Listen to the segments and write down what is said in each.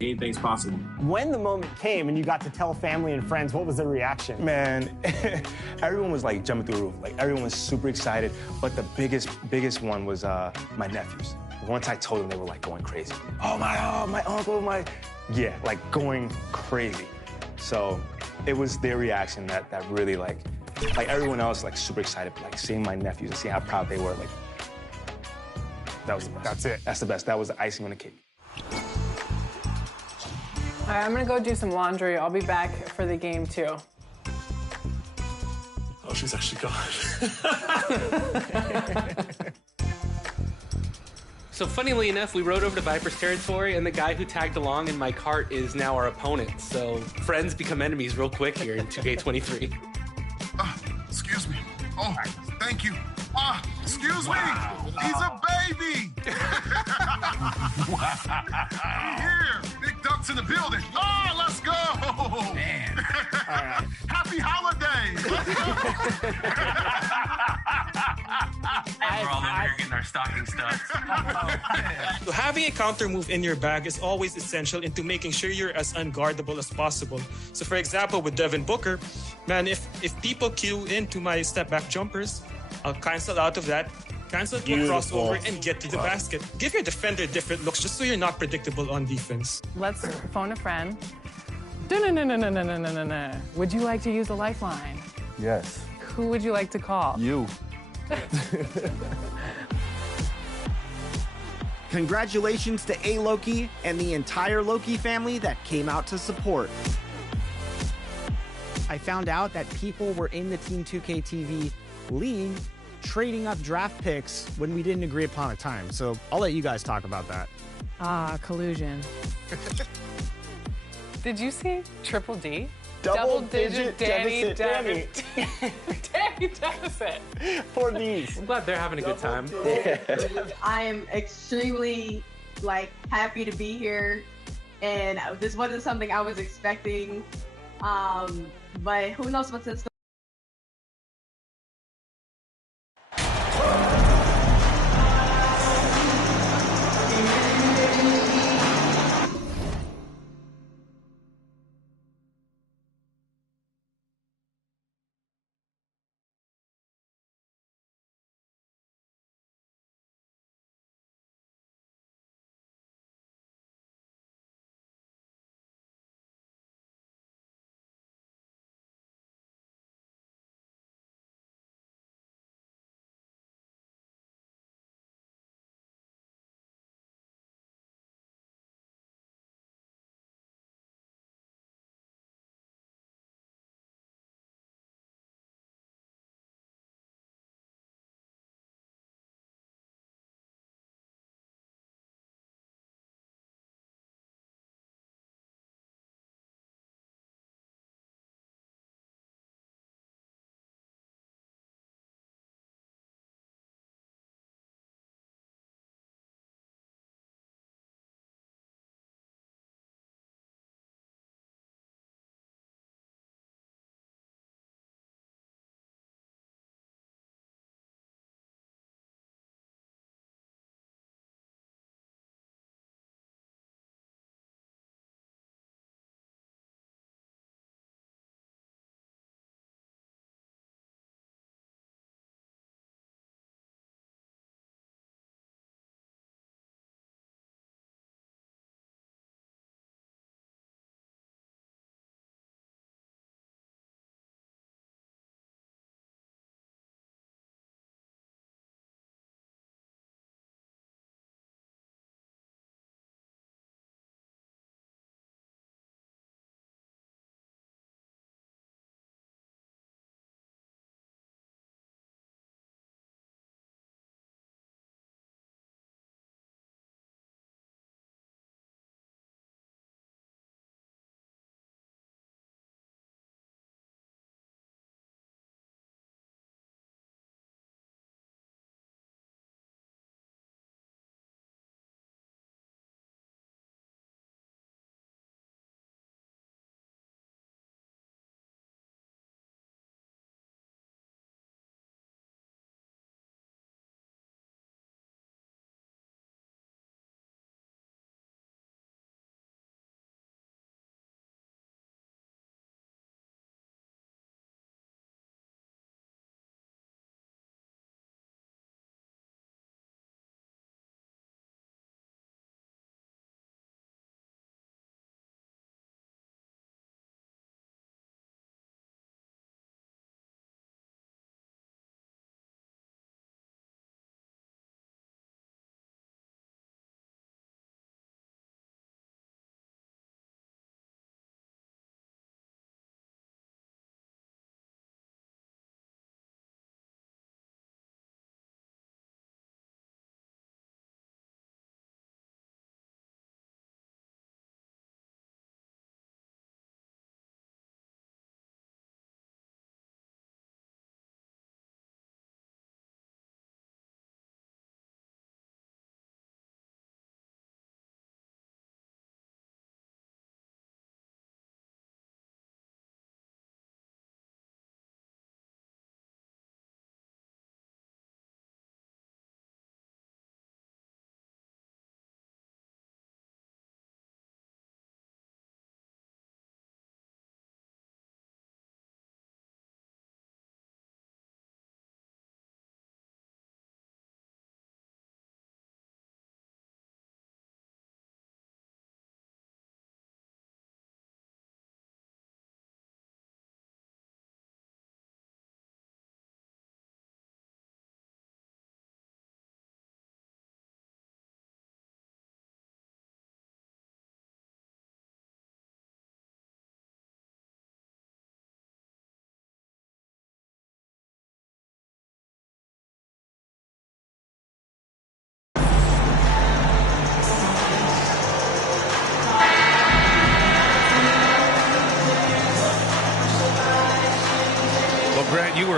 Anything's possible. When the moment came and you got to tell family and friends, what was their reaction? Man, everyone was like jumping through the roof. Like everyone was super excited. But the biggest one was my nephews. Once I told them, they were like going crazy. Oh, my uncle, yeah, like going crazy. So it was their reaction that really like everyone else like super excited, but like seeing my nephews and seeing how proud they were, like that was the best. That's it. That's the best. That was the icing on the cake. All right, I'm gonna go do some laundry. I'll be back for the game too. Oh, she's actually gone. So funnily enough, we rode over to Viper's territory, and the guy who tagged along in my cart is now our opponent. So friends become enemies real quick here in 2K23. Excuse me. Oh, thank you. Excuse me. He's a baby. Here, big ducks in the building. Oh, let's go. Man. All right. Happy holidays. We're all over here getting our stocking stuffed. So having a counter move in your bag is always essential into making sure you're as unguardable as possible. So for example, with Devin Booker, man, if people queue into my step back jumpers, I'll cancel out of that, cancel to a crossover, and get to the basket. Give your defender different looks just so you're not predictable on defense. Let's phone a friend. No. Would you like to use a lifeline? Yes. Who would you like to call? You. Congratulations to A. Loki and the entire Loki family that came out to support. I found out that people were in the Team 2K TV league trading up draft picks when we didn't agree upon a time. So I'll let you guys talk about that. Collusion. Did you see Triple D? Double-digit Danny deficit, Danny deficit. For these. I'm glad they're having a good time. I am extremely happy to be here, and this wasn't something I was expecting. But who knows what's in store.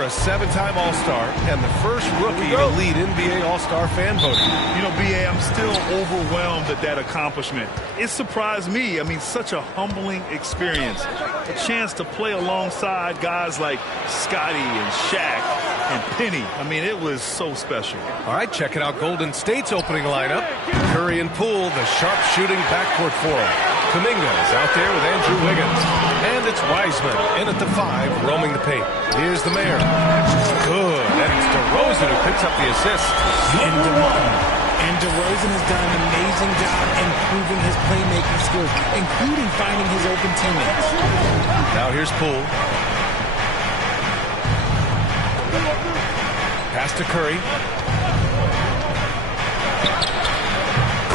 a 7-time All-Star and the first rookie to lead NBA All-Star fan voting. You know, B.A., I'm still overwhelmed at that accomplishment. It surprised me. I mean, such a humbling experience. A chance to play alongside guys like Scotty and Shaq and Penny. I mean, it was so special. All right, checking out Golden State's opening lineup. Curry and Poole, the sharp-shooting backcourt four. Kuminga is out there with Andrew Wiggins. And it's Wiseman in at the 5, roaming the paint. Here's the mayor. Good. And it's DeRozan who picks up the assist. And DeRozan has done an amazing job improving his playmaking skills, including finding his open teammates. Now here's Poole. Pass to Curry.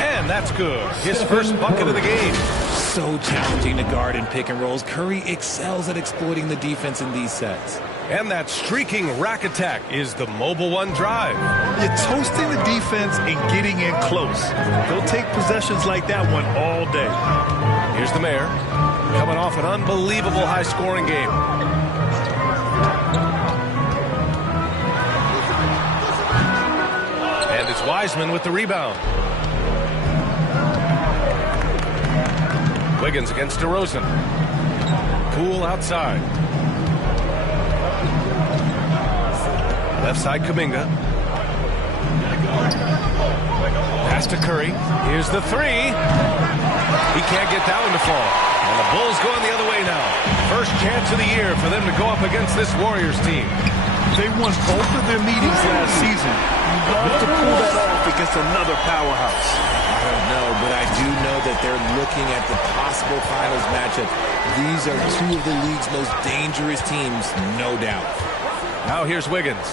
And that's good. His first bucket of the game. So challenging to guard in pick and rolls. Curry excels at exploiting the defense in these sets. And that streaking rack attack is the Mobile One drive. You're toasting the defense and getting in close. They'll take possessions like that one all day. Here's the mayor, coming off an unbelievable high-scoring game. And it's Wiseman with the rebound. Wiggins against DeRozan. Poole outside. Left side, Kuminga. Pass to Curry. Here's the 3. He can't get that one to fall. And the Bulls going the other way now. First chance of the year for them to go up against this Warriors team. They won both of their meetings last season. You'd love to pull that off against another powerhouse. I don't know, but I do know that they're looking at the possible finals matchup. These are two of the league's most dangerous teams, no doubt. Now here's Wiggins.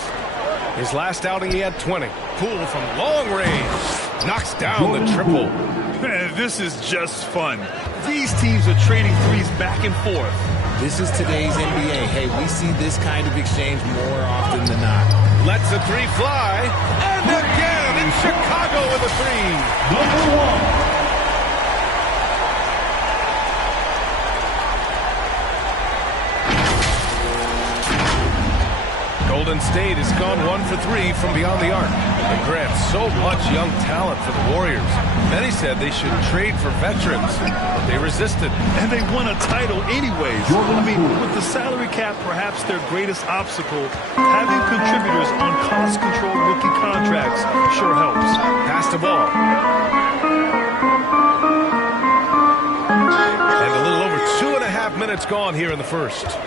His last outing, he had 20. Poole from long range knocks down the triple. Man, this is just fun. These teams are trading threes back and forth. This is today's NBA. Hey, we see this kind of exchange more often than not. Lets the 3 fly. And again, it's Chicago with a 3. Number 1. Golden State has gone 1 for 3 from beyond the arc. And grants so much young talent for the Warriors. Many said they should trade for veterans, but they resisted. And they won a title anyways. I mean, with the salary cap perhaps their greatest obstacle, having contributors on cost-controlled rookie contracts sure helps. Pass the ball. And a little over 2.5 minutes gone here in the first.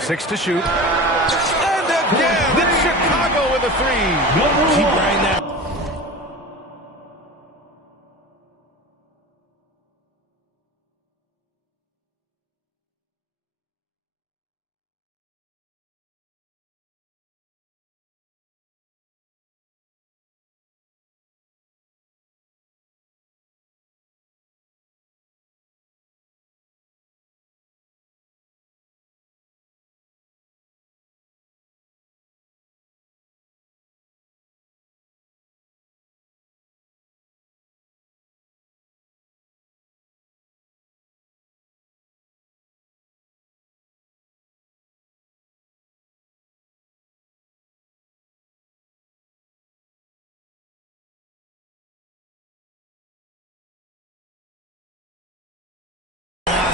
6 to shoot. And again, it's Chicago with a 3. Keep riding that.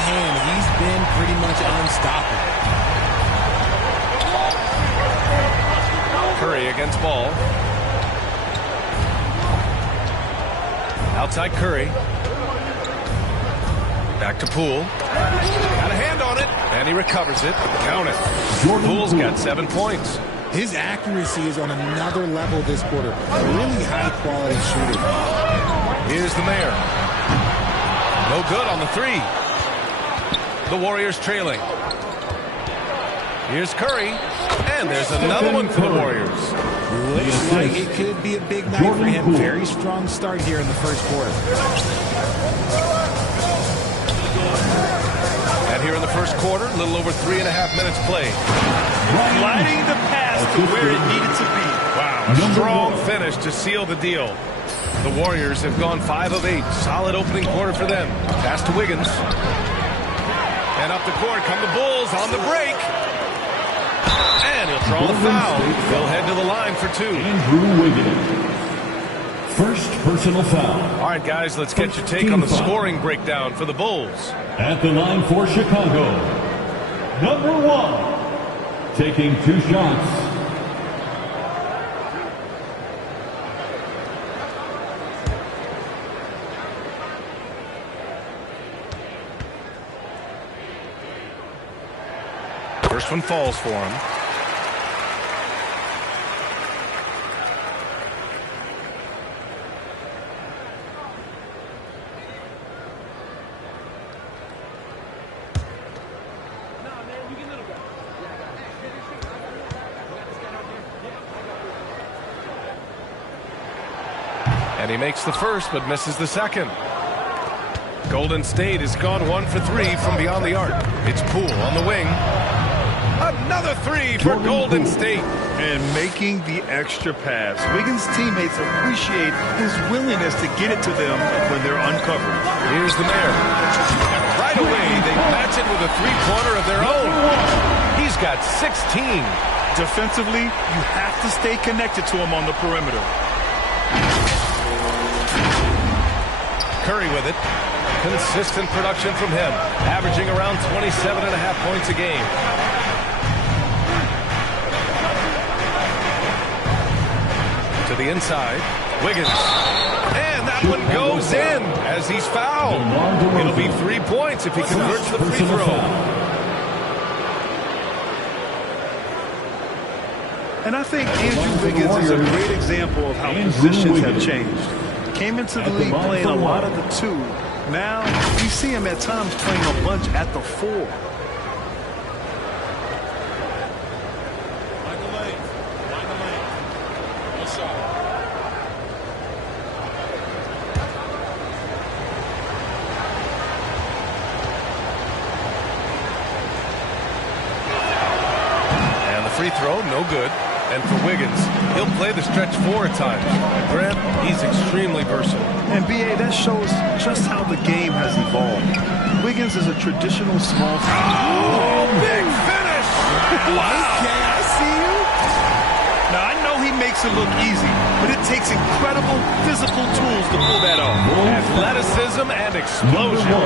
He's been pretty much unstoppable. Curry against Ball. Outside Curry. Back to Poole. Got a hand on it, and he recovers it. Count it. Poole's got 7 points. His accuracy is on another level this quarter. Really high-quality shooter. Here's the mayor. No good on the 3. The Warriors trailing. Here's Curry. And there's another one for the Warriors. Looks like it could be a big night for him. Very strong start here in the first quarter. And here in the first quarter, a little over 3.5 minutes played. Gliding the pass to where it needed to be. Wow, a strong finish to seal the deal. The Warriors have gone 5 of 8. Solid opening quarter for them. Pass to Wiggins. And up the court come the Bulls on the break. And he'll draw the foul. They'll head to the line for 2. Andrew Wiggins. First personal foul. All right, guys, let's get your take on the scoring breakdown for the Bulls. At the line for Chicago, number 1, taking 2 shots. First one falls for him. And he makes the first, but misses the second. Golden State has gone 1 for 3 from beyond the arc. It's Poole on the wing. Another 3 for Golden State. And making the extra pass. Wiggins' teammates appreciate his willingness to get it to them when they're uncovered. Here's the mayor. Right away, they match it with a 3-pointer of their own. He's got 16. Defensively, you have to stay connected to him on the perimeter. Curry with it. Consistent production from him, averaging around 27.5 points a game. To the inside, Wiggins. And that one goes in as he's fouled. It'll be 3 points if he converts the free throw. And I think Andrew Wiggins is a great example of how positions have changed. Came into the league playing a lot of the 2. Now, you see him at times playing a bunch at the 4. And the free throw, no good. And for Wiggins, he'll play the stretch 4 at times. Grant, he's extremely versatile. And B.A., that shows just how the game has evolved. Wiggins is a traditional small... Oh, big finish! Wow! I see you. Now, I know he makes it look easy, but it takes incredible physical tools to pull that off. Athleticism and explosion.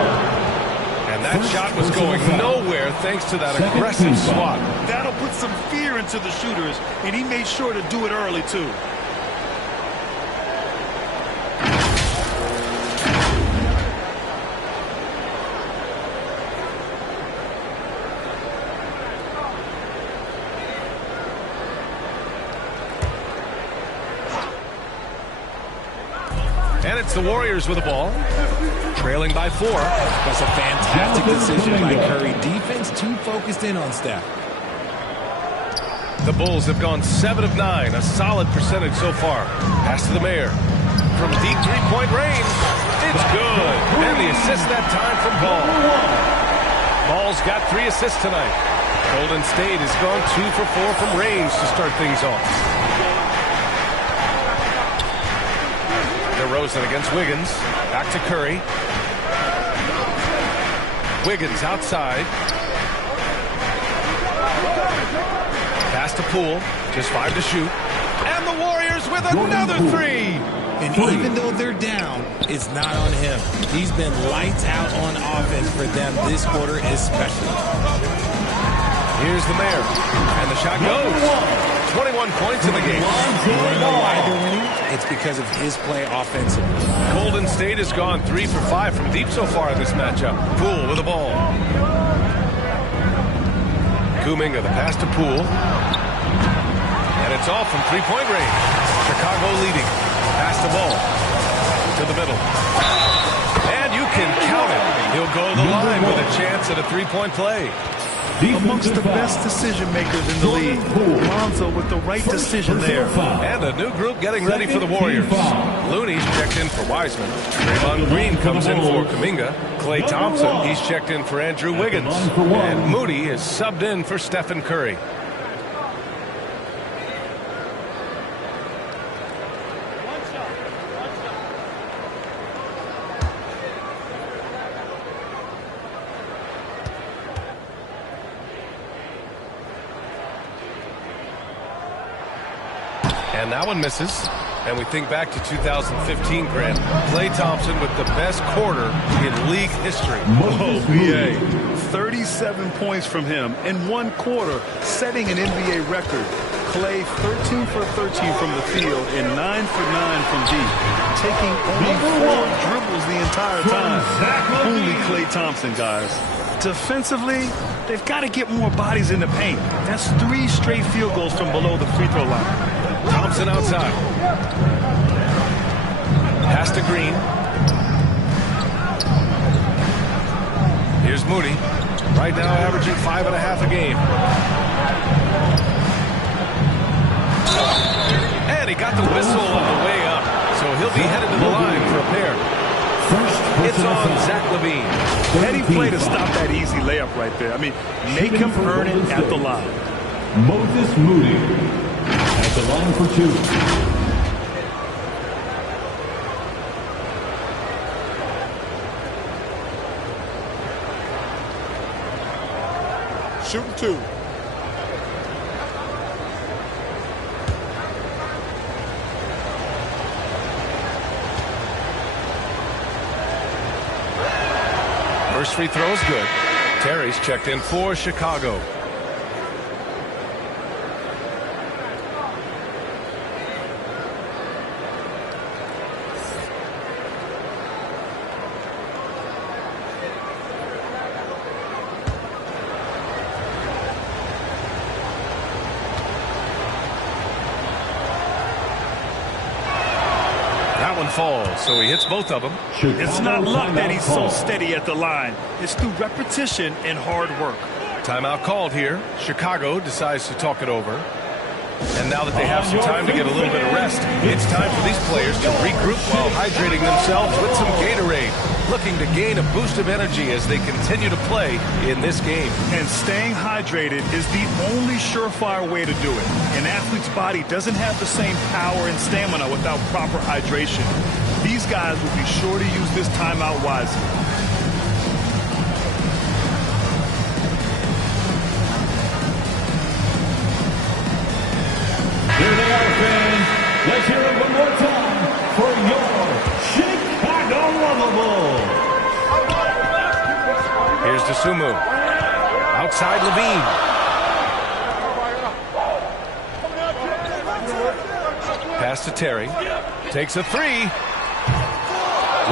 And that shot was going nowhere thanks to that aggressive swat. That'll put some fear into the shooters, and he made sure to do it early, too. And it's the Warriors with the ball, trailing by 4. That's a fantastic decision by Curry. Defense too focused in on Steph. The Bulls have gone 7 of 9, a solid percentage so far. Pass to the mayor. From deep 3-point range, it's good. And the assist that time from Ball. Ball's got 3 assists tonight. Golden State has gone 2 for 4 from range to start things off. DeRozan against Wiggins. Back to Curry. Wiggins outside. Pass to Poole. Just 5 to shoot. And the Warriors with another 3. And even though they're down, it's not on him. He's been lights out on offense for them this quarter especially. Here's the mayor. And the shot goes. 21 points in the game. You want to know why they're winning? It's because of his play offensively. Golden State has gone 3 for 5 from deep so far in this matchup. Poole with the ball. Kuminga, the pass to Poole. And it's off from 3-point range. Chicago leading. Pass the ball to the middle. And you can count it. He'll go to the line with a chance at a 3-point play. Amongst the best decision makers in the league. Lonzo with the right decision there. And a new group getting ready for the Warriors. Looney's checked in for Wiseman. Draymond Green comes in for Kuminga. Klay Thompson, he's checked in for Andrew Wiggins. And Moody is subbed in for Stephen Curry. And that one misses. And we think back to 2015, Grant. Klay Thompson with the best quarter in league history. Oh, BA. 37 points from him in one quarter, setting an NBA record. Klay 13 for 13 from the field and 9 for 9 from deep, taking only 4 dribbles the entire time. Only Klay Thompson, guys. Defensively, they've got to get more bodies in the paint. That's 3 straight field goals from below the free throw line. Thompson outside. Pass to Green. Here's Moody. Right now averaging 5.5 a game. And he got the whistle on the way up. So he'll be headed to the line for a pair. It's on Zach LaVine. Heady play to stop that easy layup right there. I mean, make him earn it at the line. Moses Moody at the line for 2. Shooting 2. First free throw is good. Terry's checked in for Chicago. Falls, so he hits both of them. It's not luck that he's so steady at the line. It's through repetition and hard work. Timeout called here. Chicago decides to talk it over. And now that they have some time to get a little bit of rest, it's time for these players to regroup while hydrating themselves with some Gatorade, looking to gain a boost of energy as they continue to play in this game. And staying hydrated is the only surefire way to do it. An athlete's body doesn't have the same power and stamina without proper hydration. These guys will be sure to use this timeout wisely. Here they are, fans. Let's hear it one more time for your Chicago Lovable. Here's DeSumo. Outside Levine. Pass to Terry. Takes a 3.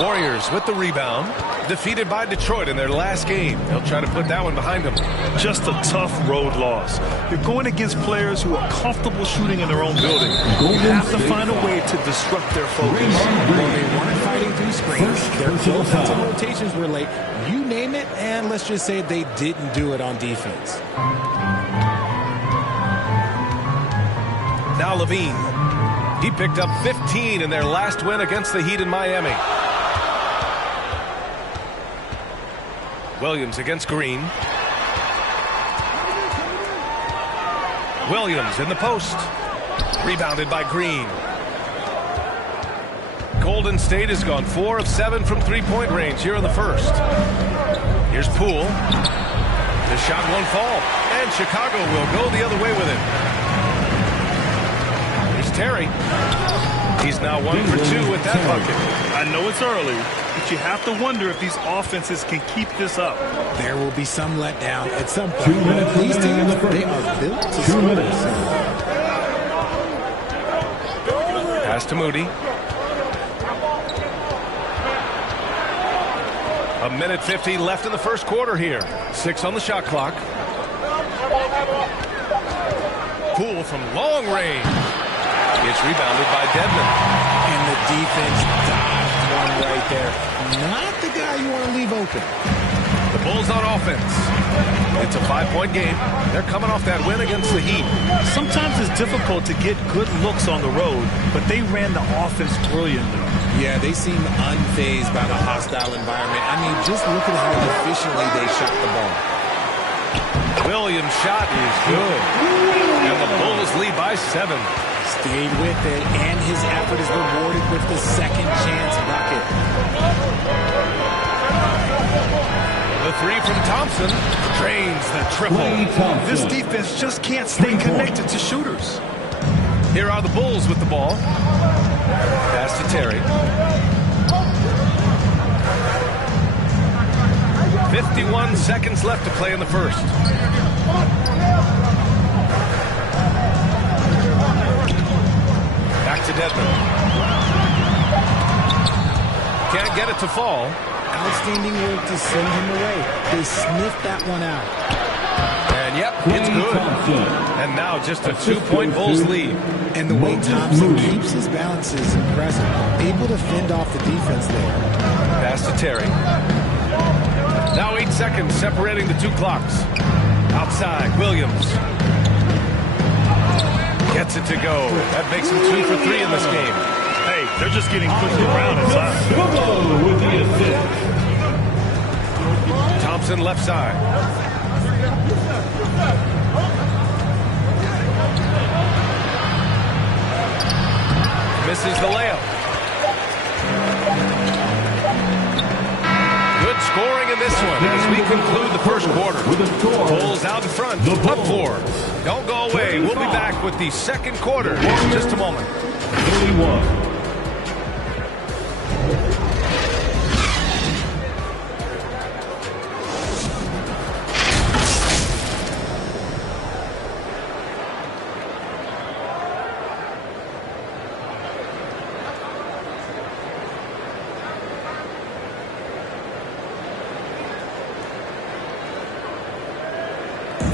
Warriors with the rebound. Defeated by Detroit in their last game. They'll try to put that one behind them. Just a tough road loss. You're going against players who are comfortable shooting in their own building. You have to find a way to disrupt their focus. Well, they weren't fighting through screens. Their offensive rotations were late. You name it, and let's just say they didn't do it on defense. Now Levine. He picked up 15 in their last win against the Heat in Miami. Williams against Green. Williams in the post. Rebounded by Green. Golden State has gone 4 of 7 from three-point range here in the first. Here's Poole. The shot won't fall, and Chicago will go the other way with it. Here's Terry. He's now 1 for 2 with that bucket. I know it's early, but you have to wonder if these offenses can keep this up. There will be some letdown at some point. These teams, they are built to score. Pass to Moody. A minute 50 left in the first quarter here. 6 on the shot clock. Poole from long range. It's rebounded by Dedmon. And the defense dodged one right there. Not the guy you want to leave open. The Bulls on offense. It's a 5-point game. They're coming off that win against the Heat. Sometimes it's difficult to get good looks on the road, but they ran the offense brilliantly. Yeah, they seem unfazed by the hostile environment. I mean, just look at how efficiently they shot the ball. Williams' shot is good. And the Bulls lead by 7. Stayed with it, and his effort is rewarded with the second chance bucket. The 3 from Thompson drains the triple. This defense just can't stay connected to shooters. Here are the Bulls with the ball. Pass to Terry. 51 seconds left to play in the first. Back to Dedmon. Can't get it to fall. Outstanding work to send him away. They sniffed that one out. And yep, it's good. And now just a 2-point Bulls lead. And the way Thompson keeps his balance is impressive. Able to fend off the defense there. Pass to Terry. Now 8 seconds separating the two clocks. Outside, Williams. Gets it to go. That makes him 2 for 3 in this game. Hey, they're just getting pushed around inside. With the assist. Thompson left side. Misses the layup. Good scoring in this one as we conclude the first quarter. Bulls out in front, up 4. Don't go away. We'll be back with the second quarter in just a moment. 31.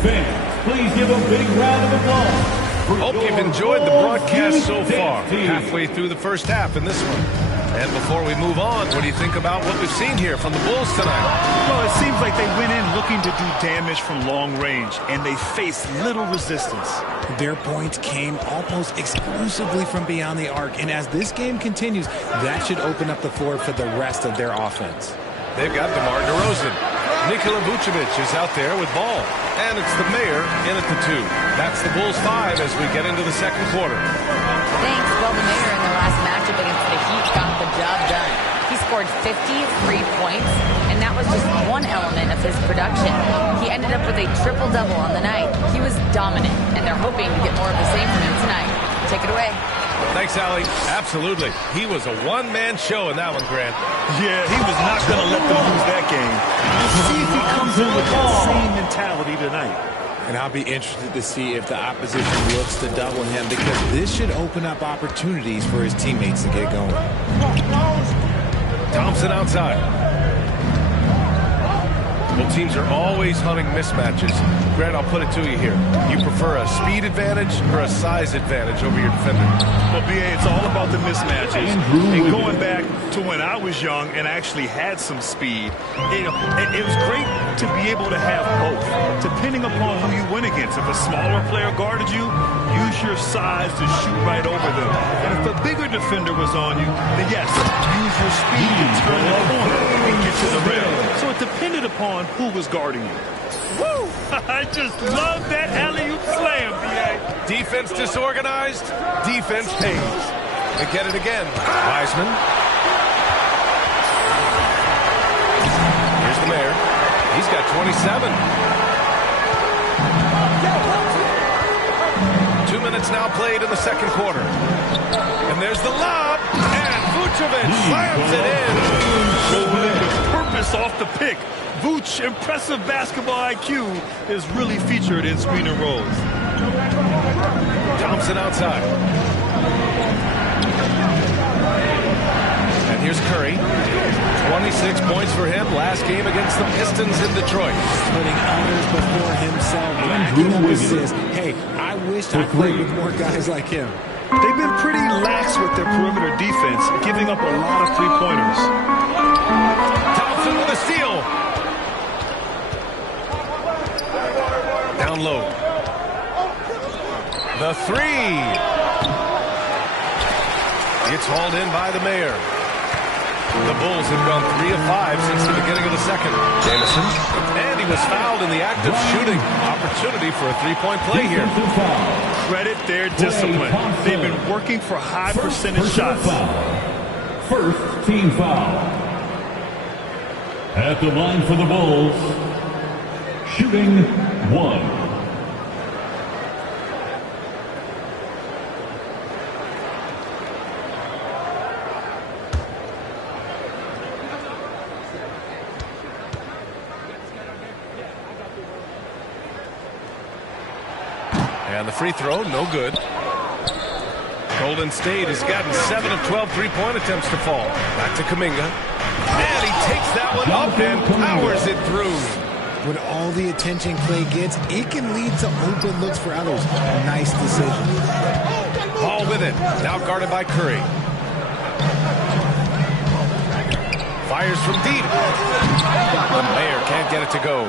Fans, please give a big round of applause. Hope you've enjoyed the broadcast so far. Halfway through the first half in this one. And before we move on, what do you think about what we've seen here from the Bulls tonight? Well, it seems like they went in looking to do damage from long range, and they faced little resistance. Their points came almost exclusively from beyond the arc, and as this game continues, that should open up the floor for the rest of their offense. They've got DeMar DeRozan. Nikola Vucevic is out there with ball. And it's the mayor in at the 2. That's the Bulls 5 as we get into the second quarter. Thanks. Well, the mayor in their last matchup against the Heat got the job done. He scored 53 points, and that was just one element of his production. He ended up with a triple-double on the night. He was dominant, and they're hoping to get more of the same from him tonight. Take it away. Thanks, Allie. Absolutely. He was a one-man show in that one, Grant. Yeah, he was not going to let them lose that game. We'll see if he comes in with that same mentality tonight. And I'll be interested to see if the opposition looks to double him, because this should open up opportunities for his teammates to get going. Thompson outside. Well, teams are always hunting mismatches. Grant, I'll put it to you here. You prefer a speed advantage or a size advantage over your defender? Well, B.A., it's all about the mismatches. And going back to when I was young and actually had some speed, it was great to be able to have both, depending upon who you went against. If a smaller player guarded you, use your size to shoot right over them. And if a bigger defender was on you, then yes, use your speed to turn the corner and get to the rim. So it depended upon who was guarding you. Woo! I just love that alley-oop slam, B.A. Defense disorganized, defense pays. They get it again. Wiseman. Here's the mayor. He's got 27. 2 minutes now played in the second quarter. And there's the lob. And Vucevic slams it in. Purpose off the pick. Vooch, impressive basketball IQ, is really featured in screen and rolls. Thompson outside. And here's Curry. 26 points for him last game against the Pistons in Detroit. Putting others before himself, racking up assists. Hey, I wish I played with more guys like him. They've been pretty lax with their perimeter defense, giving up a lot of three-pointers. Thompson with a steal. Down low. The 3. It's hauled in by the mayor. The Bulls have gone 3 of 5 since the beginning of the second. Jamison. And he was fouled in the act of shooting. Opportunity for a three-point play here. Credit their discipline. They've been working for high percentage shots. First team foul. At the line for the Bulls, shooting 1. And the free throw, no good. Golden State has gotten 7 of 12 three-point attempts to fall. Back to Kuminga. And he takes that one up and powers it through. With all the attention Clay gets, it can lead to open looks for others. Nice decision. Ball with it. Now guarded by Curry. Fires from deep. The Mayor can't get it to go.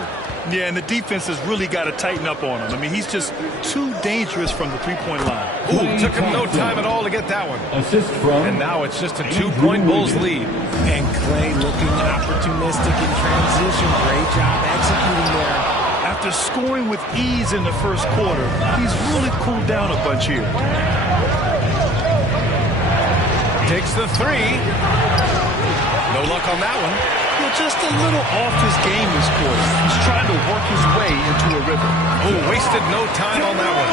Yeah, and the defense has really got to tighten up on him. I mean, he's just too dangerous from the three-point line. Ooh, took him no time at all to get that one. Assist from. And now it's just a 2-point Bulls lead. And Clay looking opportunistic in transition. Great job executing there. After scoring with ease in the first quarter, he's really cooled down a bunch here. Takes the three. No luck on that one. Just a little off his game this quarter. He's trying to work his way into a rhythm. Oh, wasted no time on that one.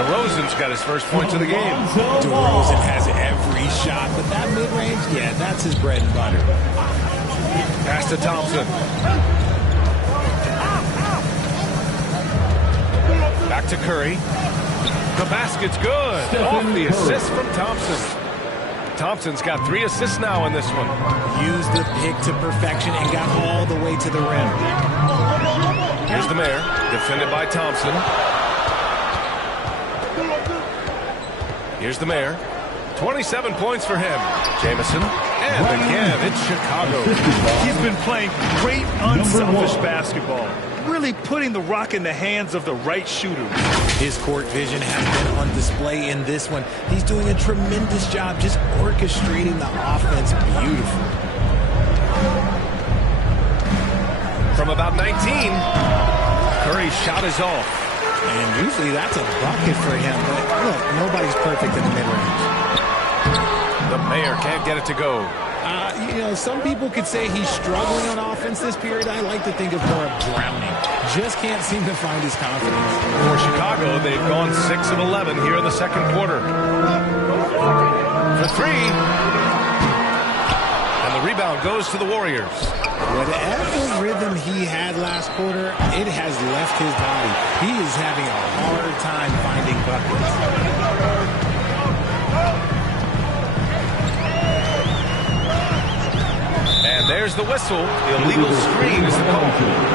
DeRozan's got his first points of the game. DeRozan has every shot, but that mid-range, yeah, that's his bread and butter. Pass to Thompson. Back to Curry. The basket's good. Off the assist from Thompson. Thompson's got 3 assists now in this one. Used the pick to perfection and got all the way to the rim. Here's the Mayor, defended by Thompson. Here's the Mayor. 27 points for him. Jamison. And again, it's Chicago. He's been playing great, unselfish basketball. Really putting the rock in the hands of the right shooter. His court vision has been on display in this one. He's doing a tremendous job just orchestrating the offense beautifully. From about 19, Curry's shot is off. And usually that's a bucket for him, but look, nobody's perfect in the mid-range. The Mayor can't get it to go. You know, some people could say he's struggling on offense this period. I like to think of more of drowning. Just can't seem to find his confidence. For Chicago, they've gone 6 of 11 here in the second quarter. For 3. And the rebound goes to the Warriors. Whatever rhythm he had last quarter, it has left his body. He is having a hard time finding buckets. And there's the whistle. The illegal screen is the call.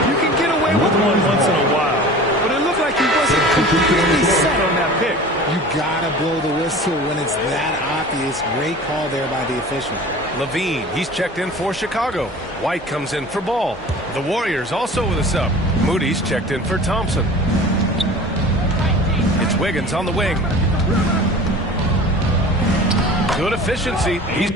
You can get away with one once in a while, but it looked like he wasn't completely set on that pick. You gotta blow the whistle when it's that obvious. Great call there by the official. Levine, he's checked in for Chicago. White comes in for Ball. The Warriors also with a sub. Moody's checked in for Thompson. It's Wiggins on the wing. Good efficiency. He's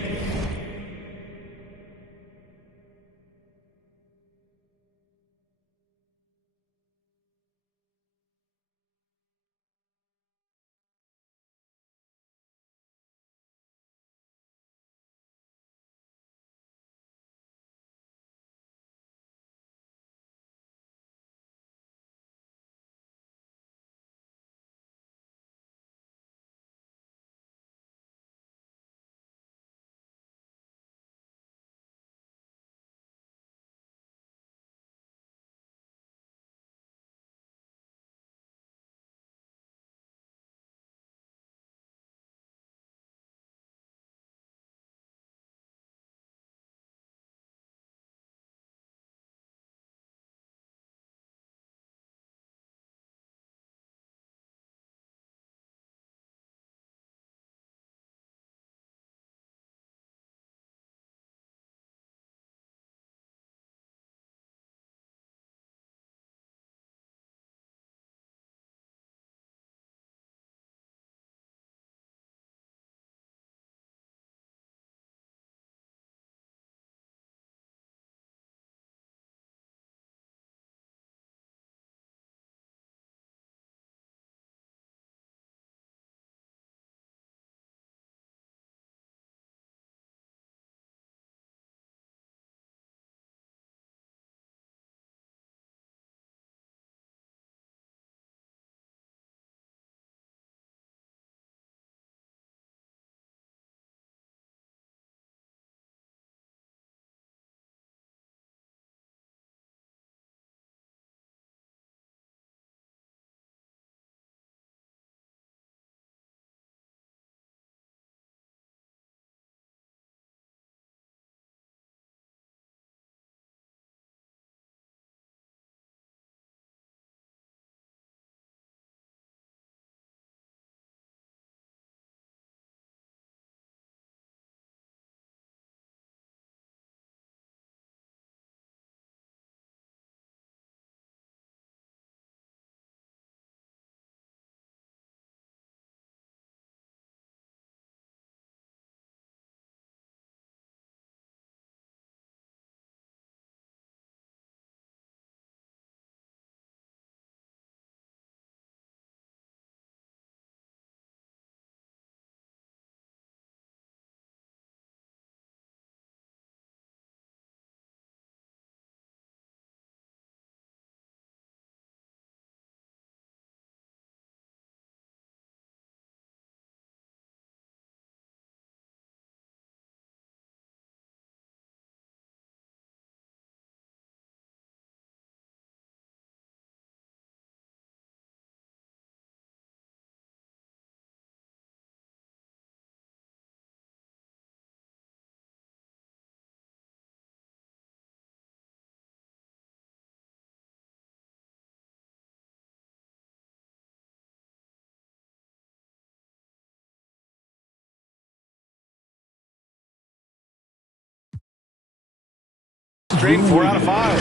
straight 4 out of 5.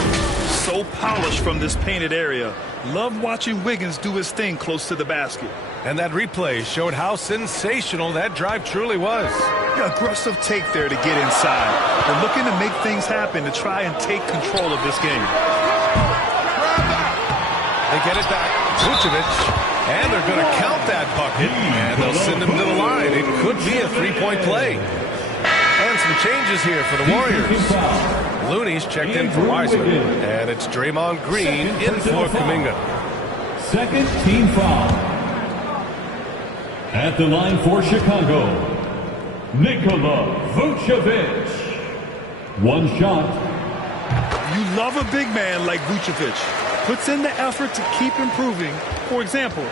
So polished from this painted area. Love watching Wiggins do his thing close to the basket. And that replay showed how sensational that drive truly was. Yeah, aggressive take there to get inside. They're looking to make things happen to try and take control of this game. They get it back. Vucevic. And they're going to count that bucket. And they'll send him to the line. It could be a three-point play. And some changes here for the Warriors. Looney's checked in for Wiseman. And it's Draymond Green in for Kuminga. Second team foul. At the line for Chicago, Nikola Vucevic. One shot. You love a big man like Vucevic. Puts in the effort to keep improving. For example,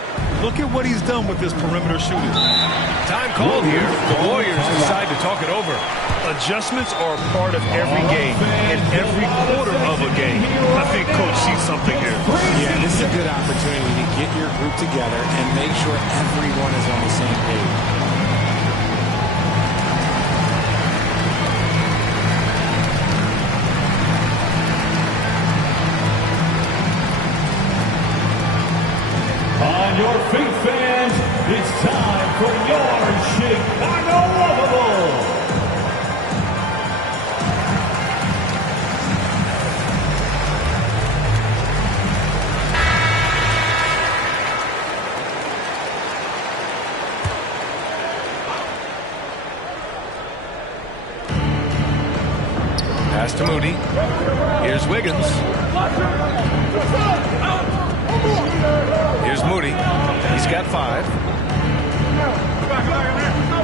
look at what he's done with his perimeter shooting. Time called here. The Warriors decide to talk it over. Adjustments are a part of every game and every quarter of a game. I think Coach sees something here. Yeah, this is a good opportunity to get your group together and make sure everyone is on the same page. On your feet, fans, it's time for your Chicago Lovable. Pass to Moody. Here's Wiggins. Here's Moody. He's got 5.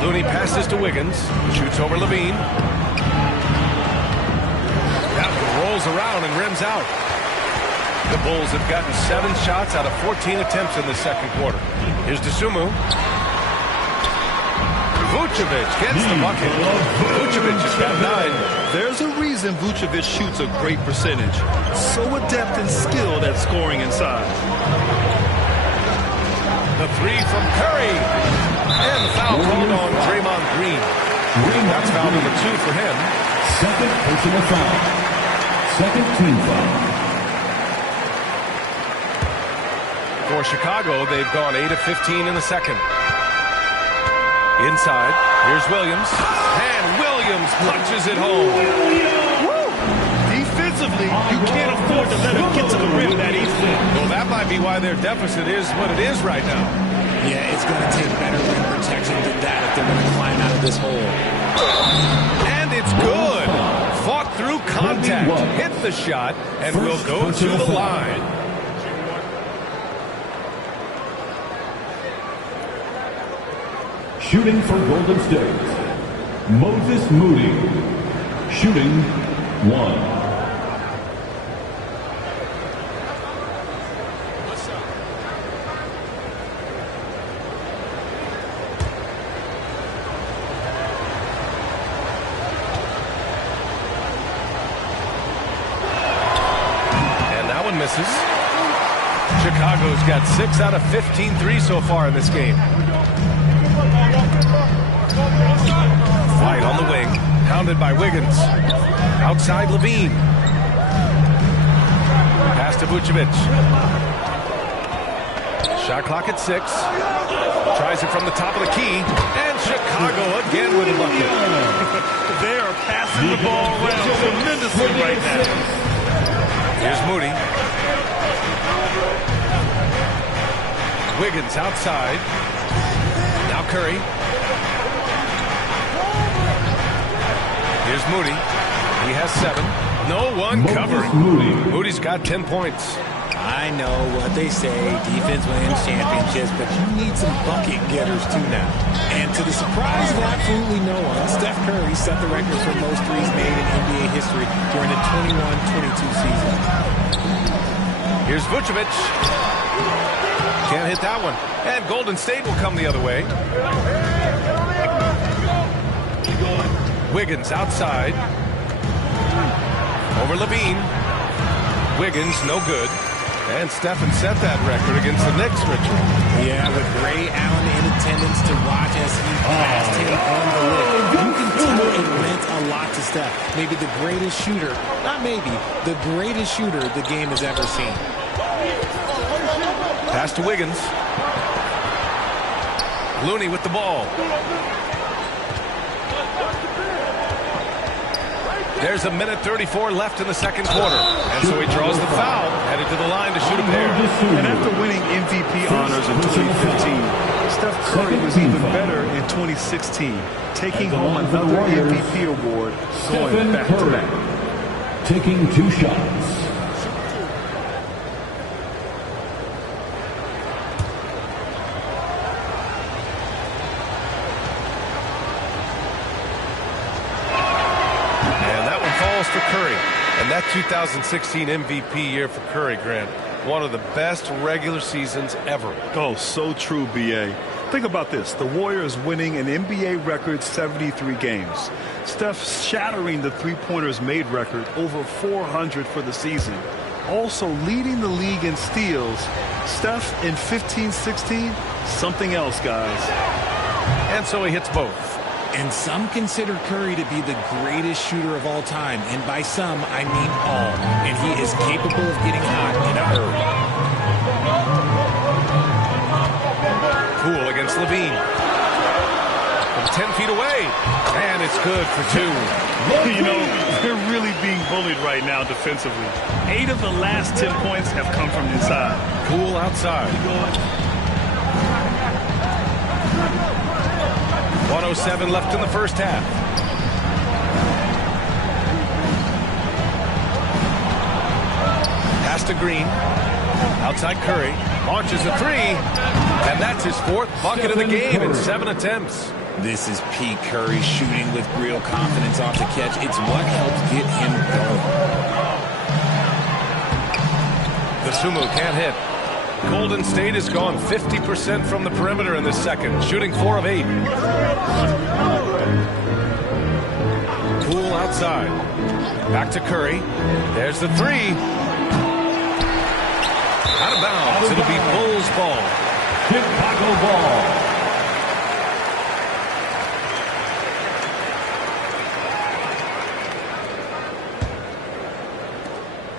Looney passes to Wiggins. Shoots over Levine. That one rolls around and rims out. The Bulls have gotten 7 shots out of 14 attempts in the second quarter. Here's Dosunmu. Vucevic gets the bucket. Vucevic has got 9. There's a reason Vucevic shoots a great percentage. So adept and skilled at scoring inside. The 3 from Curry. And the foul called on Draymond Green. That's foul number 2 for him. Second personal foul. Second team foul. For Chicago, they've gone 8 of 15 in the second. Inside, here's Williams. And Williams punches it home. Defensively, you can't afford to let him get to the rim that easily. Well, that might be why their deficit is what it is right now. Yeah, it's going to take better rim protection than that if they're going to climb out of this hole. And it's good. Fought through contact, hit the shot, and will go to the line. Shooting for Golden State, Moses Moody. Shooting 1. Misses. Chicago's got 6 out of 15 threes so far in this game. White on the wing, pounded by Wiggins. Outside Levine. Pass to Vucevic. Shot clock at 6. Tries it from the top of the key. And Chicago again with a bucket. They are passing the ball around tremendously right now. Here's Moody. Wiggins outside. Now Curry. Here's Moody. He has 7. No one covering. Moody's got 10 points. I know what they say, defense wins championships, but you need some bucket getters too now. And to the surprise of absolutely no one, Steph Curry set the record for most threes made in NBA history during the 21-22 season. Here's Vucevic. Can't hit that one. And Golden State will come the other way. Wiggins outside. Over Levine. Wiggins, no good. And Stephen set that record against the Knicks, Richard. Yeah, with Ray Allen in attendance to watch as he passed him on the lip. You can tell it meant a lot to to Steph. Maybe the greatest shooter, not maybe, the greatest shooter the game has ever seen. Pass to Wiggins. Looney with the ball. There's 1:34 left in the second quarter. And so he draws the foul, headed to the line to shoot a pair. And after winning MVP honors in 2015, Steph Curry was even better in 2016, taking home another MVP award, going back-to-back. Taking 2 shots. For Curry, and that 2016 MVP year for Curry, Grant, one of the best regular seasons ever. Oh, so true, B.A. Think about this. The Warriors winning an NBA record 73 games. Steph shattering the three-pointers made record, over 400 for the season. Also leading the league in steals. Steph in 15-16, something else, guys. And so he hits both. And some consider Curry to be the greatest shooter of all time. And by some, I mean all. And he is capable of getting hot in a hurry. Poole against Levine. From 10 feet away. And it's good for 2. You know, they're really being bullied right now defensively. 8 of the last 10 points have come from inside. Poole outside. 1:07 left in the first half. Pass to Green. Outside Curry. Launches a 3. And that's his 4th bucket of the game in 7 attempts. This is peak Curry shooting with real confidence off the catch. It's what helps get him going. The Sumu can't hit. Golden State has gone 50% from the perimeter in this second, shooting 4 of 8. Poole outside. Back to Curry. There's the 3. Out of bounds. It'll be Bulls ball. Chicago ball.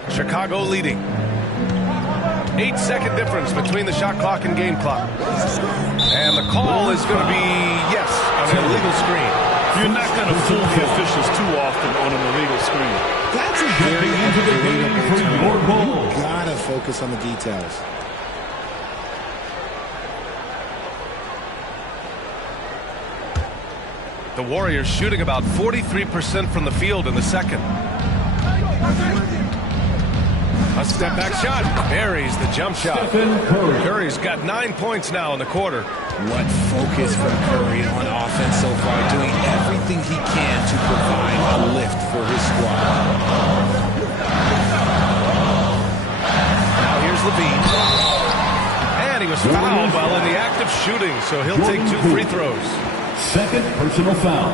Chicago leading. 8-second difference between the shot clock and game clock. And the call is going to be, yes, an illegal screen. You're not going to fool the officials too often on an illegal screen. That's a very illegal goal. Gotta focus on the details. The Warriors shooting about 43% from the field in the second. A step-back shot. Buries the jump shot. Curry's got 9 points now in the quarter. What focus from Curry on offense so far, doing everything he can to provide a lift for his squad. Now here's Levine. And he was fouled while in the act of shooting, so he'll take 2 free throws. Second personal foul.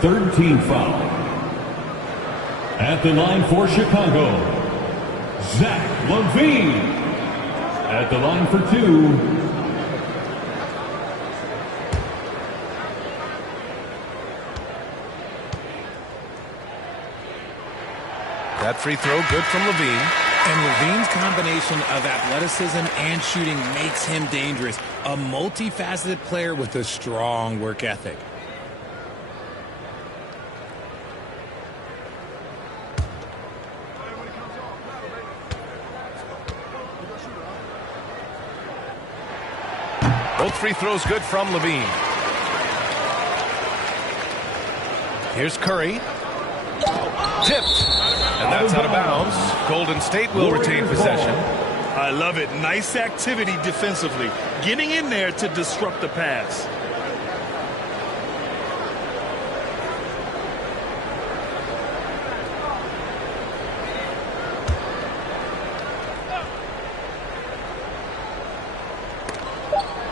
Third team foul. At the line for Chicago, Zach LaVine. At the line for 2. That free throw good from LaVine. And LaVine's combination of athleticism and shooting makes him dangerous. A multifaceted player with a strong work ethic. Both free throws good from LaVine. Here's Curry. Tipped. And that's out of bounds. Golden State will retain possession. I love it. Nice activity defensively. Getting in there to disrupt the pass.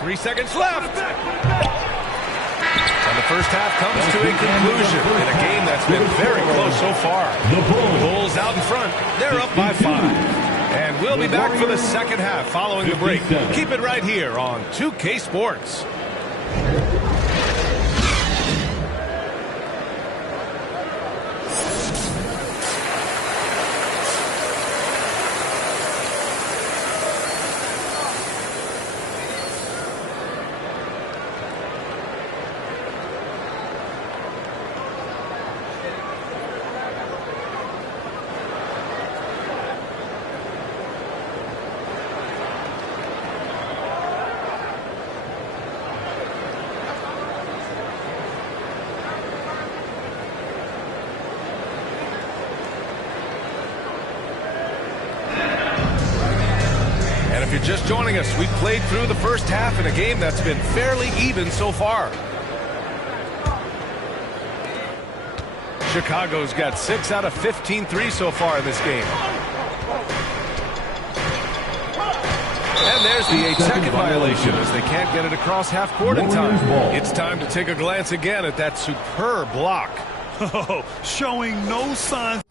Three seconds left. And the first half comes to a conclusion in a game that's been very close so far. The Bulls out in front. They're up by 5. And we'll be back for the second half following the break. Keep it right here on 2K Sports. you're just joining us, we've played through the first half in a game that's been fairly even so far. Chicago's got 6 out of 15 threes so far in this game. And there's the 8-second violation as they can't get it across half court in time. It's time to take a glance again at that superb block. Oh, showing no signs.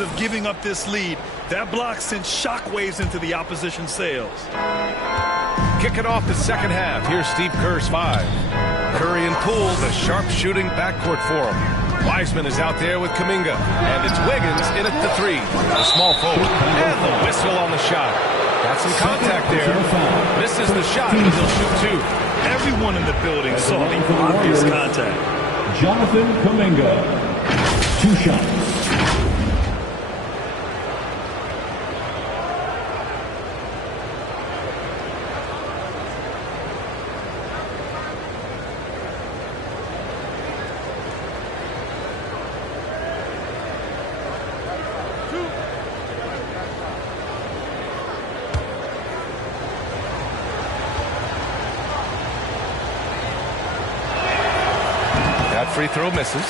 odds of giving up this lead. That block sent shockwaves into the opposition sails. Kicking off the second half, here's Steve Kerr's 5. Curry and Poole, the sharp-shooting backcourt for him. Wiseman is out there with Kuminga, and it's Wiggins in at the 3. The small forward, and the whistle on the shot. Got some contact there. Misses the shot, but he'll shoot 2. Everyone in the building saw the obvious contact. Jonathan Kuminga, 2 shots. Free throw misses.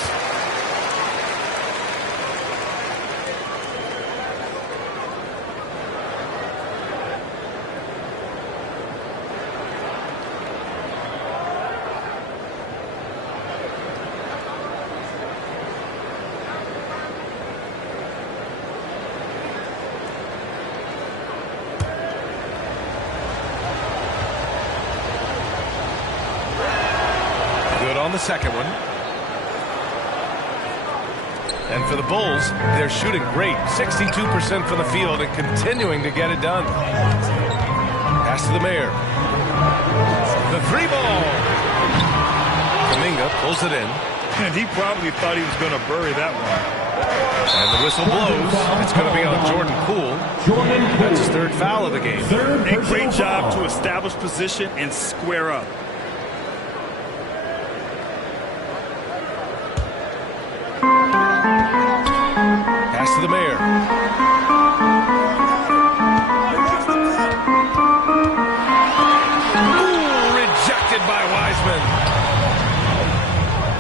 Good on the second one. And for the Bulls, they're shooting great. 62% from the field and continuing to get it done. Pass to the Mayor. The 3 ball. Kuminga pulls it in. And he probably thought he was going to bury that one. And the whistle blows. It's going to be on Jordan Poole. That's his 3rd foul of the game. A great job to establish position and square up. To the Mayor. Ooh, rejected by Wiseman.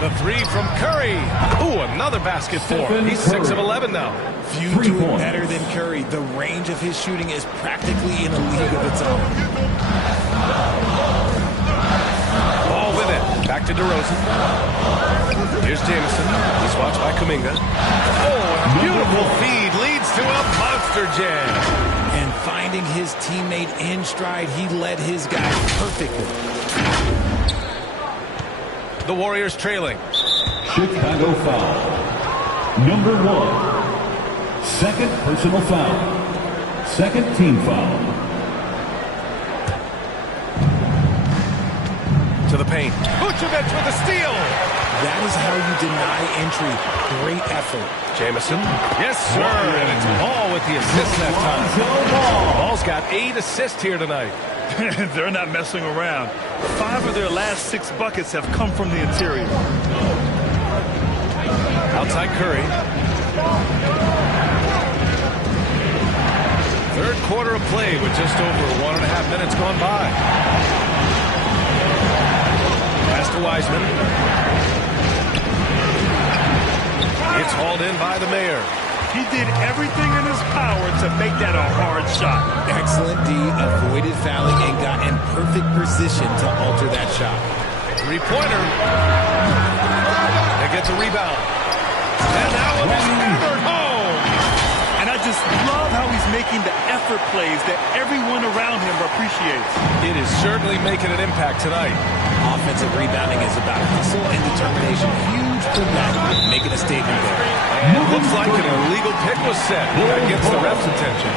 The 3 from Curry. Ooh, another basket for him. He's 6 of 11 now. Few do it better than Curry. The range of his shooting is practically in a league of its own. Ball with it. Back to DeRozan. Here's Jameson. He's watched by Kuminga. Oh, a beautiful feed leads to a monster jam. And finding his teammate in stride, he led his guy perfectly. The Warriors trailing. Chicago foul. Number 1. 2nd personal foul. 2nd team foul. To the paint. Vucevic with a steal. That is how you deny entry. Great effort. Jameson. Yes, sir. And it's Ball with the assist that time. Ball's got 8 assists here tonight. They're not messing around. 5 of their last 6 buckets have come from the interior. Outside Curry. 3rd quarter of play with just over 1.5 minutes gone by. Pass to Wiseman. It's hauled in by the Mayor. He did everything in his power to make that a hard shot. Excellent D, avoided fouling and got in perfect position to alter that shot. 3-pointer. They get the rebound. And that one is hammered home. And I just love how he's making the effort plays that everyone around him appreciates. It is certainly making an impact tonight. Offensive rebounding is about hustle and determination. Huge putback, making a statement there. And it looks like an illegal pick was set. That gets the ref's attention.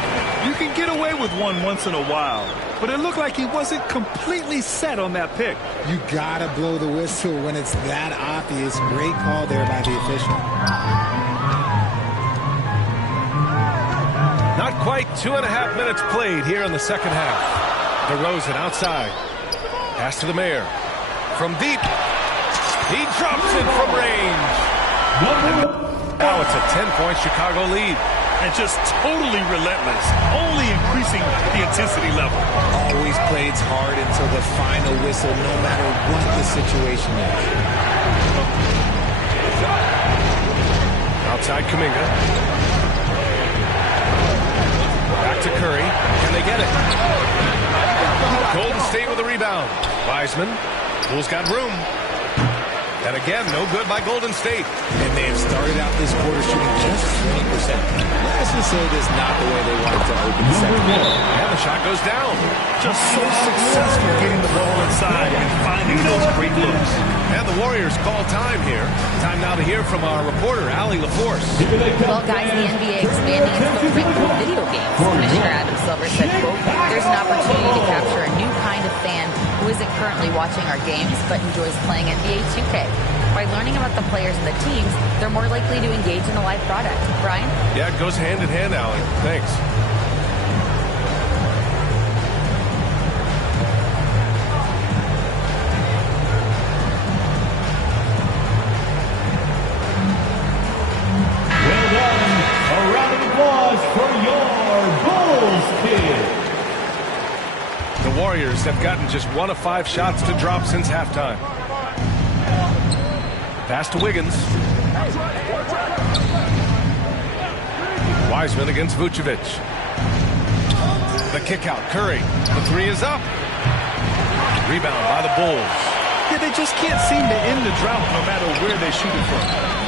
You can get away with one once in a while, but it looked like he wasn't completely set on that pick. You gotta blow the whistle when it's that obvious. Great call there by the official. Not quite 2.5 minutes played here in the second half. DeRozan outside. Pass to the Mayor. From deep. He drops it from range. Now it's a 10-point Chicago lead. And just totally relentless, only increasing the intensity level. Always plays hard until the final whistle, no matter what the situation is. Outside Kuminga. Back to Curry. Can they get it? Golden State with a rebound. Wiseman. Poole's got room. And again, no good by Golden State. And they have started out this quarter shooting just 20%. Let's just say this is not the way they wanted to open the second half. And the shot goes down. Just so successful getting the ball inside and finding those great looks. And the Warriors call time here. Time now to hear from our reporter, Allie LaForce. Well, guys, the NBA expanding its footprint through video games. Commissioner Adam Silver said, quote, there's an opportunity to capture a new kind of fan who isn't currently watching our games but enjoys playing NBA 2K. By learning about the players and the teams, they're more likely to engage in the live product. Brian? Yeah, it goes hand in hand, Allie. Thanks. Well done. A round of applause for your Bulls kid. The Warriors have gotten just 1 of 5 shots to drop since halftime. Pass to Wiggins. Wiseman against Vucevic. The kick out, Curry. The 3 is up. Rebound by the Bulls. Yeah, they just can't seem to end the drought no matter where they shoot it from.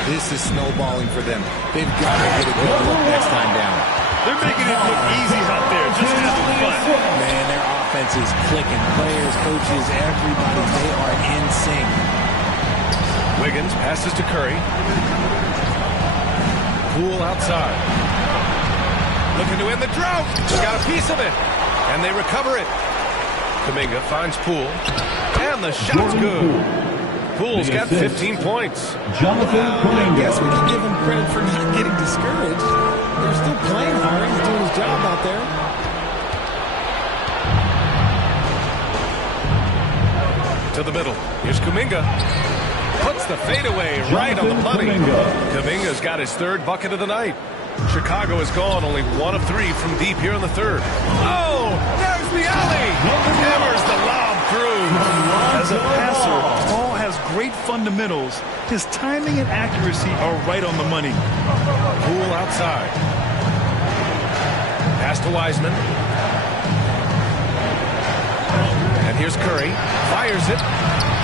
This is snowballing for them. They've got to get a good look next time down. They're making it look easy out there, just having fun. Man, their offense is clicking. Players, coaches, everybody, they are in sync. Wiggins passes to Curry. Poole outside. Looking to end the drought. He's got a piece of it. And they recover it. Kuminga finds Poole. And the shot's good. Poole's got 15 points. Jonathan I guess we can give him credit for not getting discouraged. They're still playing hard. He's doing his job out there. To the middle. Here's Kuminga. Puts the fadeaway right on the money. Kuminga's got his 3rd bucket of the night. Chicago is gone only 1 of 3 from deep here in the 3rd. Oh, there's the alley. Hammers the lob through. As a passer, Paul has great fundamentals. His timing and accuracy are right on the money. Poole outside. Pass to Wiseman. And here's Curry. Fires it.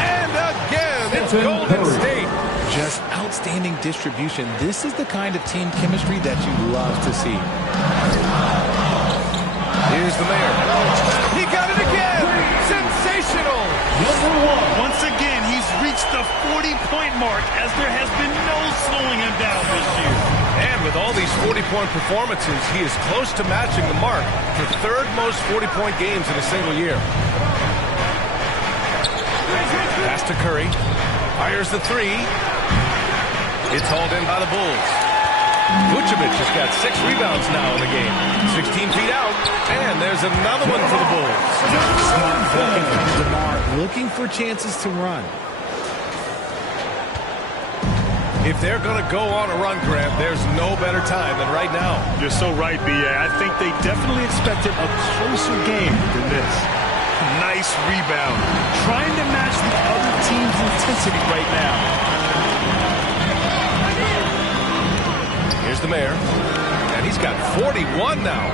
And again, it's Golden State. Just outstanding distribution. This is the kind of team chemistry that you love to see. Here's the mayor. He got it again. Sensational. Once again, he's reached the 40-point mark as there has been no slowing him down this year. And with all these 40-point performances, he is close to matching the mark for 3rd most 40-point games in a single year. Pass to Curry. Fires the 3. It's hauled in by the Bulls. Vucevic has got 6 rebounds now in the game. 16 feet out, and there's another one for the Bulls. Smart blocking from DeMar, looking for chances to run. If they're going to go on a run, Grant, there's no better time than right now. You're so right, B.A. I think they definitely expected a closer game than this. Nice rebound. Trying to match the other team's intensity right now. Here's the mayor. And he's got 41 now.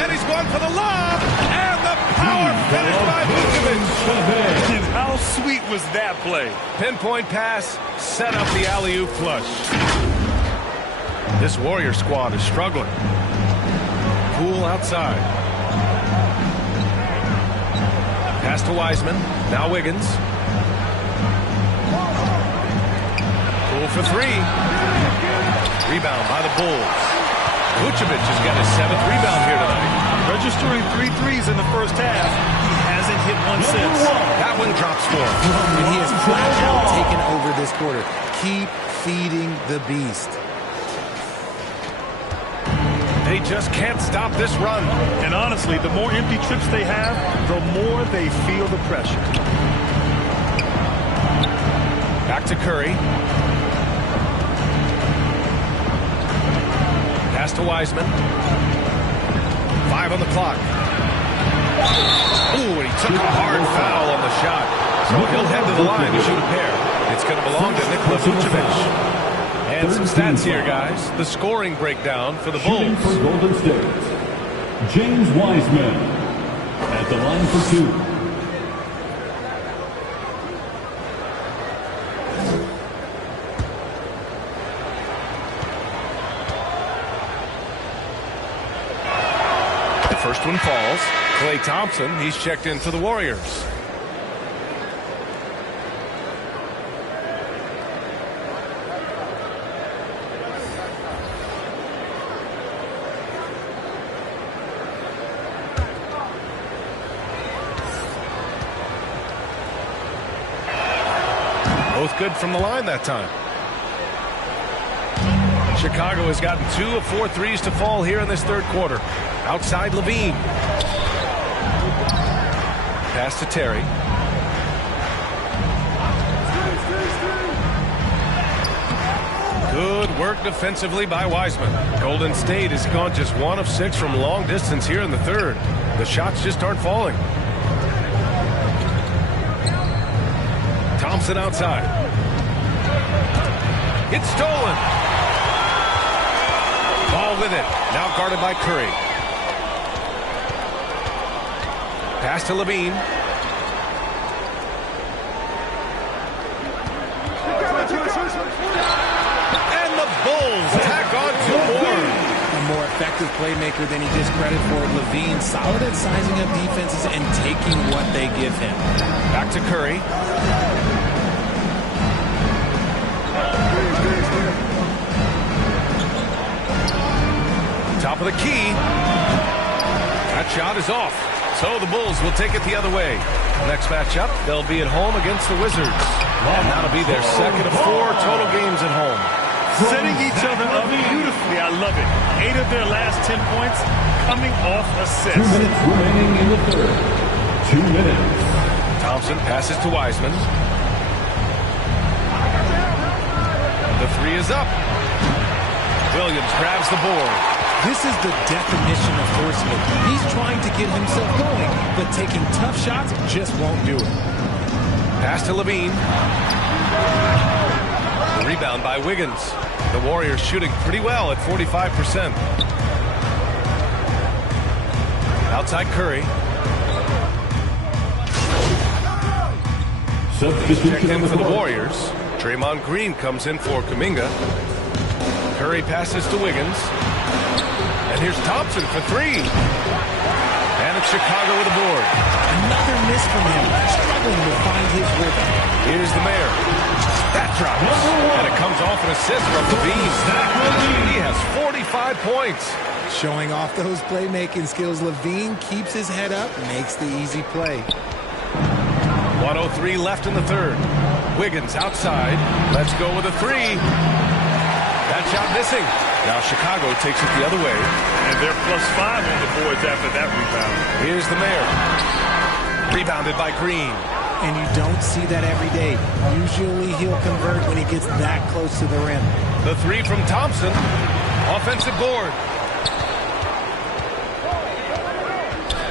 And he's going for the lob. And the power finish by Vucevic. And how sweet was that play? Pinpoint pass, set up the alley-oop flush. This Warrior squad is struggling. Poole outside. Pass to Wiseman. Now Wiggins. Poole for 3. Rebound by the Bulls. Vucevic has got his 7th rebound here tonight. Registering 3 threes in the first half. He hasn't hit one since. That one drops for him. And he has flat out taken over this quarter. Keep feeding the beast. They just can't stop this run. And honestly, the more empty trips they have, the more they feel the pressure. Back to Curry. Pass to Wiseman. 5 on the clock. Ooh, and he took a hard foul on the shot. So he'll head to the line to shoot a pair. It's going to belong to Nikola Vucevic. And some stats here, guys. The scoring breakdown for the Bulls. For Golden State, James Wiseman at the line for 2. First one falls. Klay Thompson, he's checked in for the Warriors. Both good from the line that time. Chicago has gotten 2 of 4 threes to fall here in this third quarter. Outside Levine. Pass to Terry. Good work defensively by Wiseman. Golden State has gone just 1 of 6 from long distance here in the third. The shots just aren't falling. Thompson outside. It's stolen. Ball with it. Now guarded by Curry. Pass to Levine. And the Bulls tack on 2 more. A more effective playmaker than he gives credit for. Levine solid at sizing up defenses and taking what they give him. Back to Curry. Top of the key. That shot is off. So the Bulls will take it the other way. Next matchup, they'll be at home against the Wizards. And that'll be their second of 4 total games at home. Setting each other up beautifully. I love it. 8 of their last 10 points coming off assists. 2 minutes remaining in the third. 2 minutes. Thompson passes to Wiseman. The 3 is up. Williams grabs the board. This is the definition of forcing it. He's trying to get himself going, but taking tough shots just won't do it. Pass to Levine. The rebound by Wiggins. The Warriors shooting pretty well at 45%. Outside Curry. Checked in for the Warriors. Draymond Green comes in for Kuminga. Curry passes to Wiggins. And here's Thompson for 3. And it's Chicago with a board. Another miss from him. Struggling to find his rhythm. Here's the mayor. That drops. And it comes off an assist from Levine. He has 45 points. Showing off those playmaking skills. Levine keeps his head up, makes the easy play. 1:03 left in the third. Wiggins outside. Let's go with a 3. That shot missing. Now Chicago takes it the other way. And they're +5 on the boards after that rebound. Here's the mayor. Rebounded by Green. And you don't see that every day. Usually he'll convert when he gets that close to the rim. The 3 from Thompson. Offensive board.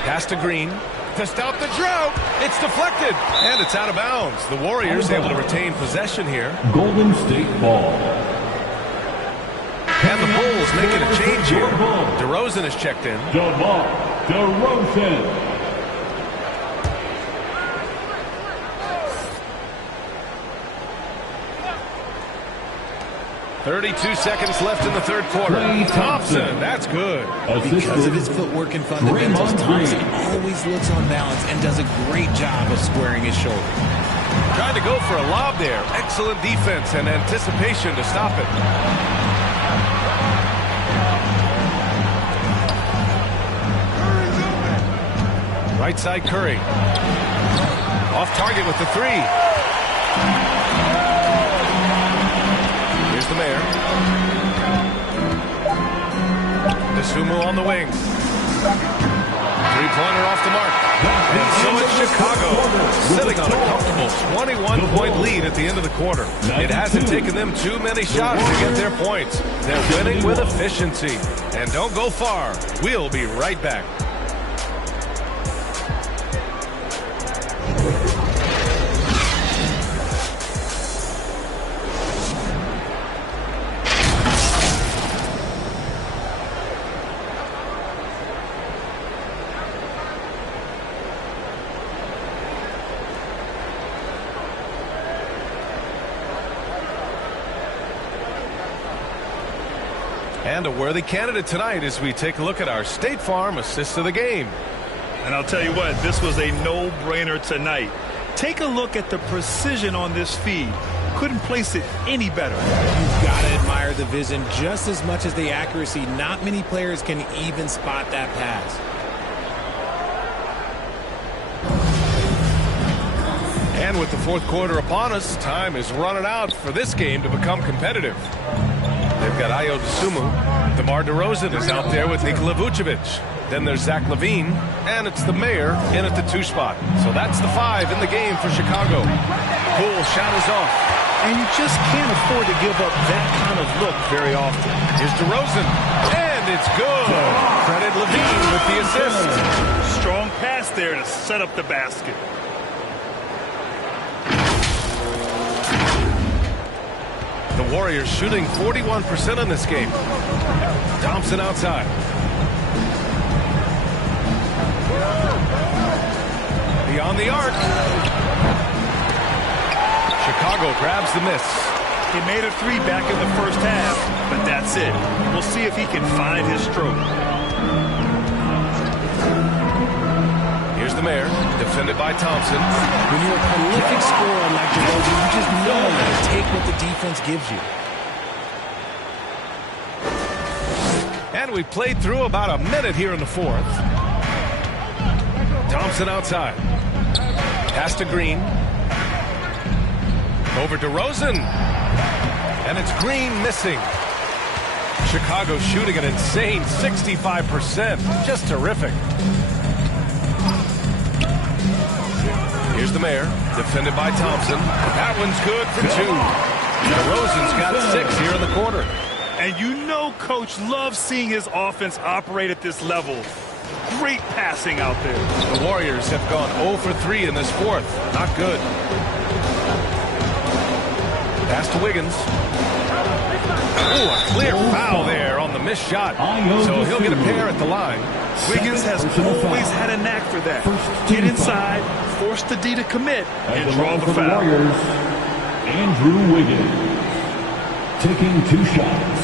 Pass to Green. To stop the drought. It's deflected. And it's out of bounds. The Warriors able to retain possession here. Golden State ball. And the Bulls making a change here. DeRozan is checked in. DeRozan. 32 seconds left in the third quarter. Thompson, that's good. Because of his footwork and fundamentals, Thompson always looks on balance and does a great job of squaring his shoulder. Trying to go for a lob there. Excellent defense and anticipation to stop it. Right side Curry. Off target with the 3. Here's the mayor. Dosunmu on the wing. 3-pointer off the mark. And so it's Chicago sitting on a comfortable 21-point lead at the end of the quarter. It hasn't taken them too many shots to get their points. They're winning with efficiency. And don't go far. We'll be right back. And a worthy candidate tonight as we take a look at our State Farm assist of the game. And I'll tell you what, this was a no-brainer tonight. Take a look at the precision on this feed. Couldn't place it any better. You've got to admire the vision just as much as the accuracy. Not many players can even spot that pass. And with the fourth quarter upon us, time is running out for this game to become competitive. They've got Ayo Dosunmu. DeMar DeRozan is out there with Nikola Vucevic. Then there's Zach LaVine, and it's the mayor in at the 2 spot. So that's the 5 in the game for Chicago. Poole shot is off. And you just can't afford to give up that kind of look very often. Here's DeRozan, and it's good. Credit LaVine with the assist. Strong pass there to set up the basket. The Warriors shooting 41% in this game. Thompson outside. Beyond the arc. Chicago grabs the miss. He made a 3 back in the first half, but that's it. We'll see if he can find his stroke. Here's the mayor, defended by Thompson. When you're a prolific scorer like DeRozan, you just know to take what the defense gives you. And we played through about a minute here in the fourth. Thompson outside. Pass to Green. Over DeRozan. And it's Green missing. Chicago shooting an insane 65%. Just terrific. Here's the mayor, defended by Thompson. That one's good for 2. DeRozan's got 6 here in the quarter. And you know Coach loves seeing his offense operate at this level. Great passing out there. The Warriors have gone 0 for 3 in this fourth. Not good. Pass to Wiggins. Ooh, a clear foul there on the missed shot. So he'll get a pair at the line. Wiggins has always had a knack for that. Get inside, force the D to commit, and draw the foul. Warriors, Andrew Wiggins taking 2 shots.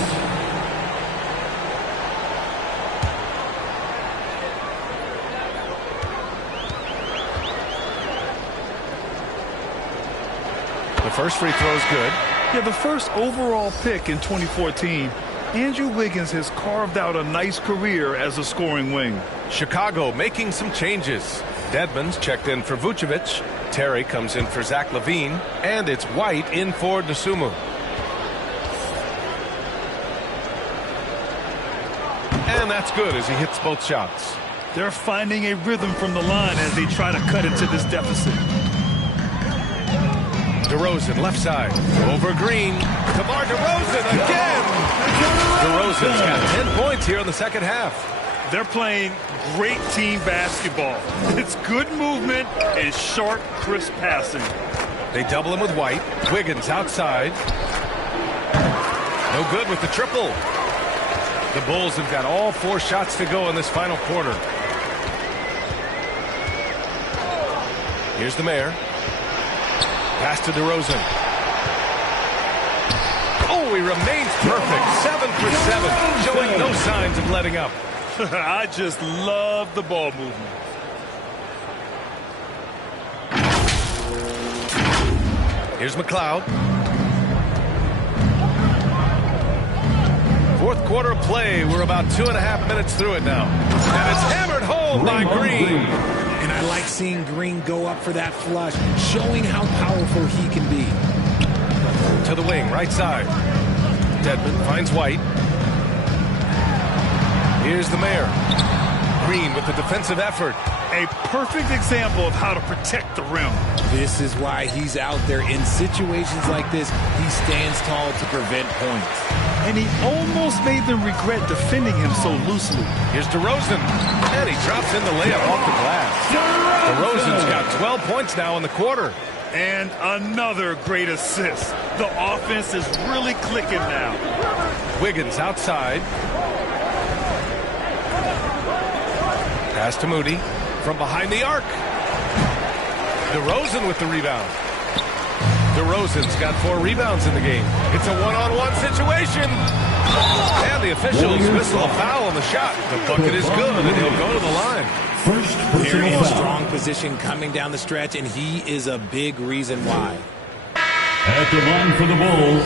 The first free throw is good. Yeah, the first overall pick in 2014, Andrew Wiggins has carved out a nice career as a scoring wing. Chicago making some changes. Dedmon's checked in for Vucevic. Terry comes in for Zach LaVine. And it's White in for Dosunmu. And that's good as he hits both shots. They're finding a rhythm from the line as they try to cut into this deficit. DeRozan left side. Over Green. DeMar DeRozan again. DeRozan's got 10 points here in the second half. They're playing great team basketball. It's good movement and sharp, crisp passing. They double him with White. Wiggins outside. No good with the triple. The Bulls have got all 4 shots to go in this final quarter. Here's the mayor. Pass to DeRozan. Oh, he remains perfect. 7 for 7. Showing no signs of letting up. I just love the ball movement. Here's McLeod. Fourth quarter of play. We're about 2.5 minutes through it now. And it's hammered home by Green. And I like seeing Green go up for that flush, showing how powerful he can be. To the wing, right side. Dedmon finds White. Here's the mayor. Green with the defensive effort. A perfect example of how to protect the rim. This is why he's out there in situations like this. He stands tall to prevent points. And he almost made them regret defending him so loosely. Here's DeRozan. And he drops in the layup off the glass. DeRozan's got 12 points now in the quarter. And another great assist. The offense is really clicking now. Wiggins outside. Pass to Moody from behind the arc. DeRozan with the rebound. DeRozan's got 4 rebounds in the game. It's a one-on-one situation. And the officials whistle a foul on the shot. The bucket is good, and he'll go to the line. Very strong position coming down the stretch, and he is a big reason why. At the line for the Bulls,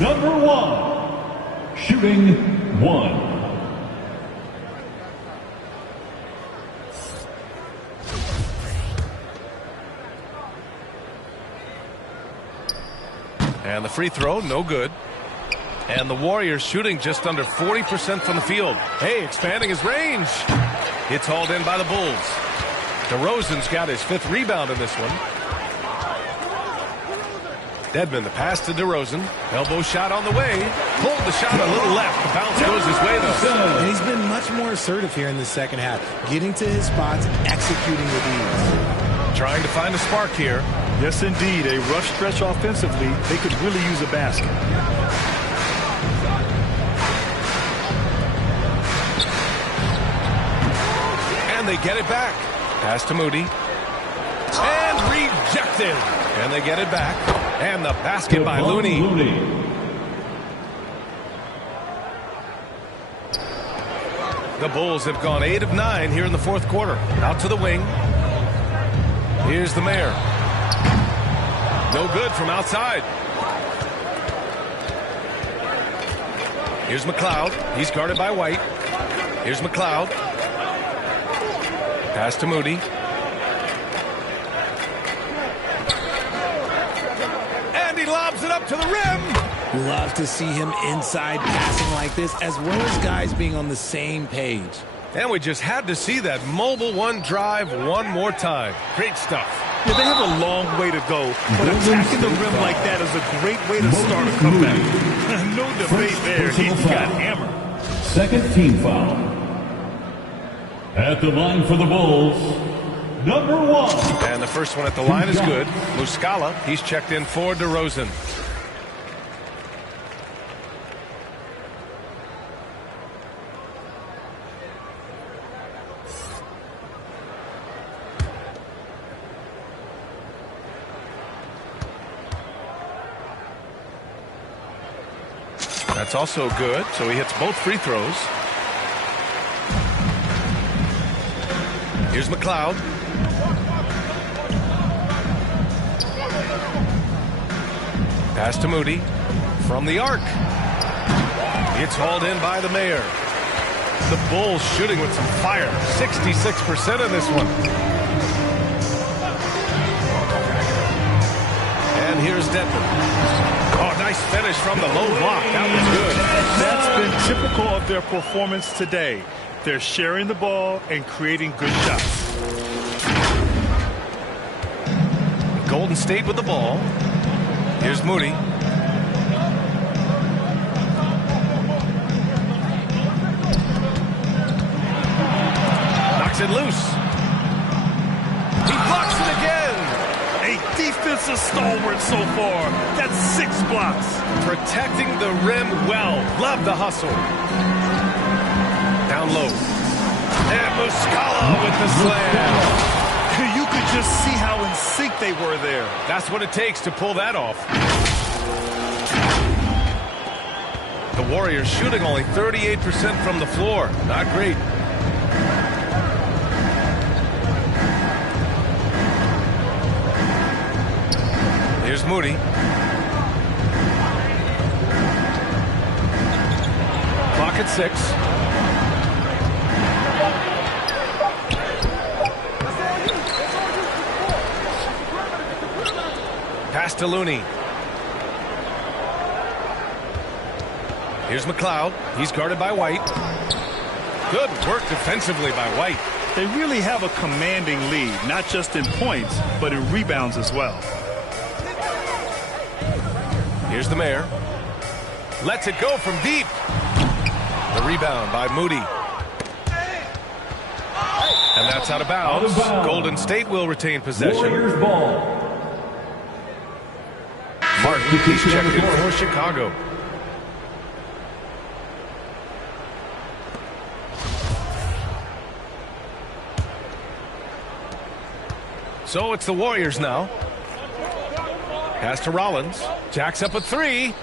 number 1, shooting 1. And the free throw, no good. And the Warriors shooting just under 40% from the field. Hey, expanding his range. It's hauled in by the Bulls. DeRozan's got his 5th rebound in this one. Dedmon, the pass to DeRozan. Elbow shot on the way. Pulled the shot a little left. The bounce goes his way, though. And he's been much more assertive here in the second half. Getting to his spots, executing with ease. Trying to find a spark here. Yes, indeed. A rough stretch offensively. They could really use a basket. And they get it back. Pass to Moody. And rejected. And they get it back. And the basket by Looney. The Bulls have gone 8 of 9 here in the 4th quarter. Out to the wing. Here's the mayor. No good from outside. Here's McLeod. He's guarded by White. Here's McLeod. Pass to Moody. And he lobs it up to the rim. Love to see him inside passing like this, as well as guys being on the same page. And we just had to see that mobile one drive one more time. Great stuff. Yeah, they have a long way to go, but attacking the rim like that is a great way to start a comeback. No debate there. He got hammered. 2nd team foul. At the line for the Bulls, number 1. And the first one at the line is good. Muscala, he's checked in for DeRozan. That's also good, so he hits both free throws. Here's McLeod. Pass to Moody. From the arc. It's hauled in by the mayor. The Bulls shooting with some fire. 66% in this one. And here's Dedmon. Oh, nice finish from the low block. That was good. That's been typical of their performance today. They're sharing the ball and creating good shots. Golden State with the ball. Here's Moody. Knocks it loose. He blocks it again. A defensive stalwart so far. That's 6 blocks. Protecting the rim well. Love the hustle. Down low. And Muscala with the slam. You could just see how in sync they were there. That's what it takes to pull that off. The Warriors shooting only 38% from the floor. Not great. Here's Moody. Clock at 6. Pass to Looney. Here's McLeod. He's guarded by White. Good work defensively by White. They really have a commanding lead, not just in points, but in rebounds as well. Here's the mayor. Lets it go from deep. The rebound by Moody. And that's out of bounds. Golden State will retain possession. Warriors ball. Martin, he's checked in for Chicago. So it's the Warriors now. Pass to Rollins. Jacks up a three.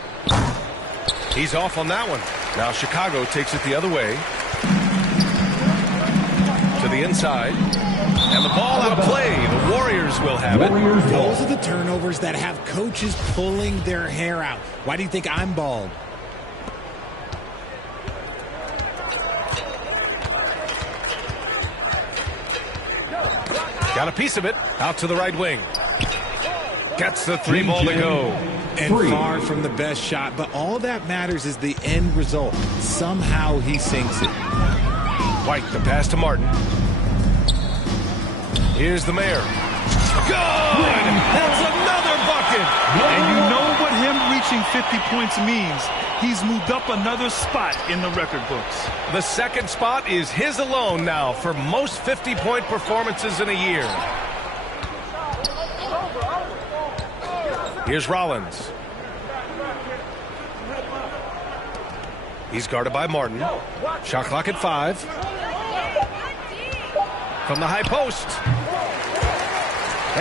He's off on that one. Now Chicago takes it the other way. To the inside. And the ball out of play. The Warriors will have it. Those are the turnovers that have coaches pulling their hair out. Why do you think I'm bald? Got a piece of it. Out to the right wing. Gets the three ball to go. And far from the best shot, but all that matters is the end result. Somehow he sinks it. White, the pass to Martin. Here's the mayor. Good! That's another bucket! And you know what him reaching 50 points means. He's moved up another spot in the record books. The second spot is his alone now for most 50-point performances in a year. Here's Rollins. He's guarded by Martin. Shot clock at 5. From the high post.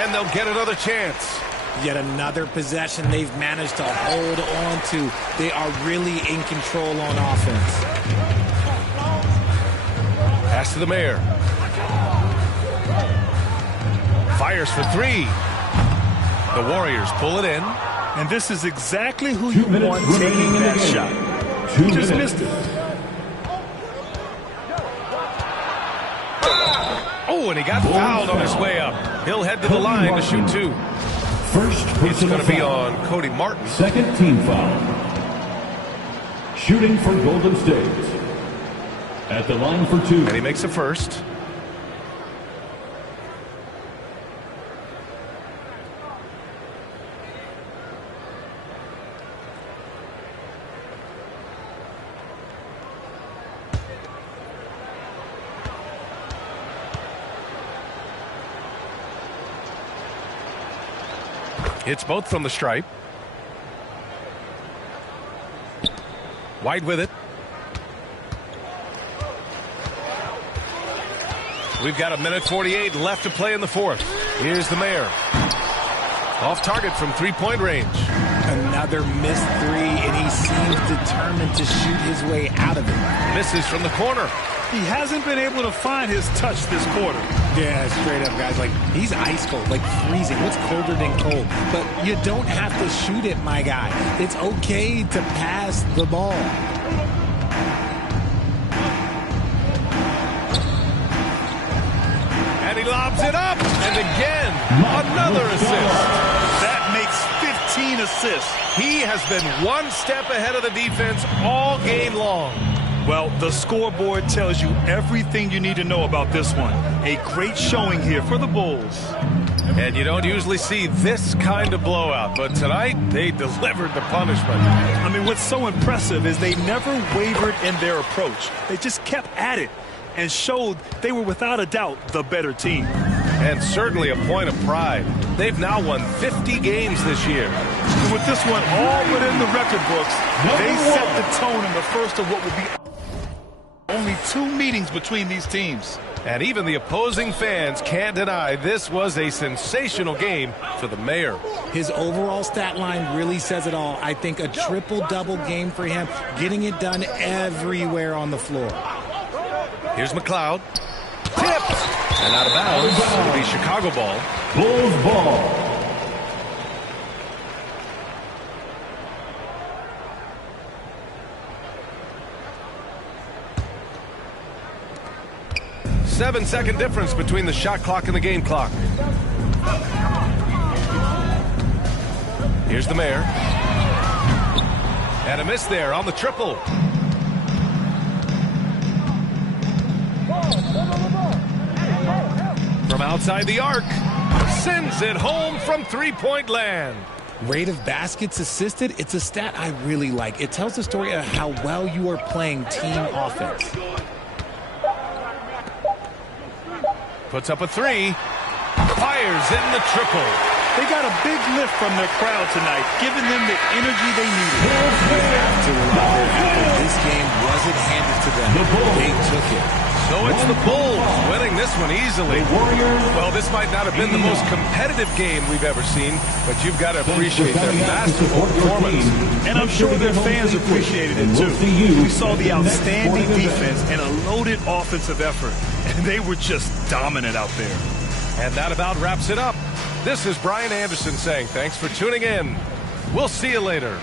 And they'll get another chance. Yet another possession they've managed to hold on to. They are really in control on offense. Pass to the mayor. Fires for three. The Warriors pull it in. And this is exactly who you want taking that shot. He just missed it. Oh, and he got fouled on his way up. He'll head to the line to shoot two. It's going to be on Cody Martin. Second team foul. Shooting for Golden State. At the line for two. And he makes the first. Hits both from the stripe. White with it. We've got 1:48 left to play in the fourth. Here's the mayor. Off target from three-point range. Another missed three, and he seems determined to shoot his way out of it. Misses from the corner. He hasn't been able to find his touch this quarter. Yeah, straight up, guys. Like, he's ice cold, like freezing. What's colder than cold? But you don't have to shoot it, my guy. It's okay to pass the ball. And he lobs it up. And again, another assist. That makes 15 assists. He has been one step ahead of the defense all game long. Well, the scoreboard tells you everything you need to know about this one. A great showing here for the Bulls. And you don't usually see this kind of blowout, but tonight they delivered the punishment. I mean, what's so impressive is they never wavered in their approach. They just kept at it and showed they were without a doubt the better team. And certainly a point of pride. They've now won 50 games this year. And with this one all within the record books, they set the tone in the first of what will be only 2 meetings between these teams. And even the opposing fans can't deny this was a sensational game for the mayor. His overall stat line really says it all. I think a triple-double game for him, getting it done everywhere on the floor. Here's McLeod. Tipped! And out of bounds. It'll be Chicago ball. Bulls ball. Seven-second difference between the shot clock and the game clock. Here's the mayor. And a miss there on the triple. From outside the arc. Sends it home from three-point land. Rate of baskets assisted, it's a stat I really like. It tells the story of how well you are playing team offense. Puts up a three. Fires in the triple. They got a big lift from their crowd tonight, giving them the energy they needed. You have to love it because this game was wasn't handed to them. They took it. So it's the Bulls winning this one easily. Well, this might not have been the most competitive game we've ever seen, but you've got to appreciate their masterful performance. And I'm sure their fans appreciated it too. We saw the outstanding defense and a loaded offensive effort, and they were just dominant out there. And that about wraps it up. This is Brian Anderson saying thanks for tuning in. We'll see you later.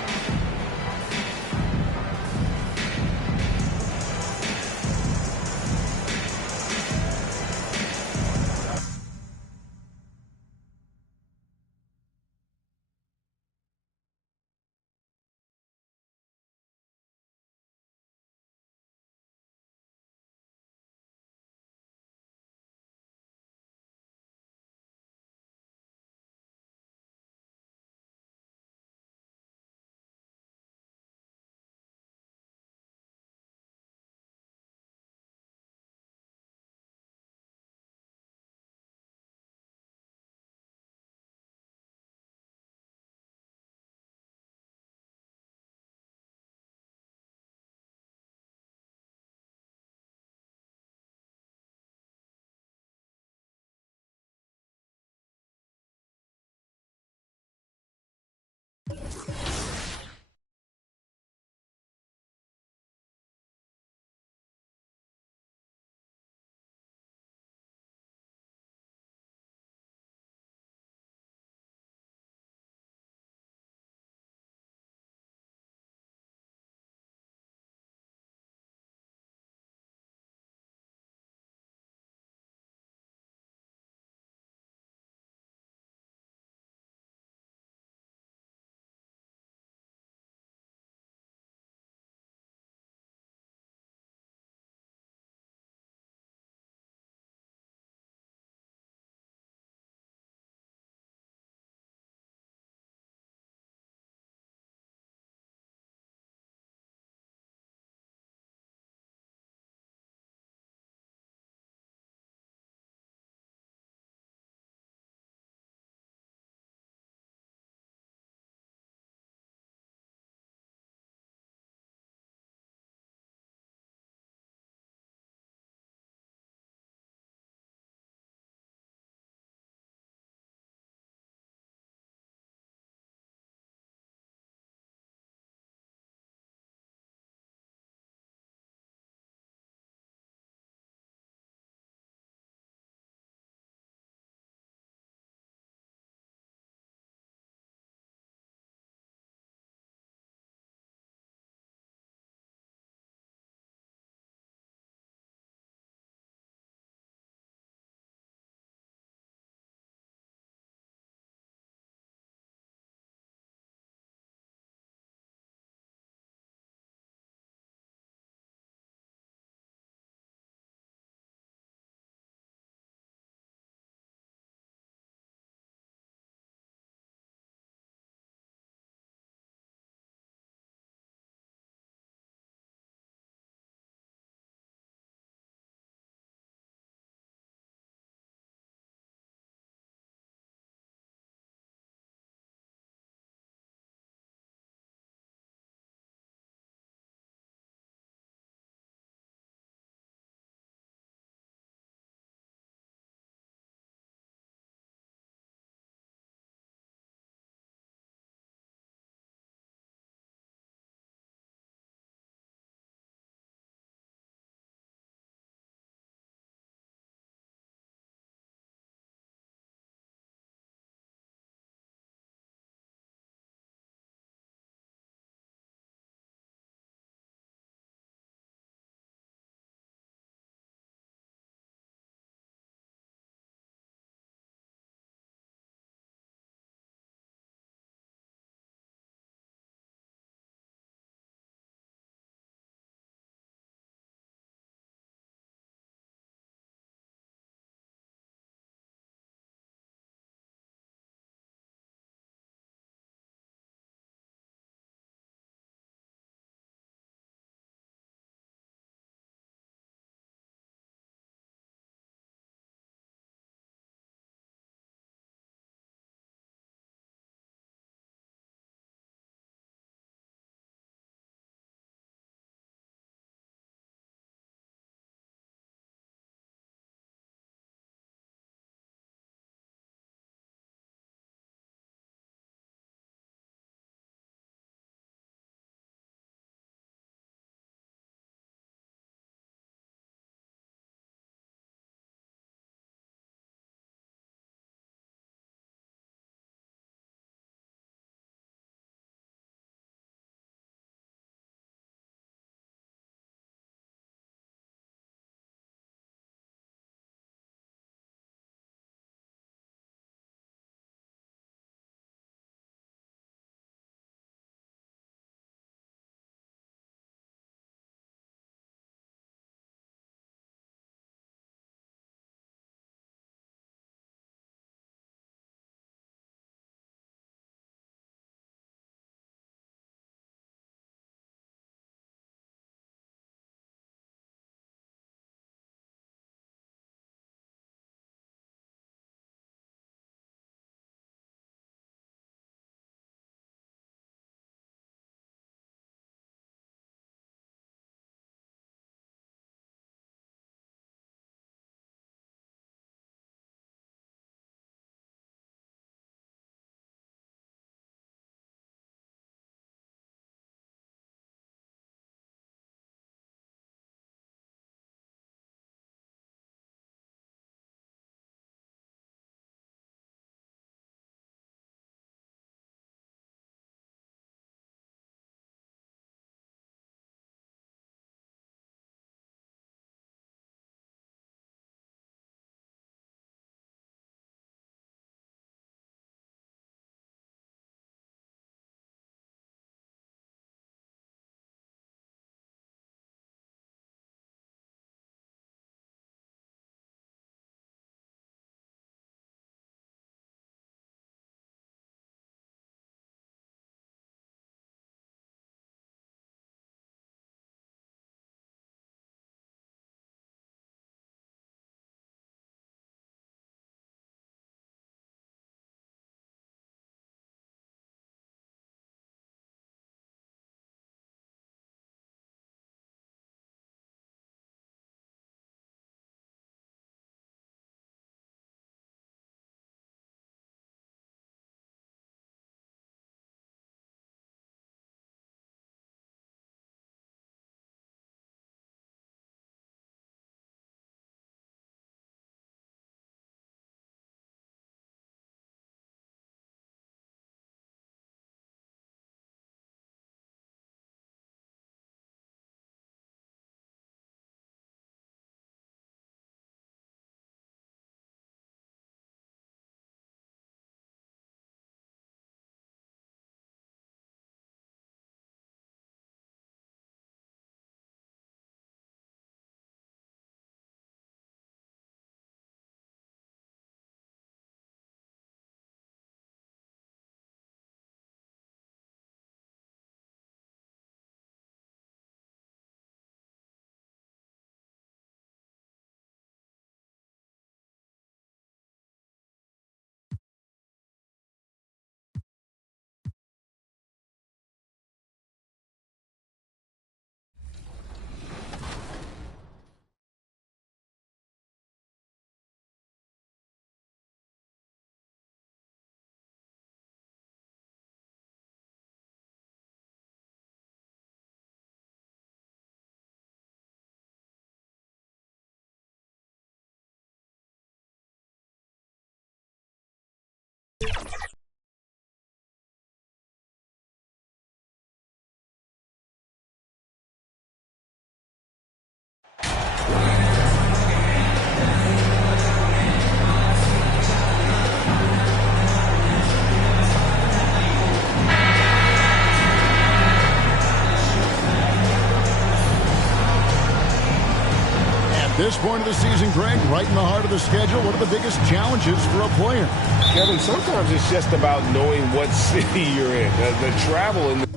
This point of the season, Greg, right in the heart of the schedule, what are the biggest challenges for a player? Kevin, sometimes it's just about knowing what city you're in. The travel in the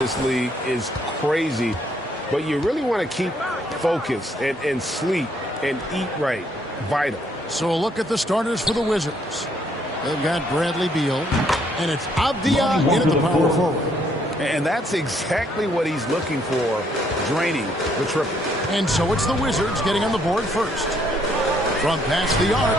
This league is crazy, but you really want to keep focused and sleep and eat right. Vital. So a look at the starters for the Wizards. They've got Bradley Beal, and it's Avdia in at the power forward. And that's exactly what he's looking for, draining the triple. And so it's the Wizards getting on the board first. From past the arc,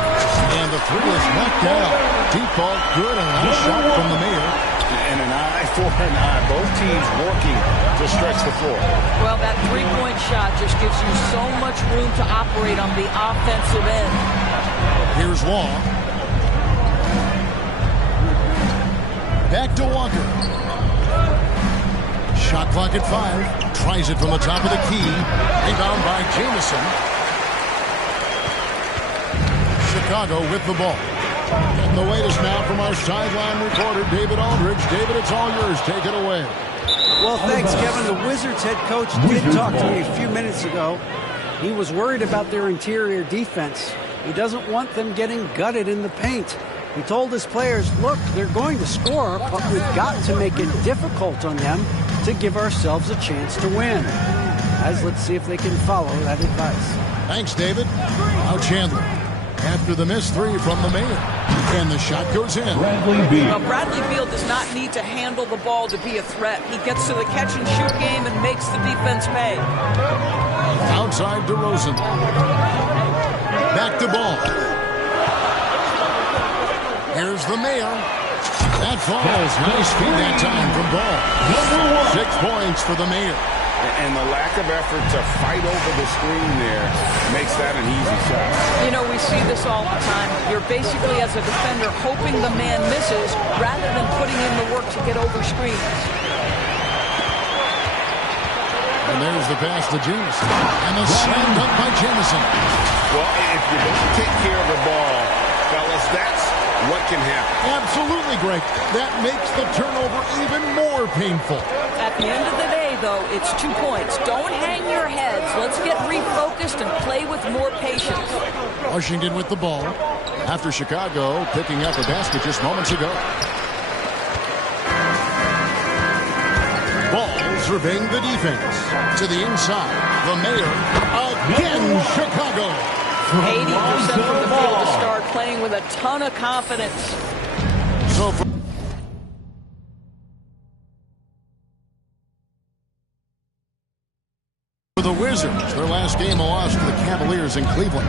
and the three is knocked down. Deep ball, good, and a shot from the Mayor. And an eye for an eye. Both teams working to stretch the floor. Well, that three-point shot just gives you so much room to operate on the offensive end. Here's Law. Back to Walker. Shot clock at 5. Tries it from the top of the key. Rebound by Jamison. Chicago with the ball. And the wait is now from our sideline reporter, David Aldridge. David, it's all yours. Take it away. Well, thanks, Kevin. The Wizards head coach did talk to me a few minutes ago. He was worried about their interior defense. He doesn't want them getting gutted in the paint. He told his players, look, they're going to score, but we've got to make it difficult on them to give ourselves a chance to win. Guys, let's see if they can follow that advice. Thanks, David. Now Chandler. After the missed three from the Mayor. And the shot goes in. Well, Bradley Beal does not need to handle the ball to be a threat. He gets to the catch-and-shoot game and makes the defense pay. Outside DeRozan. Back to Ball. Here's the Mayor. That falls. Nice feed that time from Ball. 6 points for the Mayor. And the lack of effort to fight over the screen there makes that an easy shot. You know, we see this all the time. You're basically, as a defender, hoping the man misses rather than putting in the work to get over screens. And there's the pass to Jamison. And the slam dunk by Jamison. Well, if you don't take care of the ball, fellas, that's what can happen. Absolutely, Greg. That makes the turnover even more painful. At the end of the day, though, it's 2 points. Don't hang your heads. Let's get refocused and play with more patience. Washington with the ball. After Chicago picking up a basket just moments ago. Ball surveying the defense. To the inside. The Mayor. Again, Chicago. 80% from the field to start, playing with a ton of confidence. So for the Wizards, their last game lost to the Cavaliers in Cleveland.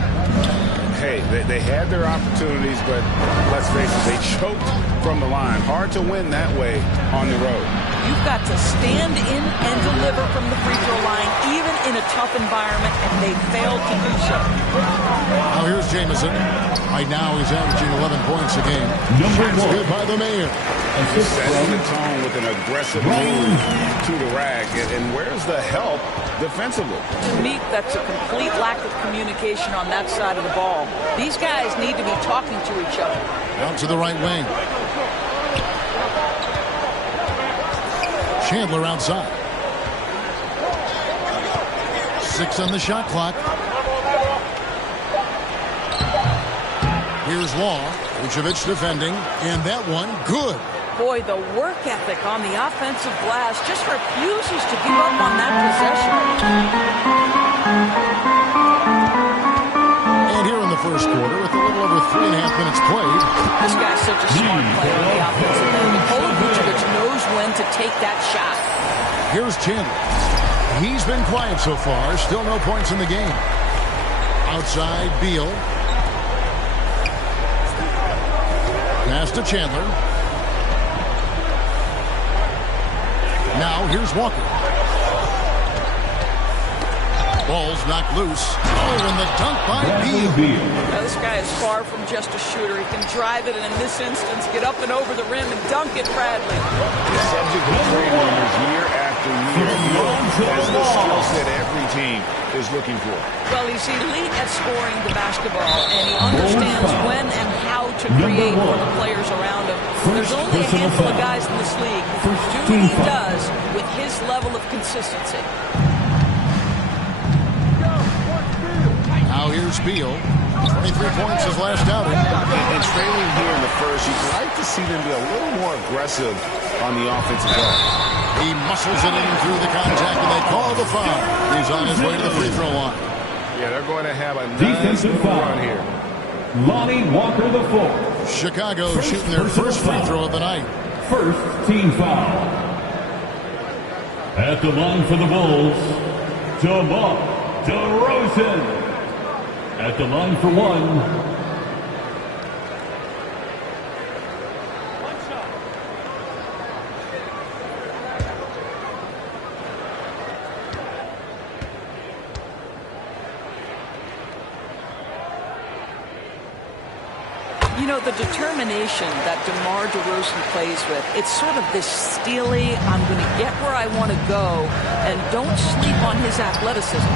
Hey, they had their opportunities, but let's face it, they choked from the line. Hard to win that way on the road. You've got to stand in and deliver from the free throw line, even in a tough environment, and they failed to do so. Now here's Jamison. Right now he's averaging 11 points a game. Shots good by the Mayor. Setting the tone with an aggressive move to the rack. And where's the help defensively? To me, that's a complete lack of communication on that side of the ball. These guys need to be talking to each other. Out to the right wing. Chandler outside. 6 on the shot clock. Here's Law. Vucevic defending. And that one, good. Boy, the work ethic on the offensive glass just refuses to give up on that possession. And here in the first quarter, with a little over 3.5 minutes played. This guy's such a smart player on the offensive end. Nikola Vucevic knows when to take that shot. Here's Chandler. He's been quiet so far. Still no points in the game. Outside, Beal. Pass to Chandler. Now here's Walker. Ball's knocked loose. Oh, and the dunk by Beal. Now, this guy is far from just a shooter. He can drive it and in this instance get up and over the rim and dunk it, Bradley. He's subject to trade rumors year after year. He has the skill set every team is looking for. Well, he's elite at scoring the basketball, and he understands when and how to create for the players around him. There's only a handful of guys in this league who do what he does with his level of consistency. Now here's Beal. 23 points his last outing. And trailing here in the first, you'd like to see them be a little more aggressive on the offensive end. He muscles it in through the contact, and they call the foul. He's on his way to the free throw line. Yeah, they're going to have a nice Defensive foul. run here. Lonnie Walker the fourth. Chicago shooting their first free throw of the night. First team foul. At the line for the Bulls, DeMar DeRozan. At the line for one. You know, the determination that DeMar DeRozan plays with, it's sort of this steely, I'm going to get where I want to go, and don't sleep on his athleticism.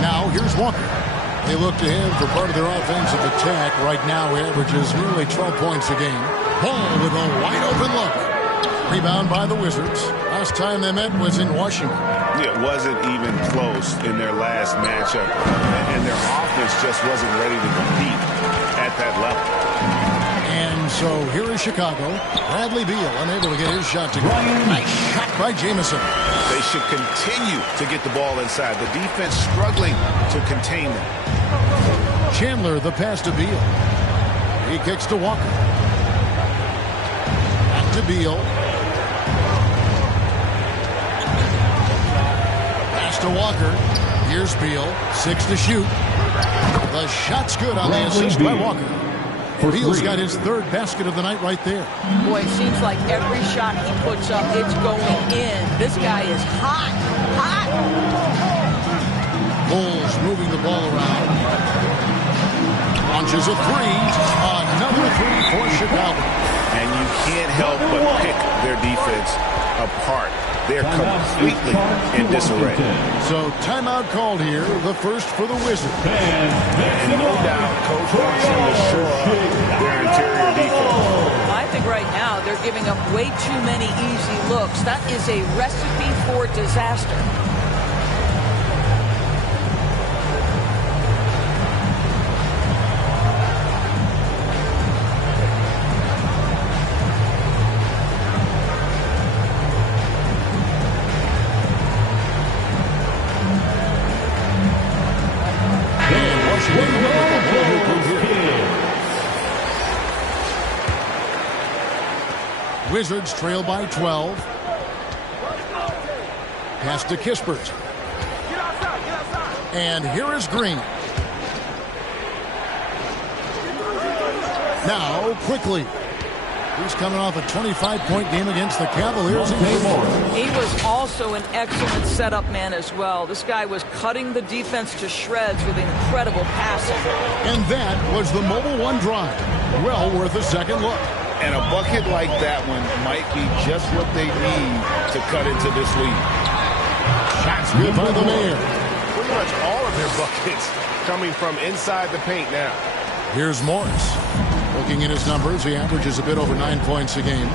Now, here's Walker. They look to him for part of their offensive attack. Right now, he averages nearly 12 points a game. Paul with a wide-open look. Rebound by the Wizards. Last time they met was in Washington. It wasn't even close in their last matchup, and their offense just wasn't ready to compete at that level. And so here is Chicago. Bradley Beal unable to get his shot to go. Nice shot by Jamison. They should continue to get the ball inside. The defense struggling to contain them. Chandler, the pass to Beal. He kicks to Walker. Back to Beal. Pass to Walker. Here's Beal. 6 to shoot. The shot's good on the assist by Walker. Beal's got his third basket of the night right there. Boy, it seems like every shot he puts up, it's going in. This guy is hot, hot. Bulls moving the ball around. Launches a three. Another three for Chicago. And you can't help but pick their defense apart. They're completely in disarray. So timeout called here, the first for the Wizards. And no doubt, Coach wants them to shore up their interior defense. I think right now they're giving up way too many easy looks. That is a recipe for disaster. Wizards trail by 12. Pass to Kispert. And here is Green. Now, quickly. He's coming off a 25-point game against the Cavaliers. He was also an excellent setup man as well. This guy was cutting the defense to shreds with incredible passing. And that was the Mobile One drive. Well worth a second look. And a bucket like that one might be just what they need to cut into this lead. Shots good by the Mayor. Pretty much all of their buckets coming from inside the paint now. Here's Morris. Looking at his numbers, he averages a bit over 9 points a game.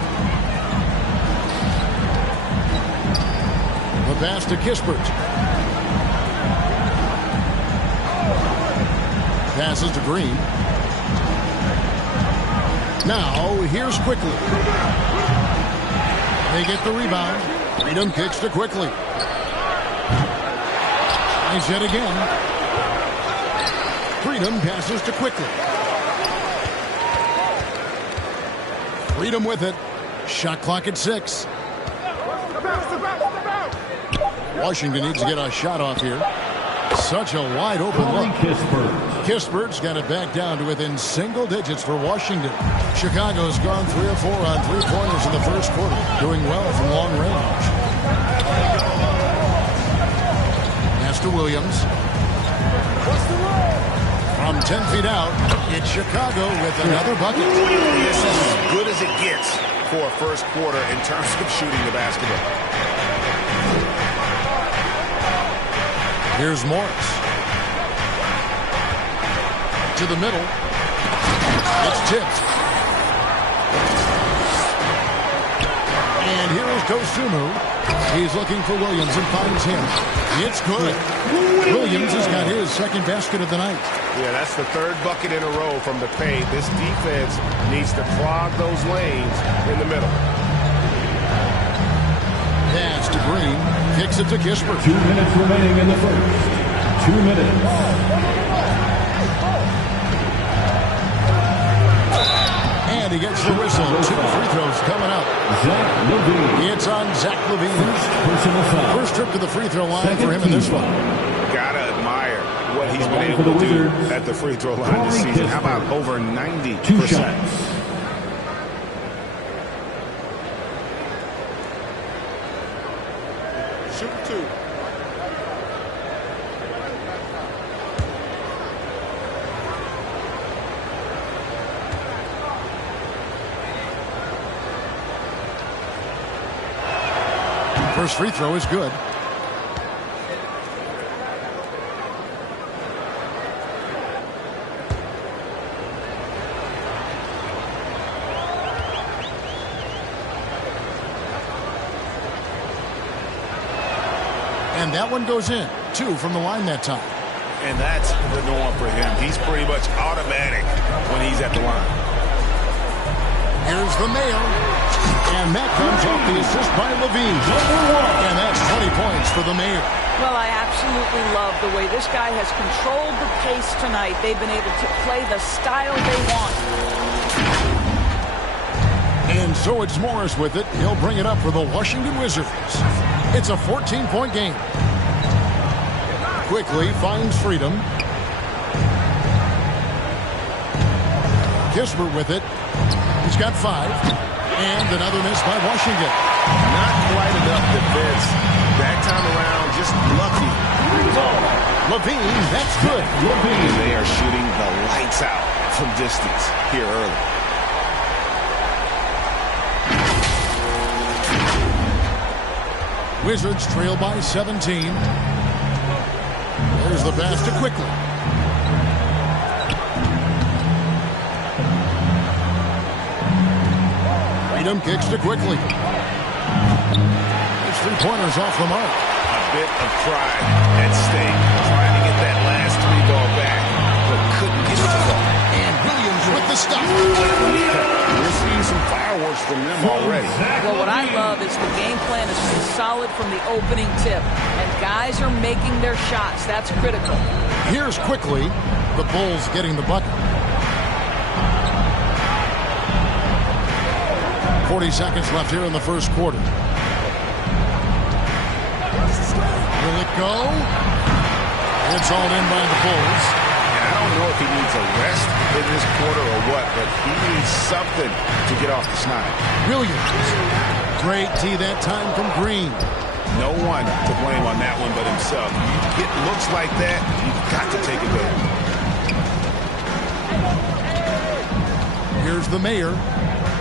The pass to Kispert. Passes to Green. Now, here's Quickly. They get the rebound. Freedom kicks to Quickly. Tries yet again. Freedom passes to Quickly. Freedom with it. Shot clock at 6. Washington needs to get a shot off here. Such a wide open look. Kispert's got it back down to within single digits for Washington. Chicago's gone 3 or 4 on three-pointers in the first quarter, doing well from long range. Pass to Williams. From 10 feet out, it's Chicago with another bucket. This is as good as it gets for a first quarter in terms of shooting the basketball. Here's Morris. To the middle. It's tipped. And here is Dosunmu. He's looking for Williams and finds him. It's good. Williams has got his second basket of the night. Yeah, that's the third bucket in a row from the paint. This defense needs to clog those lanes in the middle. Green. Kicks it to Kispert. 2 minutes remaining in the first. 2 minutes. And he gets the whistle. 2 free throws coming up. Zach LaVine. It's on Zach LaVine. Personal foul. First trip to the free throw line for him in this one. Gotta admire what he's been able to do at the free throw line this season. How about over 90%? 2 shots. Shoot 2. First free throw is good. And that one goes in. 2 from the line that time. And that's the norm for him. He's pretty much automatic when he's at the line. Here's the Mayor. And that comes off the assist by LaVine. And that's 20 points for the Mayor. Well, I absolutely love the way this guy has controlled the pace tonight. They've been able to play the style they want. And so it's Morris with it. He'll bring it up for the Washington Wizards. It's a 14-point game. Quickly finds freedom. Kispert with it. He's got 5. And another miss by Washington. Not quite enough defense. That time around, just lucky. LaVine, that's good. LaVine. They are shooting the lights out from distance here early. Wizards trail by 17. There's the pass to Quickly. Freedom kicks to Quickly. His 3-pointers off the mark. A bit of pride at stake, trying to get that last 3 ball back, but couldn't get it to fall. And Williams with the stop. We're seeing some fireworks from them already. Well, what I love is the game plan has been solid from the opening tip, and guys are making their shots. That's critical. Here's Quickly. The Bulls getting the bucket. 40 seconds left here in the first quarter. Will it go? It's all in by the Bulls. And I don't know if he needs a rest in this quarter or what, but he needs something to get off the snide. Williams. Great tee that time from Green. No one to blame on that one but himself. You get looks like that, you've got to take advantage. Here's the Mayor.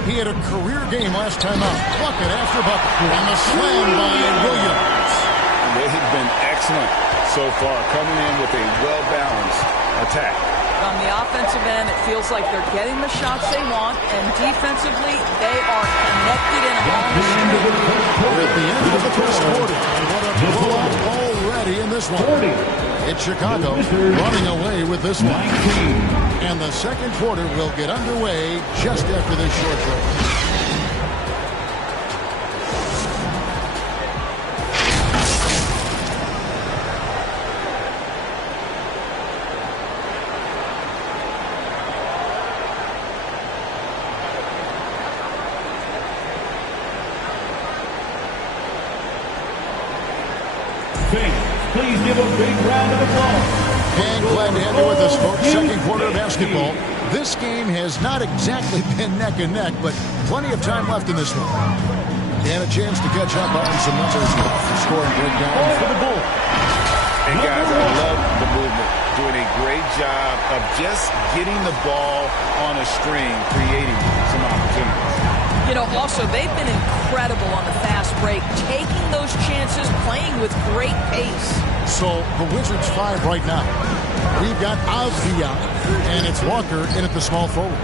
He had a career game last time out. Bucket after bucket. And the slam by Williams. They've been excellent so far, coming in with a well-balanced attack. On the offensive end, it feels like they're getting the shots they want, and defensively, they are connected in along the street. We're at the end of the first quarter. What a blowout already in this one. It's Chicago running away with this one. And the second quarter will get underway just after this short break. Please give a big round of applause. And glad to have you with us, folks. Second quarter of basketball. This game has not exactly been neck and neck, but plenty of time left in this one. And a chance to catch up on some numbers now for scoring breakdown for the Bulls. And guys, I love the movement. Doing a great job of just getting the ball on a string, creating some opportunities. You know, also, they've been incredible on the fast break, taking those chances, playing with great pace. So, the Wizards 5 right now. We've got Avdia, and it's Walker in at the small forward.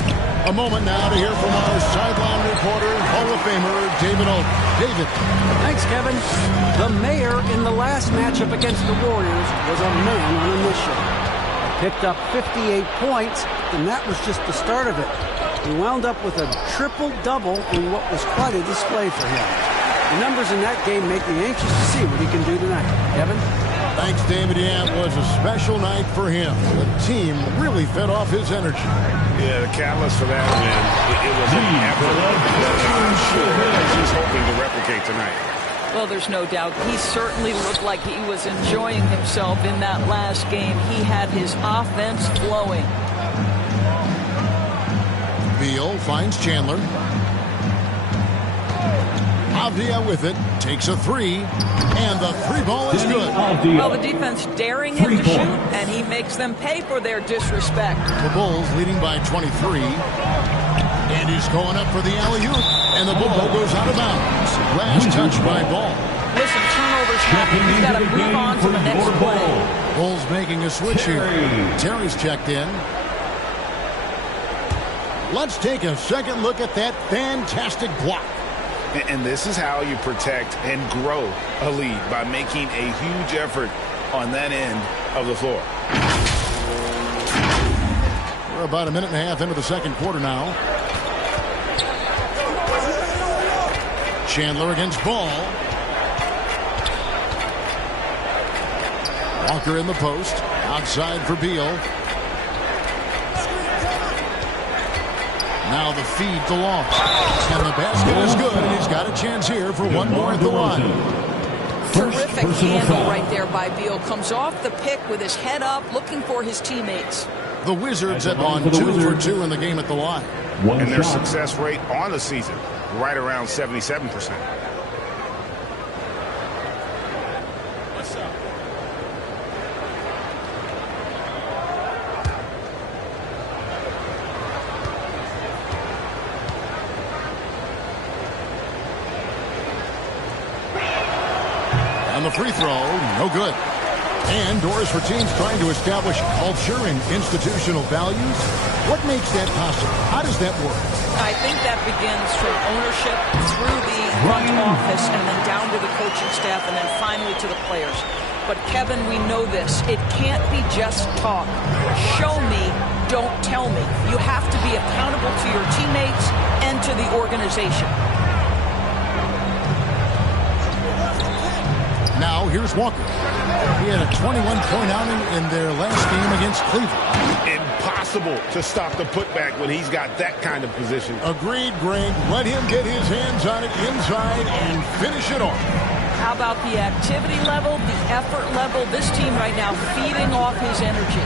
A moment now to hear from our sideline reporter, Hall of Famer, David Oak. David. Thanks, Kevin. The Mayor in the last matchup against the Warriors was a man on a mission. Picked up 58 points, and that was just the start of it. He wound up with a triple-double in what was quite a display for him. The numbers in that game make me anxious to see what he can do tonight. Kevin? Thanks, David. Yeah, it was a special night for him. The team really fed off his energy. Yeah, the catalyst for that win, it was an effort that I'm sure he's hoping to replicate tonight. Well, there's no doubt. He certainly looked like he was enjoying himself in that last game. He had his offense flowing. Beal finds Chandler. Avdia with it, takes a three, and the three ball is good. Well, the defense daring him to shoot, and he makes them pay for their disrespect. The Bulls leading by 23. And he's going up for the alley-oop, and the ball goes out of bounds. Last touch by Ball. Listen, turnovers happen. You've got to move on to the next play. Bulls making a switch here. Terry's checked in. Let's take a second look at that fantastic block. And this is how you protect and grow a lead, by making a huge effort on that end of the floor. We're about a minute and a half into the second quarter now. Chandler against Ball. Walker in the post. Outside for Beal. Now the feed to Long. And the basket is good. And he's got a chance here for one more at the line. Terrific handle right there by Beal. Comes off the pick with his head up, looking for his teammates. The Wizards have gone 2 for 2 in the game at the line. And their success rate on the season, right around 77%. On the free throw, no good. And doors for teams trying to establish culture and institutional values. What makes that possible? How does that work? I think that begins from ownership through the front office and then down to the coaching staff and then finally to the players. But Kevin, we know this. It can't be just talk. Show me, don't tell me. You have to be accountable to your teammates and to the organization. Now here's Walker. He had a 21-point outing in their last game against Cleveland. Impossible to stop the putback when he's got that kind of position. Agreed, Greg. Let him get his hands on it inside and finish it off. How about the activity level, the effort level? This team right now feeding off his energy.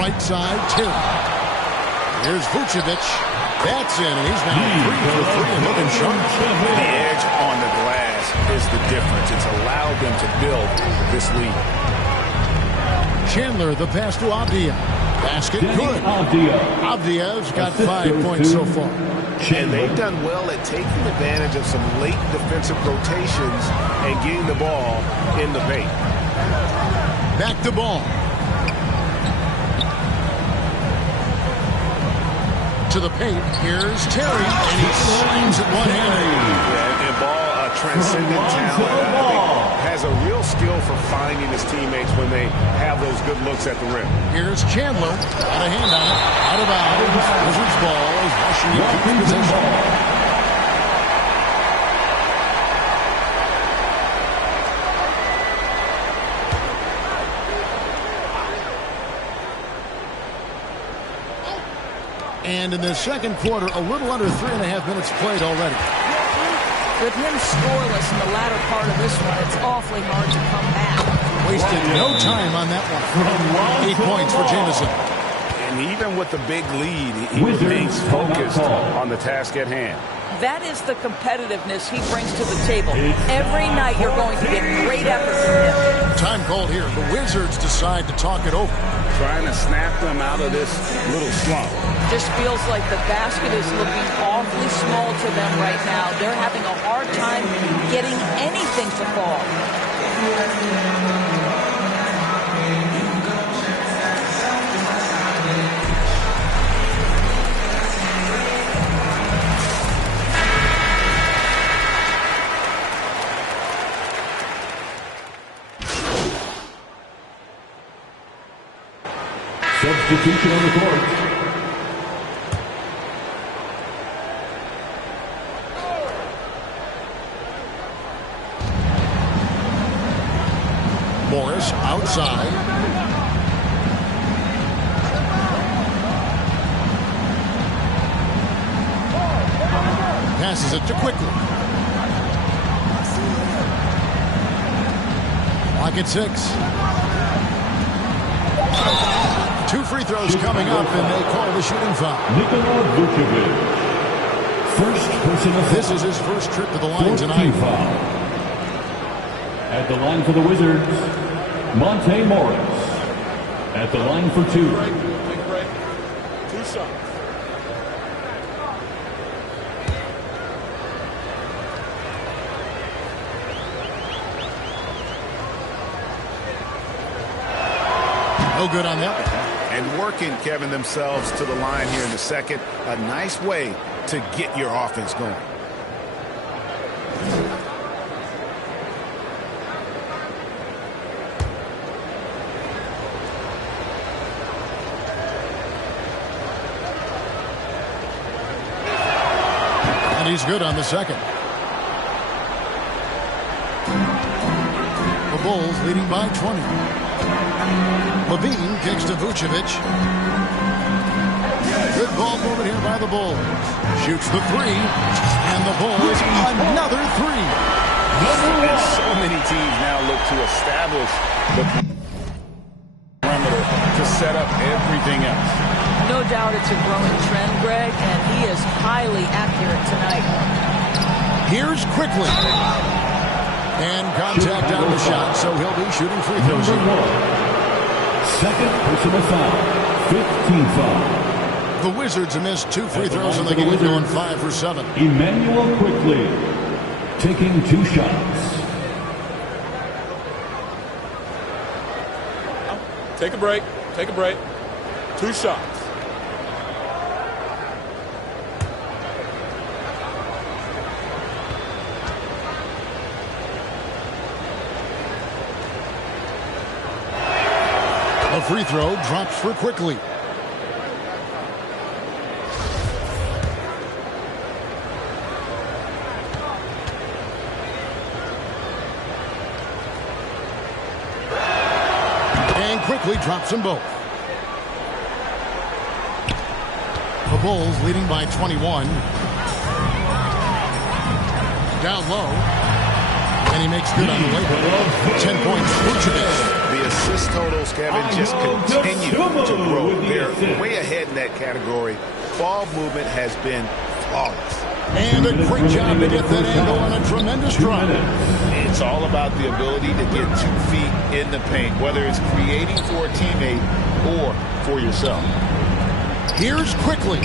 Right side, Terry. Here's Vucevic. That's it, and he's now 3 for 3 and looking sharp. The edge on the glass is the difference. It's allowed them to build this lead. Chandler, the pass to Avdia. Basket good. Avdia's got 5 points so far. And they've done well at taking advantage of some late defensive rotations and getting the ball in the paint. Back to Ball. To the paint. Here's Terry, and he slams it one-handed. Yeah, and Ball, a transcendent talent, I think, has a real skill for finding his teammates when they have those good looks at the rim. Here's Chandler. Got a hand on it. Out of bounds. Wizards ball as Washington keeps possession. And in the second quarter, a little under 3.5 minutes played already. With him scoreless in the latter part of this one, it's awfully hard to come back. Wasted no time on that one. 8 points for Jamison. And even with the big lead, he remains focused on the task at hand. That is the competitiveness he brings to the table. Every night you're going to get great effort from him. Time called here. The Wizards decide to talk it over. Trying to snap them out of this little slump. Just feels like the basket is looking awfully small to them right now. They're having a hard time getting anything to fall. Substitution on the court. Morris outside. Passes it to Quickly. Clock at 6. 2 free throws coming up, and they call the shooting foul. Nikola Vucevic. First personal foul. This is his first trip to the line tonight. Foul. At the line for the Wizards, Monte Morris. At the line for 2. Big break. 2 shots. No good on that. And working, Kevin, themselves to the line here in the second. A nice way to get your offense going. And he's good on the second. The Bulls leading by 20. Levine kicks to Vucevic. Good ball movement here by the Bulls. Shoots the 3. And the Bulls another 3. And so many teams now look to establish the perimeter to set up everything else. No doubt it's a growing trend, Greg, and he is highly accurate tonight. Here's Quickly. And contact on the shot, so he'll be shooting free throws here. Second personal foul. 15th foul. The Wizards have missed 2 free throws in the game, going 5 for 7. Emmanuel Quickly taking 2 shots. Take a break. Take a break. 2 shots. The free throw drops for Quickly. And Quickly drops them both. The Bulls leading by 21. Down low. And he makes good on the layup. 10 points. Vucevic. The assist totals, Kevin, just continue to grow. They're way ahead in that category. Ball movement has been flawless. And a great job to get that angle on a tremendous drive. It's all about the ability to get 2 feet in the paint, whether it's creating for a teammate or for yourself. Here's Quickly.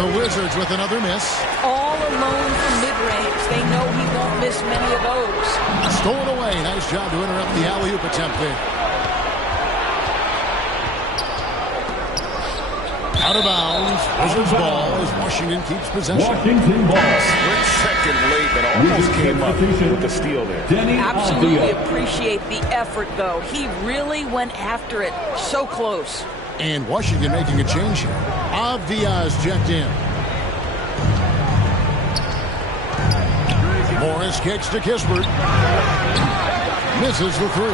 The Wizards with another miss. All alone from mid-range. They know he won't miss many of those. Stolen away. Nice job to interrupt the alley-oop attempt there. Out of bounds. Wizards ball as Washington keeps possession. Washington ball. Split second late, but almost came up with the steal there. Absolutely appreciate the effort, though. He really went after it. So close. And Washington making a change here. Avdia's checked in. Morris kicks to Kispert. Misses the 3.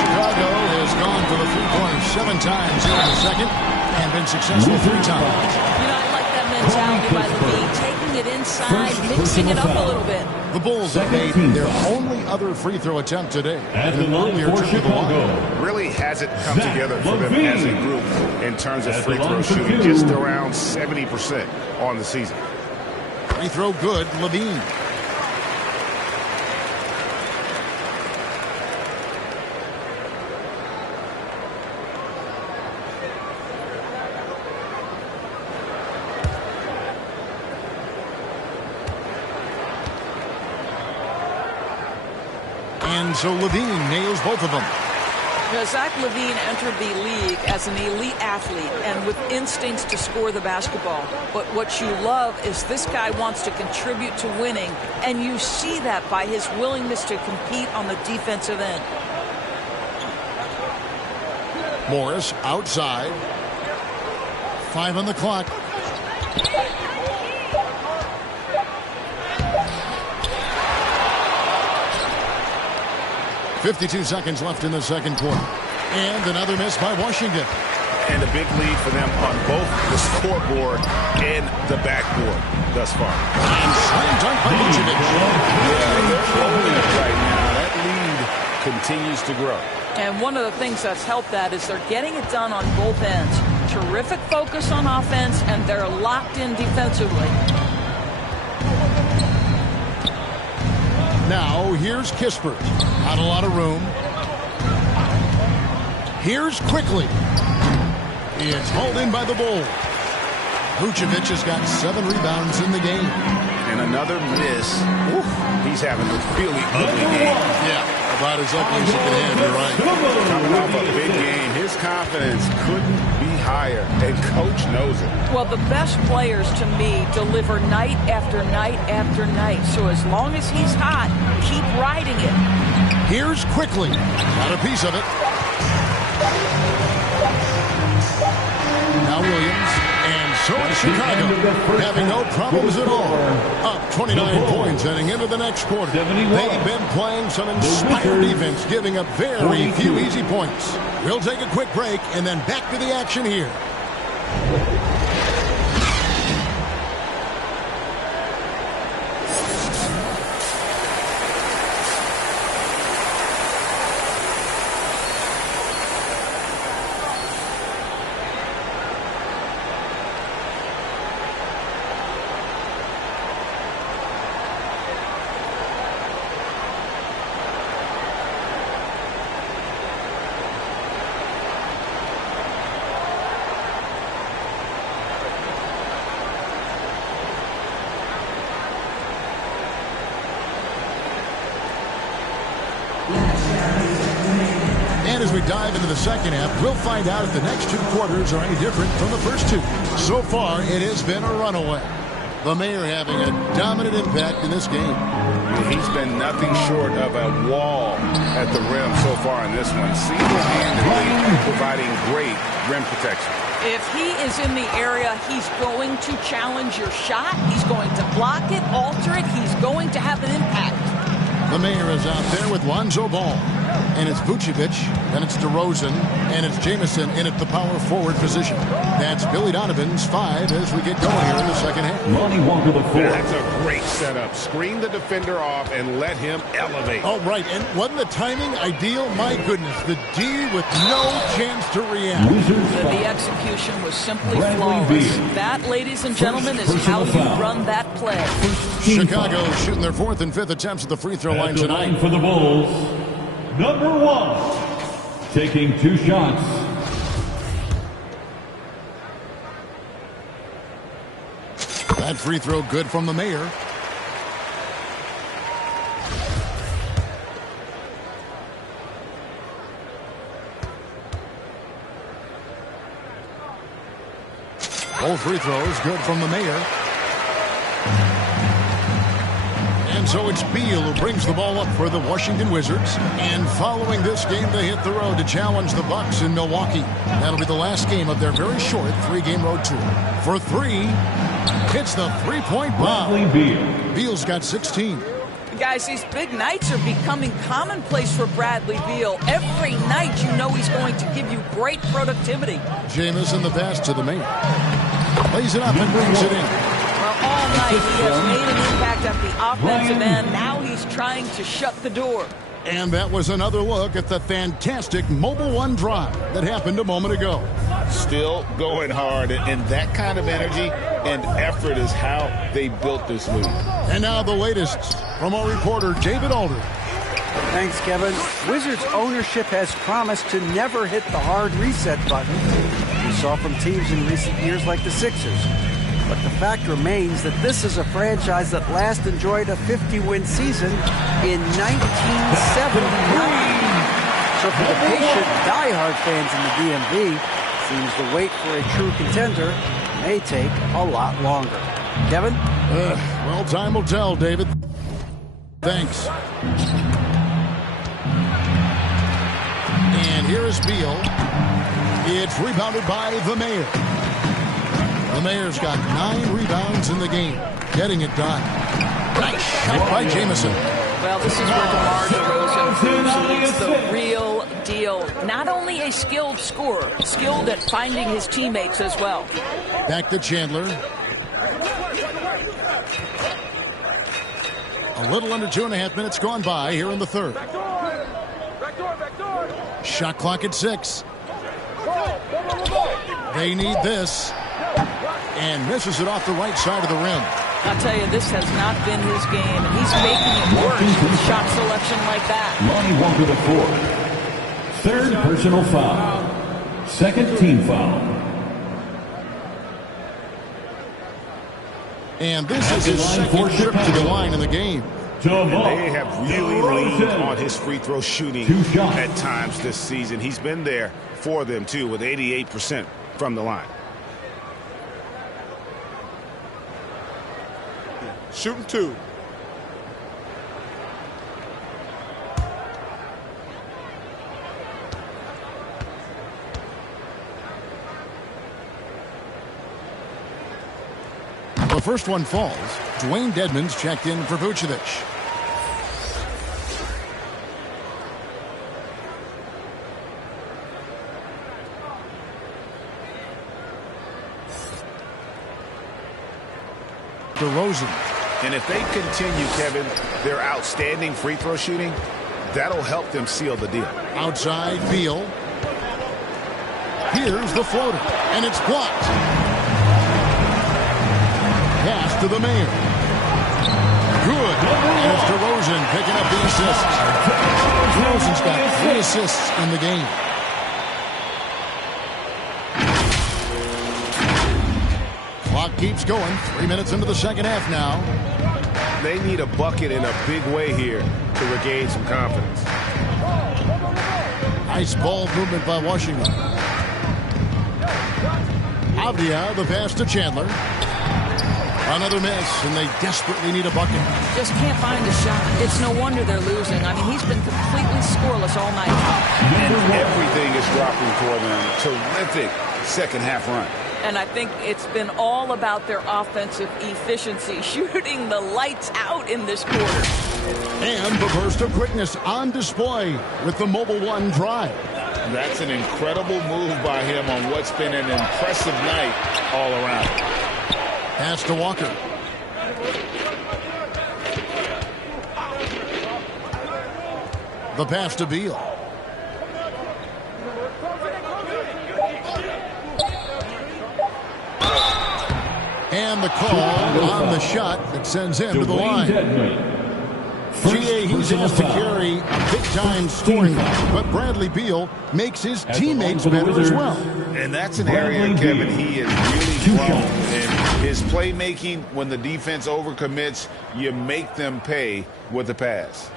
Chicago has gone for the 3-pointers 7 times here in the second and been successful 3 times. You know, I like that mentality by Levine, taking it inside, mixing it up a little bit. The Bulls have made their only other free throw attempt today. At the line for Chicago. Really hasn't come together for them as a group in terms of free throw shooting. Just around 70% on the season. Free throw good, Levine. And so Levine nails both of them. Now, Zach LaVine entered the league as an elite athlete and with instincts to score the basketball. But what you love is this guy wants to contribute to winning, and you see that by his willingness to compete on the defensive end. Morris outside. 5 on the clock. 52 seconds left in the second quarter. And another miss by Washington. And a big lead for them on both the scoreboard and the backboard thus far. And slam dunk by Vucevic. Yeah, they're holding it right now. That lead continues to grow. And one of the things that's helped that is they're getting it done on both ends. Terrific focus on offense, and they're locked in defensively. Now, here's Kispert. Not a lot of room. Here's Quickly. It's hauled in by the Bulls. Vucevic has got 7 rebounds in the game. And another miss. Oof, he's having a really ugly game. Yeah, about as ugly as you can have, you're right. Coming off a big game, his confidence couldn't be higher, and Coach knows it. Well, the best players, to me, deliver night after night after night. So as long as he's hot, keep riding it. Here's Quickly. Got a piece of it. Now Williams, and so it's Chicago, having no problems at all. Up 29 points heading into the next quarter. They've been playing some inspired defense, giving up very few easy points. We'll take a quick break and then back to the action here. And as we dive into the second half, we'll find out if the next 2 quarters are any different from the first 2. So far, it has been a runaway. The Mayor having a dominant impact in this game. He's been nothing short of a wall at the rim so far in this one. Single-handedly providing great rim protection. If he is in the area, he's going to challenge your shot. He's going to block it, alter it. He's going to have an impact. The Mayor is out there with Lonzo Ball. And it's Vucevic, and it's DeRozan, and it's Jamison in at the power forward position. That's Billy Donovan's 5 as we get going here in the second half. Lonnie Walker the 4. That's a great setup. Screen the defender off and let him elevate. Oh, right. And wasn't the timing ideal? My goodness. The D with no chance to react. The execution was simply flawless. That, ladies and gentlemen, is how you run that play. Chicago shooting their 4th and 5th attempts at the free throw line tonight. For the Bulls. Number 1, taking 2 shots. That free throw good from the Mayor. Both free throws good from the Mayor. And so it's Beal who brings the ball up for the Washington Wizards. And following this game, they hit the road to challenge the Bucks in Milwaukee. That'll be the last game of their very short 3-game road tour. For 3, hits the 3-point bomb. Beal's got 16. Guys, these big nights are becoming commonplace for Bradley Beal. Every night you know he's going to give you great productivity. Jamison the pass to the Mayor. Lays it up and brings it in. Well, all night he has made an impact at the offensive end. Now he's trying to shut the door. And that was another look at the fantastic Mobile One drive that happened a moment ago. Still going hard, and that kind of energy and effort is how they built this league. And now the latest from our reporter, David Alder. Thanks, Kevin. Wizards ownership has promised to never hit the hard reset button we saw from teams in recent years like the Sixers. But the fact remains that this is a franchise that last enjoyed a 50-win season in 1979. So for the patient, diehard fans in the DMV, seems the wait for a true contender may take a lot longer. Kevin? Well, time will tell, David. Thanks. And here is Beal. It's rebounded by the Mayor. The Mayor's got 9 rebounds in the game, getting it done. Nice shot by Jamison. Well, this is where DeMar DeRozan proves he's the real deal. Not only a skilled scorer, skilled at finding his teammates as well. Back to Chandler. A little under 2.5 minutes gone by here in the third. Shot clock at 6. They need this. And misses it off the right side of the rim. I'll tell you, this has not been his game, and he's making it worse with shot selection like that. Lonnie Walker the fourth. Third personal foul. Second team foul. And this is his second trip to the line in the game. And they have really leaned on his free throw shooting at times this season. He's been there for them, too, with 88% from the line. Shooting 2. The first one falls. Dwayne Dedmon's checked in for Vucevic. DeRozan. And if they continue, Kevin, their outstanding free throw shooting, that'll help them seal the deal. Outside, Beal. Here's the floater, and it's blocked. Pass to the Mayor. Good. Here's DeRozan picking up the assist. DeRozan's got 3 assists in the game. Clock keeps going. 3 minutes into the second half now. They need a bucket in a big way here to regain some confidence. Nice ball movement by Washington. Avdia, the pass to Chandler. Another miss, and they desperately need a bucket. Just can't find a shot. It's no wonder they're losing. I mean, he's been completely scoreless all night. And everything is dropping for them. Terrific second half run. And I think it's been all about their offensive efficiency, shooting the lights out in this quarter. And the burst of quickness on display with the Mobile One drive. That's an incredible move by him on what's been an impressive night all around. Pass to Walker. The pass to Beal. And the call on the shot that sends him to the line. GA, he's asked to carry a big-time scoring, but Bradley Beal makes his teammates better as well. And that's an area, Kevin, he is really grown in his playmaking. When the defense overcommits, you make them pay with the pass.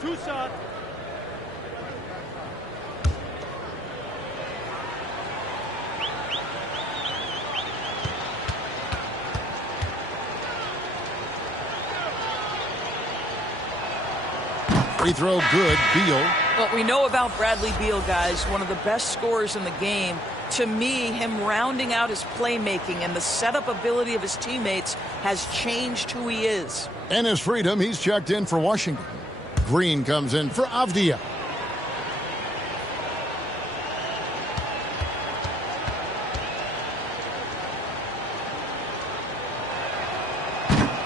Two shot. Free throw good, Beal. What we know about Bradley Beal, guys, one of the best scorers in the game. To me, him rounding out his playmaking and the setup ability of his teammates has changed who he is. And his freedom, he's checked in for Washington. Green comes in for Avdia.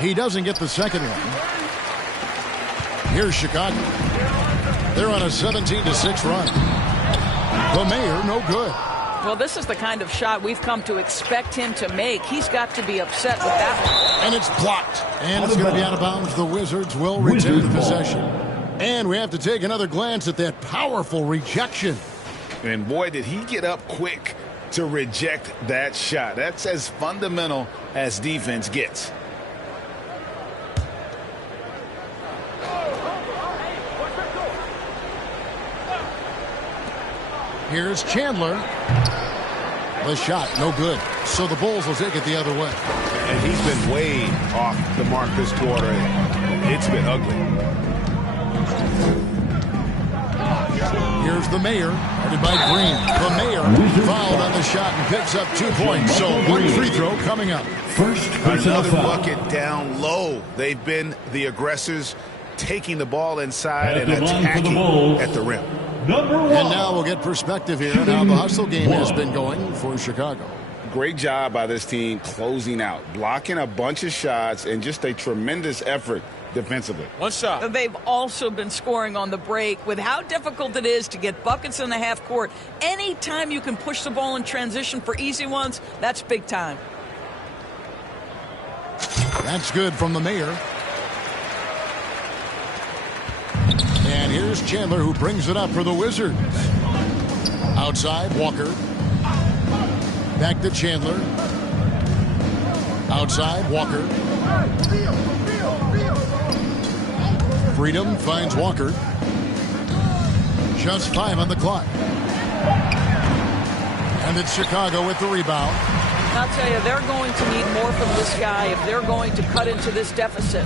He doesn't get the second one. Here's Chicago. They're on a 17-6 run. The Mayor, no good. Well, this is the kind of shot we've come to expect him to make. He's got to be upset with that one. And it's blocked. And it's going to be out of bounds. The Wizards will retain the possession. And we have to take another glance at that powerful rejection. And boy, did he get up quick to reject that shot. That's as fundamental as defense gets. Here's Chandler. The shot, no good. So the Bulls will take it the other way. And he's been way off the mark this quarter. It's been ugly. Here's Here's the Mayor, headed by Green. The Mayor fouled on the shot and picks up 2 points. So one free throw coming up. Another bucket down low. They've been the aggressors, taking the ball inside and attacking at the rim. And now we'll get perspective here on how the hustle game has been going for Chicago. Great job by this team closing out, blocking a bunch of shots, and just a tremendous effort defensively. One shot. They've also been scoring on the break. With how difficult it is to get buckets in the half court, anytime you can push the ball in transition for easy ones, that's big time. That's good from the Mayor. And here's Chandler, who brings it up for the Wizards. Outside, Walker. Back to Chandler. Outside, Walker. Freedom finds Walker. Just 5 on the clock. And it's Chicago with the rebound. I'll tell you, they're going to need more from this guy if they're going to cut into this deficit.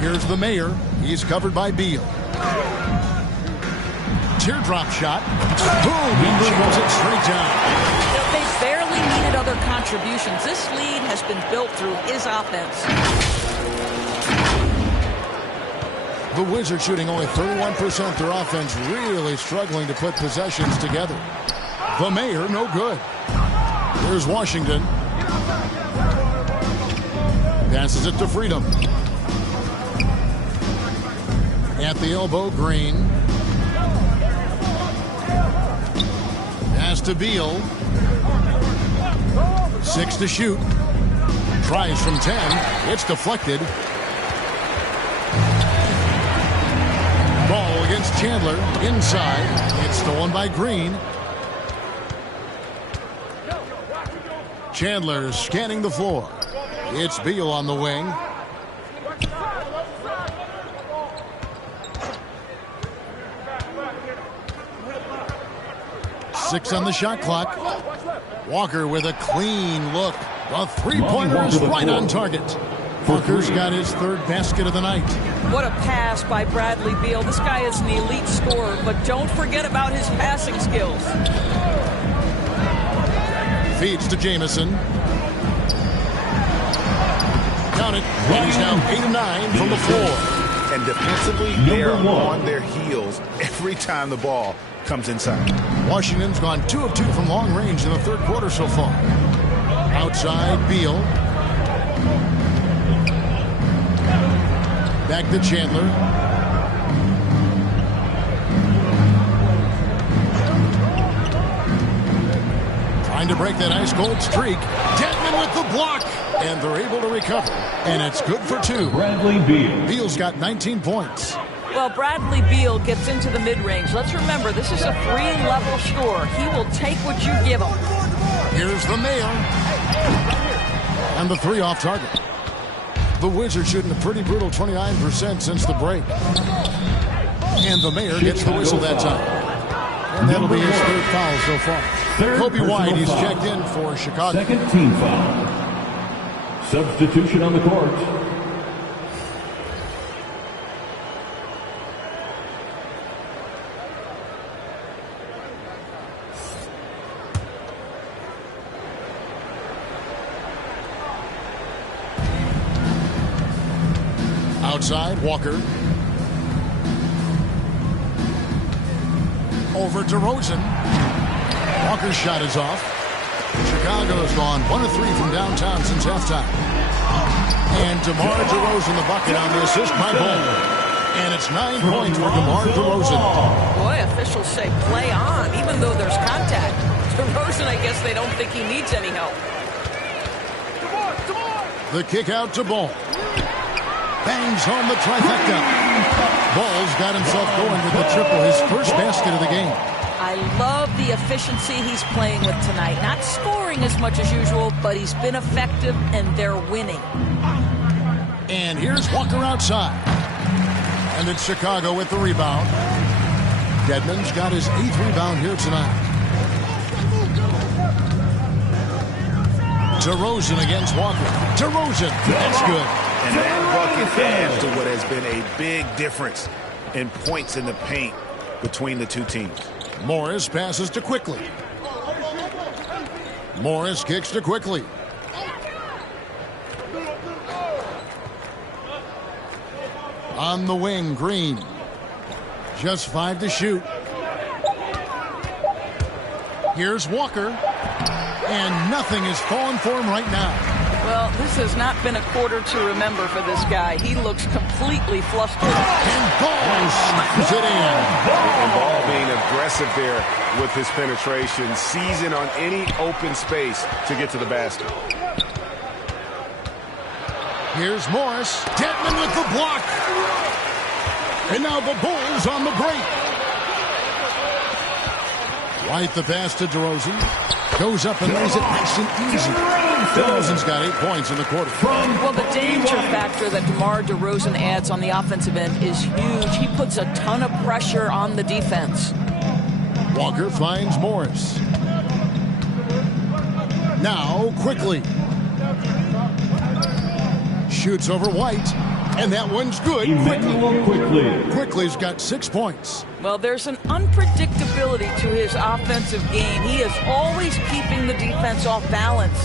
Here's the Mayor. He's covered by Beal. Teardrop shot. Boom! He jams it straight down. They barely needed other contributions. This lead has been built through his offense. The Wizards shooting only 31%. Their offense really struggling to put possessions together. The Mayor, no good. Here's Washington. Passes it to Freedom. At the elbow, Green. Pass to Beal. 6 to shoot. Tries from 10. It's deflected. Ball against Chandler. Inside. It's stolen by Green. Chandler scanning the floor. It's Beal on the wing. Six on the shot clock. Walker with a clean look. The three-pointer is right on target. Walker's got his 3rd basket of the night. What a pass by Bradley Beal. This guy is an elite scorer, but don't forget about his passing skills. Feeds to Jamison. Count it. And he's now 8 of 9 from the floor. And defensively, they are on their heels every time the ball comes inside. Washington's gone 2 of 2 from long range in the 3rd quarter so far. Outside, Beal. Back to Chandler. Trying to break that ice-cold streak. Dedmon with the block. And they're able to recover. And it's good for 2. Bradley Beal. Beal's got 19 points. Well, Bradley Beal gets into the mid-range. Let's remember, this is a 3-level score. He will take what you give him. Here's the Mayor. And the 3 off target. The Wizards shooting a pretty brutal 29% since the break. And the Mayor gets the whistle that time. And that'll be his 3rd foul so far. Kobe White, he's checked in for Chicago. 2nd team foul. Substitution on the court. Outside, Walker. Over to Rosen. Walker's shot is off. Chicago's gone 1 of 3 from downtown since halftime. And DeMar DeRozan the bucket on the assist by Ball. And it's 9 points for DeMar DeRozan. Boy, officials say play on, even though there's contact. DeRozan, I guess they don't think he needs any help. The kick out to Ball. Bangs home the trifecta. Ball's got himself going with the triple, his 1st basket of the game. I love the efficiency he's playing with tonight. Not scoring as much as usual, but he's been effective, and they're winning. And here's Walker outside. And it's Chicago with the rebound. Dedmon's got his 8th rebound here tonight. DeRozan against Walker. DeRozan, that's good. And that bucket adds to what has been a big difference in points in the paint between the two teams. Morris passes to Quickly. Morris kicks to Quickly. On the wing, Green. Just 5 to shoot. Here's Walker. And nothing is falling for him right now. Well, this has not been a quarter to remember for this guy. He looks completely flustered. And Ball slams it in. And Ball being aggressive there with his penetration, seizing on any open space to get to the basket. Here's Morris. Dedmon with the block. And now the Bulls on the break. White the pass to DeRozan. Goes up and lays it nice and easy. DeRozan's got 8 points in the quarter. Well, the danger factor that DeMar DeRozan adds on the offensive end is huge. He puts a ton of pressure on the defense. Walker finds Morris. Now Quickly. Shoots over White. And that one's good. Quickly's got 6 points. Well, there's an unpredictability to his offensive game. He is always keeping the defense off balance.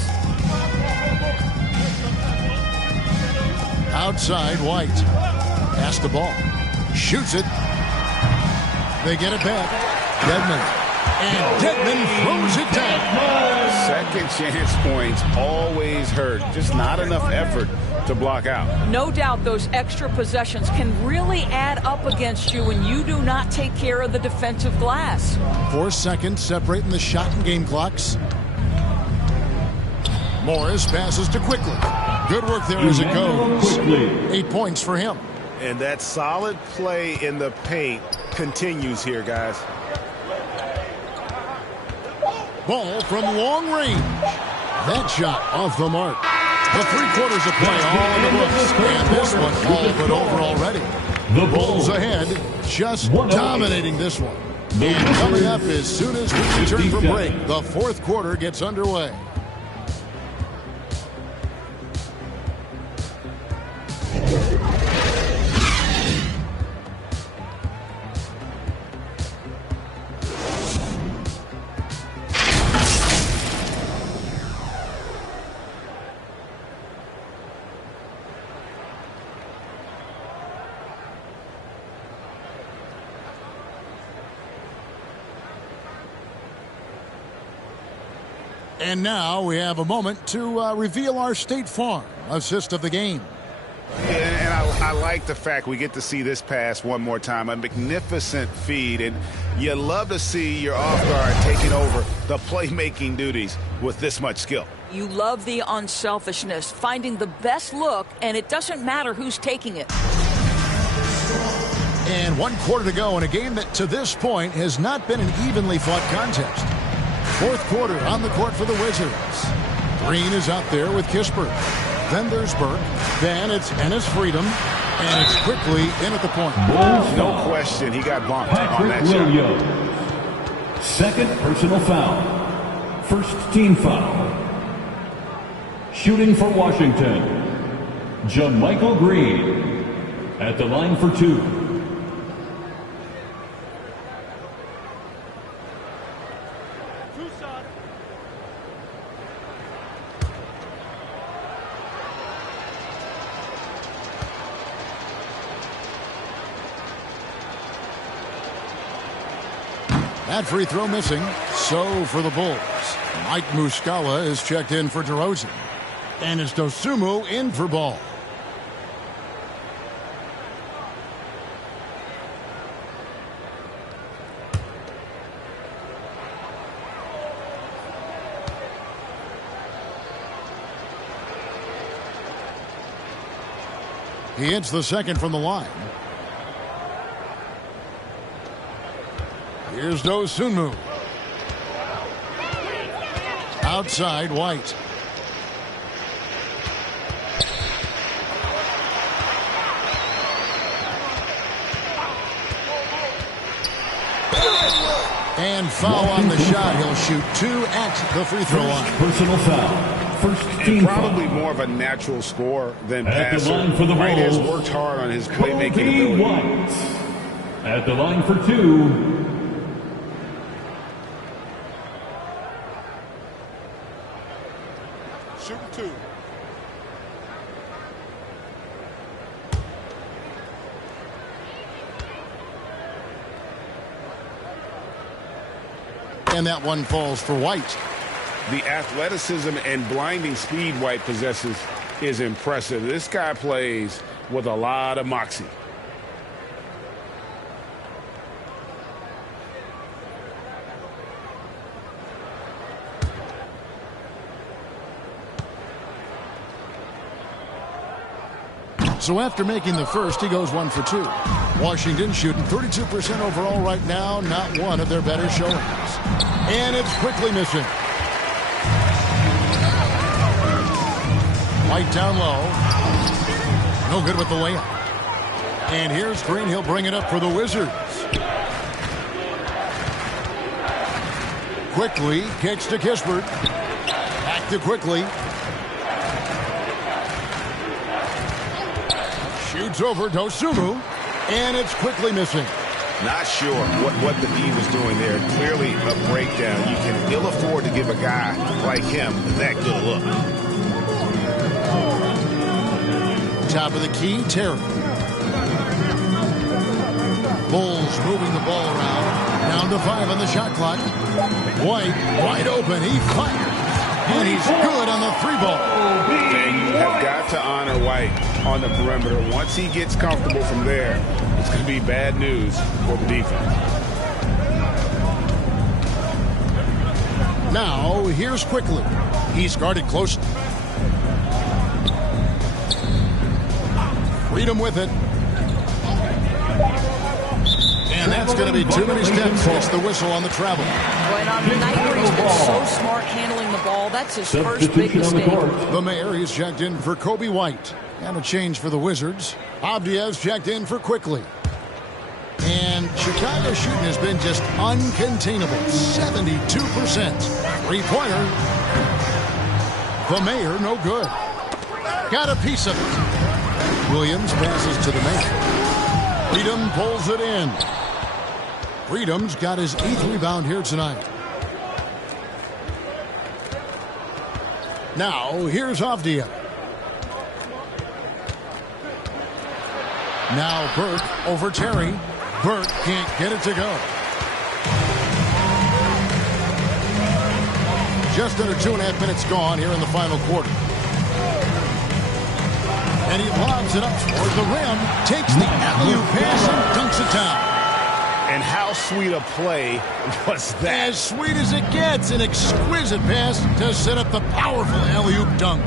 Outside, White. Pass the ball. Shoots it. They get it back. Dedmon. And Dedmon throws it down. Second chance points always hurt. Just not enough effort to block out. No doubt those extra possessions can really add up against you when you do not take care of the defensive glass. 4 seconds separating the shot and game clocks. Morris passes to Quickly. Good work there as it goes. 8 points for him. And that solid play in the paint continues here, guys. Ball from long range. That shot off the mark. The 3 quarters of play all in the books. And this one all but over already. The Bulls ahead, just dominating this one. And coming up as soon as we return from break, the 4th quarter gets underway. And now we have a moment to reveal our State Farm assist of the game. And I like the fact we get to see this pass one more time. A magnificent feed. And you love to see your off guard taking over the playmaking duties with this much skill. You love the unselfishness, finding the best look, and it doesn't matter who's taking it. And 1 quarter to go in a game that to this point has not been an evenly fought contest. 4th quarter on the court for the Wizards. Green is out there with Kispert. Then there's Burke. Then it's Ennis Freedom. And it's Quickly in at the point. No question, he got bumped on that shot. Second personal foul. First team foul. Shooting for Washington, JaMychal Green at the line for 2. That free throw missing. So for the Bulls, Mike Muscala is checked in for DeRozan. And it's Dosunmu in for Ball. He hits the second from the line. Here's Dosunmu. Outside, White. And foul on the shot. He'll shoot 2 at the free throw line. Personal foul. First team probably more of a natural score than passer. White has worked hard on his playmaking ability. At the line for two, Shooting two. And that one falls for White. The athleticism and blinding speed White possesses is impressive. This guy plays with a lot of moxie. So after making the first, he goes 1 for 2. Washington shooting 32% overall right now, not one of their better showings. And it's quickly missing. White down low. No good with the layup. And here's Green. He'll bring it up for the Wizards. Quickly kicks to Kispert. Back to Quickly. Shoots over Dosunmu, and it's quickly missing. Not sure what the D was doing there. Clearly a breakdown. You can ill afford to give a guy like him that good a look. Top of the key, Terry. Bulls moving the ball around. Down to 5 on the shot clock. White, wide open. He fires. And he's good on the 3-ball. And you have got to honor White on the perimeter. Once he gets comfortable from there, it's going to be bad news for the defense. Now, here's Quickly. He's guarded closely. Freedom with it. And that's going to be too many steps. Gets the whistle on the travel. Right on the night where he's been so smart handling the ball, that's his first big mistake. The mayor, he's checked in for Kobe White. And a change for the Wizards. Abdia's checked in for Quickly. And Chicago's shooting has been just uncontainable. 72%. Three-pointer. The mayor, no good. Got a piece of it. Williams passes to the mayor. Freedom pulls it in. Freedom's got his 8th rebound here tonight. Now, here's Avdia. Now Burke over Terry. Burke can't get it to go. Just under 2.5 minutes gone here in the final quarter. And he lobs it up toward the rim. Takes the alley-oop pass and dunks it down. And how sweet a play was that? As sweet as it gets. An exquisite pass to set up the powerful alley-oop dunk.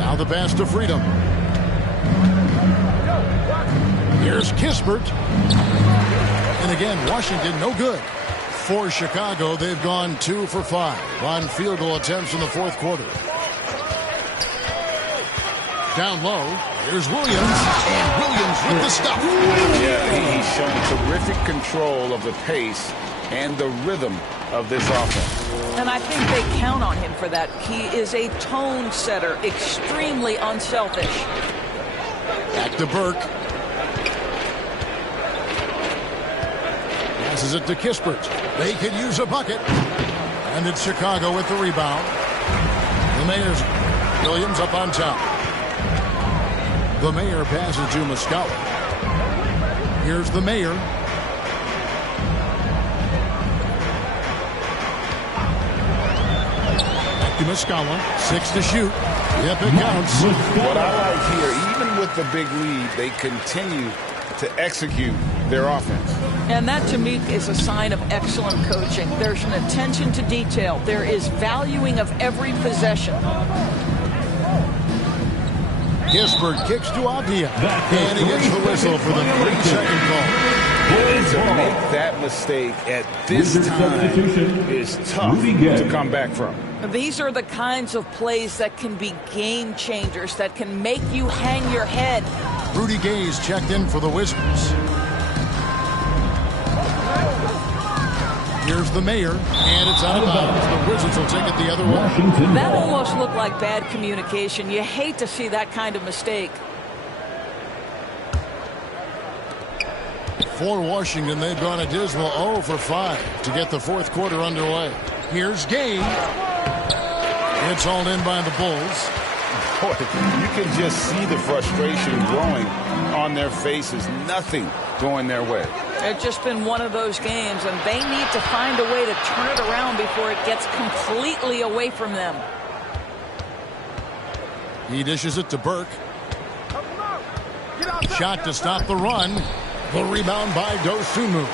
Now the pass to Freedom. Here's Kispert. And again, Washington no good. For Chicago, they've gone 2 for 5 on field goal attempts in the fourth quarter. Down low, here's Williams, and Williams with the stuff. Yeah, he's shown terrific control of the pace and the rhythm of this offense. And I think they count on him for that. He is a tone setter, extremely unselfish. Back to Burke. Passes it to Kispert. They could use a bucket. And it's Chicago with the rebound. The Mayor's Williams up on top. The Mayor passes to Muscala. Here's the Mayor. Back to Muscala. 6 to shoot. Yep, it counts. What I like here, even with the big lead, they continue to execute their offense. And that, to me, is a sign of excellent coaching. There's an attention to detail. There is valuing of every possession. Kispert kicks to Avdia. And he gets the whistle for the 3-second call. And to make that mistake at this time is tough to come back from. These are the kinds of plays that can be game changers, that can make you hang your head. Rudy Gay's checked in for the Wizards. Here's the Mayor, and it's out of bounds. The Wizards will take it the other way. That almost looked like bad communication. You hate to see that kind of mistake. For Washington, they've gone a dismal 0 for 5 to get the fourth quarter underway. Here's Gay. It's hauled in by the Bulls. Boy, you can just see the frustration growing on their faces. Nothing going their way. It's just been one of those games, and they need to find a way to turn it around before it gets completely away from them. He dishes it to Burke. Shot to stop the run. The rebound by Dosunmu.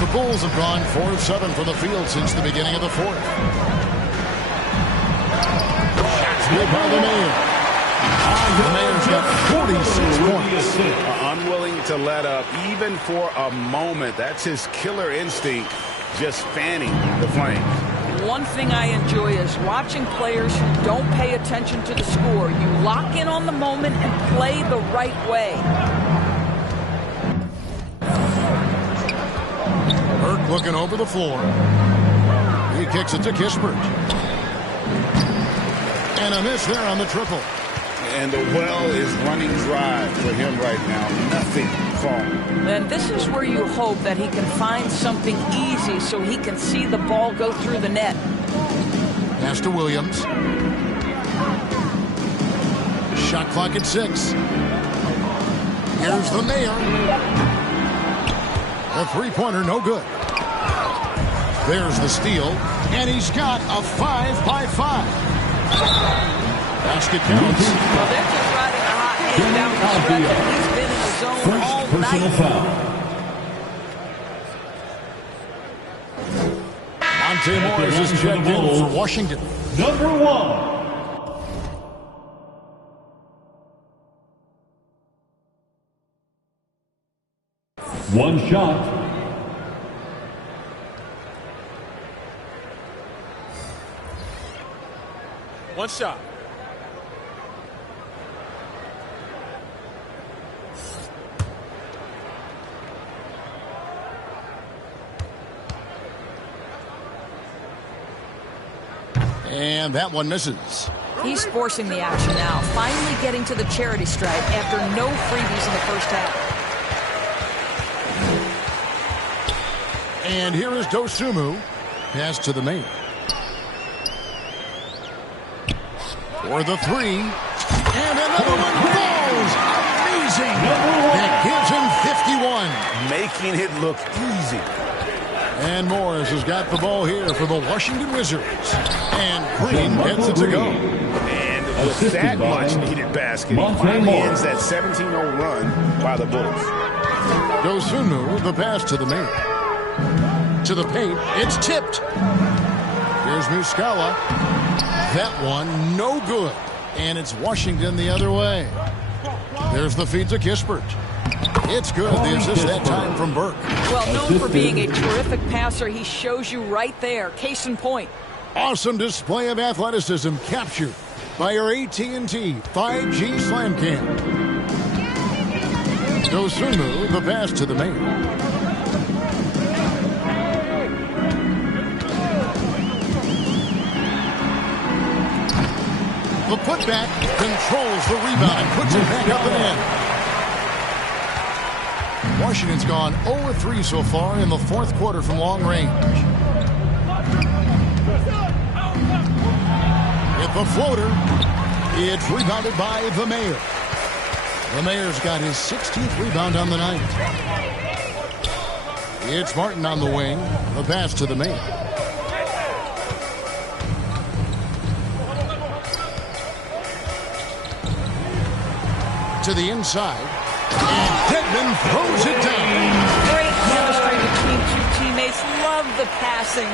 The Bulls have gone 4 of 7 from the field since the beginning of the fourth. Shots good by the Mayor. The Mayor's got 46 points. Unwilling to let up even for a moment. That's his killer instinct, just fanning the flames. One thing I enjoy is watching players who don't pay attention to the score. You lock in on the moment and play the right way. Burke looking over the floor. He kicks it to Kispert. And a miss there on the triple. And the well is running dry for him right now. Nothing falling. And this is where you hope that he can find something easy so he can see the ball go through the net. Pass to Williams. Shot clock at 6. Here's the Mayor. A three-pointer, no good. There's the steal. And he's got a 5 by 5. Basket counts. Well, they're just riding a hot hand down the stretch, and he's been in the zone all Personal night. foul. Monte Morris is checked in for Washington. Number 1. One shot. One shot. And that one misses. He's forcing the action now, finally getting to the charity stripe after no freebies in the first half. And here is Dosunmu. Pass to the Mayor. For the 3. And another one falls. Amazing. That gives him 51. Making it look easy. And Morris has got the ball here for the Washington Wizards. And Green gets it to go. And with that much needed basket, he finally ends that 17-0 run by the Bulls. Dosunmu, the pass to the Mayor. To the paint. It's tipped. Here's Muscala. That one, no good. And it's Washington the other way. There's the feed to Kispert. It's good. The assist that time from Burke. Well, known for being a terrific passer, he shows you right there. Case in point. Awesome display of athleticism captured by our AT&T 5G Slam Cam. Dosunmu, the pass to the Mayor. The putback controls the rebound and puts it back up and in. Washington's gone 0-3 so far in the fourth quarter from long range. With the floater, it's rebounded by the Mayor. The Mayor's got his 16th rebound on the night. It's Martin on the wing. The pass to the Mayor. To the inside, and Dedmon throws it down. Great chemistry between two teammates. Love the passing.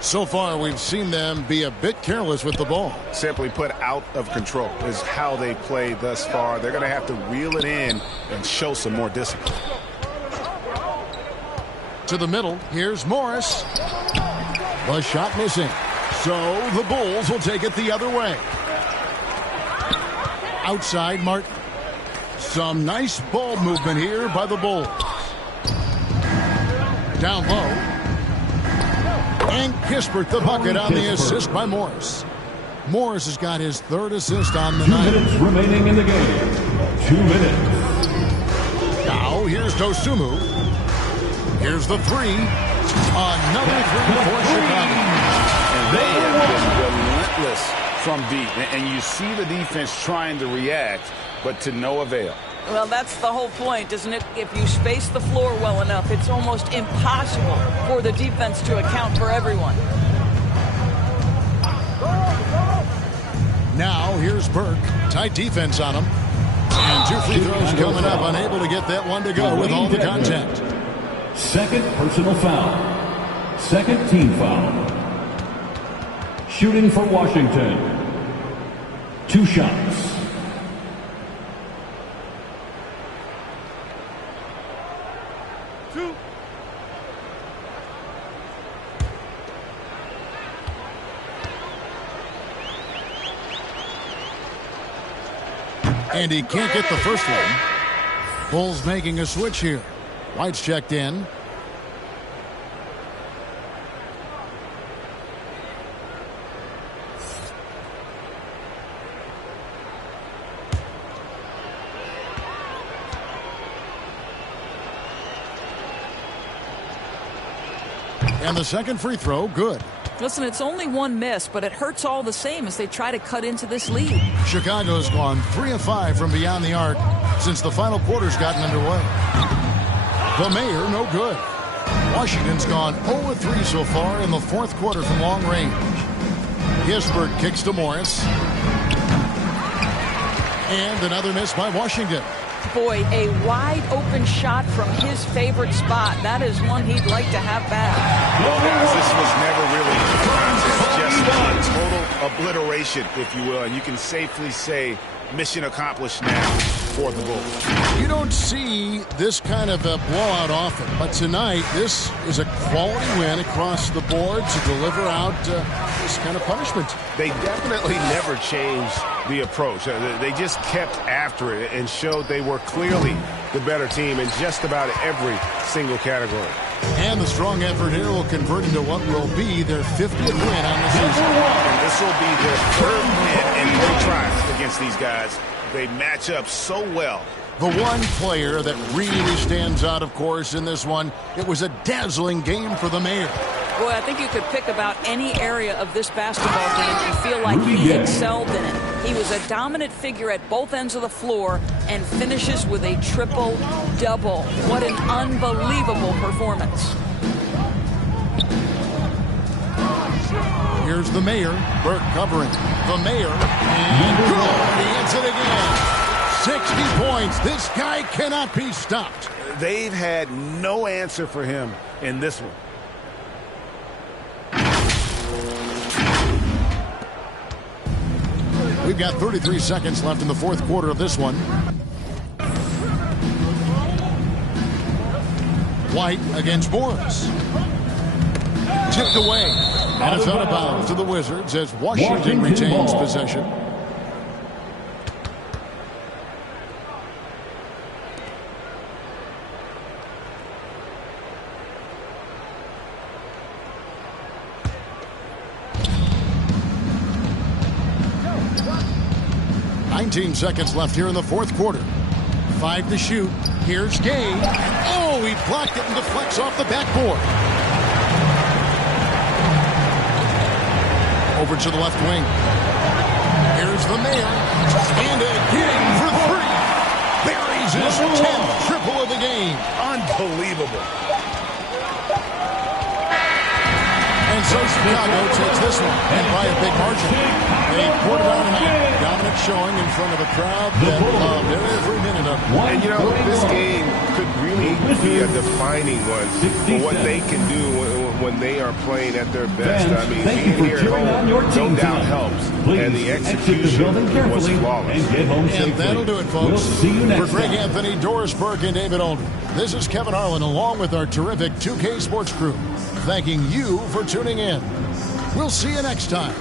So far, we've seen them be a bit careless with the ball. Simply put, out of control is how they played thus far. They're going to have to reel it in and show some more discipline. To the middle, here's Morris. The shot missing. So the Bulls will take it the other way. Outside, Martin. Some nice ball movement here by the Bulls. Down low. And Kispert the bucket on the assist by Morris. Morris has got his third assist on the night. 2 minutes remaining in the game. 2 minutes. Now, here's Dosumu. Here's the three. Another three for Chicago. And they have been relentless from deep. And you see the defense trying to react, but to no avail. Well, that's the whole point, isn't it? If you space the floor well enough, it's almost impossible for the defense to account for everyone. Now, here's Burke. Tight defense on him. And two free throws coming up. Unable to get that one to go with all the contact. Second personal foul. Second team foul. Shooting for Washington. 2 shots. And he can't get the first one. Bulls making a switch here. White's checked in. And the second free throw, good. Listen, it's only one miss, but it hurts all the same as they try to cut into this lead. Chicago's gone 3 of 5 from beyond the arc since the final quarter's gotten underway. The Mayor, no good. Washington's gone 0 of 3 so far in the fourth quarter from long range. Gisbert kicks to Morris. And another miss by Washington. Boy, a wide open shot from his favorite spot. That is one he'd like to have back. Well, guys, this was never really just a total obliteration, if you will. And you can safely say mission accomplished now for the Bulls. You don't see this kind of a blowout often, but tonight this is a quality win across the board to deliver out this kind of punishment. They definitely never changed the approach. They just kept after it and showed they were clearly the better team in just about every single category. And the strong effort here will convert into what will be their 50th win on the season. And this will be their third win in 3 tries against these guys. They match up so well. The one player that really stands out, of course, in this one, it was a dazzling game for the Mayor. Boy, I think you could pick about any area of this basketball game and feel like he excelled in it. He was a dominant figure at both ends of the floor and finishes with a triple-double. What an unbelievable performance. Here's the Mayor. Burke covering. The Mayor. And good. He hits it again. 60 points. This guy cannot be stopped. They've had no answer for him in this one. We've got 33 seconds left in the fourth quarter of this one. White against Morris. Tipped away. And it's out of bounds to the Wizards as Washington retains possession. Seconds left here in the fourth quarter. 5 to shoot. Here's Gay. Oh, he blocked it and deflects off the backboard. Over to the left wing. Here's the Mayor. And again for 3. Buries his 10th triple of the game. Unbelievable. And so Chicago takes this one, and by a big margin. A quarter-round night, dominant showing in front of a crowd that loved every minute of it. And, you know, this game could really be a defining one for what they can do when they are playing at their best. I mean, being here at home, no doubt helps. And the execution was flawless. And that'll do it, folks. For Greg Anthony, Doris Burke, and David Aldridge, this is Kevin Harlan along with our terrific 2K Sports crew, thanking you for tuning in. We'll see you next time.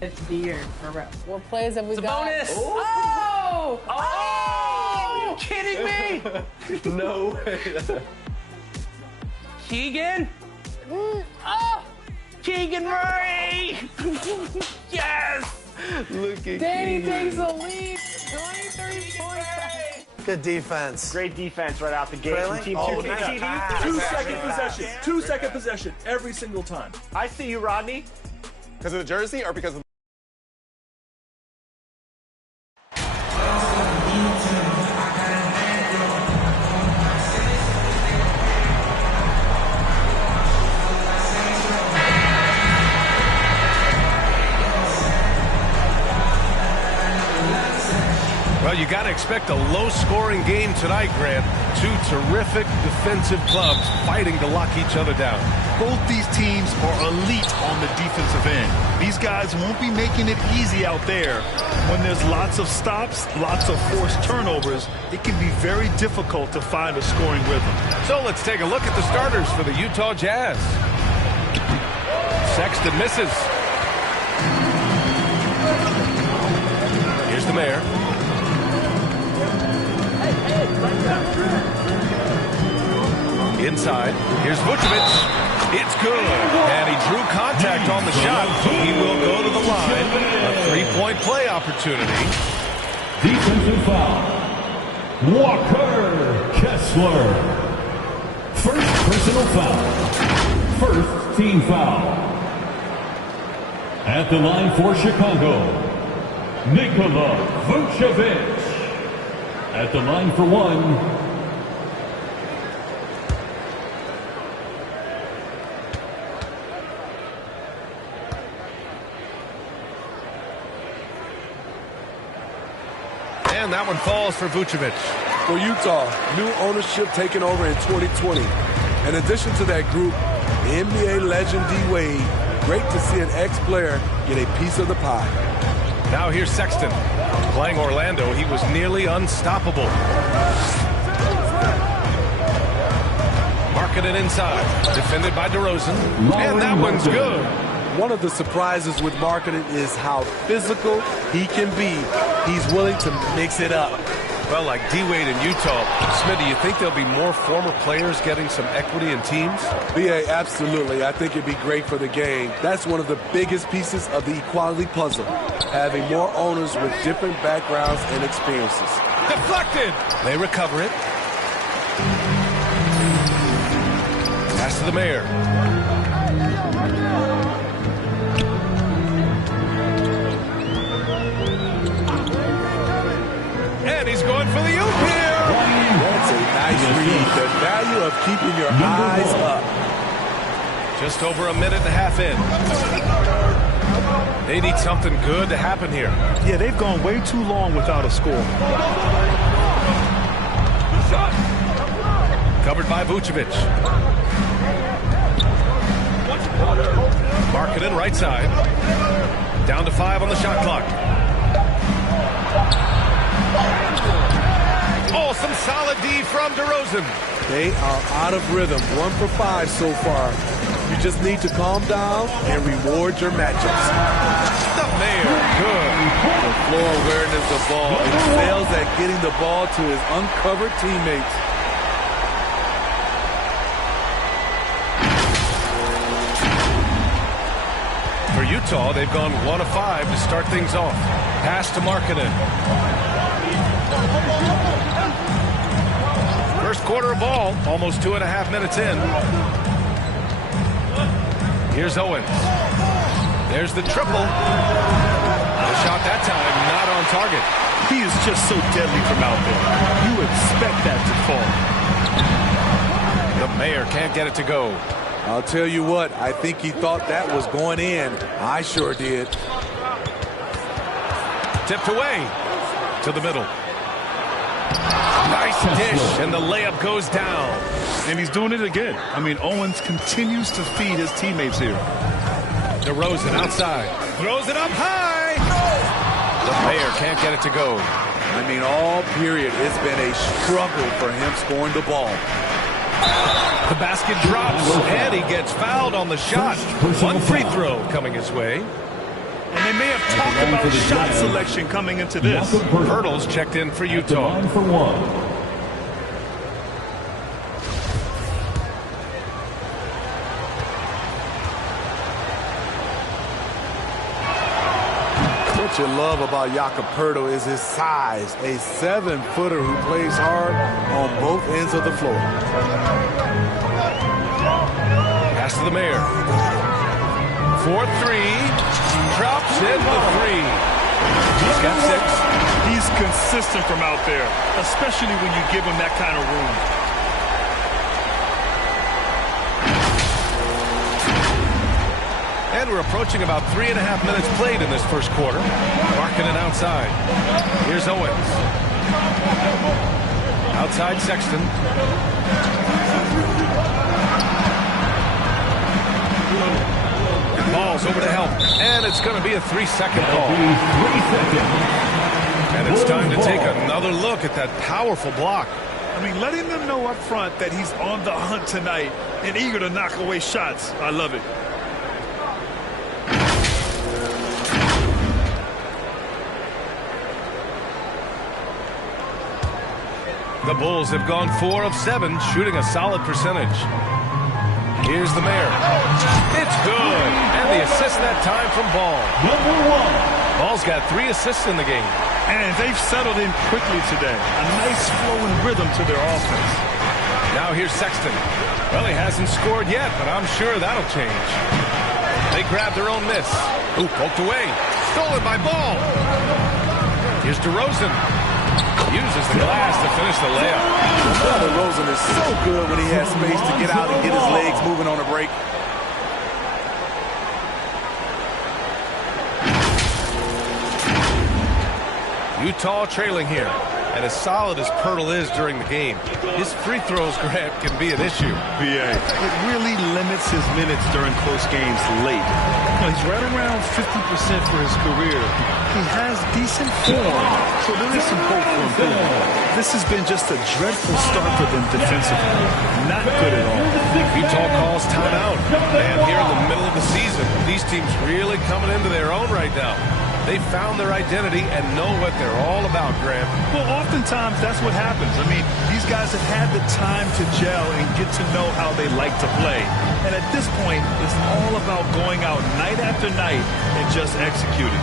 It's the year for real. What plays have we It's a got? bonus. Oh! Oh! Are you kidding me? No way. Keegan? Oh! Keegan Murray! Yes! Look at Danny Keegan. takes the lead. 23 points. Good defense. Great defense right out the gate Trailing? from Team Oh, 2KTV. nice. 2-second possession. 2-second possession every single time. I see you, Rodney. Because of the jersey or because of Well, you got to expect a low-scoring game tonight, Grant. Two terrific defensive clubs fighting to lock each other down. Both these teams are elite on the defensive end. These guys won't be making it easy out there. When there's lots of stops, lots of forced turnovers, it can be very difficult to find a scoring rhythm. So let's take a look at the starters for the Utah Jazz. Sexton misses. Here's the mayor. Inside, here's Vucevic. It's good. And he drew contact on the shot. He will go to the line. A three-point play opportunity. Defensive foul. Walker Kessler. First personal foul. First team foul. At the line for Chicago, Nikola Vucevic. At the line for one, and that one falls for Vucevic. For Utah, new ownership taking over in 2020. In addition to that group, NBA legend D-Wade. Great to see an ex-player get a piece of the pie. Now here's Sexton. Playing Orlando, he was nearly unstoppable. Marking it inside. Defended by DeRozan. And that one's good. One of the surprises with Markkanen is how physical he can be. He's willing to mix it up. Well, like D-Wade in Utah, Smitty, you think there'll be more former players getting some equity in teams? BA, absolutely. I think it'd be great for the game. That's one of the biggest pieces of the equality puzzle. Having more owners with different backgrounds and experiences. Deflected! They recover it. Pass to the mayor. And he's going for the oop here. That's a nice read. The value of keeping your eyes up. Just over a minute and a half in. They need something good to happen here. Yeah, they've gone way too long without a score. Covered by Vucevic. Markkanen right side. Down to 5 on the shot clock. Oh, some solid D from DeRozan. They are out of rhythm. 1 for 5 so far. You just need to calm down and reward your matchups. The mayor, good. The floor awareness of ball excels at getting the ball to his uncovered teammates. For Utah, they've gone 1 of 5 to start things off. Pass to Markkanen. First quarter of ball, almost 2.5 minutes in. Here's Owens. There's the triple. The shot that time, not on target. He is just so deadly from out there. You expect that to fall. The mayor can't get it to go. I'll tell you what, I think he thought that was going in. I sure did. Tipped away to the middle. Nice dish, and the layup goes down. And he's doing it again. I mean, Owens continues to feed his teammates here. DeRozan outside. Throws it up high. The mayor can't get it to go. I mean, all period, it's been a struggle for him scoring the ball. The basket drops, and he gets fouled on the shot. One free throw coming his way. And they may have talked about shot selection coming into this. Pirtle's checked in for Utah. 9 for 1. What you love about Jakob Pirtle is his size, a 7-footer who plays hard on both ends of the floor. Pass to the Mayor. 4-3. Drops in the 3. He's got 6. He's consistent from out there, especially when you give him that kind of room. And we're approaching about 3.5 minutes played in this first quarter. Markkanen outside. Here's Owens. Outside Sexton. Ball's over to help. And it's going to be a 3-second call. And it's time to take another look at that powerful block. I mean, letting them know up front that he's on the hunt tonight and eager to knock away shots. I love it. The Bulls have gone 4 of 7, shooting a solid percentage. Here's the Mayor. It's good. And the assist that time from Ball. Number 1. Ball's got 3 assists in the game. And they've settled in quickly today. A nice flowing rhythm to their offense. Now here's Sexton. Well, he hasn't scored yet, but I'm sure that'll change. They grab their own miss. Ooh, poked away. Stolen by Ball. Here's DeRozan. Uses the glass to finish the layup. DeRozan is so good when he has space to get out and get his legs moving on a break. Utah trailing here. And as solid as Pirtle is during the game, his free throws grab can be an issue. BA. It really limits his minutes during close games late. He's right around 50% for his career. He has decent form, so there is some hope for improvement. This has been just a dreadful start for them defensively. Not good at all. Utah calls timeout. And here in the middle of the season, these teams really coming into their own right now. They found their identity and know what they're all about, Graham. Well, oftentimes that's what happens. I mean, these guys have had the time to gel and get to know how they like to play. And at this point, it's all about going out night after night and just executing.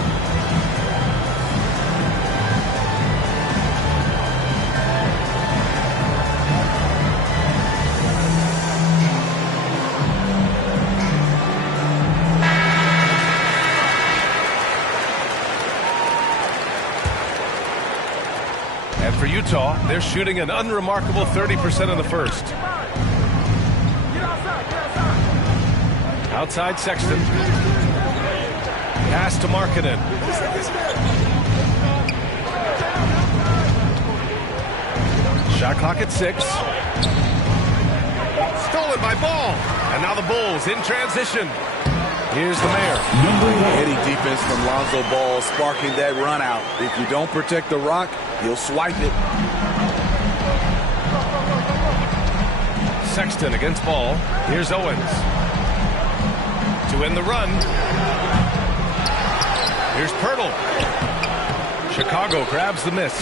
For Utah, they're shooting an unremarkable 30% in the first. Outside Sexton. Pass to Markkanen. Shot clock at 6. Stolen by Ball. And now the Bulls in transition. Here's the Mayor. Heady defense from Lonzo Ball sparking that run out. If you don't protect the rock, he'll swipe it. Sexton against Ball. Here's Owens. To end the run. Here's Pirtle. Chicago grabs the miss.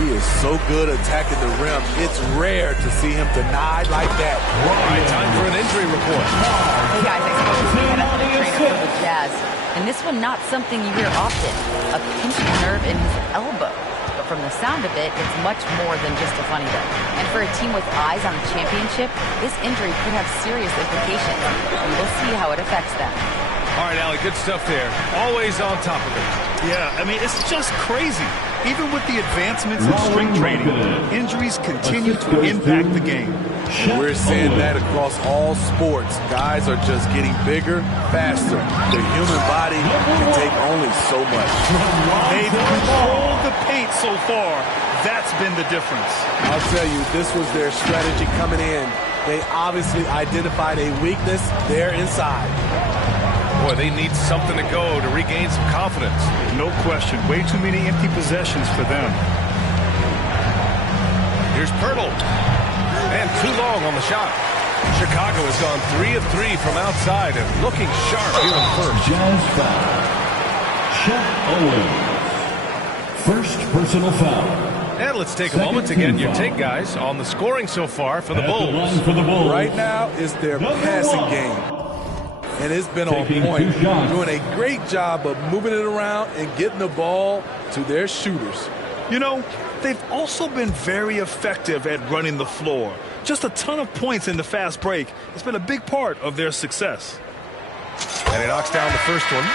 He is so good attacking the rim. It's rare to see him denied like that. Right, time for an injury report. Hey guys, I spoke to the athletic trainer for the Jazz, and this one not something you hear often. A pinched nerve in his elbow. But from the sound of it, it's much more than just a funny bit. And for a team with eyes on a championship, this injury could have serious implications. And we'll see how it affects them. All right, Allie, good stuff there. Always on top of it. Yeah, I mean, it's just crazy. Even with the advancements in strength training, injuries continue to impact the game. We're seeing that across all sports. Guys are just getting bigger, faster. The human body can take only so much. They've controlled the paint so far. That's been the difference. I'll tell you, this was their strategy coming in. They obviously identified a weakness there inside. Boy, they need something to go to regain some confidence. No question. Way too many empty possessions for them. Here's Pirtle. And too long on the shot. Chicago has gone 3 of 3 from outside and looking sharp here in the first. Jazz foul. First personal foul. And let's take a moment to get your take, guys, on the scoring so far for the Bulls. Right now, it's their passing game. And it's been on point. Doing a great job of moving it around and getting the ball to their shooters. You know, they've also been very effective at running the floor. Just a ton of points in the fast break. It's been a big part of their success. And he knocks down the first one.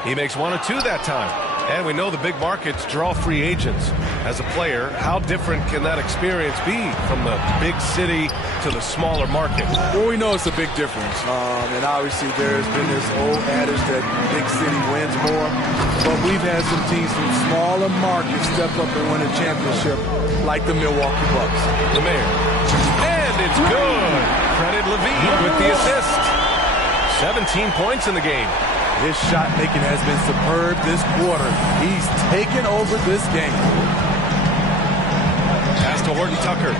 He makes 1 of 2 that time. And we know the big markets draw free agents. As a player, how different can that experience be from the big city to the smaller market? Well, we know it's a big difference. And obviously there's been this old adage that big city wins more. But we've had some teams from smaller markets step up and win a championship, like the Milwaukee Bucks. The Mayor. And it's good. Credit Levine with the assist. 17 points in the game. His shot making has been superb this quarter. He's taken over this game. Pass to Horton Tucker.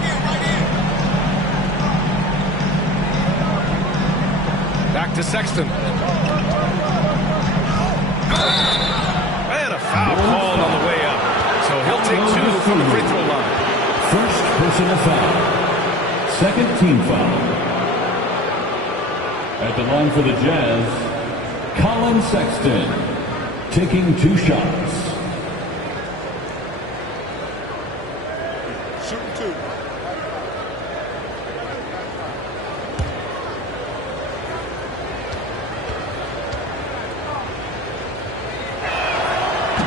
Back to Sexton. And a foul called on the way up. So he'll take 2 from the free throw line. First personal foul. Second team foul. At the line for the Jazz, Colin Sexton, taking 2 shots. Shooting 2.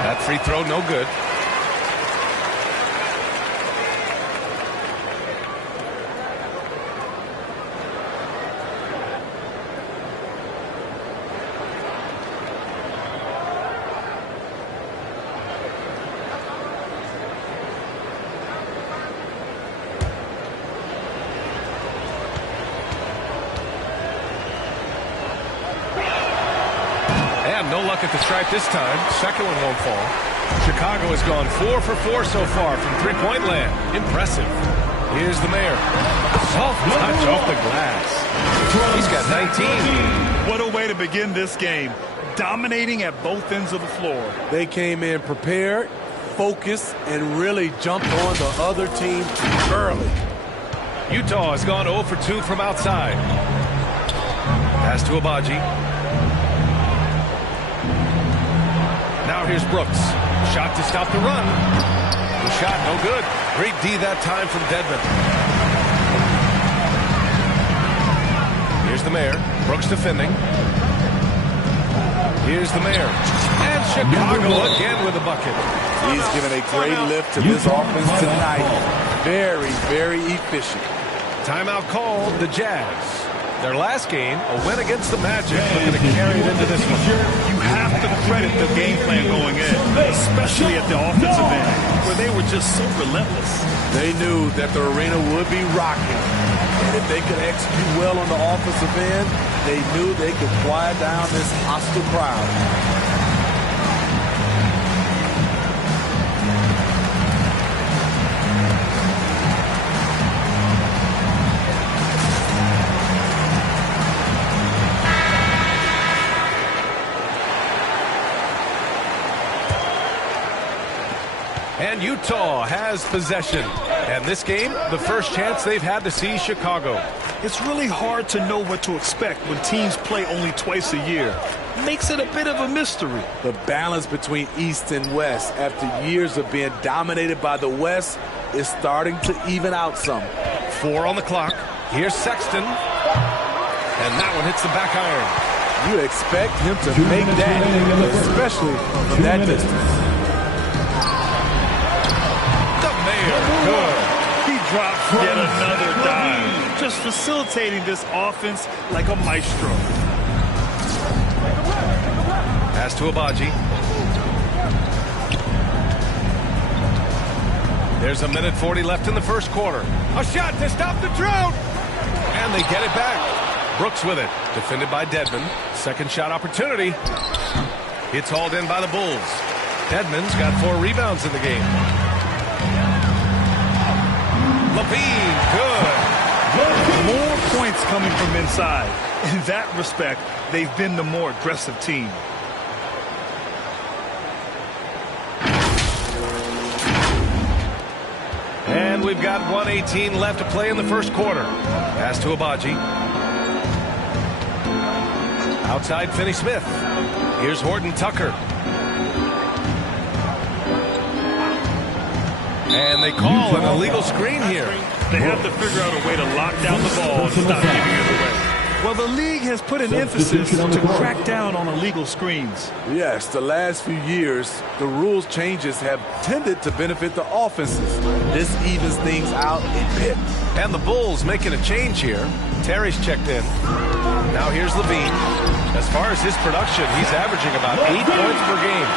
That free throw, no good. No luck at the stripe this time. Second one won't fall. Chicago has gone 4 for 4 so far from three-point land. Impressive. Here's the Mayor. Soft touch off the glass. He's got 19. What a way to begin this game. Dominating at both ends of the floor. They came in prepared, focused, and really jumped on the other team early. Utah has gone 0 for 2 from outside. Pass to Abaji. Now here's Brooks. Shot to stop the run. The shot no good. Great D that time from Dedmon. Here's the Mayor. Brooks defending. Here's the Mayor. And Chicago again with a bucket. He's given a great lift to this offense tonight. Very, very efficient. Timeout called the Jazz. Their last game, a win against the Magic, looking to carry it into this one. You have to credit the game plan going in, especially at the offensive end, where they were just so relentless. They knew that the arena would be rocking. And if they could execute well on the offensive end, they knew they could quiet down this hostile crowd. And Utah has possession. And this game, the first chance they've had to see Chicago. It's really hard to know what to expect when teams play only twice a year. Makes it a bit of a mystery. The balance between East and West after years of being dominated by the West is starting to even out some. 4 on the clock. Here's Sexton. And that one hits the back iron. You expect him to make that, especially from that distance. Good. He drops yet another dime, just facilitating this offense like a maestro. Pass to Abaji. There's a minute 40 left in the first quarter. A shot to stop the drought. And they get it back. Brooks with it. Defended by Dedmon. Second shot opportunity. It's hauled in by the Bulls. Dedmon's got 4 rebounds in the game. Levine, good. More points coming from inside. In that respect, they've been the more aggressive team. And we've got 1:18 left to play in the first quarter. Pass to Abaji. Outside Finney-Smith. Here's Horton Tucker. And they call an illegal screen here. They have to figure out a way to lock down the ball and stop giving it away. Well, the league has put an emphasis to crack down on illegal screens. Yes, the last few years, the rules changes have tended to benefit the offenses. This evens things out a bit. And the Bulls making a change here. Terry's checked in. Now here's Levine. As far as his production, he's averaging about 8 points per game.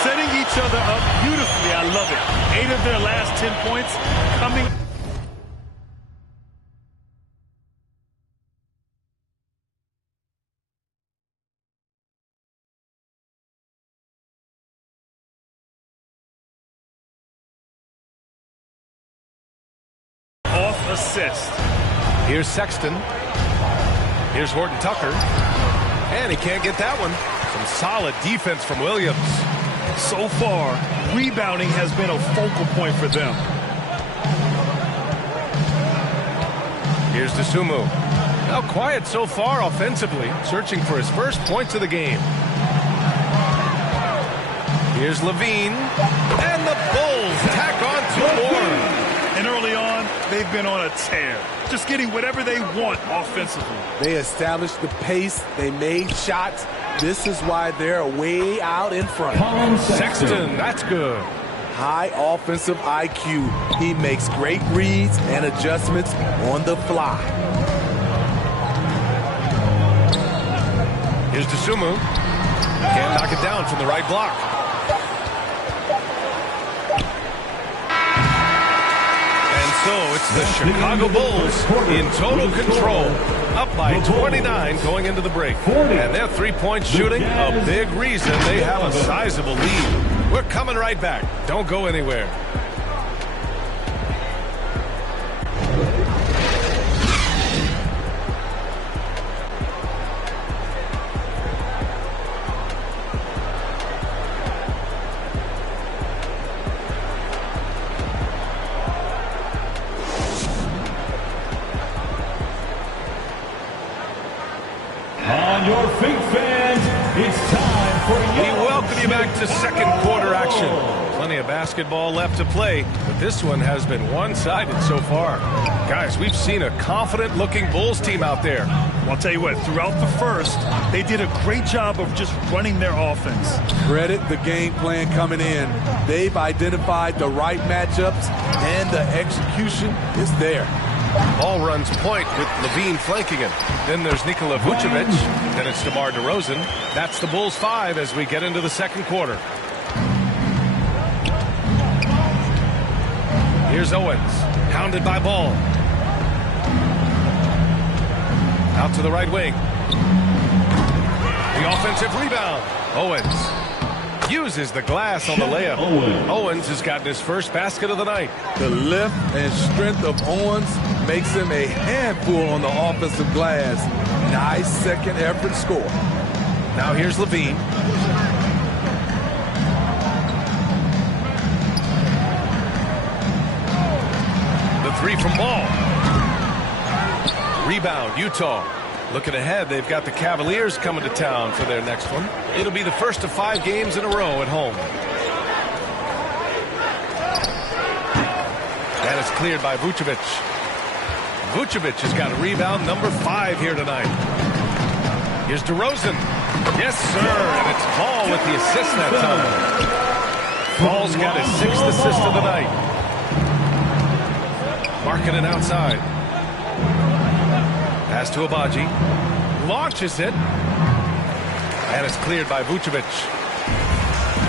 Setting each other up beautifully. I love it. 8 of their last 10 points coming. Off assist. Here's Sexton. Here's Horton Tucker. And he can't get that one. Some solid defense from Williams. So far, rebounding has been a focal point for them. Here's Dosunmu. Now quiet so far offensively, searching for his first points of the game. Here's Levine. And the Bulls tack on 2 more. And early on, they've been on a tear. Just getting whatever they want offensively. They established the pace. They made shots. This is why they're way out in front. Sexton, that's good. High offensive IQ. He makes great reads and adjustments on the fly. Here's Dosunmu. Can't knock it down from the right block. So it's the Chicago Bulls in total control, up by 29 going into the break. And their three-point shooting, a big reason they have a sizable lead. We're coming right back. Don't go anywhere. Your feet, fans, it's time for We welcome you back to second quarter action. Plenty of basketball left to play, but this one has been one-sided so far. Guys, we've seen a confident-looking Bulls team out there. Well, I'll tell you what, throughout the first, they did a great job of just running their offense. Credit the game plan coming in. They've identified the right matchups, and the execution is there. Ball runs point with Levine flanking him. Then there's Nikola Vucevic. Then it's DeMar DeRozan. That's the Bulls 5 as we get into the second quarter. Here's Owens. Hounded by Ball. Out to the right wing. The offensive rebound. Owens uses the glass on the layup. Owens has gotten his first basket of the night. The lift and strength of Owens makes him a handful on the offensive glass. Nice second effort score. Now here's Levine. The three from Ball. Rebound, Utah. Looking ahead, they've got the Cavaliers coming to town for their next one. It'll be the first of 5 games in a row at home. And it's cleared by Vucevic. Vucevic has got a rebound number 5 here tonight. Here's DeRozan. Yes, sir. And it's Ball with the assist that time. Ball's got his 6th assist of the night. Marking it outside. Pass to Abaji. Launches it. And it's cleared by Vucevic.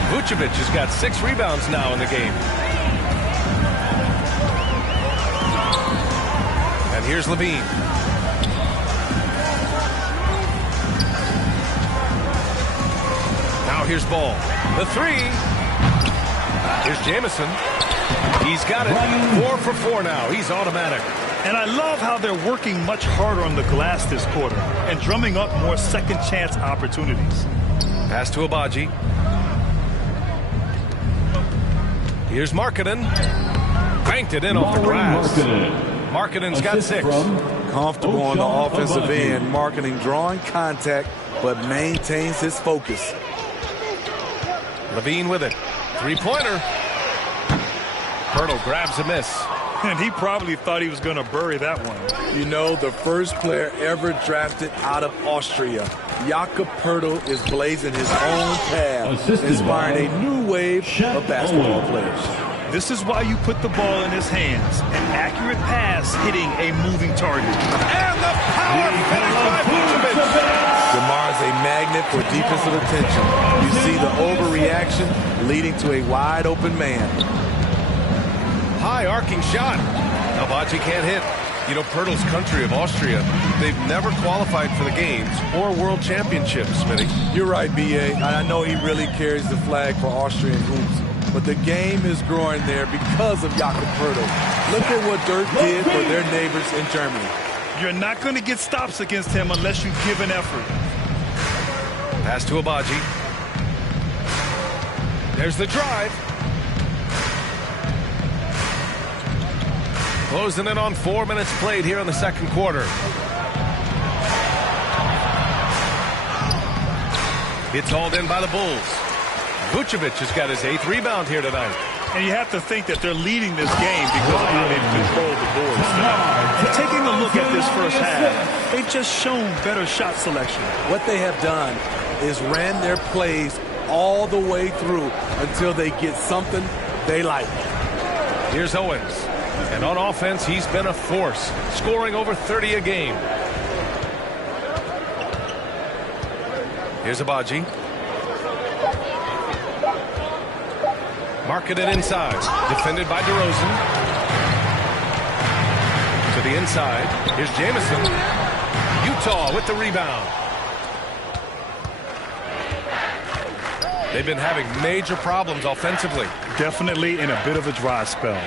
Vucevic has got 6 rebounds now in the game. And here's Levine. Now here's Ball. The three. Here's Jamison. He's got it. 4 for 4 now. He's automatic. And I love how they're working much harder on the glass this quarter and drumming up more second chance opportunities. Pass to Abaji. Here's Markkanen. Banked it in off the glass. Markkanen's got 6. Comfortable on the offensive end. Markkanen drawing contact, but maintains his focus. Levine with it. 3-pointer. Pirtle grabs a miss. And he probably thought he was going to bury that one. You know, the first player ever drafted out of Austria, Jakob Pirtle, is blazing his own path, inspiring a new wave of basketball players. This is why you put the ball in his hands. An accurate pass hitting a moving target. And the power finish by Vucevic. DeMar's a magnet for defensive attention. You see the overreaction leading to a wide open man. High arcing shot. Abaji can't hit. You know, Pirtle's country of Austria, they've never qualified for the games or world championships, Smitty. You're right, B.A. I know he really carries the flag for Austrian hoops, but the game is growing there because of Jakob Pirtle. Look at what Dirk did for their neighbors in Germany. You're not going to get stops against him unless you give an effort. Pass to Abaji. There's the drive. Closing in on 4 minutes played here in the second quarter. It's hauled in by the Bulls. Vucevic has got his 8th rebound here tonight. And you have to think that they're leading this game because of how they've controlled the boards tonight. Taking a look at this first half, they've just shown better shot selection. What they have done is ran their plays all the way through until they get something they like. Here's Owens. And on offense, he's been a force, scoring over 30 a game. Here's Abaji. Markkanen inside. Defended by DeRozan. To the inside. Here's Jamison. Utah with the rebound. They've been having major problems offensively. Definitely in a bit of a dry spell.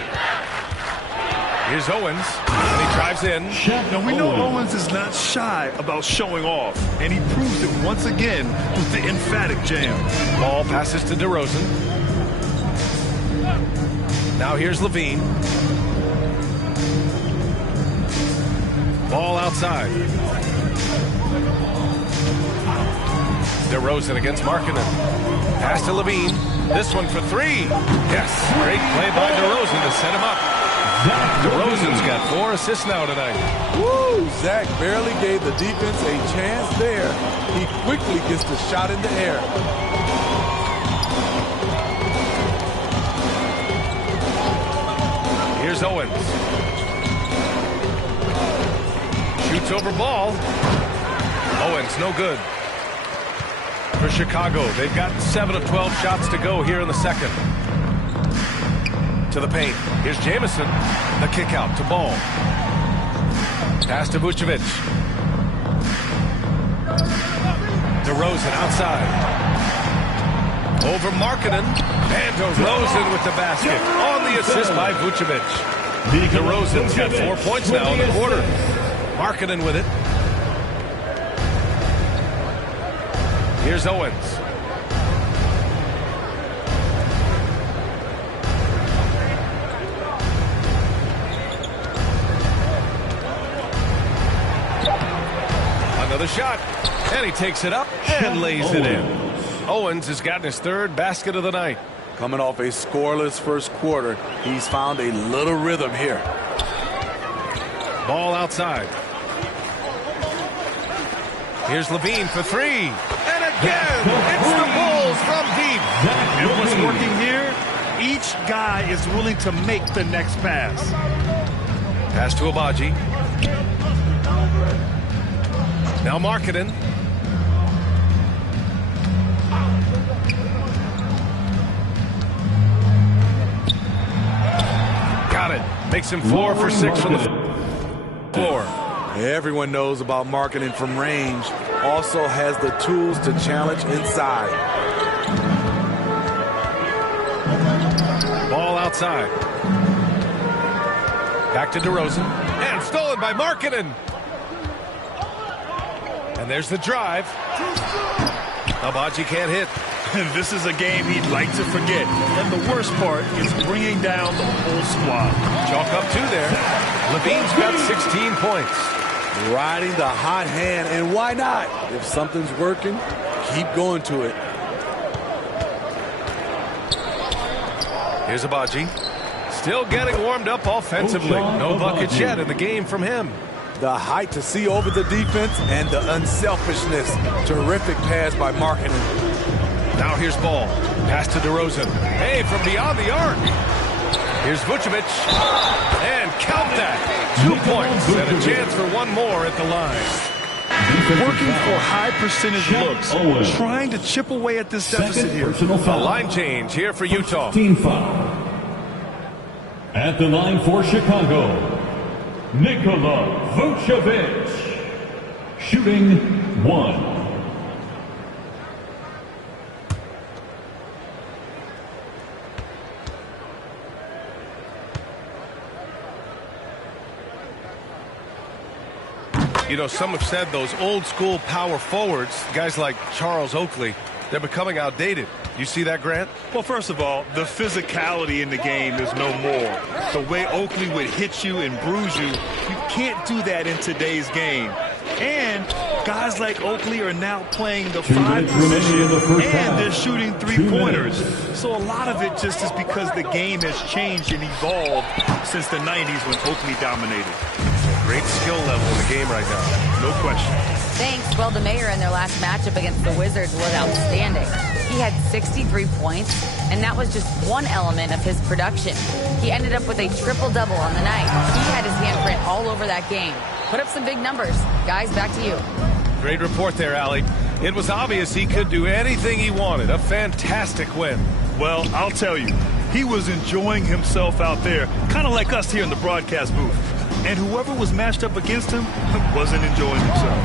Here's Owens, and he drives in. Now, we know Owens is not shy about showing off, and he proves it once again with the emphatic jam. Ball passes to DeRozan. Now here's Levine. Ball outside. DeRozan against Markkanen. Pass to Levine. This one for 3. Yes, great play by DeRozan to set him up. DeRozan's got 4 assists now tonight. Woo! Zach barely gave the defense a chance there. He quickly gets the shot in the air. Here's Owens. Shoots over Ball. Owens, no good. For Chicago, they've got 7 of 12 shots to go here in the second. To the paint. Here's Jamison. The kick out to Ball. Pass to Vucevic. DeRozan outside. Over Markkanen. And DeRozan with the basket. On the assist by Vucevic. DeRozan's got 4 points now in the quarter. Markkanen with it. Here's Owens. Another shot, and he takes it up and lays it in. Owens has gotten his 3rd basket of the night. Coming off a scoreless first quarter, he's found a little rhythm here. Ball outside. Here's Levine for 3. And again, it's the Bulls from deep. And what's working here, each guy is willing to make the next pass. Pass to Abaji. Now Markkanen. Got it. Makes him 4 for 6 from the... floor. Everyone knows about marketing from range. Also has the tools to challenge inside. Ball outside. Back to DeRozan. And stolen by Markkanen. And there's the drive. Agbaji can't hit. This is a game he'd like to forget. And the worst part is bringing down the whole squad. Chalk up 2 there. Levine's got 16 points. Riding the hot hand, and why not? If something's working, keep going to it. Here's Agbaji. Still getting warmed up offensively. No buckets yet in the game from him. The height to see over the defense and the unselfishness. Terrific pass by Markkanen. Now here's Ball. Pass to DeRozan. Hey, from beyond the arc. Here's Vucevic. And count that. 2 points and a chance for one more at the line. Working for high percentage looks. Trying to chip away at this deficit here. A line change here for Utah. Team foul. At the line for Chicago, Nikola Vucevic, shooting 1. You know, some have said those old school power forwards, guys like Charles Oakley, they're becoming outdated. You see that, Grant? Well, first of all, the physicality in the game is no more. The way Oakley would hit you and bruise you, you can't do that in today's game. And guys like Oakley are now playing the 5 position, and they're shooting 3-pointers. So a lot of it just is because the game has changed and evolved since the 90s when Oakley dominated. Great skill level in the game right now. No question. Thanks. Well, the mayor in their last matchup against the Wizards was outstanding. He had 63 points, and that was just one element of his production. He ended up with a triple-double on the night. He had his handprint all over that game. Put up some big numbers. Guys, back to you. Great report there, Allie. It was obvious he could do anything he wanted. A fantastic win. Well, I'll tell you, he was enjoying himself out there, kind of like us here in the broadcast booth. And whoever was matched up against him wasn't enjoying himself.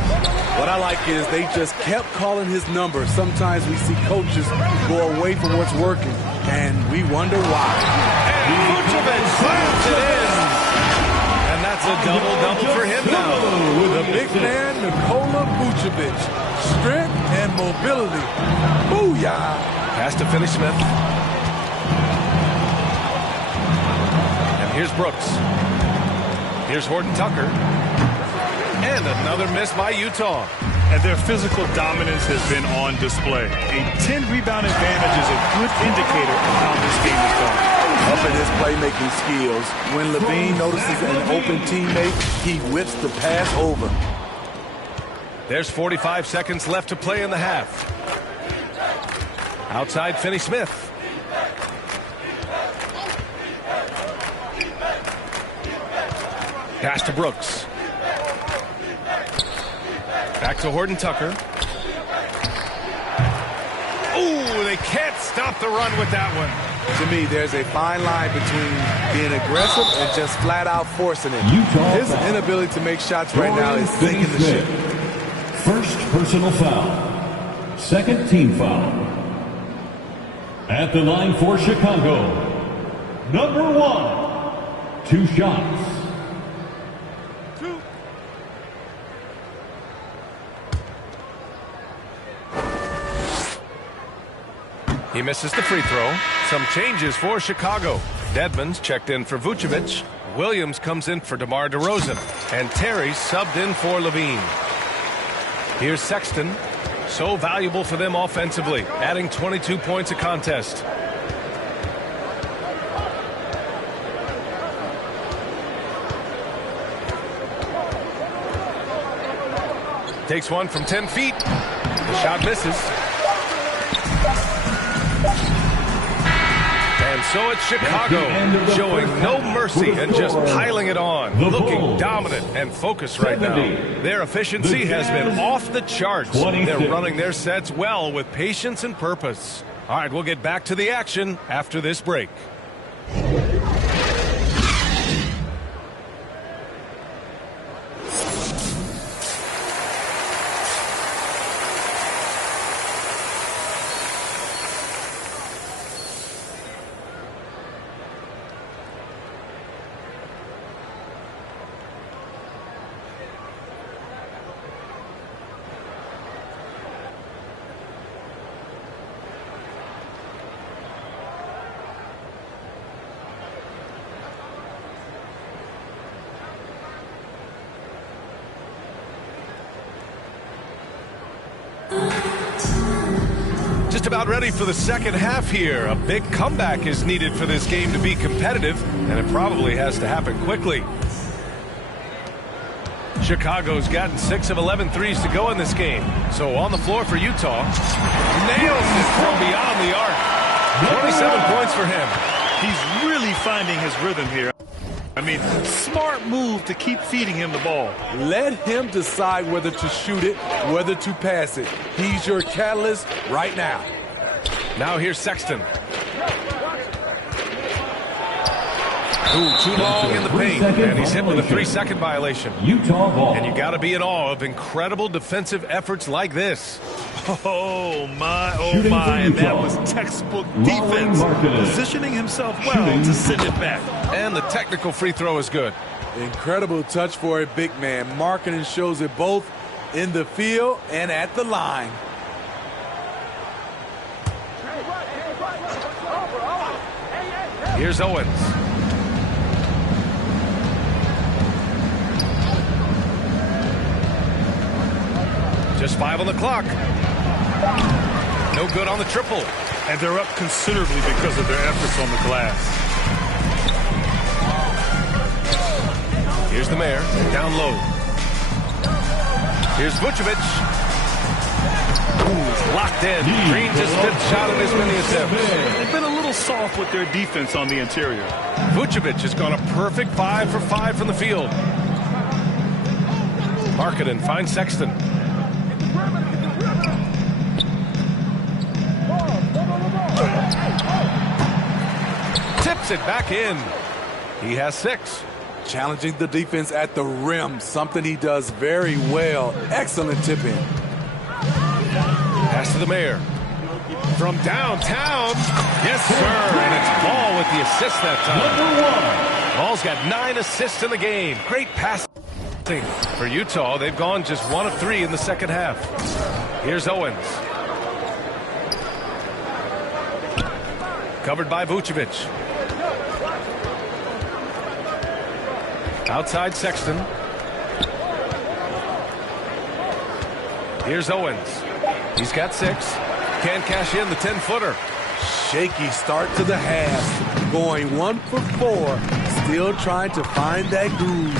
What I like is they just kept calling his number. Sometimes we see coaches go away from what's working, and we wonder why. And Vucevic slams it in. And that's a double-double for him now. The big man, Nikola Vucevic. Strength and mobility. Booyah! Pass to Finney-Smith. And here's Brooks. Here's Horton Tucker. And another miss by Utah. And their physical dominance has been on display. A 10-rebound advantage is a good indicator of how this game is going. Up in his playmaking skills, when Levine notices an open teammate, he whips the pass over. There's 45 seconds left to play in the half. Outside Finney-Smith. Pass to Brooks. Back to Horton Tucker. Ooh, they can't stop the run with that one. To me, there's a fine line between being aggressive and just flat out forcing it. His inability to make shots right now is sinking the ship. First personal foul. Second team foul. At the line for Chicago, number 1, 2 shots. He misses the free throw. Some changes for Chicago. Dedmon's checked in for Vucevic. Williams comes in for DeMar DeRozan. And Terry subbed in for Levine. Here's Sexton. So valuable for them offensively, adding 22 points a contest. Takes one from 10 feet. The shot misses. And so it's Chicago, showing no mercy and just piling it on, looking dominant and focused right now. Their efficiency has been off the charts. They're running their sets well with patience and purpose. All right, we'll get back to the action after this break. Just about ready for the second half here. A big comeback is needed for this game to be competitive, and it probably has to happen quickly. Chicago's gotten 6 of 11 threes to go in this game. So on the floor for Utah. Nails it from beyond the arc. 27 points for him. He's really finding his rhythm here. I mean, smart move to keep feeding him the ball. Let him decide whether to shoot it, whether to pass it. He's your catalyst right now. Now here's Sexton. Ooh, too long in the paint, and he's hit with a 3-second violation. Utah ball. And you got to be in awe of incredible defensive efforts like this. Oh my, and that was textbook defense. Positioning himself well to send it back. And the technical free throw is good. Incredible touch for a big man. Marketing shows it both in the field and at the line. Here's Owens. Just 5 on the clock. No good on the triple. And they're up considerably because of their efforts on the glass. Here's the mayor, down low. Here's Vucevic. Ooh, locked in. Green just fifth shot in as many attempts. They've been a little soft with their defense on the interior. Vucevic has gone a perfect 5 for 5 from the field. Markkanen finds Sexton. Tips it back in. He has 6. Challenging the defense at the rim, something he does very well. Excellent tip in. Pass to the mayor. From downtown. Yes, sir. And it's Ball with the assist that time. Ball's got 9 assists in the game. Great passing for Utah. They've gone just 1 of 3 in the second half. Here's Owens. Covered by Vucevic. Outside Sexton. Here's Owens. He's got 6. Can't cash in the 10-footer. Shaky start to the half. Going 1 for 4. Still trying to find that groove.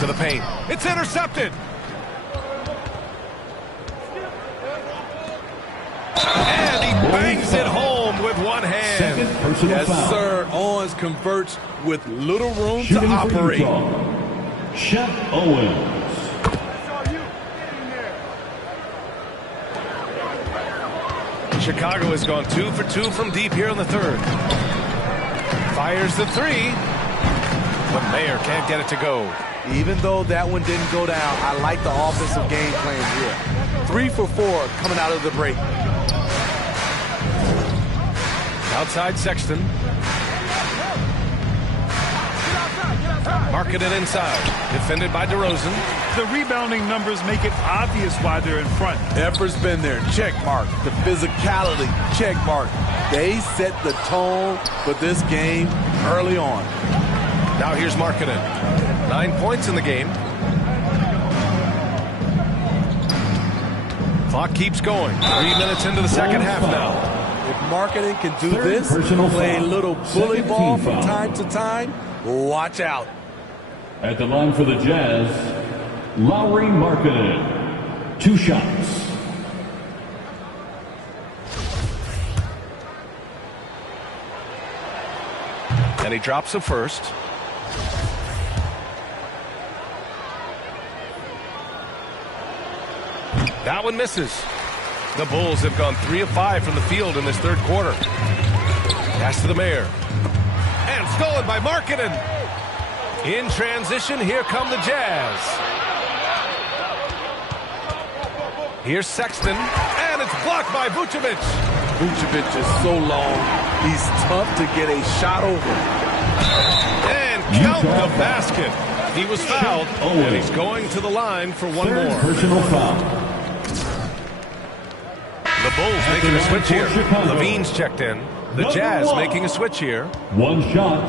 To the paint. It's intercepted. And he bangs it home with one hand. Yes, sir. Owens converts with little room to operate. Chet Owens. Chicago has gone 2 for 2 from deep here in the third. Fires the 3. But Mayer can't get it to go. Even though that one didn't go down, I like the offensive game plan here. 3 for 4 coming out of the break. Outside Sexton. Markkanen inside. Defended by DeRozan. The rebounding numbers make it obvious why they're in front. Effort's been there. Check mark. The physicality. Check mark. They set the tone for this game early on. Now here's Markkanen. 9 points in the game. Clock keeps going. 3 minutes into the second half now. If Markkanen can do this, play a little bully ball from time to time, watch out. At the line for the Jazz, Lauri Markkanen. 2 shots. And he drops the first. That one misses. The Bulls have gone 3 of 5 from the field in this third quarter. Pass to the mayor. And stolen by Markkanen. In transition, here come the Jazz. Here's Sexton, and it's blocked by Vucevic. Vucevic is so long, he's tough to get a shot over. And count the basket. He was fouled, and he's going to the line for one more. Personal foul. The Bulls making a switch here. Levine's checked in. The Jazz making a switch here. 1 shot.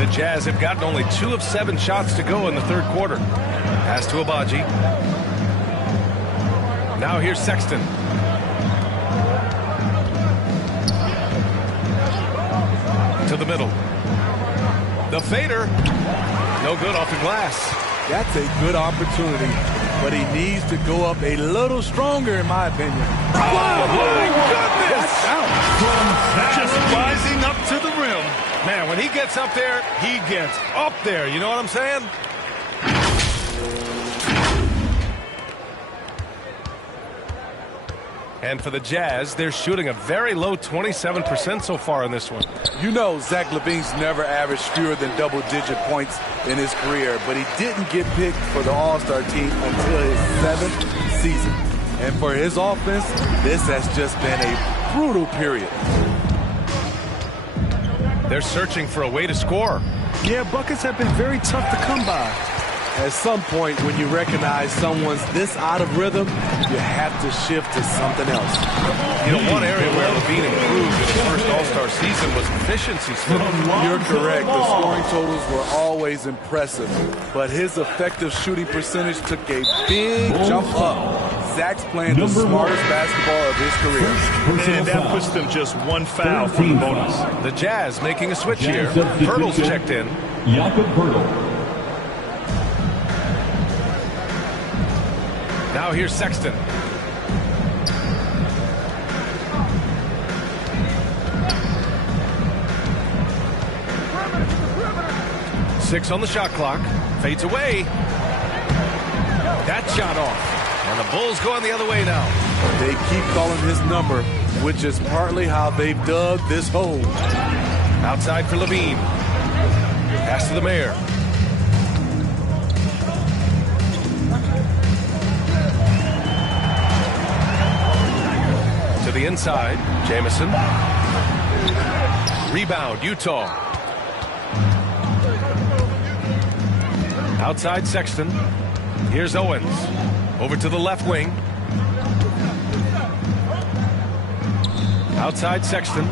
The Jazz have gotten only 2 of 7 shots to go in the third quarter. Pass to Abaji. Now here's Sexton. To the middle. The fader. No good off the glass. That's a good opportunity, but he needs to go up a little stronger, in my opinion. Oh, my goodness! Just rising up to the rim. Man, when he gets up there, he gets up there. You know what I'm saying? And for the Jazz, they're shooting a very low 27% so far in this one. You know Zach LaVine's never averaged fewer than double-digit points in his career, but he didn't get picked for the All-Star team until his 7th season. And for his offense, this has just been a brutal period. They're searching for a way to score. Yeah, buckets have been very tough to come by. At some point, when you recognize someone's this out of rhythm, you have to shift to something else. You know, one area where LaVine improved in his first All-Star season was efficiency. You're correct. The scoring totals were always impressive, but his effective shooting percentage took a big jump up. Zach's playing the smartest basketball of his career. And that puts them just 1 foul for the bonus. The Jazz making a switch here. Pirtle's checked in. Jakob Pirtle. Now here's Sexton. Six on the shot clock. Fades away. That shot off. And the Bulls going the other way now. They keep calling his number, which is partly how they've dug this hole. Outside for LaVine. Pass to the mayor. To the inside, Jamison. Rebound, Utah. Outside Sexton. Here's Owens. Over to the left wing. Outside Sexton.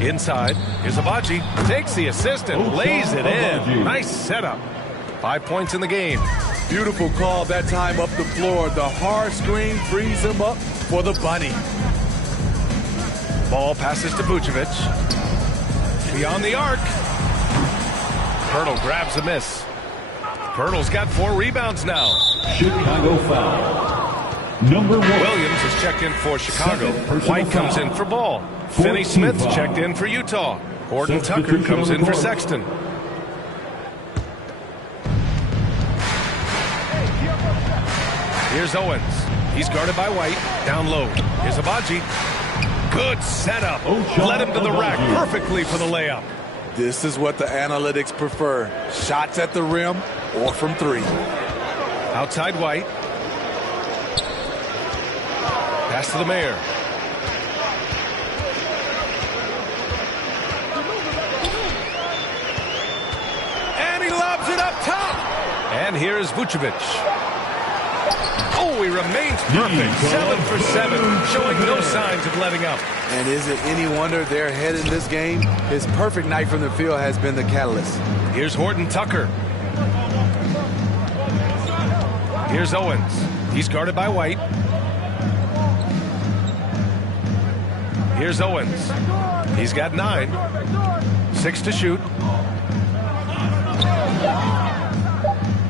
Inside. Here's Abaji. Takes the assist and lays it in. Nice setup. 5 points in the game. Beautiful call that time up the floor. The hard screen frees him up for the bunny. Ball passes to Vucevic. Beyond the arc. Pirtle grabs a miss. Pirtle's got 4 rebounds now. Chicago foul. Number 1. Williams is checked in for Chicago. White comes in for Ball. Finney Smith checked in for Utah. Horton Tucker comes in for Sexton. Here's Owens. He's guarded by White. Down low. Here's Abaji. Good setup. Led him to the rack perfectly for the layup. This is what the analytics prefer. Shots at the rim or from 3. Outside White. Pass to the mayor. And he lobs it up top. And here's Vucevic. Oh, he remains perfect. 7 for 7, showing no signs of letting up. And is it any wonder they're ahead in this game? His perfect night from the field has been the catalyst. Here's Horton Tucker. Here's Owens. He's guarded by White. Here's Owens. He's got 9. 6 to shoot.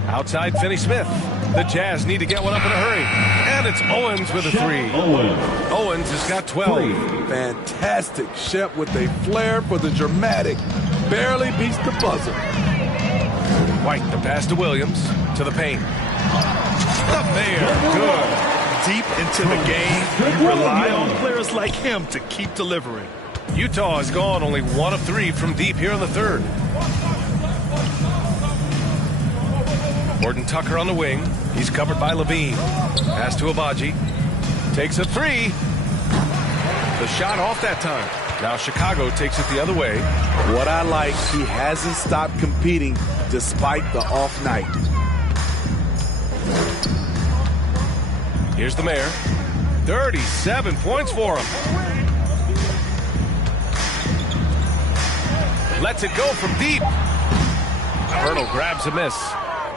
Outside Finney Smith. The Jazz need to get one up in a hurry. And it's Owens with a 3. Owens has got 12. Fantastic. Shep with a flair for the dramatic. Barely beats the buzzer. White, the pass to Williams. To the paint. The mayor. Good. Deep into the game, you rely on players like him to keep delivering. Utah has gone only 1 of 3 from deep here in the third. Horton Tucker on the wing. He's covered by LaVine. Pass to Abaji. Takes a 3. The shot off that time. Now Chicago takes it the other way. What I like, he hasn't stopped competing despite the off night. Here's the mayor. 37 points for him. Lets it go from deep. Hurdle grabs a miss.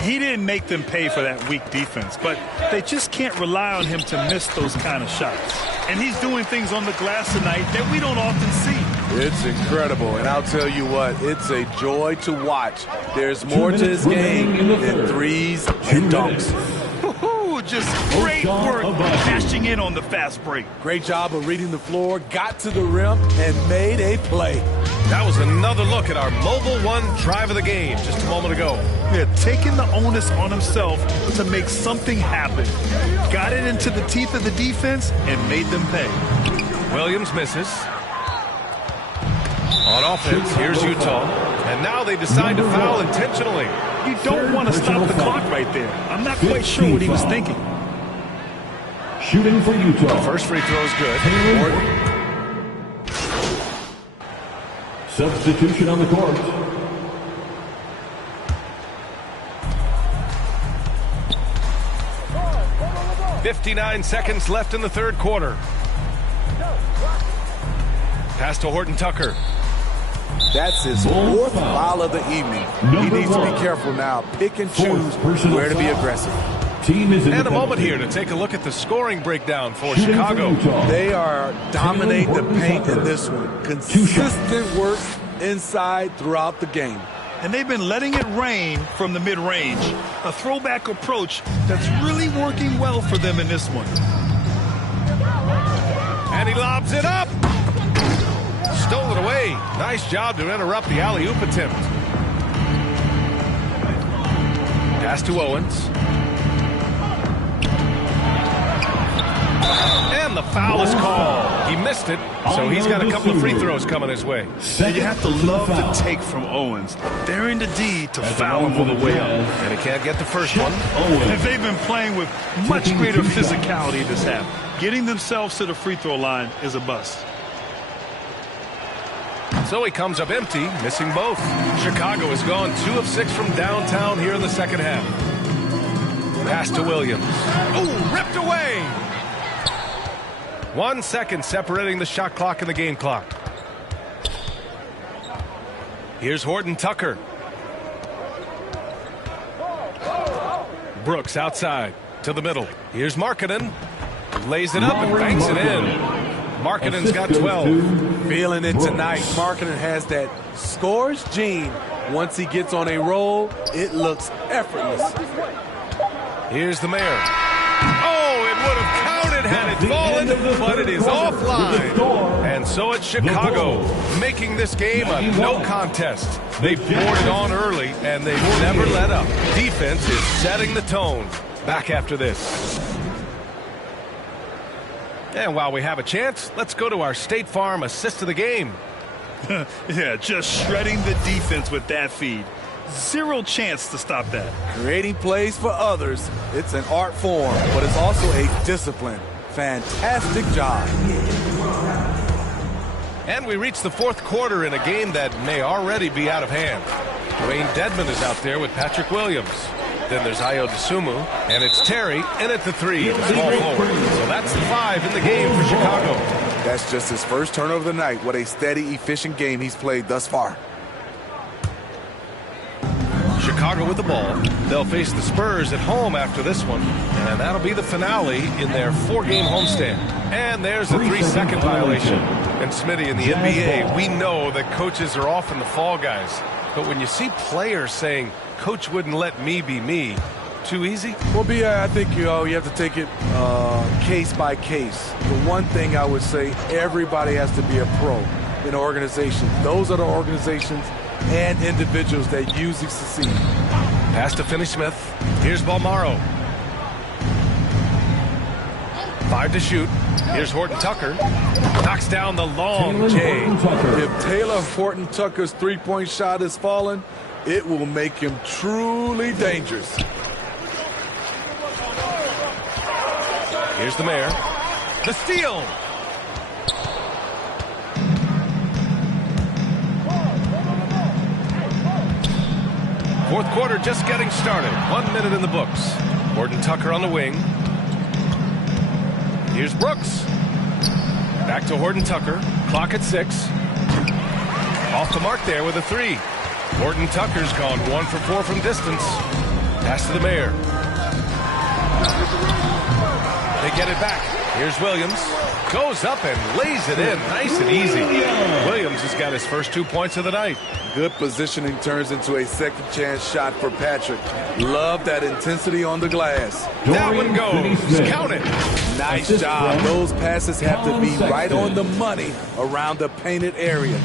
He didn't make them pay for that weak defense, but they just can't rely on him to miss those kind of shots. And he's doing things on the glass tonight that we don't often see. It's incredible, and I'll tell you what, it's a joy to watch. There's more to his game than threes and dunks. Just great work cashing in on the fast break. Great job of reading the floor, got to the rim, and made a play. That was another look at our Mobile One drive of the game just a moment ago. Yeah, taking the onus on himself to make something happen. Got it into the teeth of the defense and made them pay. Williams misses. On offense, here's Utah. And now they decide to foul intentionally. You don't want to stop the clock right there. I'm not quite sure what he was thinking. Shooting for Utah. The first free throw is good. Substitution on the court. .59 seconds left in the third quarter. Pass to Horton Tucker. That's his fourth foul of the evening. He needs to be careful now. Pick and choose where to be aggressive. And a moment here to take a look at the scoring breakdown for Chicago. They are dominating the paint in this one. Consistent work inside throughout the game. And they've been letting it rain from the mid-range. A throwback approach that's really working well for them in this one. And he lobs it up. Stole it away. Nice job to interrupt the alley-oop attempt. Pass to Owens. And the foul is called. He missed it, so he's got a couple of free throws coming his way. And you have to love the take from Owens. They're in the D to foul him on the way up. And he can't get the first one. And they've been playing with much greater physicality this half. Getting themselves to the free throw line is a bust. So he comes up empty, missing both. Chicago has gone 2 of 6 from downtown here in the second half. Pass to Williams. Oh, ripped away. 1 second separating the shot clock and the game clock. Here's Horton Tucker. Brooks outside to the middle. Here's Markkanen. Lays it up and banks it in. Markkanen's got 12. Feeling it tonight. Markkanen has that scores gene. Once he gets on a roll, it looks effortless. Here's the mayor. Oh, it would have counted had it fallen, but it is offline. And so it's Chicago making this game a no contest. They poured it on early, and they've never let up. Defense is setting the tone. Back after this. And while we have a chance, let's go to our State Farm assist of the game. Yeah, just shredding the defense with that feed. Zero chance to stop that. Creating plays for others. It's an art form, but it's also a discipline. Fantastic job. And we reach the fourth quarter in a game that may already be out of hand. Dwayne Dedmon is out there with Patrick Williams. Then there's Ayo Dosunmu, and it's Terry in at the 3, the small forward. So that's the 5 in the game for Chicago. That's just his first turnover of the night. What a steady, efficient game he's played thus far. Chicago with the ball. They'll face the Spurs at home after this one, and that'll be the finale in their 4-game homestand. And there's a 3-second violation. And Smitty, in the NBA, we know that coaches are often the fall guys. But when you see players saying, "Coach wouldn't let me be me," too easy? Well, I think you have to take it case by case. The one thing I would say, everybody has to be a pro in an organization. Those are the organizations and individuals that usually succeed. Pass to Finney-Smith. Here's Balmaro. 5 to shoot. Here's Horton Tucker. Knocks down the long J. If Taylor Horton Tucker's three-point shot is falling, it will make him truly dangerous. Here's the mayor. The steal. Fourth quarter just getting started. 1 minute in the books. Horton Tucker on the wing. Here's Brooks. Back to Horton Tucker. Clock at 6. Off the mark there with a 3. Horton Tucker's gone 1 for 4 from distance. Pass to the Mayor. They get it back. Here's Williams. Goes up and lays it in. Nice and easy. Williams has got his first 2 points of the night. Good positioning turns into a second chance shot for Patrick. Love that intensity on the glass. That one goes. Count it. Nice job. Those passes have to be right on the money around the painted area.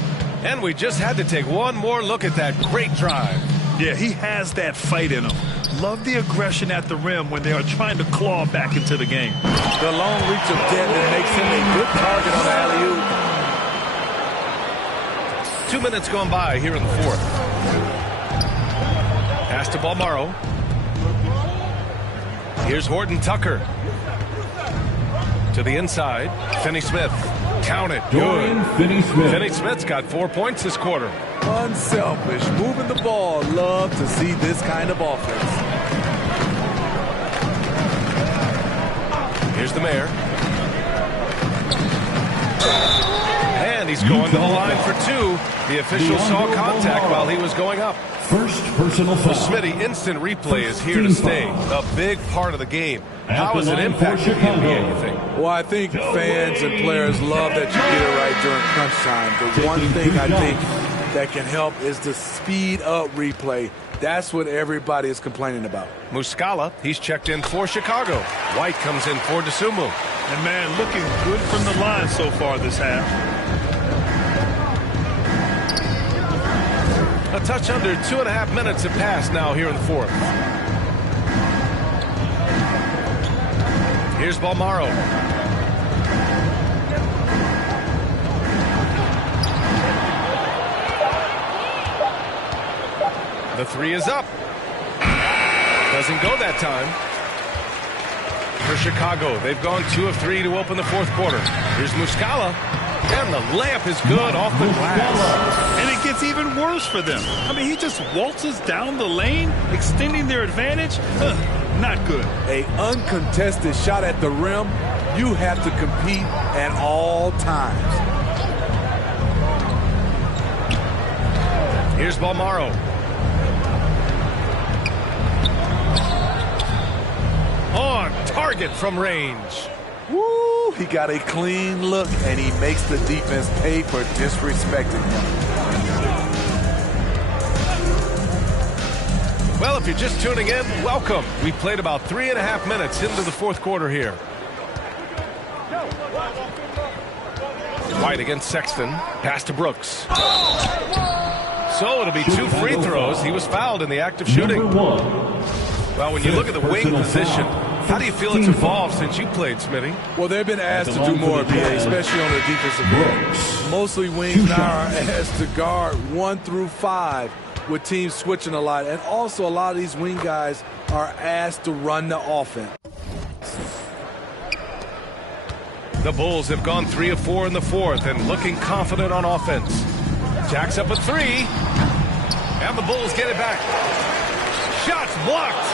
And we just had to take one more look at that great drive. Yeah, he has that fight in him. Love the aggression at the rim when they are trying to claw back into the game. The long reach of Devin makes him a good target on the alley-oop. 2 minutes gone by here in the fourth. Pass to Balmaro. Here's Horton Tucker. To the inside. Finney-Smith. Count it. Good. Finney-Smith. Finney-Smith's got 4 points this quarter. Unselfish. Moving the ball. Love to see this kind of offense. Here's the Mayor. And he's going to the line for 2. The official saw contact while he was going up. First personal foul. Smitty, instant replay is here to stay. A big part of the game. How has it impacted the NBA, you think? Well, I think fans and players love that you get it right during crunch time. The one thing I think that can help is the speed up replay. That's what everybody is complaining about. Muscala, he's checked in for Chicago. White comes in for DeSumo. And man, looking good from the line so far this half. A touch under 2.5 minutes have passed now here in the fourth. Here's Balmaro. The 3 is up. Doesn't go that time. For Chicago, they've gone 2 of 3 to open the fourth quarter. Here's Muscala. And the layup is good off the glass. And it gets even worse for them. I mean, he just waltzes down the lane, extending their advantage. Not good. A uncontested shot at the rim, you have to compete at all times. Here's Balmaro. On target from range. Woo! He got a clean look, and he makes the defense pay for disrespecting him. Well, if you're just tuning in, welcome. We played about 3.5 minutes into the fourth quarter here. White against Sexton. Pass to Brooks. So it'll be 2 free throws. He was fouled in the act of shooting. Well, when you look at the wing position, how do you feel it's evolved since you played, Smitty? Well, they've been asked to do more, BA, especially on the defensive end. Mostly wings now are asked to guard 1 through 5 with teams switching a lot. And also a lot of these wing guys are asked to run the offense. The Bulls have gone 3 of 4 in the fourth and looking confident on offense. Jacks up a 3. And the Bulls get it back. Shots blocked.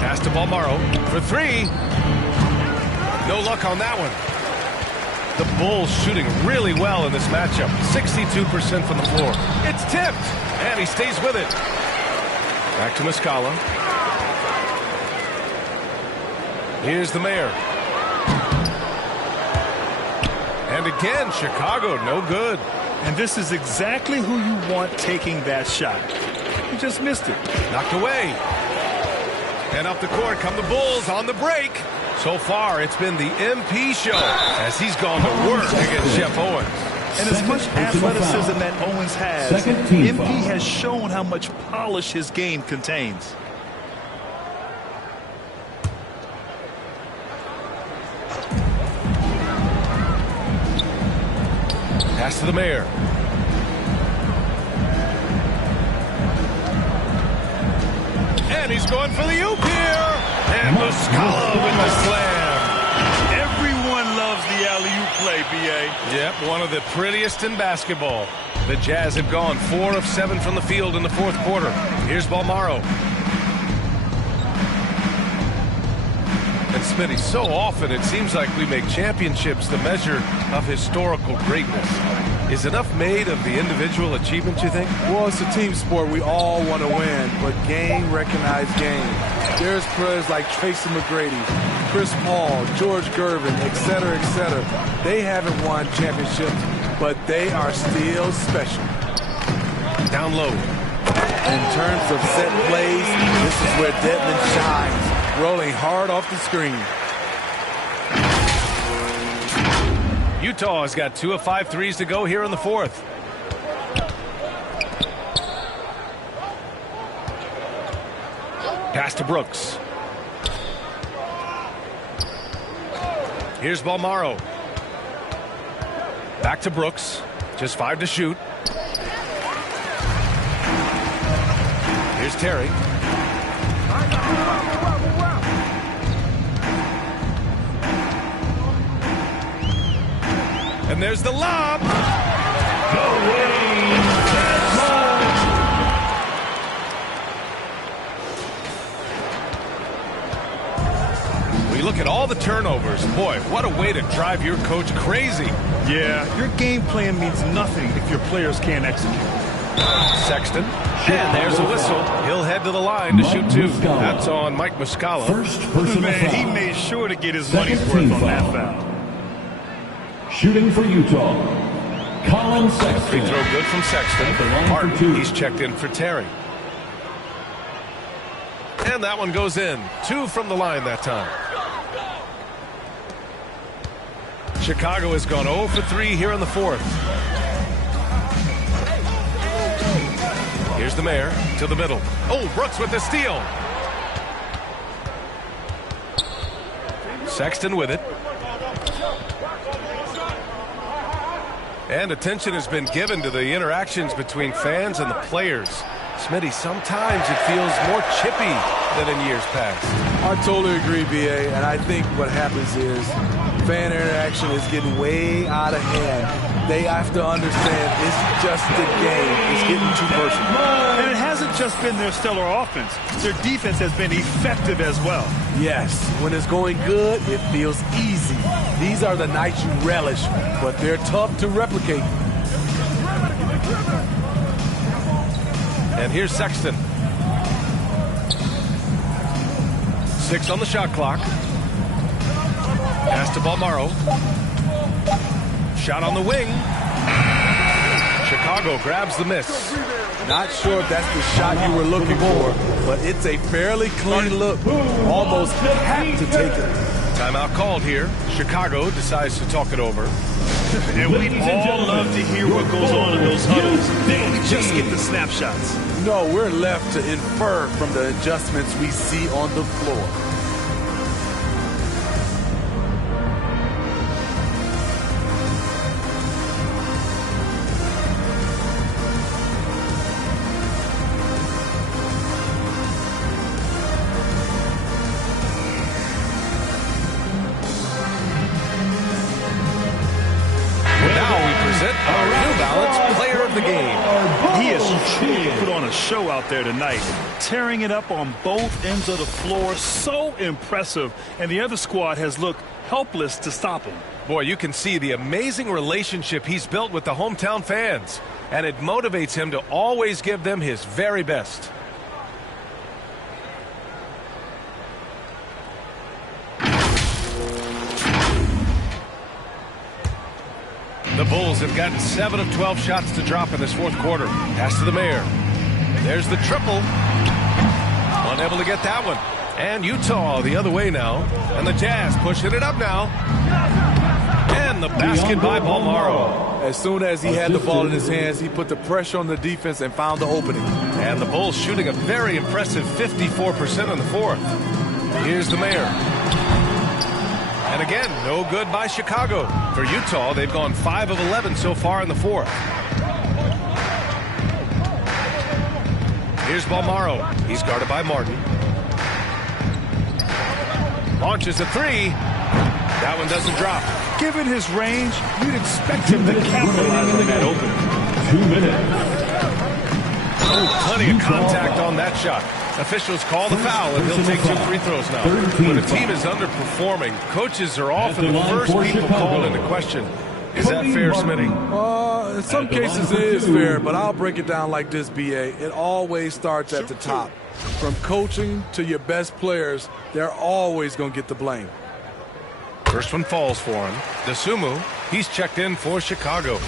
Pass to Balmaro for 3. No luck on that one. The Bulls shooting really well in this matchup. 62% from the floor. It's tipped, and he stays with it. Back to Muscala. Here's the Mayor. And again, Chicago, no good. And this is exactly who you want taking that shot. He just missed it. Knocked away. And up the court come the Bulls on the break. So far, it's been the MP show as he's gone to work against Jeff Owens. And as much athleticism that Owens has, MP has shown how much polish his game contains. Pass to the Mayor. And he's going for the oop here. And Muscala with the slam. Everyone loves the alley-oop play, B.A. Yep, one of the prettiest in basketball. The Jazz have gone 4 of 7 from the field in the fourth quarter. Here's Balmaro. And Smitty, so often it seems like we make championships the measure of historical greatness. Is enough made of the individual achievement, you think? Well, it's a team sport. We all want to win, but game recognized game. There's players like Tracy McGrady, Chris Paul, George Gervin, et cetera, et cetera. They haven't won championships, but they are still special. Down low. In terms of set plays, this is where Dedmon shines, rolling hard off the screen. Utah has got 2 of 5 threes to go here in the fourth. Pass to Brooks. Here's Balmaro. Back to Brooks. Just 5 to shoot. Here's Terry. And there's the lob. We look at all the turnovers. Boy, what a way to drive your coach crazy. Yeah, your game plan means nothing if your players can't execute. Sexton. And there's a whistle. He'll head to the line to shoot 2. That's on Mike Muscala. First personal Man, foul. he made sure to get his money's worth on that foul. Shooting for Utah, Colin Sexton. Free throw good from Sexton. Martin, he's checked in for Terry. And that one goes in. 2 from the line that time. Chicago has gone 0 for 3 here in the fourth. Here's the Mayor to the middle. Oh, Brooks with the steal. Sexton with it. And attention has been given to the interactions between fans and the players. Smitty, sometimes it feels more chippy than in years past. I totally agree, B.A., and I think what happens is fan interaction is getting way out of hand. They have to understand it's just a game. It's getting too personal. And it hasn't just been their stellar offense. Their defense has been effective as well. Yes, when it's going good, it feels easy. These are the nights you relish, but they're tough to replicate. And here's Sexton. 6 on the shot clock. Pass to Balmaro. Shot on the wing. Chicago grabs the miss. Not sure if that's the shot you were looking for, but it's a fairly clean look. Almost have to take it. Timeout called here. Chicago decides to talk it over. And we all love to hear what goes on in those huddles. We just get the snapshots. No, we're left to infer from the adjustments we see on the floor. Show out there tonight, tearing it up on both ends of the floor. So impressive, and the other squad has looked helpless to stop him. Boy, you can see the amazing relationship he's built with the hometown fans, and it motivates him to always give them his very best. The Bulls have gotten 7 of 12 shots to drop in this fourth quarter. Pass to the Mayor. There's the triple. Unable to get that one. And Utah the other way now. And the Jazz pushing it up now. And the basket by Balmaro. As soon as he had the ball in his hands, he put the pressure on the defense and found the opening. And the Bulls shooting a very impressive 54% in the fourth. Here's the Mayor. And again, no good by Chicago. For Utah, they've gone 5 of 11 so far in the fourth. Here's Balmaro. He's guarded by Martin. Launches a 3. That one doesn't drop. Given his range, you'd expect him to capitalize on that opening. 2 minutes. Oh, plenty of contact on that shot. Officials call the foul, and he'll take 2 free throws now. When a team is underperforming, coaches are often the first people called into question. Is that fair, Smitty? In some cases it is fair, but I'll break it down like this, B.A. It always starts at the top. From coaching to your best players, they're always going to get the blame. First one falls for him. Dosunmu, he's checked in for Chicago.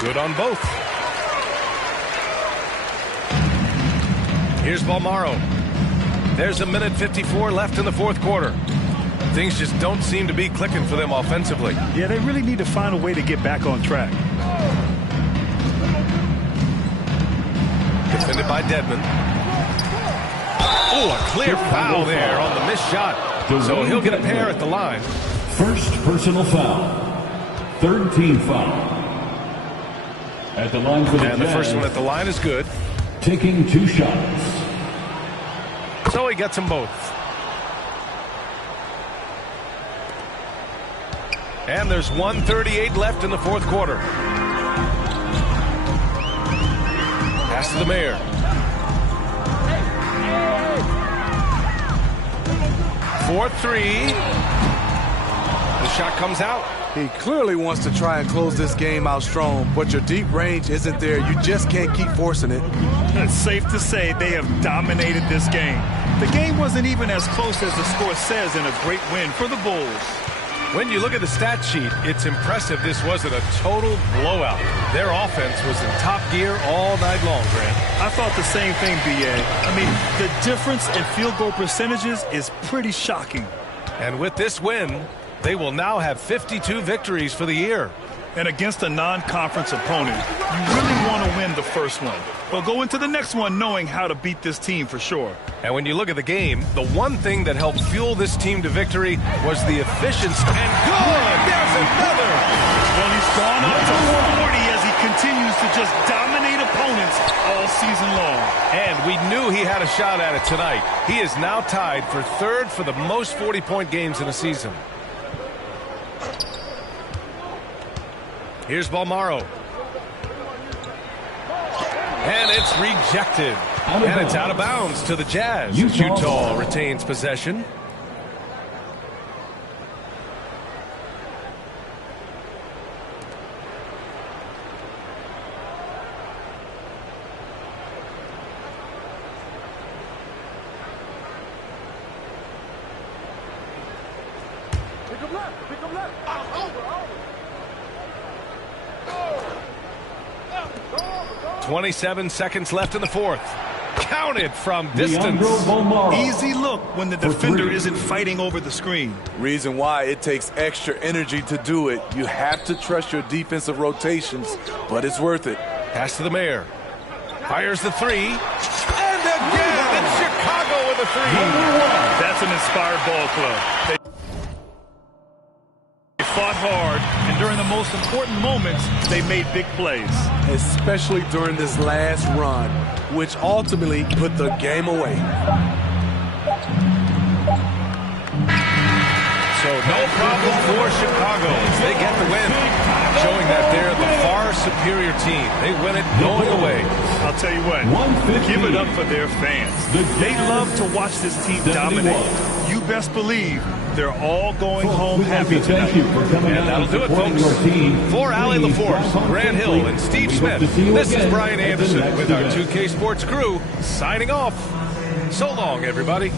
Good on both. Here's Balmaro. There's 1:54 left in the fourth quarter. Things just don't seem to be clicking for them offensively. Yeah, they really need to find a way to get back on track. Defended by Dedmon. Oh, a clear foul there on the missed shot. So he'll get a pair at the line. First personal foul. Third team foul. At the line for the And the first one at the line is good. Taking 2 shots. So he gets them both. And there's 1:38 left in the fourth quarter. Pass to the mayor. For 3. The shot comes out. He clearly wants to try and close this game out strong, but your deep range isn't there. You just can't keep forcing it. It's safe to say they have dominated this game. The game wasn't even as close as the score says in a great win for the Bulls. When you look at the stat sheet, it's impressive this wasn't a total blowout. Their offense was in top gear all night long, Grant. I thought the same thing, B.A. I mean, the difference in field goal percentages is pretty shocking. And with this win, they will now have 52 victories for the year. And against a non-conference opponent, you really want to win the first one. But go into the next one knowing how to beat this team for sure. And when you look at the game, the one thing that helped fuel this team to victory was the efficiency. And good! There's another! Well, he's gone up to 40 as he continues to just dominate opponents all season long. And we knew he had a shot at it tonight. He is now tied for 3rd for the most 40-point games in a season. Here's Balmaro. And it's rejected. And it's out of bounds to the Jazz. Utah retains possession. Pick him left. Pick him left. Over. 27 seconds left in the fourth. Counted from distance. Easy look when the defender isn't fighting over the screen. Reason why it takes extra energy to do it. You have to trust your defensive rotations, but it's worth it. Pass to the mayor. Fires the 3. And again, it's Chicago with a 3. That's an inspired ball club. They fought hard, and during the most important moments, they made big plays. Especially during this last run, which ultimately put the game away. So no problem for Chicago. They get the win, showing that they're the far superior team. They win it going away. I'll tell you what, give it up for their fans. They love to watch this team dominate. You best believe they're all going home happy tonight. And that'll do it, folks. For Allie LaForce, Grant Hill, and Steve Smith, this is Brian Anderson with our 2K Sports crew signing off. So long, everybody.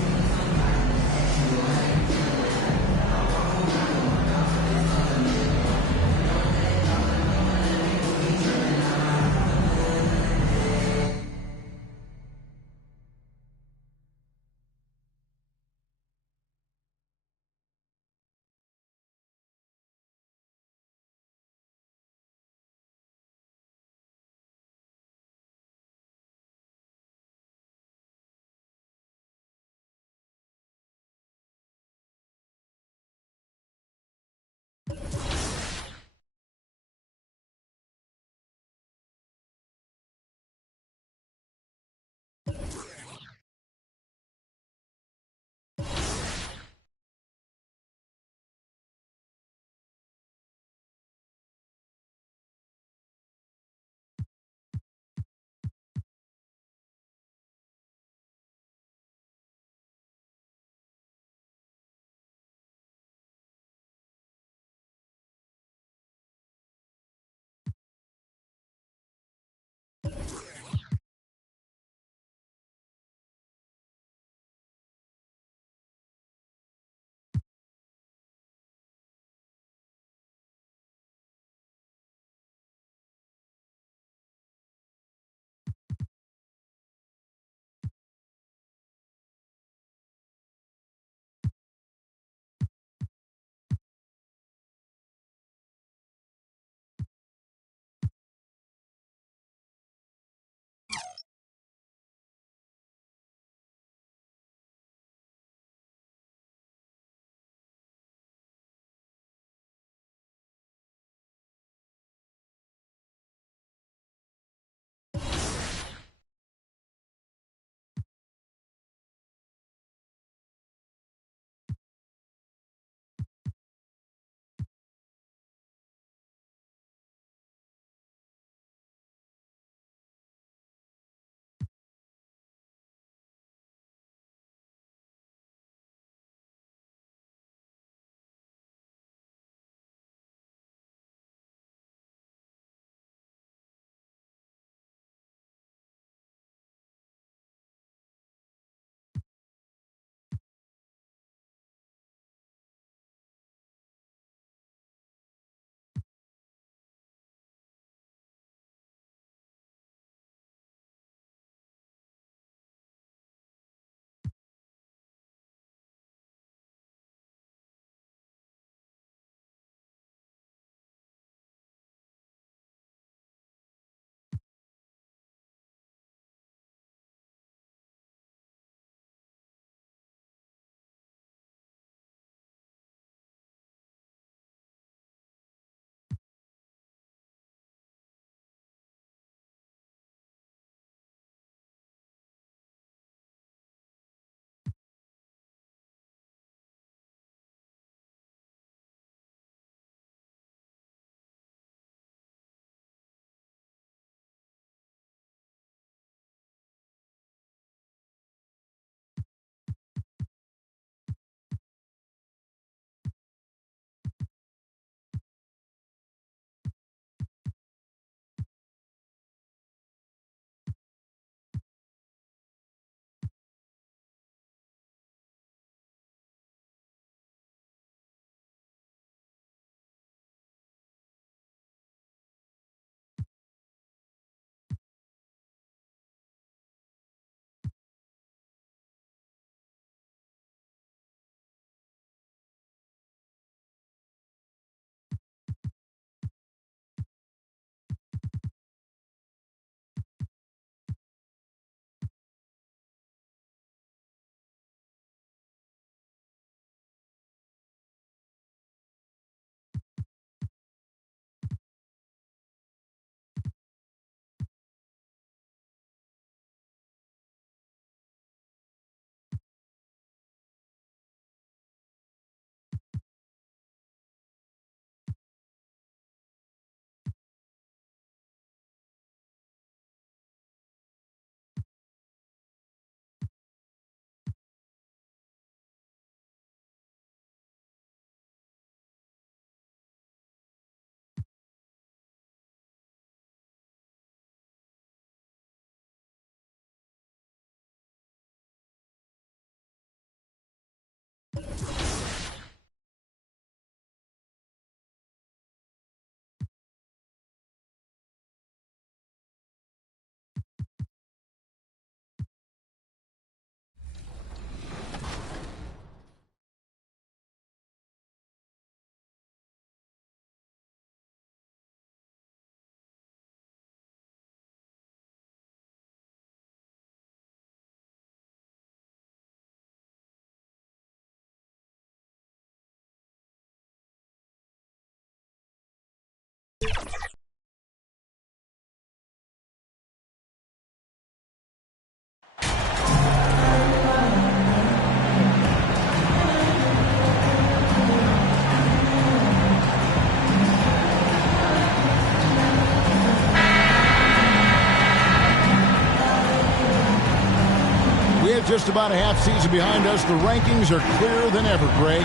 just about a half season behind us, the rankings are clearer than ever, Greg.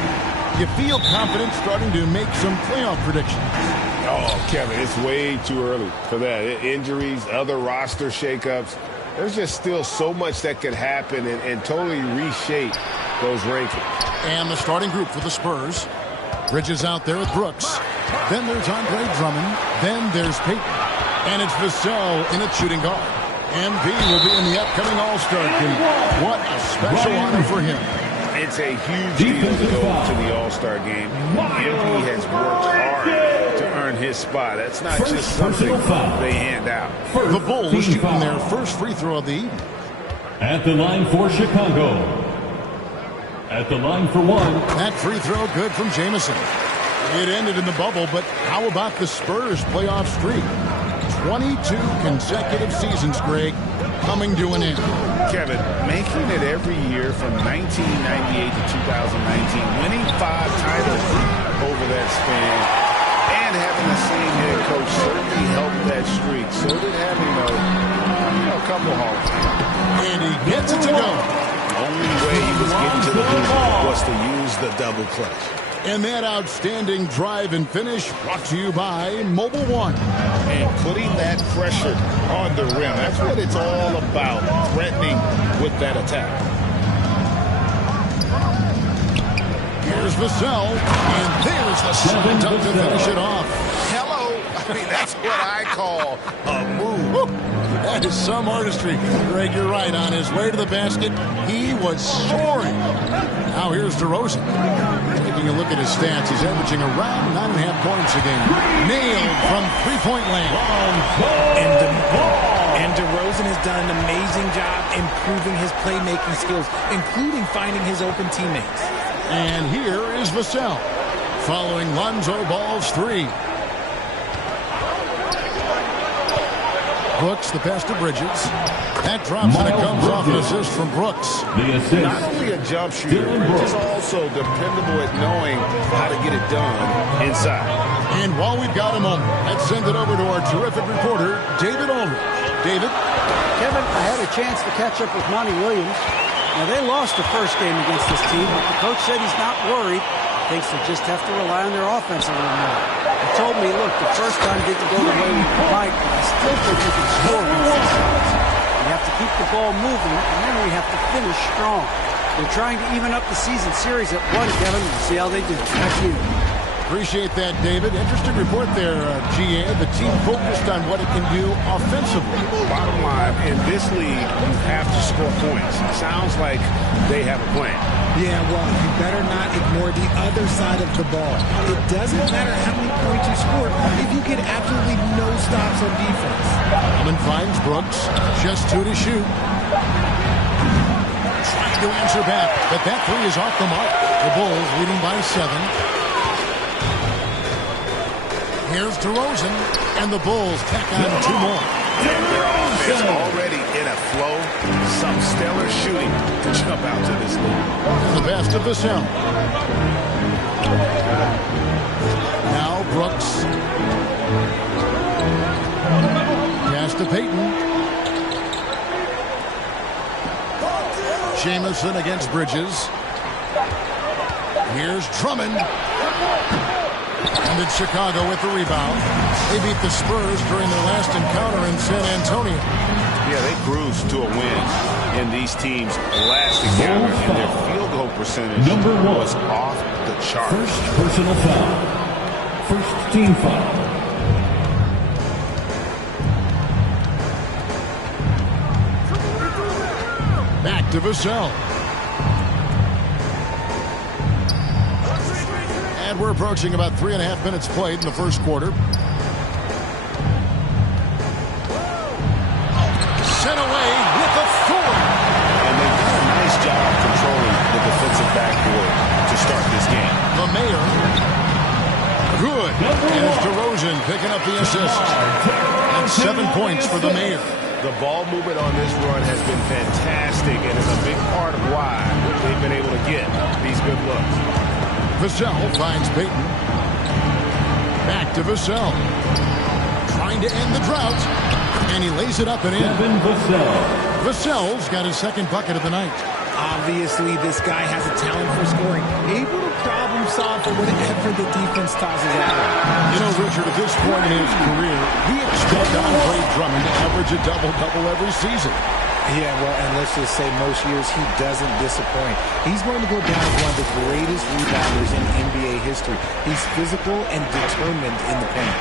You feel confident starting to make some playoff predictions? Oh, Kevin, it's way too early for that. Injuries, other roster shakeups. There's just still so much that could happen and totally reshape those rankings. And the starting group for the Spurs. Bridges out there with Brooks. Then there's Andre Drummond. Then there's Payton. And it's Vassell in at shooting guard. MV will be in the upcoming All-Star game. What a special honor for him. It's a huge deal to go to the All-Star game. MV has worked hard to earn his spot. That's not just something they hand out. The Bulls shooting their first free throw of the evening. At the line for Chicago. At the line for one. That free throw good from Jamison. It ended in the bubble, but how about the Spurs playoff streak? 22 consecutive seasons, Greg, coming to an end. Kevin, making it every year from 1998 to 2019, winning 5 titles over that span, and having the same head coach certainly helped that streak. So did having a couple Hall of Fame. And he gets it to go. The only way he was getting to the hoop was to use the double clutch. And that outstanding drive and finish brought to you by Mobile One. And putting that pressure on the rim. That's what it's all about, threatening with that attack. Here's Vassell, and there's the slam dunk to finish it off. Hello. I mean, that's what I call a move. That is some artistry. Greg, you're right. On his way to the basket, he was soaring. Now here's DeRozan. Taking a look at his stats, he's averaging around 9.5 points a game. Nailed from three-point land. And DeRozan has done an amazing job improving his playmaking skills, including finding his open teammates. And here is Vassell, following Lonzo Ball's three. Brooks, the pass to Bridges. That drops and it comes off an assist from Brooks. Not only a jump shooter, but just also dependable at knowing how to get it done inside. And while we've got a moment, let's send it over to our terrific reporter, David Aldridge. David? Kevin, I had a chance to catch up with Monty Williams. Now, they lost the first game against this team, but the coach said he's not worried. He thinks they just have to rely on their offense a little more. He told me, look, the first time didn't go the way we would like, but I still think we can score against these guys. We have to keep the ball moving, and then we have to finish strong. They're trying to even up the season series at 1, Kevin. We'll see how they do. Back to you. Appreciate that, David. Interesting report there, GA. The team focused on what it can do offensively. Bottom line, in this league, you have to score points. Sounds like they have a plan. Yeah, well, you better not ignore the other side of the ball. It doesn't matter how many points you score if you get absolutely no stops on defense. Coleman finds Brooks. Just 2 to shoot. Trying to answer back, but that three is off the mark. The Bulls leading by 7. Here's DeRozan, and the Bulls tack on 2 more. And their offense already in a flow. Some stellar shooting to jump out to this league. The best of Vassell. Now Brooks. Pass to Payton. Jamison against Bridges. Here's Drummond. And it's Chicago with the rebound. They beat the Spurs during their last encounter in San Antonio. Yeah, they cruised to a win in these teams' last encounter, and their field goal percentage was off the chart. First personal foul. First team foul. Back to Vassell. And we're approaching about 3.5 minutes played in the first quarter. Sent away with authority. And they've done a nice job controlling the defensive backboard to start this game. The Mayor. Good. And it's DeRozan picking up the assist. And 7 points for the Mayor. The ball movement on this run has been fantastic and is a big part of why they've been able to get these good looks. Vassell finds Payton. Back to Vassell. Trying to end the drought. And he lays it up and in. Vassell. Vassell's got his second bucket of the night. Obviously, this guy has a talent for scoring. Able to problem solve for whatever the defense tosses at him. You know, Richard, at this point in his career, we expect Andre Drummond to average a double-double every season. Yeah, well, and let's just say most years he doesn't disappoint. He's going to go down as one of the greatest rebounders in NBA history. He's physical and determined in the paint.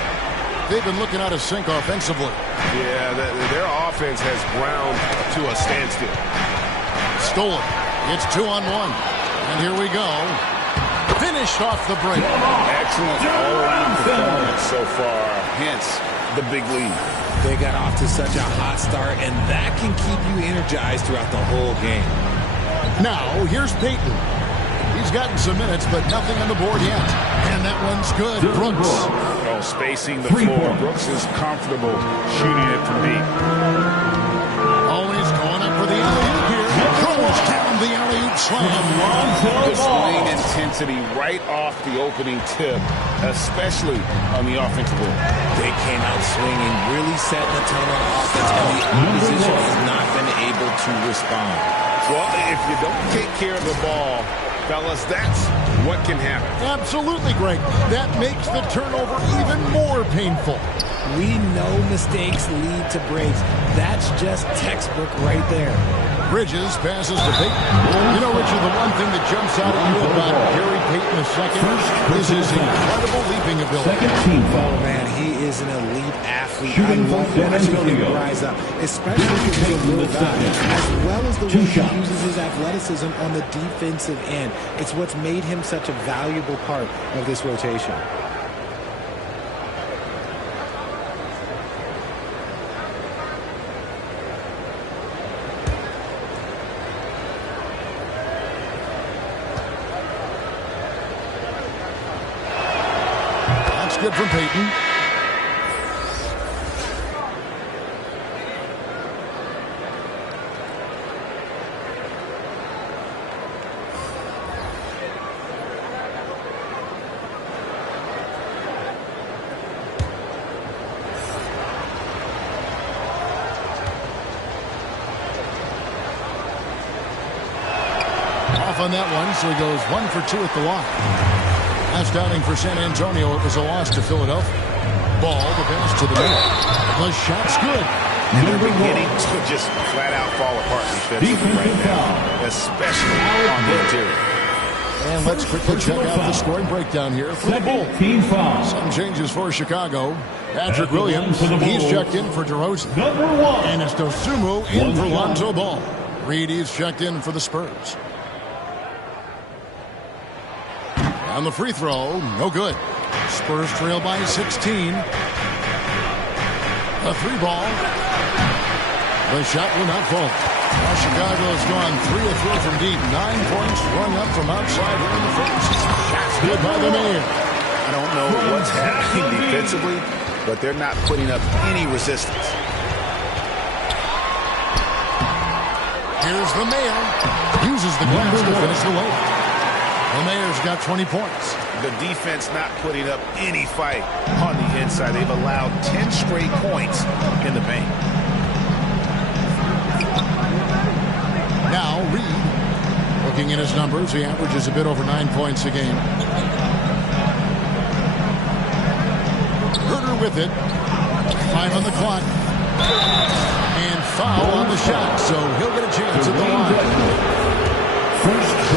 They've been looking out of sync offensively. Yeah, their offense has ground to a standstill. Stolen. It's 2-on-1. And here we go. Finished off the break. Excellent all-around performance so far. Hence, the big lead. They got off to such a hot start, and that can keep you energized throughout the whole game. Now, here's Payton. He's gotten some minutes, but nothing on the board yet. And that one's good. Brooks. Oh, spacing the floor. Brooks is comfortable shooting it from deep. Always going up for the alley-oop here. Throws down the alley-oop slam. Displaying intensity right off the opening tip, especially on the offensive end. They came out swinging, really setting the tone on offense, and the opposition has not been able to respond. Well, if you don't take care of the ball, fellas, that's what can happen. Absolutely, Greg. That makes the turnover even more painful. We know mistakes lead to breaks. That's just textbook right there. Bridges passes to Payton. You know, Richard, the one thing that jumps out at you about Gary Payton II is his incredible leaping ability. Second team foul. Oh, man, he is an elite athlete. Shooting I love for San watching Antonio. him rise up, especially because he's a little guy, as well as the way he uses his athleticism on the defensive end. It's what's made him such a valuable part of this rotation. Good from Payton. Off on that one, so he goes 1 for 2 at the line. Last outing for San Antonio, it was a loss to Philadelphia. Ball, the pass to the middle. The shot's good. And they're beginning to just flat out fall apart defensively right now, especially on the interior. And let's quickly check out the scoring breakdown here for the Bulls. Some changes for Chicago. Patrick Williams, he's checked in for DeRozan. And it's Dosunmu in for Lonzo Ball. Reed, he's checked in for the Spurs. On the free throw, no good. Spurs trail by 16. A 3-ball. The shot will not fall. Now Chicago's gone 3 of 4 from deep. 9 points rung up from outside here in the first. Shots good by the Mayor. I don't know what's happening defensively, but they're not putting up any resistance. Here's the Mayor. Uses the glass to finish the layup. The Mayor's got 20 points. The defense not putting up any fight on the inside. They've allowed 10 straight points in the paint. Now Reed, looking at his numbers, he averages a bit over 9 points a game. Herter with it. 5 on the clock. And foul on the shot, so he'll get a chance at the line.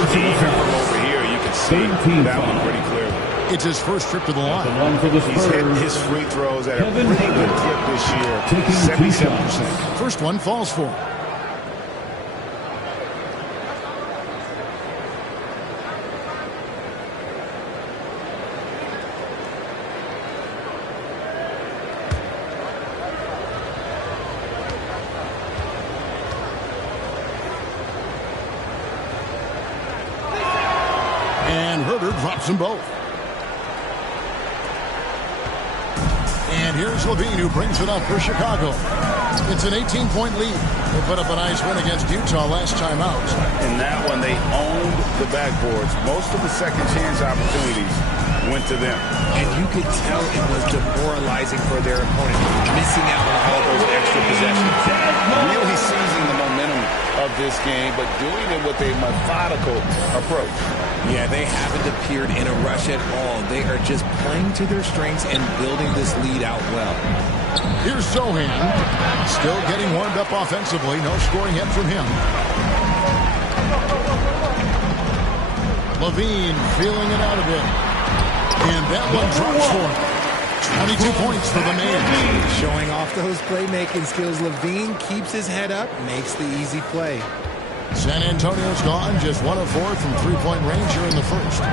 Even from over here, you can see that one pretty clearly. It's his first trip to the line. He's hit his free throws at a pretty good clip this year, 77%. First one falls for him. Drops them both. And here's Levine, who brings it up for Chicago. It's an 18-point lead. They put up a nice win against Utah last time out. In that one, they owned the backboards. Most of the second chance opportunities went to them. And you could tell it was demoralizing for their opponent, missing out on all those extra possessions. Really seizing the momentum of this game, but doing it with a methodical approach. Yeah, they haven't appeared in a rush at all. They are just playing to their strengths and building this lead out well. Here's Sohan, still getting warmed up offensively. No scoring yet from him. Levine feeling it out a bit. And that one drops for him. 22 points for the man. Showing off those playmaking skills. Levine keeps his head up, makes the easy play. San Antonio's gone just 1 of 4 from three-point range here in the first.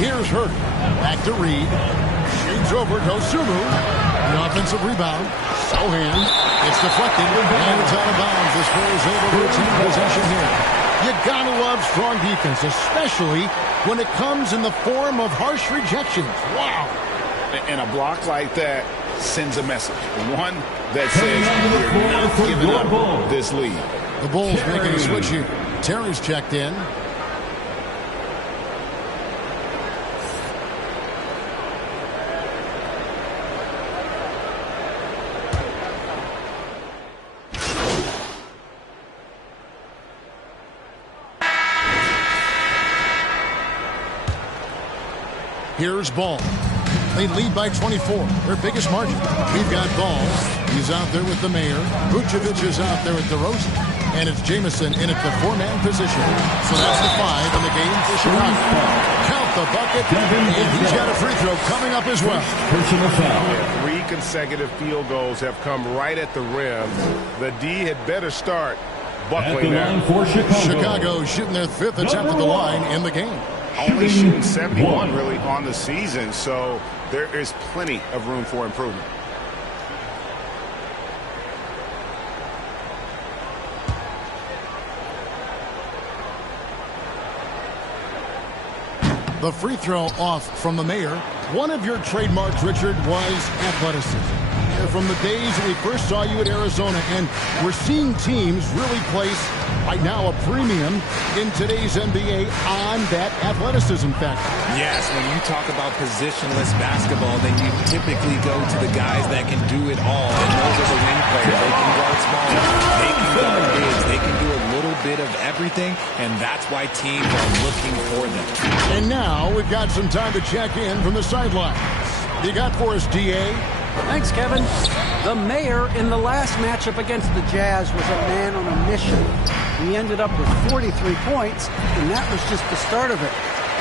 Here's Hurd. Back to Reed. Shoots over Dosunmu. The offensive rebound. Sohan. It's deflected. And it's out of bounds. The Spurs able to retain possession here. You gotta love strong defense, especially when it comes in the form of harsh rejections. Wow. And a block like that sends a message. One that says we're not giving up this lead. The Bulls making a switch here. Terry's checked in. Here's Ball. They lead by 24, their biggest margin. We've got Ball. He's out there with the mayor. Vucevic is out there at DeRozan. And it's Jamison in at the four-man position. So that's the 5 in the game for Chicago. Count the bucket. And he's got a free throw coming up as well. Personal foul. Yeah, 3 consecutive field goals have come right at the rim. The D had better start buckling now. For Chicago shooting their 5th attempt at the line in the game. Only shooting 71 really on the season, so there is plenty of room for improvement. The free throw off from the mayor. One of your trademarks, Richard, was athleticism. From the days that we first saw you at Arizona, and we're seeing teams really place, right now, a premium in today's NBA on that athleticism factor. Yes, when you talk about positionless basketball, then you typically go to the guys that can do it all, and those are the wing players. They can guard small, they can guard bigs, they can do a little bit of everything, and that's why teams are looking for them. And now we've got some time to check in from the sidelines. You got for us, DA? Thanks, Kevin. The mayor in the last matchup against the Jazz was a man on a mission. He ended up with 43 points, and that was just the start of it.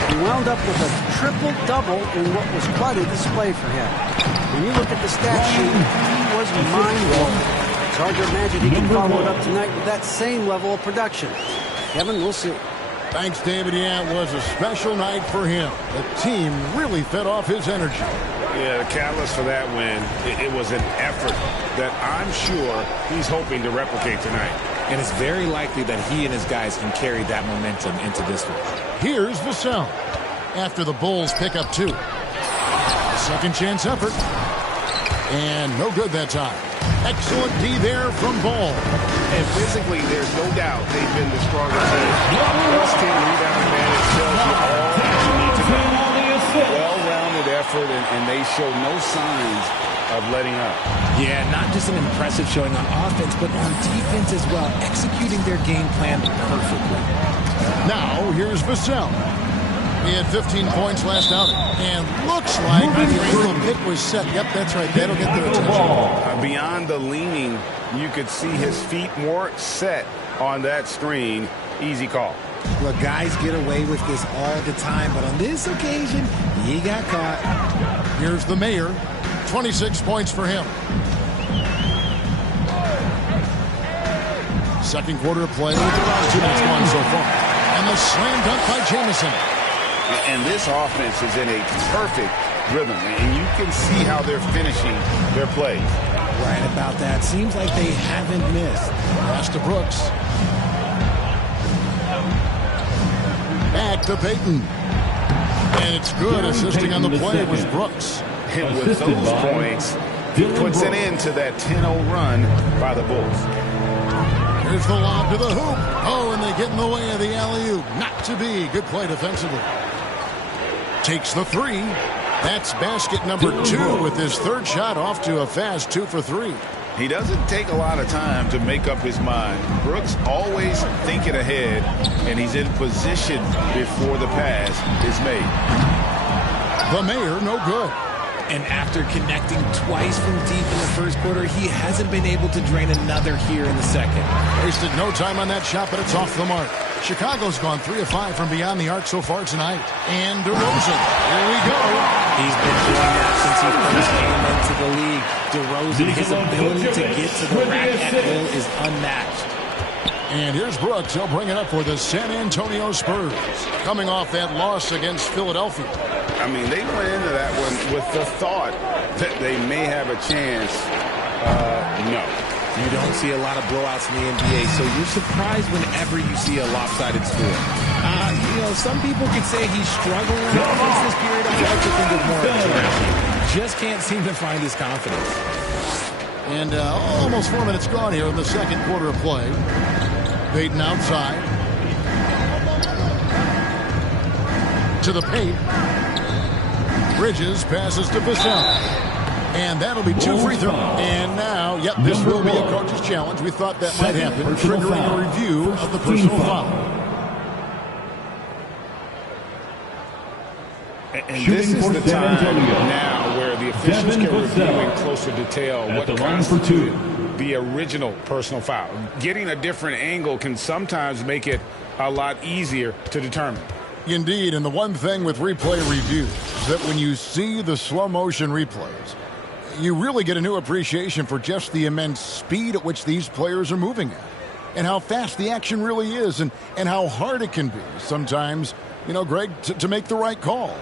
He wound up with a triple-double in what was quite a display for him. When you look at the stat sheet, he was mind-blowing. It's hard to imagine he can follow it up tonight with that same level of production. Kevin, we'll see. Thanks, David. Yeah, it was a special night for him. The team really fed off his energy. Yeah, the catalyst for that win, it was an effort that I'm sure he's hoping to replicate tonight. And it's very likely that he and his guys can carry that momentum into this one. Here's Vassell after the Bulls pick up 2. Second chance effort. And no good that time. Excellent D there from Ball. And physically, there's no doubt they've been the stronger team. This team rebound advantage tells you all you need to know. Well-rounded effort, and they show no signs of letting up. Yeah, not just an impressive showing on offense, but on defense as well, executing their game plan perfectly. Now, here's Vassell. He had 15 points last outing, and looks like the little pick was set. Yep, that's right. That'll get their attention. Beyond the leaning, you could see his feet more set on that screen. Easy call. Look, guys get away with this all the time, but on this occasion, he got caught. Here's the mayor. 26 points for him. Second quarter of play with around 2 minutes gone so far. And the slam dunk by Jamison. And this offense is in a perfect rhythm, and you can see how they're finishing their plays. Right about that. Seems like they haven't missed. Pass to Brooks. Back to Payton. And it's good. Assisting on the play was Brooks. And with those points, he puts an end to that 10-0 run by the Bulls. Here's the lob to the hoop. Oh, and they get in the way of the alley-oop. Not to be. Good play defensively. Takes the 3. That's basket number 2 with his third shot off to a fast 2 for 3. He doesn't take a lot of time to make up his mind. Brooks always thinking ahead, and he's in position before the pass is made. The Mayor, no good. And after connecting twice from deep in the first quarter, he hasn't been able to drain another here in the second. Wasted no time on that shot, but it's off the mark. Chicago's gone 3 of 5 from beyond the arc so far tonight. And DeRozan, here we go. He's been doing that since he first came into the league. DeRozan, his ability to get to the rack at will is unmatched. And here's Brooks. He'll bring it up for the San Antonio Spurs, coming off that loss against Philadelphia. I mean, they went into that one with the thought that they may have a chance. No. You don't see a lot of blowouts in the NBA, so you're surprised whenever you see a lopsided score. Some people could say he's struggling against this period. I like to think of more of just can't seem to find his confidence. And almost 4 minutes gone here in the second quarter of play. Payton outside. To the paint. Bridges passes to Vassell. And that'll be 2 free throws. And now, this will be a coach's challenge. We thought that might happen, triggering a review of the personal foul. And this is the time now where the officials can review in closer detail what constitutes the original personal foul. Getting a different angle can sometimes make it a lot easier to determine. Indeed, and the one thing with replay review is that when you see the slow motion replays, you really get a new appreciation for just the immense speed at which these players are moving at, and how fast the action really is, and how hard it can be sometimes, Greg, to make the right call.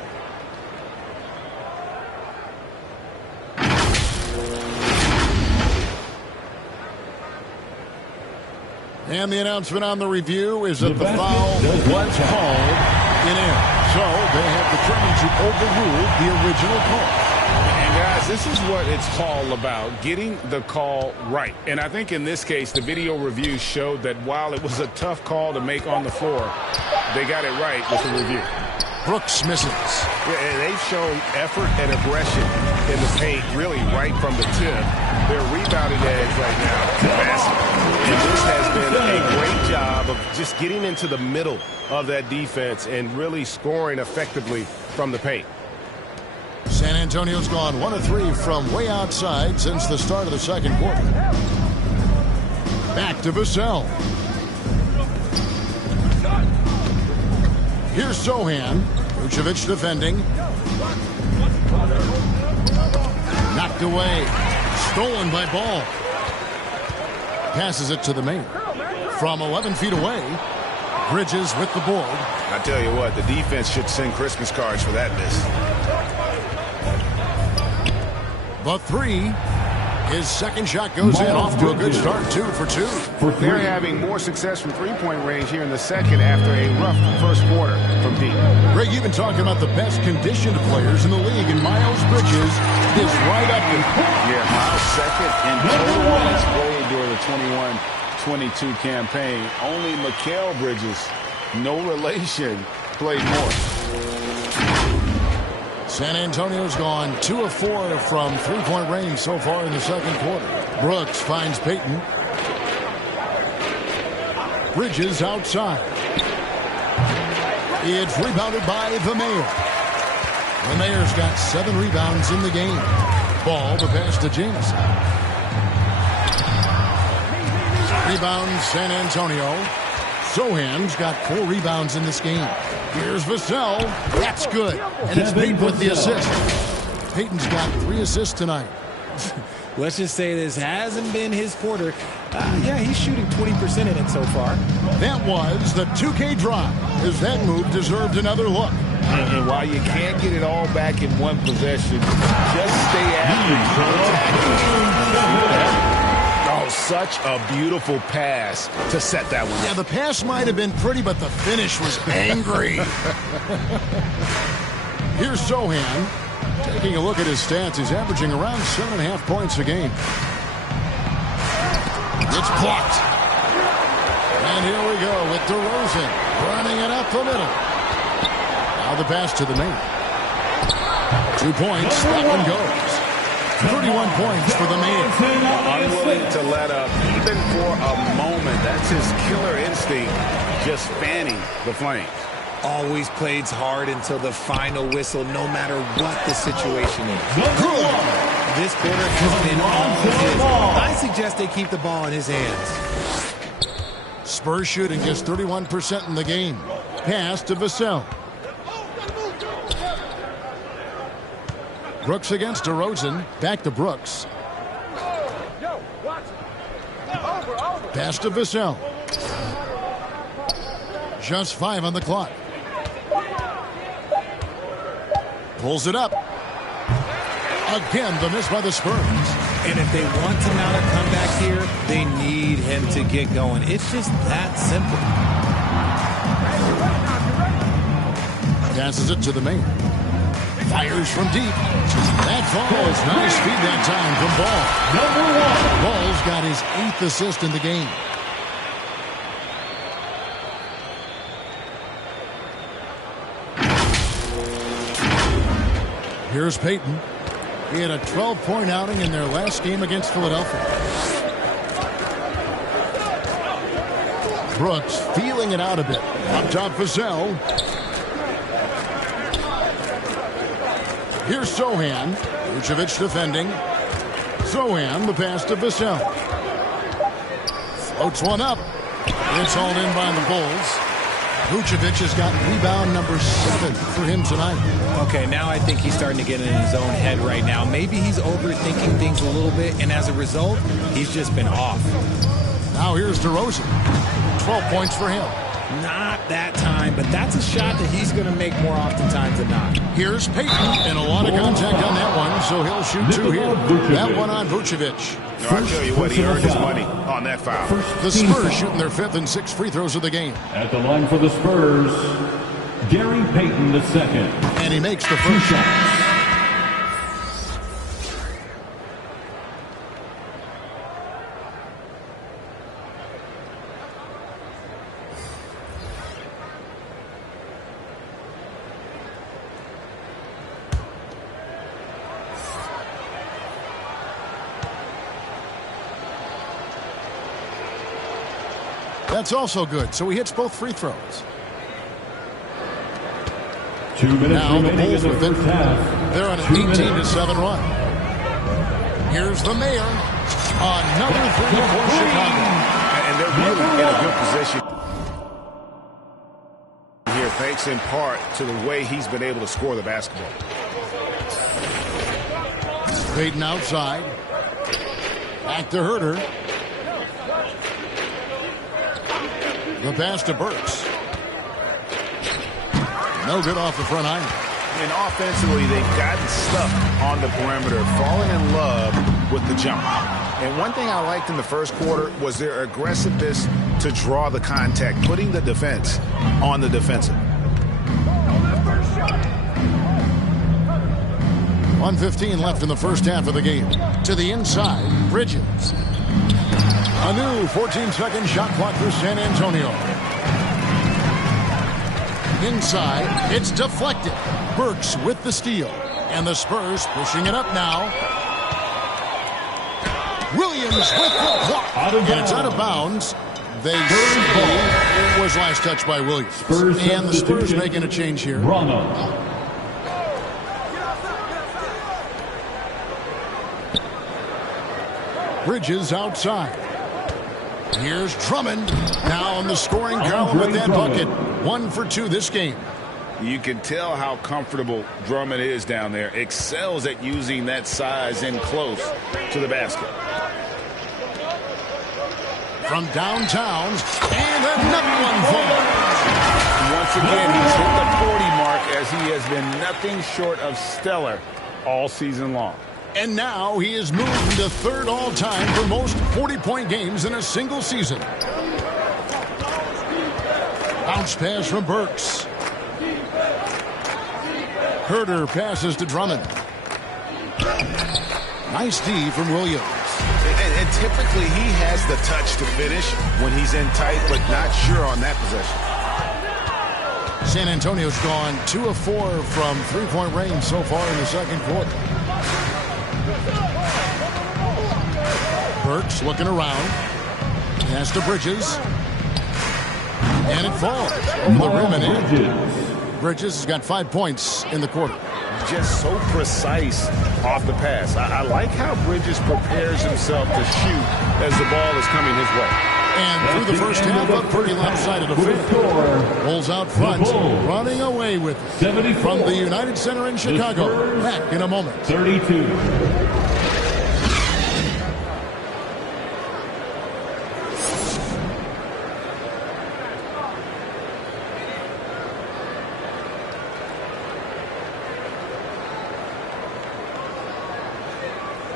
And the announcement on the review is that the foul was called in air. So they have determined to overrule the original call. And guys, this is what it's all about, getting the call right. And I think in this case, the video review showed that while it was a tough call to make on the floor, they got it right with the review. Brooks misses. Yeah, and they've shown effort and aggression in the paint, really right from the tip. Their rebounding edge right now, massive. And this has been a great job of just getting into the middle of that defense and really scoring effectively from the paint. San Antonio's gone 1 of 3 from way outside since the start of the second quarter. Back to Vassell. Here's Sohan. Vucevic defending. Knocked away. Stolen by Ball. Passes it to the Mayor. From 11 feet away, Bridges with the board. I tell you what, the defense should send Christmas cards for that miss. The 3. His second shot goes in, off to a good start, 2 for 2. They're having more success from three-point range here in the second after a rough first quarter from deep. Greg, you've been talking about the best conditioned players in the league, and Miles Bridges is right up there. Yeah, Miles second in total minutes played during the 21-22 campaign. Only Mikal Bridges, no relation, played more. San Antonio's gone 2 of 4 from three-point range so far in the second quarter. Brooks finds Payton. Bridges outside. It's rebounded by the Mayor. The Mayor's got 7 rebounds in the game. Ball to pass to Jameson. Rebound San Antonio. Sohan's got 4 rebounds in this game. Here's Vassell. That's good. And it's Payton with the assist. Payton's got 3 assists tonight. Let's just say this hasn't been his quarter. Yeah, he's shooting 20% in it so far. That was the 2K drive, as that move deserved another look. And while you can't get it all back in one possession, just stay after it. Oh, such a beautiful pass to set that one up. Yeah, the pass might have been pretty, but the finish was angry. Here's Sohan. Taking a look at his stats, he's averaging around 7.5 points a game. It's blocked. And here we go with DeRozan running it up the middle. Now the pass to the Mayor. 2 points. That one goes. 31 points for the man. Unwilling to let up, even for a moment. That's his killer instinct, just fanning the flames. Always plays hard until the final whistle, no matter what the situation is. This quarter has been all his. I suggest they keep the ball in his hands. Spurs shooting just 31% in the game. Pass to Vassell. Brooks against DeRozan. Back to Brooks. Pass to Vassell. Just 5 on the clock. Pulls it up. Again, the miss by the Spurs. And if they want to mount a comeback here, they need him to get going. It's just that simple. Passes it to the main. Fires from deep. That falls. Nice feed that time from Ball. Ball's got his 8th assist in the game. Here's Payton. He had a 12-point outing in their last game against Philadelphia. Brooks feeling it out a bit. Up top, Vassell. Here's Sohan. Vucevic defending. Sohan, the pass to Vassell. Floats one up. It's hauled in by the Bulls. Vucevic has got rebound number 7 for him tonight. Okay, now I think he's starting to get in his own head right now. Maybe he's overthinking things a little bit, and as a result, he's just been off. Now here's DeRozan. 12 points for him. Not that time, but that's a shot that he's going to make more oftentimes than not. Here's Payton, and a lot of contact on that one, so he'll shoot 2 here. That one on Vucevic. I'll tell you what, he earned his money on that foul. The Spurs shooting their 5th and 6th free throws of the game. At the line for the Spurs, Gary Payton II. And he makes the first shot. That's also good, so he hits both free throws. 2 minutes now the remaining Bulls in the within first half. They're on an 18-7 run. Here's the mayor. Another 3 for Chicago. And they're really in a good position here, thanks in part to the way he's been able to score the basketball. Payton outside. Back to Herter. The pass to Burks. No good off the front iron. And offensively, they've gotten stuck on the perimeter, falling in love with the jump. And one thing I liked in the first quarter was their aggressiveness to draw the contact, putting the defense on the defensive. 1:15 left in the first half of the game. To the inside, Bridges. A new 14-second shot clock for San Antonio. Inside, it's deflected. Burks with the steal. And the Spurs pushing it up now. Williams with the block. And it's out of bounds. They say it was last touched by Williams. And the Spurs making a change here. Bridges outside. Here's Drummond now on the scoring column with that bucket. 1 for 2 this game. You can tell how comfortable Drummond is down there. Excels at using that size in close to the basket. From downtown, and another one falls. Once again, he's hit the 40 mark as he has been nothing short of stellar all season long. And now he is moved to 3rd all-time for most 40-point games in a single season. Bounce pass from Burks. Herter passes to Drummond. Nice D from Williams. And typically he has the touch to finish when he's in tight, but not sure on that possession. San Antonio's gone 2 of 4 from 3-point range so far in the second quarter. Burks looking around. Pass to Bridges. And it falls over the rim and in. Bridges has got 5 points in the quarter. Just so precise off the pass. I like how Bridges prepares himself to shoot as the ball is coming his way. And through the first half, a pretty lopsided affair. Bulls out front, running away with it. From the United Center in Chicago. Back in a moment. 32.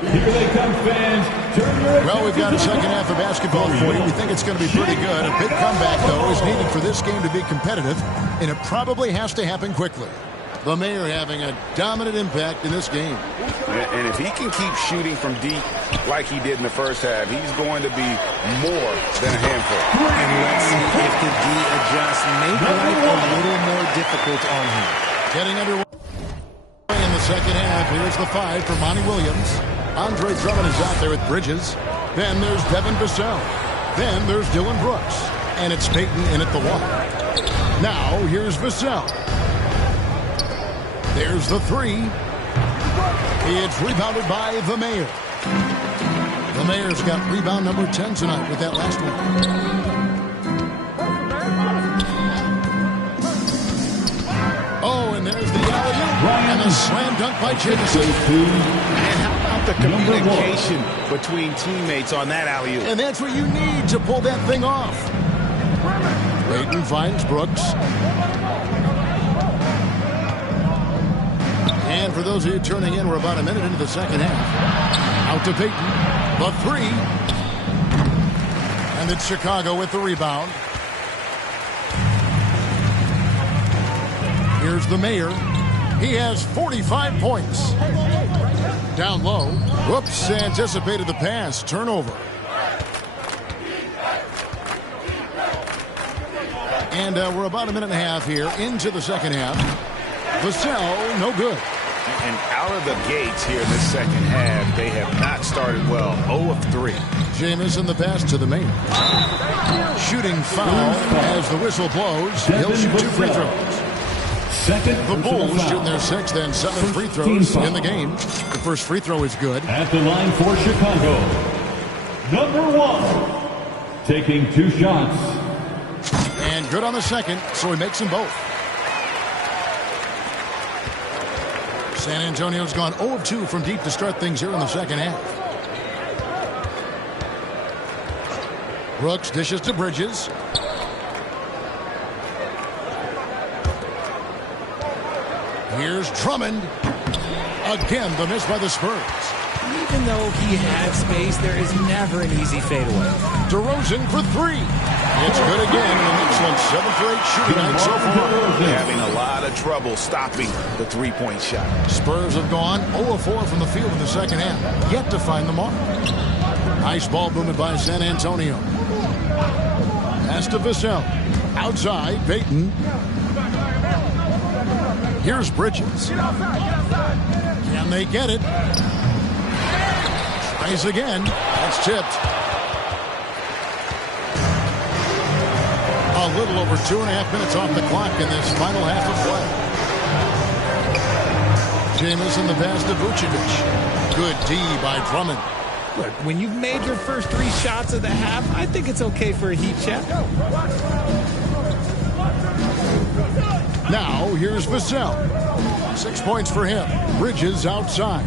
Here they come, fans. Well, we've got a second half of basketball for you. We think it's going to be pretty good. A big comeback, though, is needed for this game to be competitive, and it probably has to happen quickly. The Mayor having a dominant impact in this game. And if he can keep shooting from deep like he did in the first half, he's going to be more than a handful. And let's see if the D adjusts, make life a little more difficult on him. Getting underway in the second half. Here's the 5 for Monty Williams. Andre Drummond is out there with Bridges. Then there's Devin Vassell. Then there's Dylan Brooks. And it's Payton in at the 1. Now here's Vassell. There's the 3. It's rebounded by the Mayor. The Mayor's got rebound number 10 tonight with that last one. Oh, and there's the alley-oop. And a slam dunk by Jamison. And how about the communication between teammates on that alley-oop? And that's what you need to pull that thing off. Payton finds Brooks. And for those of you turning in, we're about a minute into the second half. Out to Payton. The 3. And it's Chicago with the rebound. Here's the Mayor. He has 45 points. Down low. Whoops, anticipated the pass. Turnover. And we're about a minute and a half here into the second half. Vassell, no good. And out of the gates here in the second half, they have not started well. 0 of 3. Jamison the pass to the Mayor. Shooting foul as the whistle blows. He'll shoot 2 free throws. The Bulls shooting their 6th and 7th free throws in the game. The first free throw is good. At the line for Chicago, number 1, taking 2 shots. And good on the second, so he makes them both. San Antonio's gone 0 of 2 from deep to start things here in the second half. Brooks dishes to Bridges. Here's Drummond. Again, the miss by the Spurs. Even though he had space, there is never an easy fadeaway. DeRozan for 3. It's good again, and the next one 7 for 8 shooting night so far. Having a lot of trouble stopping the three-point shot. Spurs have gone 0 of 4 from the field in the second half. Yet to find the mark. Nice ball movement by San Antonio. Pass to Vassell. Outside, Payton. Here's Bridges. Can they get it? Tries again. That's tipped. A little over 2.5 minutes off the clock in this final half of play. Jamison the pass to Vucevic. Good D by Drummond. Look, when you've made your first 3 shots of the half, I think it's okay for a heat check. Now, here's Vassell. 6 points for him. Bridges outside.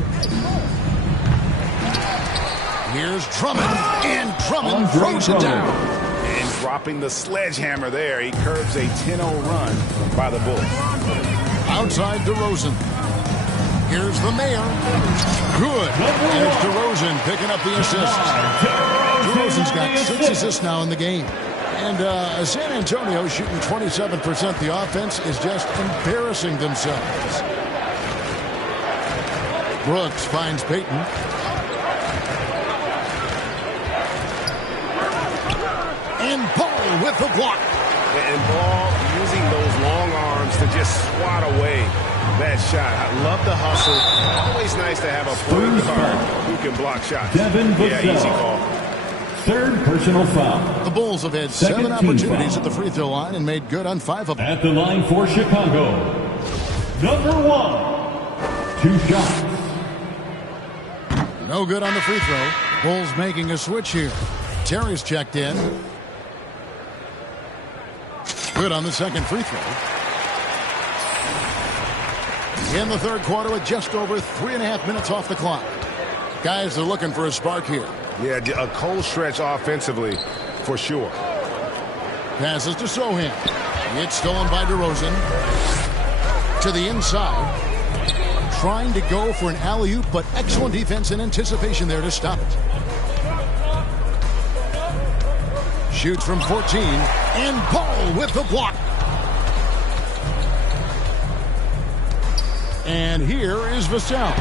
Here's Drummond, and Drummond throws it down. And dropping the sledgehammer there, he curbs a 10-0 run by the Bulls. Outside DeRozan. Here's the Mayor. Good. There's DeRozan picking up the assist. DeRozan's got 6 assists now in the game. And San Antonio shooting 27%. The offense is just embarrassing themselves. Brooks finds Payton. And Paul with the block. And Ball using those long arms to just swat away that shot. I love the hustle. Always nice to have a point guard who can block shots. Yeah, easy call. Third personal foul. The Bulls have had 7 opportunities at the free throw line and made good on 5 of them. At the line for Chicago, number 1, 2 shots. No good on the free throw. Bulls making a switch here. Terry's checked in. Good on the second free throw. In the third quarter with just over 3.5 minutes off the clock. Guys are looking for a spark here. Yeah, a cold stretch offensively, for sure. Passes to Sohan. It's stolen by DeRozan. To the inside. Trying to go for an alley-oop, but excellent defense and anticipation there to stop it. Shoots from 14. And Ball with the block. And here is Vassell.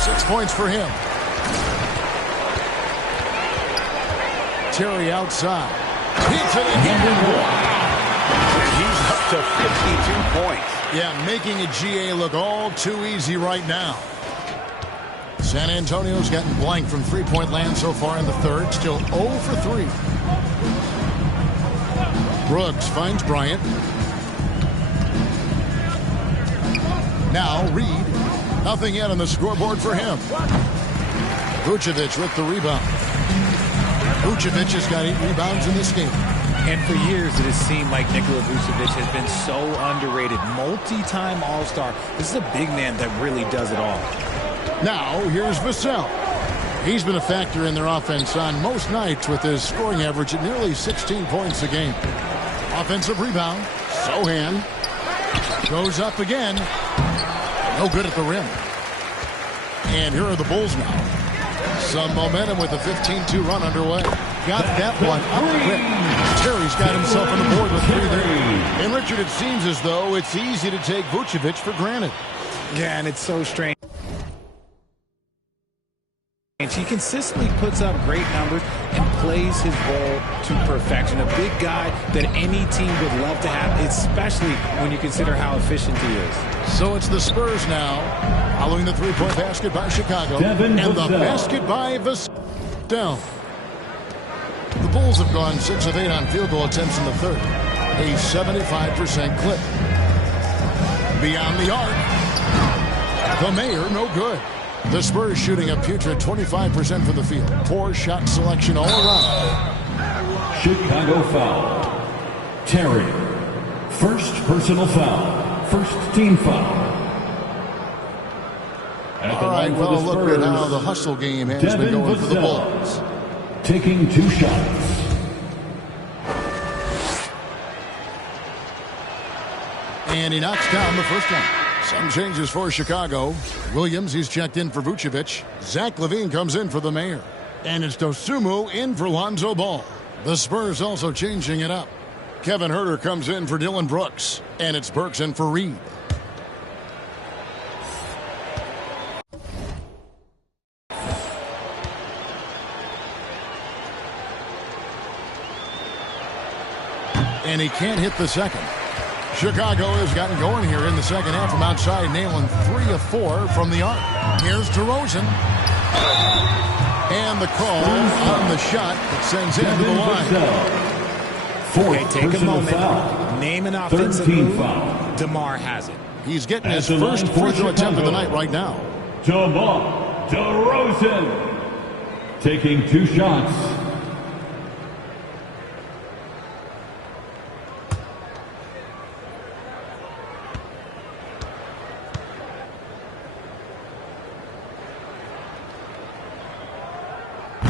6 points for him. Terry outside. Hits it again. He's up to 52 points. Yeah, making a GA look all too easy right now. San Antonio's gotten blank from three-point land so far in the third. Still 0 for 3. Brooks finds Bryant. Now Reed. Nothing yet on the scoreboard for him. Vucevic with the rebound. Vucevic has got 8 rebounds in this game. And for years, it has seemed like Nikola Vucevic has been so underrated. Multi-time All-Star. This is a big man that really does it all. Now, here's Vassell. He's been a factor in their offense on most nights with his scoring average at nearly 16 points a game. Offensive rebound. Sohan goes up again. No good at the rim. And here are the Bulls now. Some momentum with a 15-2 run underway. Got that one up quick. Terry's got himself on the board with 3 there. And Richard, it seems as though it's easy to take Vucevic for granted. Yeah, and it's so strange. And he consistently puts up great numbers and plays his role to perfection. A big guy that any team would love to have, especially when you consider how efficient he is. So it's the Spurs now, following the 3-point basket by Chicago. Devin and Vassell. the basket by Vassell. The Bulls have gone 6 of 8 on field goal attempts in the third. A 75% clip. Beyond the arc. The Mayor, no good. The Spurs shooting a putrid 25% from the field. Poor shot selection all around. Chicago foul. Terry. First personal foul. First team foul. All right, well, look at how the hustle game has been going for the Bulls. Taking 2 shots. And he knocks down the first one. Some changes for Chicago. Williams, he's checked in for Vucevic. Zach LaVine comes in for the Mayor. And it's Dosunmu in for Lonzo Ball. The Spurs also changing it up. Kevin Huerter comes in for Dylan Brooks. And it's Burks in for Reed. And he can't hit the second. Chicago has gotten going here in the second half from outside, nailing 3 of 4 from the arc. Here's DeRozan. And the call on the shot that sends him to the line. Okay, take a moment. Foul. Name an offensive move. Foul. DeMar has it. He's getting his first free throw attempt of the night right now. DeMar DeRozan. Taking 2 shots.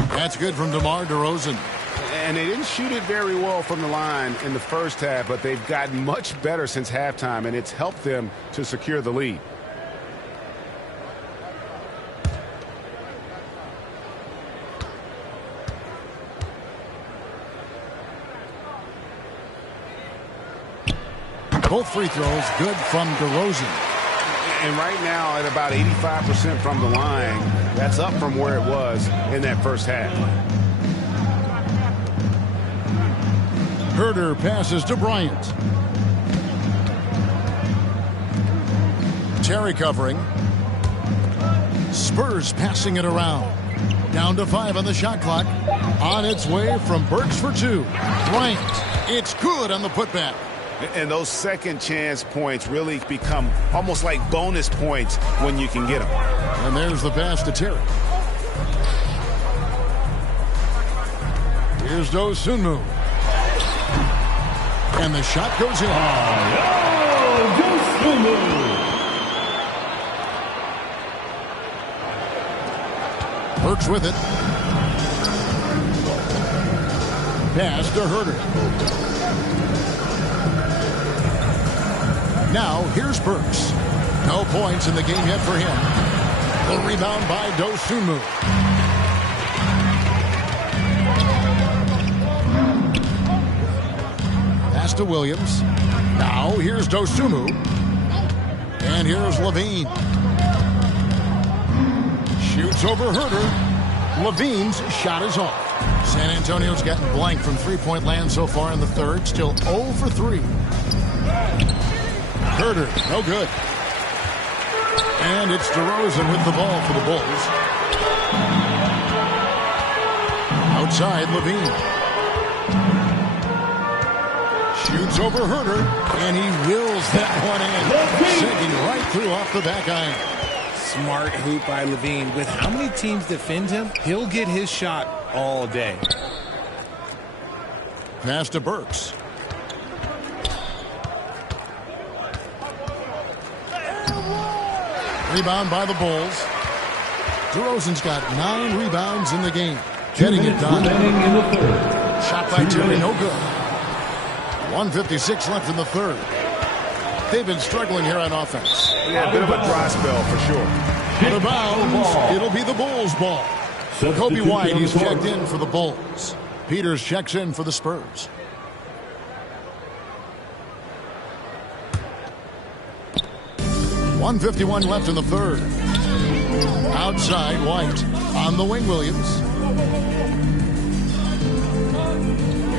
That's good from DeMar DeRozan. And they didn't shoot it very well from the line in the first half, but they've gotten much better since halftime, and it's helped them to secure the lead. Both free throws good from DeRozan. And right now at about 85% from the line, that's up from where it was in that first half. Herder passes to Bryant. Terry covering. Spurs passing it around. Down to 5 on the shot clock. On its way from Burks for 2. Bryant. It's good on the putback. And those second chance points really become almost like bonus points when you can get them. And there's the pass to Terry. Here's Dosunmu. And the shot goes in. Burks with it. Pass to Herder. Now here's Burks. No points in the game yet for him. The rebound by Dosunmu. Pass to Williams. Now here's Dosunmu. And here's Levine. Shoots over Herder. Levine's shot is off. San Antonio's gotten blank from three-point land so far in the third. Still 0 for 3. Herder, no good. And it's DeRozan with the ball for the Bulls. Outside, Levine. Shoots over Herder, and he wills that one in. Sinking right through off the back iron. Smart hoop by Levine. With how many teams defend him, he'll get his shot all day. Pass to Burks. Rebound by the Bulls. DeRozan's got 9 rebounds in the game. Getting it done. Shot by Terry, no good. 1:56 left in the third. They've been struggling here on offense. Yeah, a bit of a dry spell for sure. Out of bounds, it'll be the Bulls' ball. Kobe White, he's checked in for the Bulls. Peters checks in for the Spurs. .151 left in the third. Outside, White. On the wing, Williams.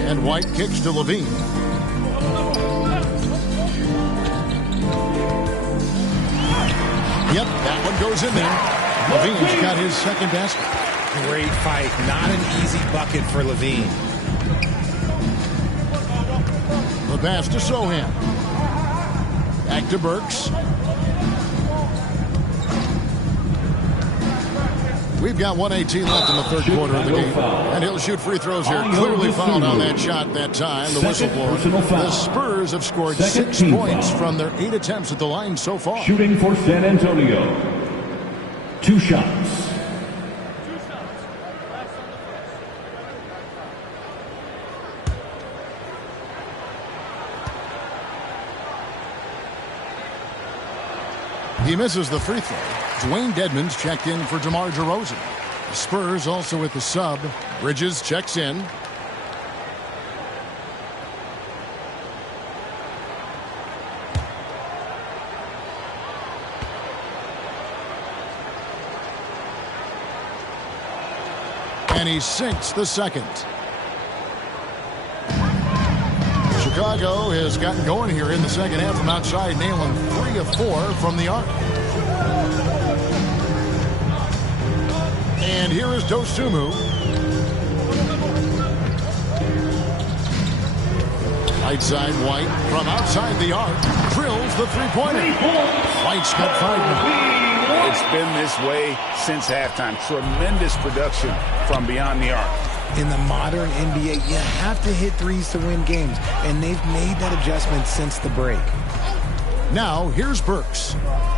And White kicks to Levine. Yep, that one goes in there. Levine's got his second basket. Great fight. Not an easy bucket for Levine. The pass to Sohan. Back to Burks. We've got 1:18 left in the third quarter of the game. And he'll shoot free throws here. Clearly fouled on that shot that time. The whistle blower. The Spurs have scored 6 points from their 8 attempts at the line so far. Shooting for San Antonio. 2 shots. He misses the free throw. Dwayne Dedmon's checked in for DeMar DeRozan. The Spurs also with the sub. Bridges checks in. And he sinks the second. Chicago has gotten going here in the second half from outside, nailing 3 of 4 from the arc. And here is Dosunmu. Right side, White from outside the arc drills the three-pointer. White's got 5 now. It's been this way since halftime. Tremendous production from beyond the arc. In the modern NBA, you have to hit threes to win games, and they've made that adjustment since the break. Now, here's Burks.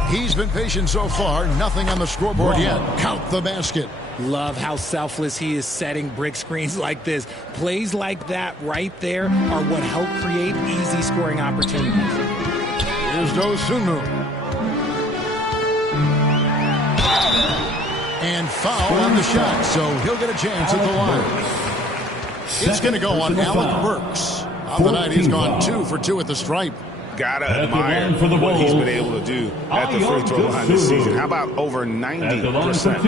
He's been patient so far. Nothing on the scoreboard yet. Count the basket. Love how selfless he is setting brick screens like this. Plays like that right there are what help create easy scoring opportunities. Here's Dosunmu. And foul on the shot, so he'll get a chance at the line. It's going to go on Alec Burks. On the night, he's gone 2 for 2 at the stripe. Gotta admire what he's been able to do at the free throw line this season. How about over 90%?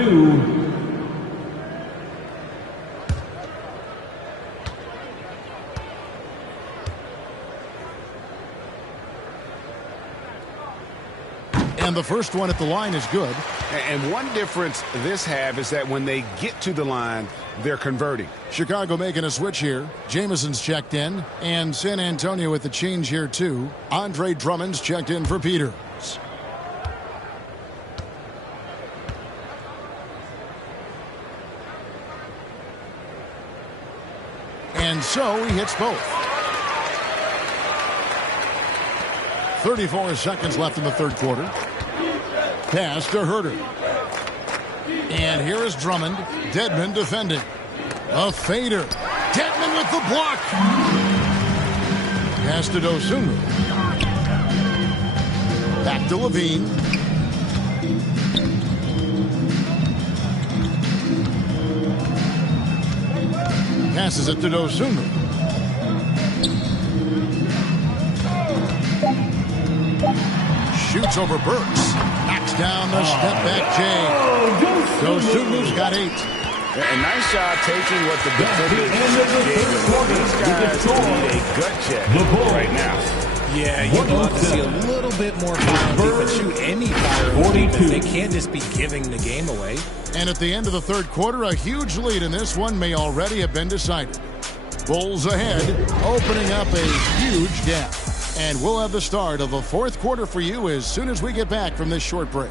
And the first one at the line is good. And one difference this half is that when they get to the line, they're converting. Chicago making a switch here. Jameson's checked in. And San Antonio with the change here, too. Andre Drummond's checked in for Peters. And so he hits both. 34 seconds left in the third quarter. Pass to Herter. And here is Drummond. Dedmon defending. A fader. Dedmon with the block. Pass to Dosunmu. Back to Levine. Passes it to Dosunmu. Shoots over Burks. Knocks down the step-back J. Dosunmu's got 8. A nice job taking what the defenders gave him. These guys need a gut check right now. Yeah, you'd love to see a little bit more fire on defense. Shoot any fire on defense. They can't just be giving the game away. And at the end of the third quarter, a huge lead in this one may already have been decided. Bulls ahead, opening up a huge gap. And we'll have the start of the fourth quarter for you as soon as we get back from this short break.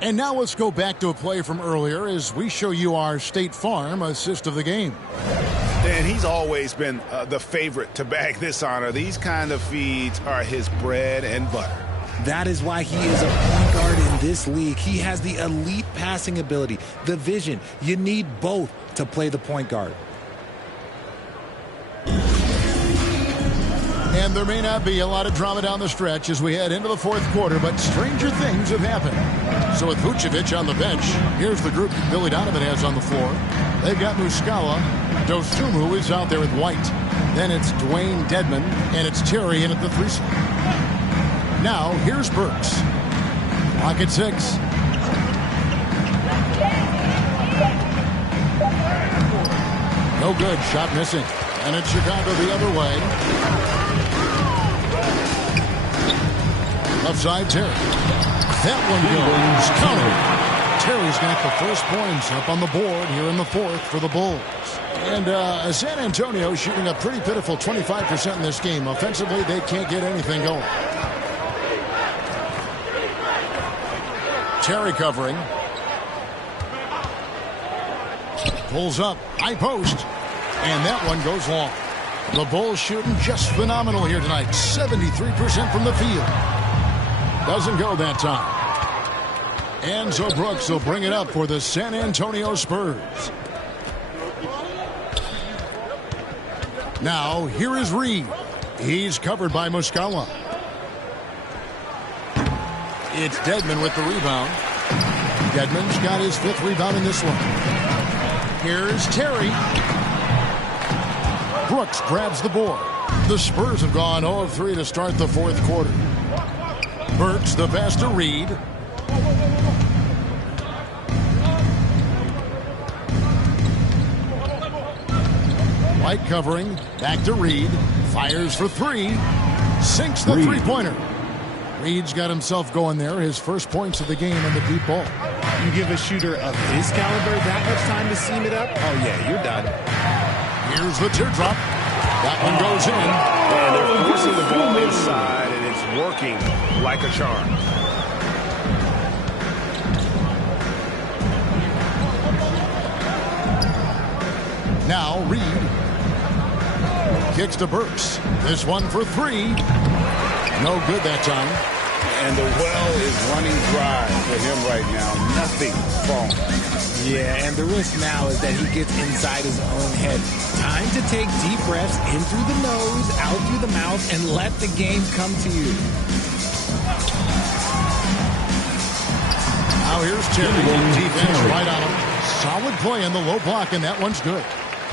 And now let's go back to a play from earlier as we show you our State Farm assist of the game. And he's always been the favorite to bag this honor. These kind of feeds are his bread and butter. That is why he is a point guard in this league. He has the elite passing ability, the vision. You need both to play the point guard. And there may not be a lot of drama down the stretch as we head into the fourth quarter, but stranger things have happened. So with Vucevic on the bench, here's the group Billy Donovan has on the floor. They've got Muscala. Dosunmu is out there with White. Then it's Dwayne Dedmon, and it's Terry in at the 3 slot. Now, here's Burks. Clock at 6. No good. Shot missing. And it's Chicago the other way. Left side, Terry. That one goes. Counter. Terry's got the first points up on the board here in the fourth for the Bulls. And San Antonio shooting a pretty pitiful 25% in this game. Offensively, they can't get anything going. Terry covering. Pulls up. High post. And that one goes long. The Bulls shooting just phenomenal here tonight. 73% from the field. Doesn't go that time. And so Brooks will bring it up for the San Antonio Spurs. Now, here is Reed. He's covered by Muscala. It's Dedmon with the rebound. Dedmon's got his 5th rebound in this one. Here's Terry. Brooks grabs the board. The Spurs have gone 0 of 3 to start the fourth quarter. Burks the pass to Reed. White covering. Back to Reed. Fires for 3. Sinks the three-pointer. Reed's got himself going there. His first points of the game on the deep ball. You give a shooter of his caliber that much time to seam it up? Oh, yeah, you're done. Here's the teardrop. That one goes in. And they're forcing the ball inside, and it's working like a charm. Now Reed kicks to Burks. This one for 3. No good that time. And the well is running dry for him right now. Nothing falling. Yeah, and the risk now is that he gets inside his own head. Time to take deep breaths in through the nose, out through the mouth, and let the game come to you. Now here's Terry. Defense right on him. Solid play in the low block, and that one's good.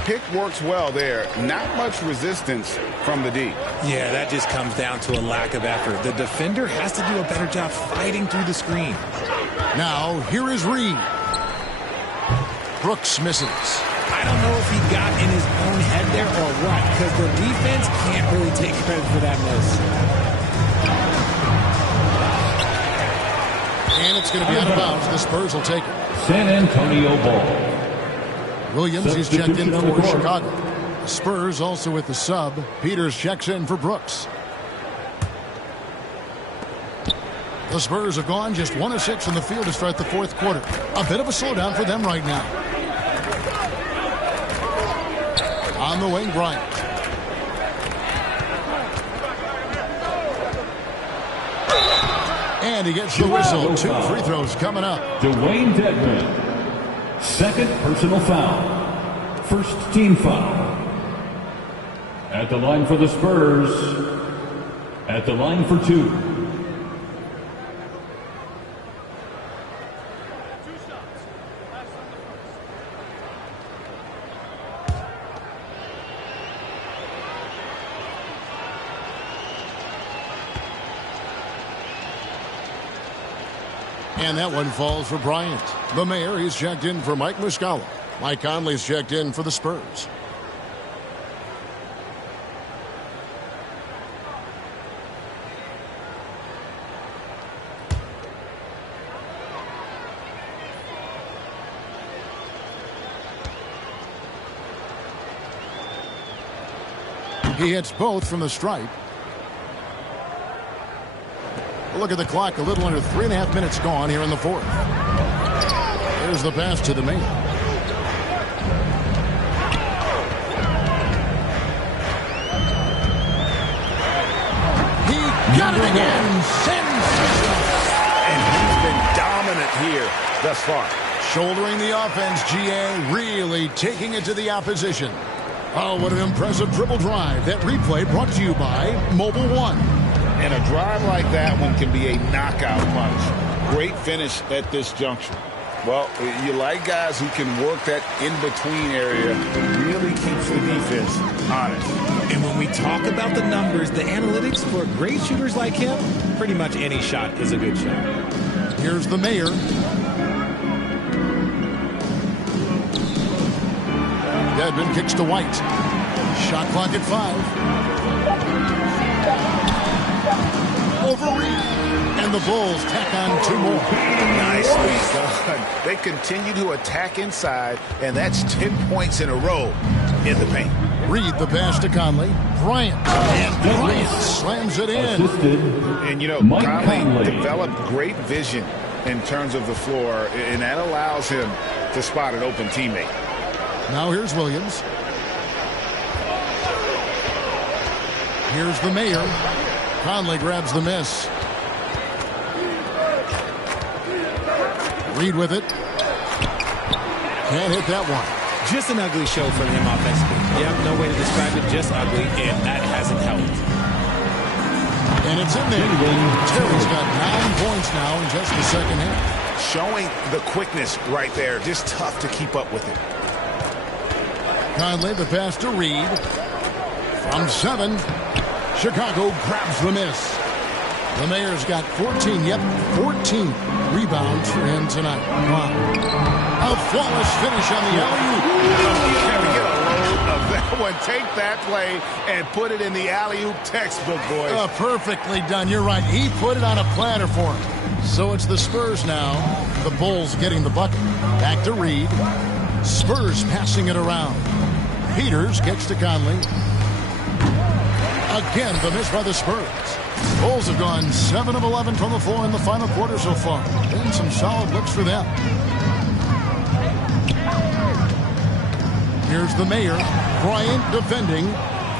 pick works well there. Not much resistance from the D. Yeah, that just comes down to a lack of effort. The defender has to do a better job fighting through the screen. Now, here is Reed. Brooks misses. I don't know if he got in his own head there or what, because the defense can't really take credit for that miss. And it's going to be out of bounds. The Spurs will take it. San Antonio ball. Williams is checked in for Chicago. The Spurs also with the sub. Peters checks in for Brooks. The Spurs have gone just 1 of 6 in the field to start the fourth quarter. A bit of a slowdown for them right now. On the wing, Bryant. And he gets the whistle. 2 free throws coming up. Dwayne Dedman. Second personal foul. First team foul. At the line for the Spurs. At the line for 2. And that one falls for Bryant. The mayor, he's checked in for Mike Muscala. Mike Conley's checked in for the Spurs. He hits both from the stripe. Look at the clock, a little under 3.5 minutes gone here in the fourth. There's the pass to the main. He got it again. Sensational. And he's been dominant here thus far. Shouldering the offense, GA really taking it to the opposition. Oh, what an impressive dribble drive. That replay brought to you by Mobile One. And a drive like that one can be a knockout punch. Great finish at this juncture. Well, you like guys who can work that in-between area. Really keeps the defense honest. And when we talk about the numbers, the analytics for great shooters like him, pretty much any shot is a good shot. Here's the mayor. Dedman kicks to White. Shot clock at 5. Over Reed. And the Bulls tack on 2 more. Nicely done. They continue to attack inside, and that's 10 points in a row in the paint. Reed the pass to Conley. Bryant. And Bryant slams it in. Assisted. And, you know, Conley developed great vision in terms of the floor, and that allows him to spot an open teammate. Now here's Williams. Here's the mayor. Conley grabs the miss. Reed with it. Can't hit that one. Just an ugly show from him offensively. Yep, no way to describe it, just ugly, and that hasn't helped. And it's in there. Terry's got 9 points now in just the second half. Showing the quickness right there. Just tough to keep up with it. Conley the pass to Reed. From 7. Chicago grabs the miss. The mayor's got 14. Yep, 14 rebounds for him tonight. Wow. A flawless finish on the alley-oop. Can we get a load of that one? Take that play and put it in the alley-oop textbook, boys. Perfectly done. You're right. He put it on a platter for him. So it's the Spurs now. The Bulls getting the bucket. Back to Reed. Spurs passing it around. Peters kicks to Conley. Again, the miss by the Spurs. Bulls have gone 7 of 11 from the floor in the final quarter so far. Been some solid looks for them. Here's the mayor. Bryant defending.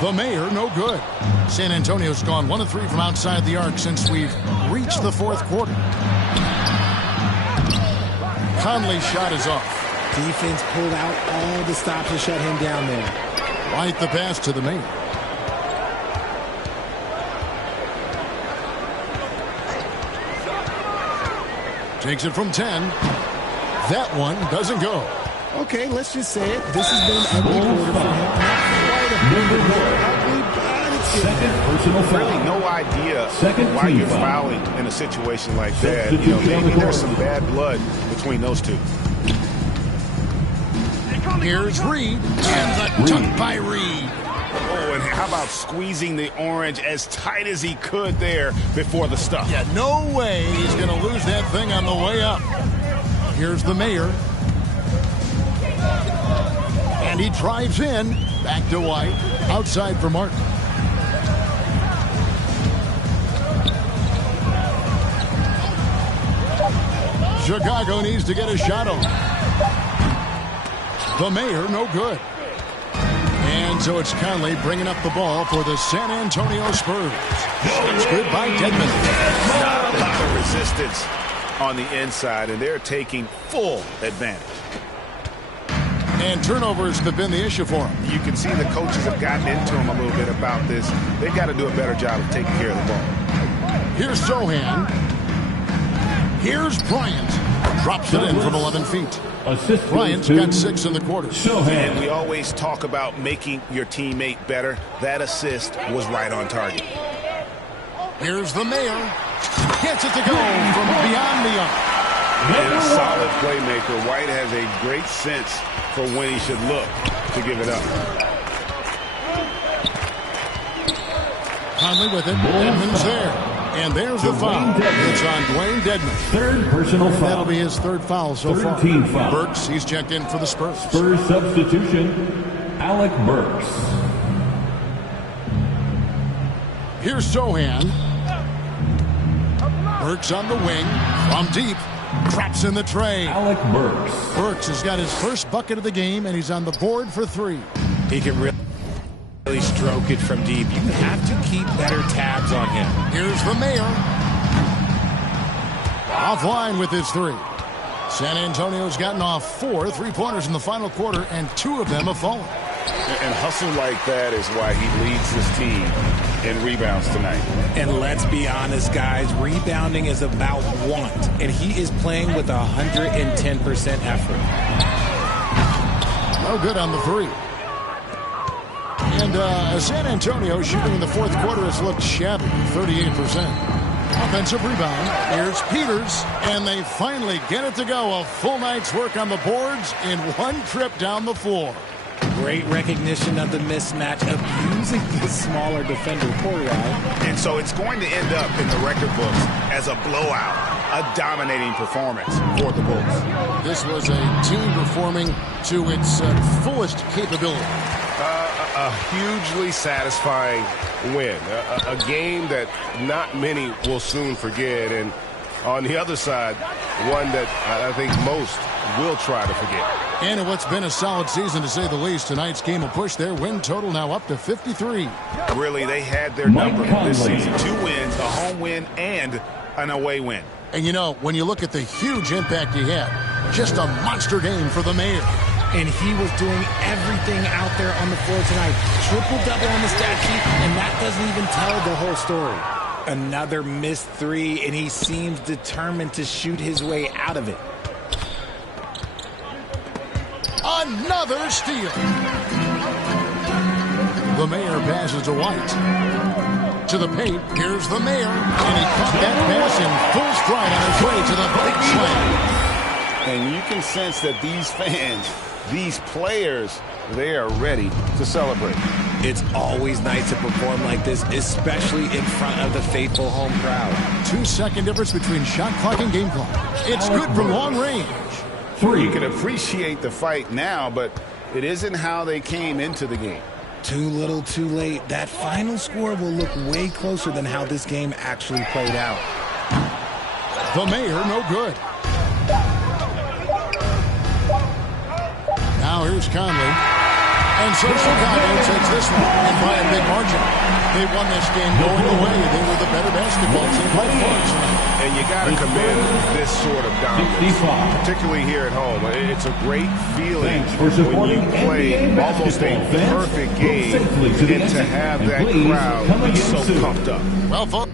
The mayor, no good. San Antonio's gone 1 of 3 from outside the arc since we've reached the fourth quarter. Conley's shot is off. Defense pulled out all the stops to shut him down there. Right the pass to the mayor. Takes it from 10. That one doesn't go. Okay, let's just say it. This has been an ugly quarter for him. Not quite a ugly, but it's Second personal foul. Really no idea Second why you're foul. fouling in a situation like that. You know, maybe there's some bad blood between those two. Here's Reed, and the dunk by Reed. Oh, and how about squeezing the orange as tight as he could there before the stuff? Yeah, no way he's going to lose that thing on the way up. Here's the mayor. And he drives in. Back to White. Outside for Martin. Chicago needs to get a shot on. The mayor, no good. And so it's Conley bringing up the ball for the San Antonio Spurs. It's good by Dedmon. Not a lot of resistance on the inside, and they're taking full advantage. And turnovers have been the issue for him. You can see the coaches have gotten into him a little bit about this. They've got to do a better job of taking care of the ball. Here's Sohan. Here's Bryant. Drops it in from 11 feet. Bryant's got 6 in the quarter. And we always talk about making your teammate better. That assist was right on target. Here's the mayor. Gets it to go from beyond the arc. And a solid playmaker. White has a great sense for when he should look to give it up. Conley with it. Dedmon's there. And there's the foul. It's on Dwayne Dedmon. Third personal foul. That'll be his third foul so far. Team foul. Burks, he's checked in for the Spurs. Spurs substitution, Alec Burks. Here's Sohan. Burks on the wing. From deep. Traps in the tray. Alec Burks. Burks has got his first bucket of the game, and he's on the board for 3. He can really stroke it from deep. You have to keep better tabs on him. Here's the mayor. Offline with his 3. San Antonio's gotten off 4 3-pointers in the final quarter, and 2 of them have fallen. And hustle like that is why he leads this team in rebounds tonight. And let's be honest, guys, rebounding is about want, and he is playing with 110% effort. No good on the 3. And San Antonio shooting in the fourth quarter has looked shabby, 38%. Offensive rebound. Here's Peters, and they finally get it to go. A full night's work on the boards in one trip down the floor. Great recognition of the mismatch, abusing the smaller defender, Corey. And so it's going to end up in the record books as a blowout, a dominating performance for the Bulls. This was a team performing to its fullest capability. A hugely satisfying win, a game that not many will soon forget, and on the other side, one that I think most will try to forget. And in what's been a solid season, to say the least, tonight's game will push their win total now up to 53. Really, they had their number this season. 2 wins, a home win, and an away win. And you know, when you look at the huge impact he had, just a monster game for the mayor. And he was doing everything out there on the floor tonight. Triple-double on the stat sheet, and that doesn't even tell the whole story. Another missed 3, and he seems determined to shoot his way out of it. Another steal. The mayor passes to White. To the paint, here's the mayor. And he caught that pass in full stride on his way to the big slam. And you can sense that these fans, these players, they are ready to celebrate. It's always nice to perform like this, especially in front of the faithful home crowd. 2-second difference between shot clock and game clock. It's good from long range. 3. You can appreciate the fight now, but it isn't how they came into the game. Too little, too late. That final score will look way closer than how this game actually played out. The mayor, no good. Now here's Conley. And so Chicago takes this one and by a big margin. They won this game going away. They were the better basketball team by far tonight. And you got to commend this sort of dominance, particularly here at home. It's a great feeling when you play almost a perfect game and to have that crowd be so pumped up. Well, folks.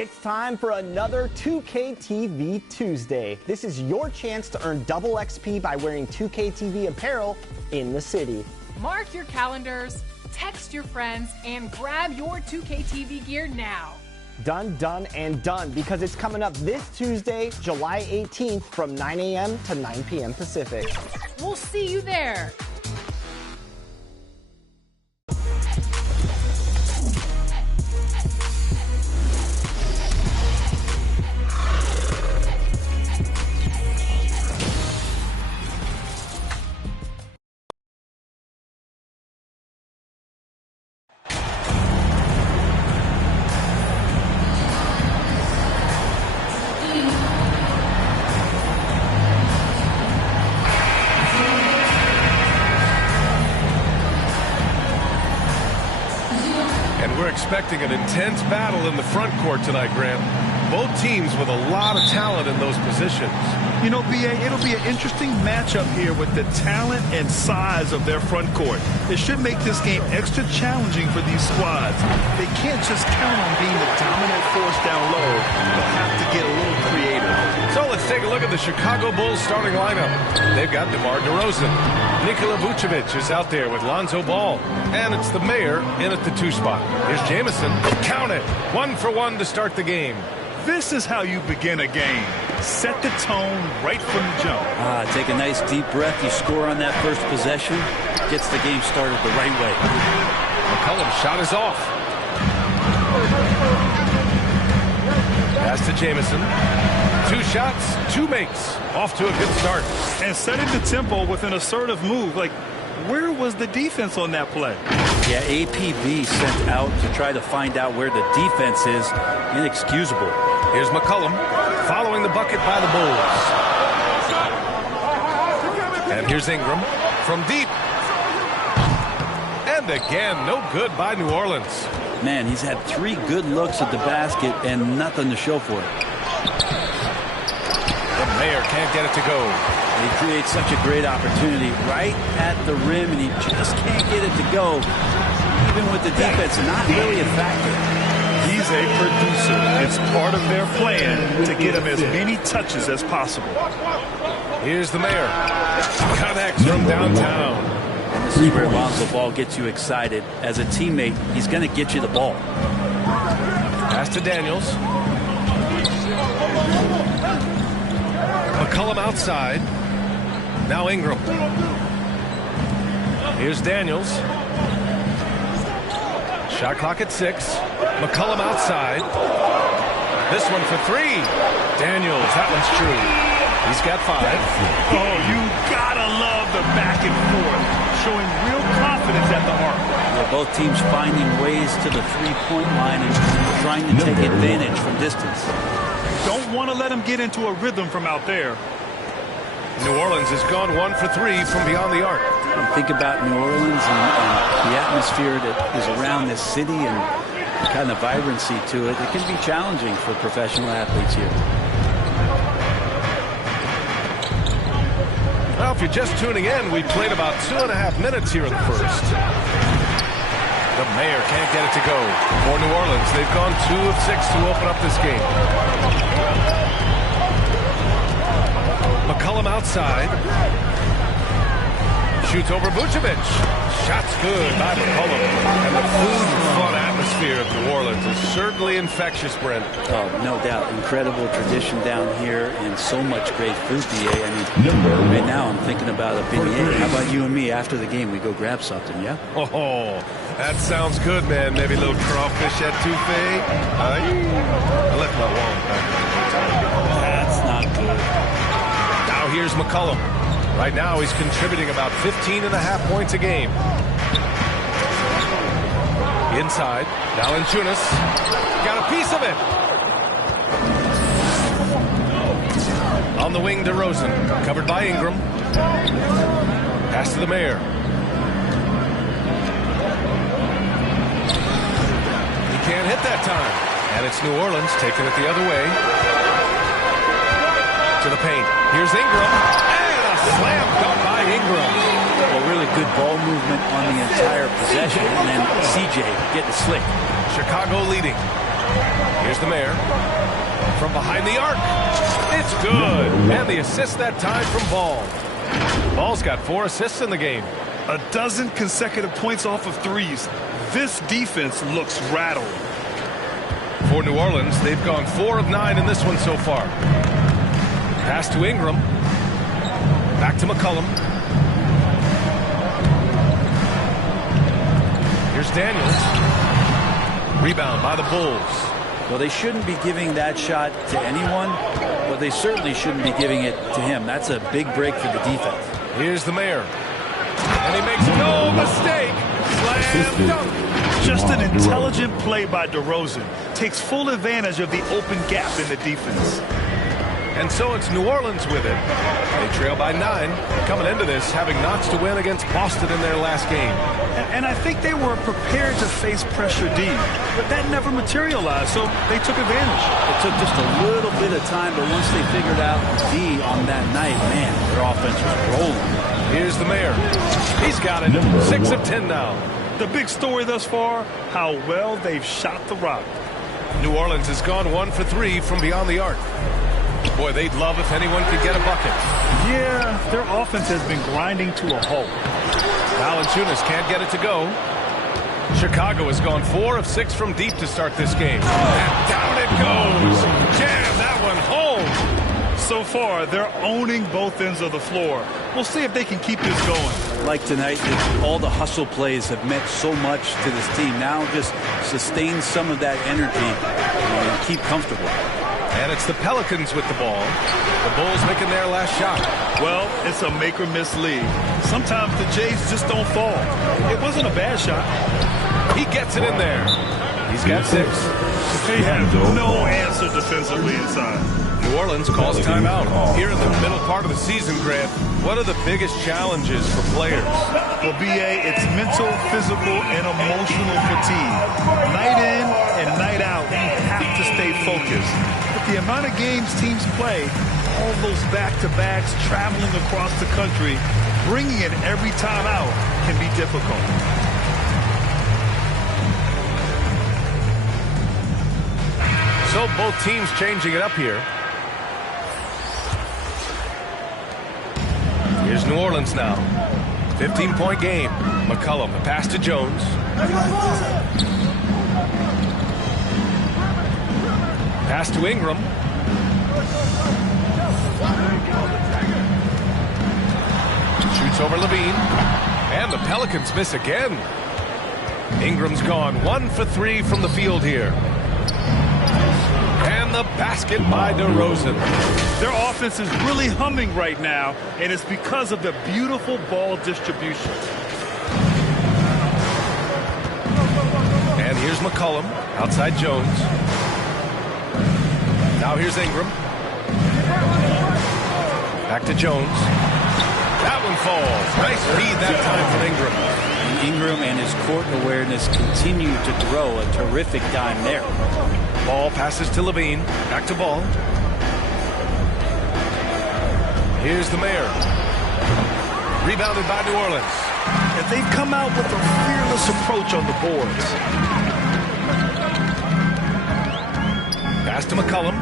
It's time for another 2K TV Tuesday. This is your chance to earn double XP by wearing 2K TV apparel in the city. Mark your calendars, text your friends, and grab your 2K TV gear now. Done, done, and done, because it's coming up this Tuesday, July 18th from 9 a.m. to 9 p.m. Pacific. We'll see you there. Expecting an intense battle in the front court tonight, Graham. Both teams with a lot of talent in those positions. You know, B.A., it'll be an interesting matchup here with the talent and size of their front court. It should make this game extra challenging for these squads. They can't just count on being the dominant force down low. They'll have to get a little creative. So let's take a look at the Chicago Bulls starting lineup. They've got DeMar DeRozan. Nikola Vucevic is out there with Lonzo Ball. And it's the mayor in at the 2 spot. Here's Jamison. Count it. 1 for 1 to start the game. This is how you begin a game. Set the tone right from the jump. Take a nice deep breath. You score on that first possession. Gets the game started the right way. McCollum's shot is off. Pass to Jamison. 2 shots, 2 makes. Off to a good start. And setting the tempo with an assertive move. Like, where was the defense on that play? Yeah, APB sent out to try to find out where the defense is. Inexcusable. Here's McCollum following the bucket by the Bulls. And here's Ingram from deep. And again, no good by New Orleans. Man, he's had 3 good looks at the basket and nothing to show for it. The mayor can't get it to go. He creates such a great opportunity right at the rim, and he just can't get it to go. Even with the defense, not really a factor. He's a producer. It's part of their plan to get him as many touches as possible. Here's the mayor. Connects from downtown. And this is where Lonzo Ball gets you excited. As a teammate, he's going to get you the ball. Pass to Daniels. McCollum outside. Now Ingram. Here's Daniels. Shot clock at 6. McCollum outside. This one for 3. Daniels, that one's true. He's got 5. Oh, you gotta love the back and forth. Showing real confidence at the arc. Yeah, both teams finding ways to the 3-point line and trying to take advantage from distance. Don't want to let him get into a rhythm from out there. New Orleans has gone 1 for 3 from beyond the arc. And think about New Orleans and the atmosphere that is around this city and the kind of vibrancy to it. It can be challenging for professional athletes here. Well, if you're just tuning in, we played about 2.5 minutes here in the first. The mayor can't get it to go. For New Orleans, they've gone 2 of 6 to open up this game. McCollum outside. Shoots over Vucevic. Shot's good by McCollum. And the food and fun atmosphere of New Orleans is certainly infectious, Brent. Oh, no doubt. Incredible tradition down here and so much great food, BA. I mean, right now I'm thinking about a beignet. How about you and me after the game? We go grab something, yeah? Oh, that sounds good, man. Maybe a little crawfish at Touffet. I left my wallet back in the hotel. That's not good. Now here's McCollum. Right now he's contributing about 15.5 points a game. Inside, Valanciunas got a piece of it. On the wing, DeRozan, covered by Ingram. Pass to the mayor. He can't hit that time. And it's New Orleans taking it the other way. To the paint. Here's Ingram. And a slam dunk by Ingram. Well, really good ball movement on the entire possession. And then CJ getting slick. Chicago leading. Here's the mayor. From behind the arc. It's good. And the assist that time from Ball. Ball's got 4 assists in the game. A dozen consecutive points off of threes. This defense looks rattled. For New Orleans, they've gone 4 of 9 in this one so far. Pass to Ingram. Back to McCollum. Here's Daniels. Rebound by the Bulls. Well, they shouldn't be giving that shot to anyone, but they certainly shouldn't be giving it to him. That's a big break for the defense. Here's the mayor. And he makes no mistake. Slam dunk. Just an intelligent play by DeRozan. Takes full advantage of the open gap in the defense. And so it's New Orleans with it. They trail by 9, coming into this having notched to win against Boston in their last game. And I think they were prepared to face pressure D, but that never materialized, so they took advantage. It took just a little bit of time, but once they figured out D on that night, man, their offense was rolling. Here's the mayor. He's got it. 6 of 10 now. The big story thus far, how well they've shot the rock. New Orleans has gone 1 for 3 from beyond the arc. Boy, they'd love if anyone could get a bucket. Yeah, their offense has been grinding to a halt. Valanciunas can't get it to go. Chicago has gone 4 of 6 from deep to start this game. And down it goes. Jam that one home. So far, they're owning both ends of the floor. We'll see if they can keep this going. Like tonight, all the hustle plays have meant so much to this team. Now just sustain some of that energy and keep comfortable. And it's the Pelicans with the ball. The Bulls making their last shot. Well, it's a make-or-miss league. Sometimes the Jays just don't fall. It wasn't a bad shot. He gets it in there. He's got 6. They have no answer defensively inside. New Orleans calls timeout. Here in the middle part of the season, Grant, what are the biggest challenges for players? Well, B.A., it's mental, physical, and emotional fatigue. Night in and night out, you have to stay focused. But the amount of games teams play, all those back-to-backs, traveling across the country, bringing it every time out can be difficult. So both teams changing it up here. Here's New Orleans now. 15-point game. McCollum, the pass to Jones. Pass to Ingram. Shoots over Levine. And the Pelicans miss again. Ingram's gone 1 for 3 from the field here. And the basket by DeRozan. Their offense is really humming right now, and it's because of the beautiful ball distribution. And here's McCollum, outside Jones. Now here's Ingram. Back to Jones. That one falls. Nice feed that time from Ingram. Ingram and his court awareness continue to grow. A terrific dime there. Ball passes to Levine. Back to Ball. Here's the mayor. Rebounded by New Orleans. And they've come out with a fearless approach on the boards. Pass to McCollum.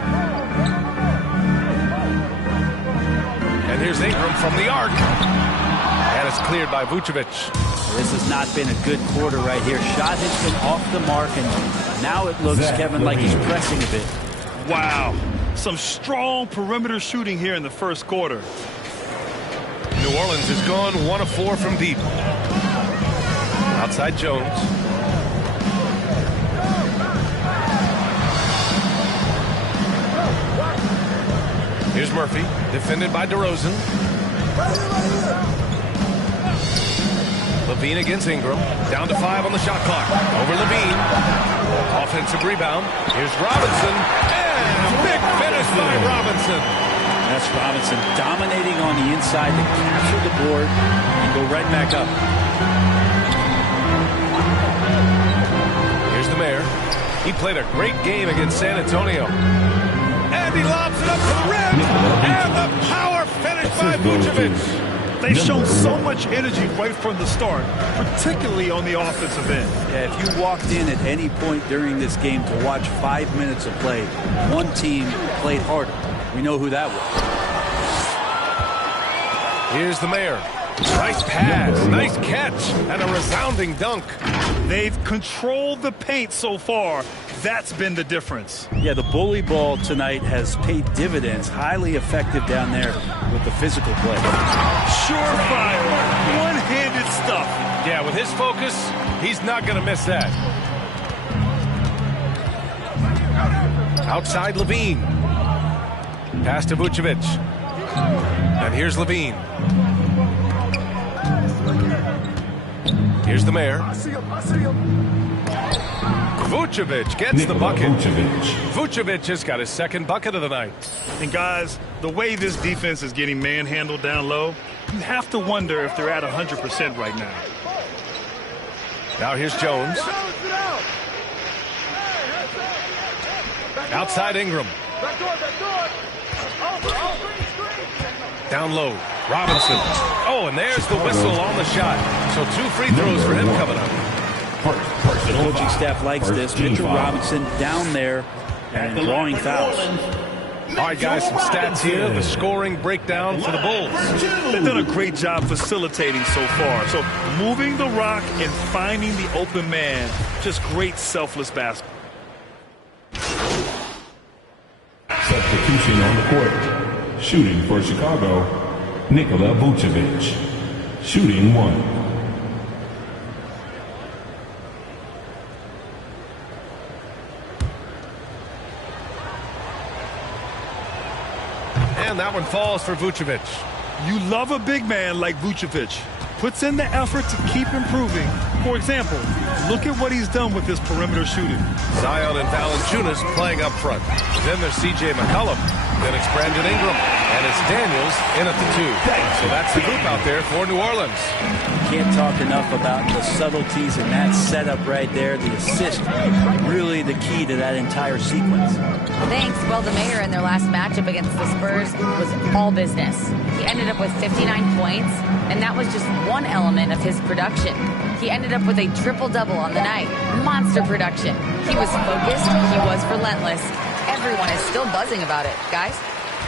And here's Ingram from the arc. And it's cleared by Vucevic. This has not been a good quarter right here. Shot has been off the mark, and now it looks, Kevin, like he's pressing a bit. Wow. Some strong perimeter shooting here in the first quarter. New Orleans has gone 1 of 4 from deep. Outside Jones. Here's Murphy, defended by DeRozan. Levine against Ingram. Down to 5 on the shot clock. Over Levine. Offensive rebound. Here's Robinson. And a big finish by Robinson. That's Robinson dominating on the inside to capture the board and go right back up. Here's the mayor. He played a great game against San Antonio. And he lobs it up to the rim. And the power finish by Vucevic. They've shown so much energy right from the start, particularly on the offensive end. Yeah, if you walked in at any point during this game to watch 5 minutes of play, one team played harder. We know who that was. Here's the mayor. Nice pass, nice catch, and a resounding dunk. They've controlled the paint so far. That's been the difference. Yeah, the bully ball tonight has paid dividends. Highly effective down there with the physical play. Surefire, one-handed stuff. Yeah, with his focus, he's not going to miss that. Outside Levine. Pass to Vucevic. And here's Levine. Here's the mayor. Vucevic gets the bucket. Vucevic has got his second bucket of the night. And guys, the way this defense is getting manhandled down low, you have to wonder if they're at 100% right now. Now here's Jones. Outside Ingram. Down low, Robinson. Oh, and there's the whistle on the shot. So 2 free throws for him coming up. The coaching staff likes this. Mitchell Robinson down there and drawing fouls. All right, guys, some stats here. The scoring breakdown for the Bulls. They've done a great job facilitating so far. So moving the rock and finding the open man. Just great selfless basketball. Substitution on the court. Shooting for Chicago, Nikola Vucevic. Shooting 1. And that one falls for Vucevic. You love a big man like Vucevic. Puts in the effort to keep improving. For example, look at what he's done with his perimeter shooting. Zion and Valanciunas playing up front. Then there's C.J. McCollum. Then it's Brandon Ingram. And it's Daniels in at the 2. So that's the group out there for New Orleans. Can't talk enough about the subtleties in that setup right there. The assist, really the key to that entire sequence. Thanks. Well, the mayor in their last matchup against the Spurs was all business. He ended up with 59 points, and that was just one element of his production. He ended up with a triple-double on the night. Monster production. He was focused. He was relentless. Everyone is still buzzing about it, guys.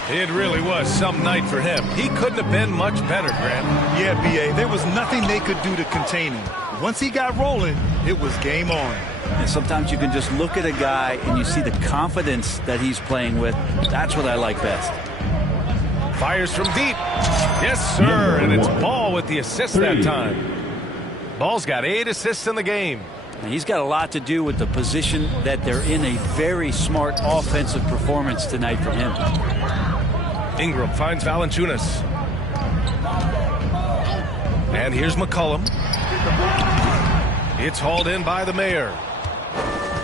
It really was some night for him. He couldn't have been much better, Grant. Yeah, B.A., there was nothing they could do to contain him. Once he got rolling, it was game on. And sometimes you can just look at a guy and you see the confidence that he's playing with. That's what I like best. Fires from deep. Yes, sir. And it's Ball with the assist that time. Ball's got 8 assists in the game. And he's got a lot to do with the position that they're in. A very smart offensive performance tonight from him. Ingram finds Valanciunas. And here's McCollum. It's hauled in by the mayor.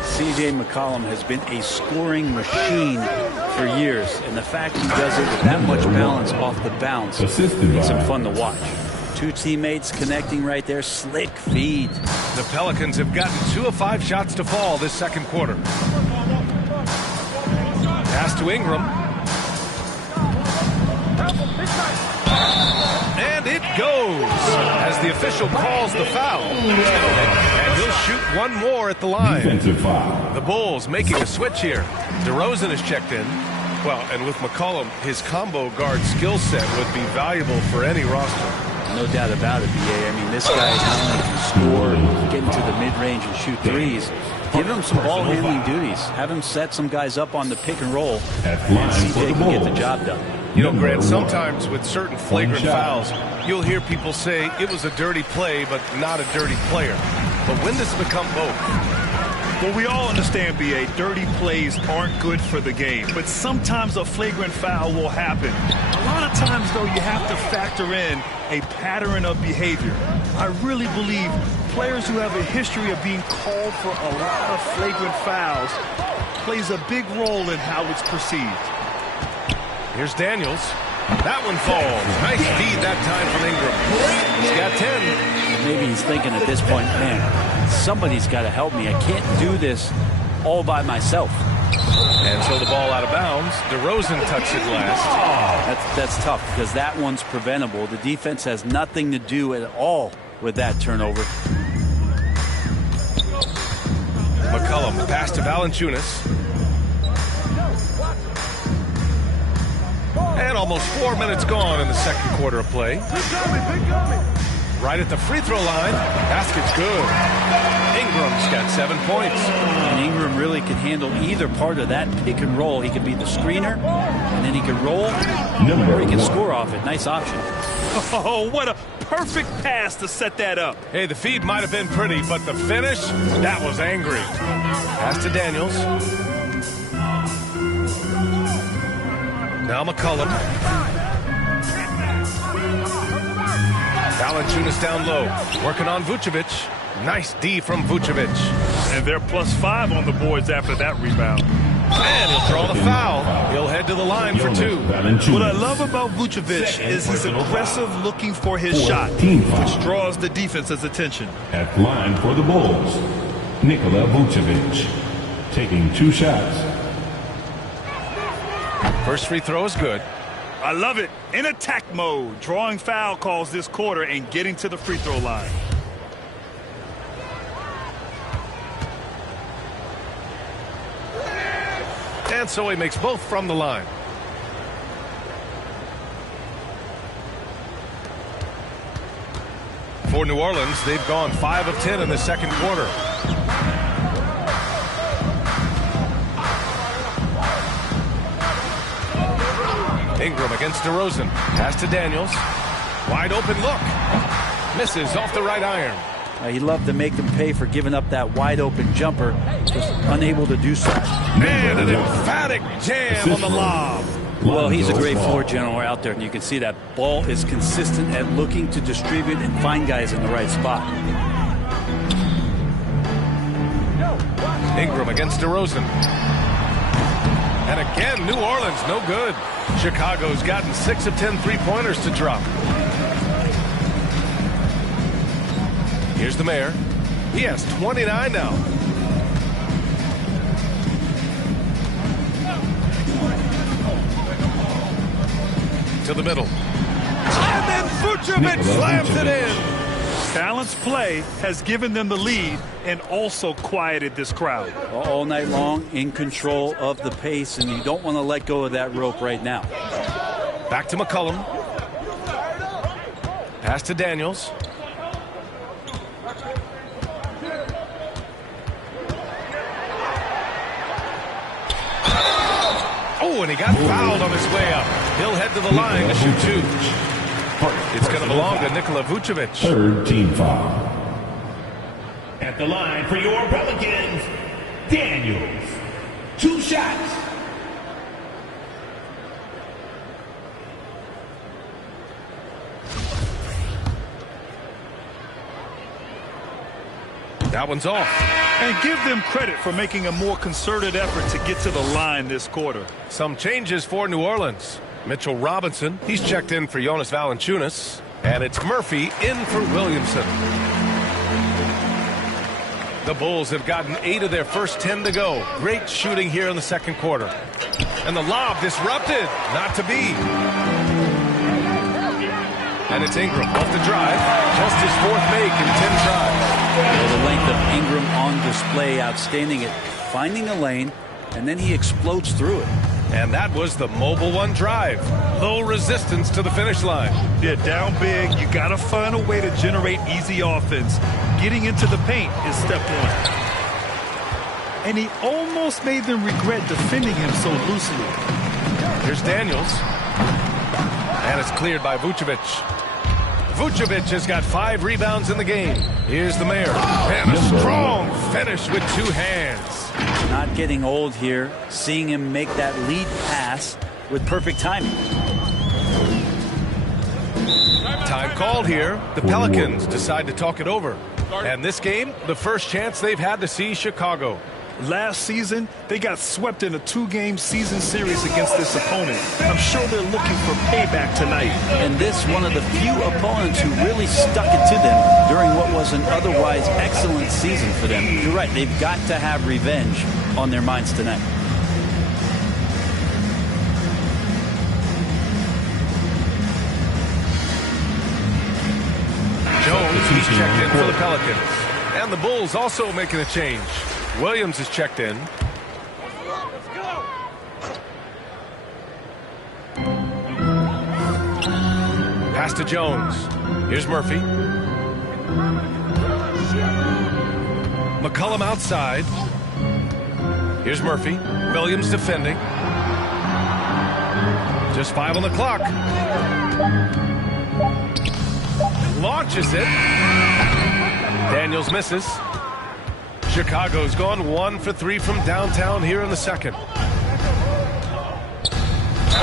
C.J. McCollum has been a scoring machine for years. And the fact he does it with that much balance off the bounce makes him fun to watch. 2 teammates connecting right there. Slick feed. The Pelicans have gotten 2 of 5 shots to fall this second quarter. Pass to Ingram. And it goes as the official calls the foul. And he'll shoot one more at the line. Defensive foul. The Bulls making a switch here. DeRozan is checked in. Well, and with McCollum, his combo guard skill set would be valuable for any roster. No doubt about it, B.A. I mean, this guy not only can score, get into the mid-range and shoot threes. Give him some ball handling duties. Have him set some guys up on the pick and roll. And C.J. can get the job done. You know, Grant, sometimes with certain flagrant fouls, you'll hear people say it was a dirty play, but not a dirty player. But when does it become both? Well, we all understand, B.A., dirty plays aren't good for the game, but sometimes a flagrant foul will happen. A lot of times, though, you have to factor in a pattern of behavior. I really believe players who have a history of being called for a lot of flagrant fouls plays a big role in how it's perceived. Here's Daniels. That one falls. Nice feed that time from Ingram. He's got 10. Maybe he's thinking at this point, man, somebody's got to help me. I can't do this all by myself. And so the ball out of bounds. DeRozan touched it last. That's tough because that one's preventable. The defense has nothing to do at all with that turnover. McCollum pass to Valanciunas. And almost 4 minutes gone in the second quarter of play. Right at the free throw line. Basket's good. Ingram's got 7 points. And Ingram really can handle either part of that pick and roll. He can be the screener, and then he can roll, or he can score off it. Nice option. Oh, what a perfect pass to set that up. Hey, the feed might have been pretty, but the finish, that was angry. Pass to Daniels. Now McCollum. Valanciunas down low. Working on Vucevic. Nice D from Vucevic. And they're +5 on the boards after that rebound. And he'll draw the foul. He'll head to the line for 2. What I love about Vucevic is he's aggressive looking for his shot, which draws the defense's attention. At line for the Bulls, Nikola Vucevic, taking 2 shots. First free throw is good. I love it. In attack mode, drawing foul calls this quarter and getting to the free throw line. And so he makes both from the line. For New Orleans, they've gone 5 of 10 in the second quarter. Ingram against DeRozan. Pass to Daniels. Wide open look. Misses off the right iron. He loved to make them pay for giving up that wide open jumper. Just unable to do so. Man, an emphatic jam on the lob. Well, he's a great floor general out there, and you can see that ball is consistent at looking to distribute and find guys in the right spot. Ingram against DeRozan. And again, New Orleans, no good. Chicago's gotten 6 of 10 three-pointers to drop. Here's the mayor. He has 29 now. To the middle. And then Vucevic slams it in. Balanced play has given them the lead and also quieted this crowd. All night long, in control of the pace, and you don't want to let go of that rope right now. Back to McCollum. Pass to Daniels. Oh, and he got fouled on his way up. He'll head to the line to shoot 2. It's going to belong to Nikola Vucevic. Third team foul. At the line for your Pelicans, Daniels. 2 shots. That one's off. And give them credit for making a more concerted effort to get to the line this quarter. Some changes for New Orleans. Mitchell Robinson, he's checked in for Jonas Valanciunas. And it's Murphy in for Williamson. The Bulls have gotten 8 of their first 10 to go. Great shooting here in the second quarter. And the lob disrupted. Not to be. And it's Ingram off the drive. Just his 4th make in 10 tries. Well, the length of Ingram on display, outstanding at finding a lane, and then he explodes through it. And that was the mobile 1 drive. Low resistance to the finish line. Yeah, down big. You got to find a way to generate easy offense. Getting into the paint is step 1. And he almost made them regret defending him so loosely. Here's Daniels. And it's cleared by Vucevic. Vucevic has got 5 rebounds in the game. Here's the mayor. And a strong finish with 2 hands. Not getting old here. Seeing him make that lead pass with perfect timing. Time called here. The Pelicans decide to talk it over. And this game, the first chance they've had to see Chicago. Last season, they got swept in a 2-game season series against this opponent. I'm sure they're looking for payback tonight. And this one of the few opponents who really stuck it to them during what was an otherwise excellent season for them. You're right, they've got to have revenge on their minds tonight. He's checked in for the Pelicans. And the Bulls also making a change. Williams is checked in. Pass to Jones. Here's Murphy. McCollum outside. Here's Murphy. Williams defending. Just 5 on the clock. Launches it. Daniels misses. Chicago's gone 1 for 3 from downtown here in the second.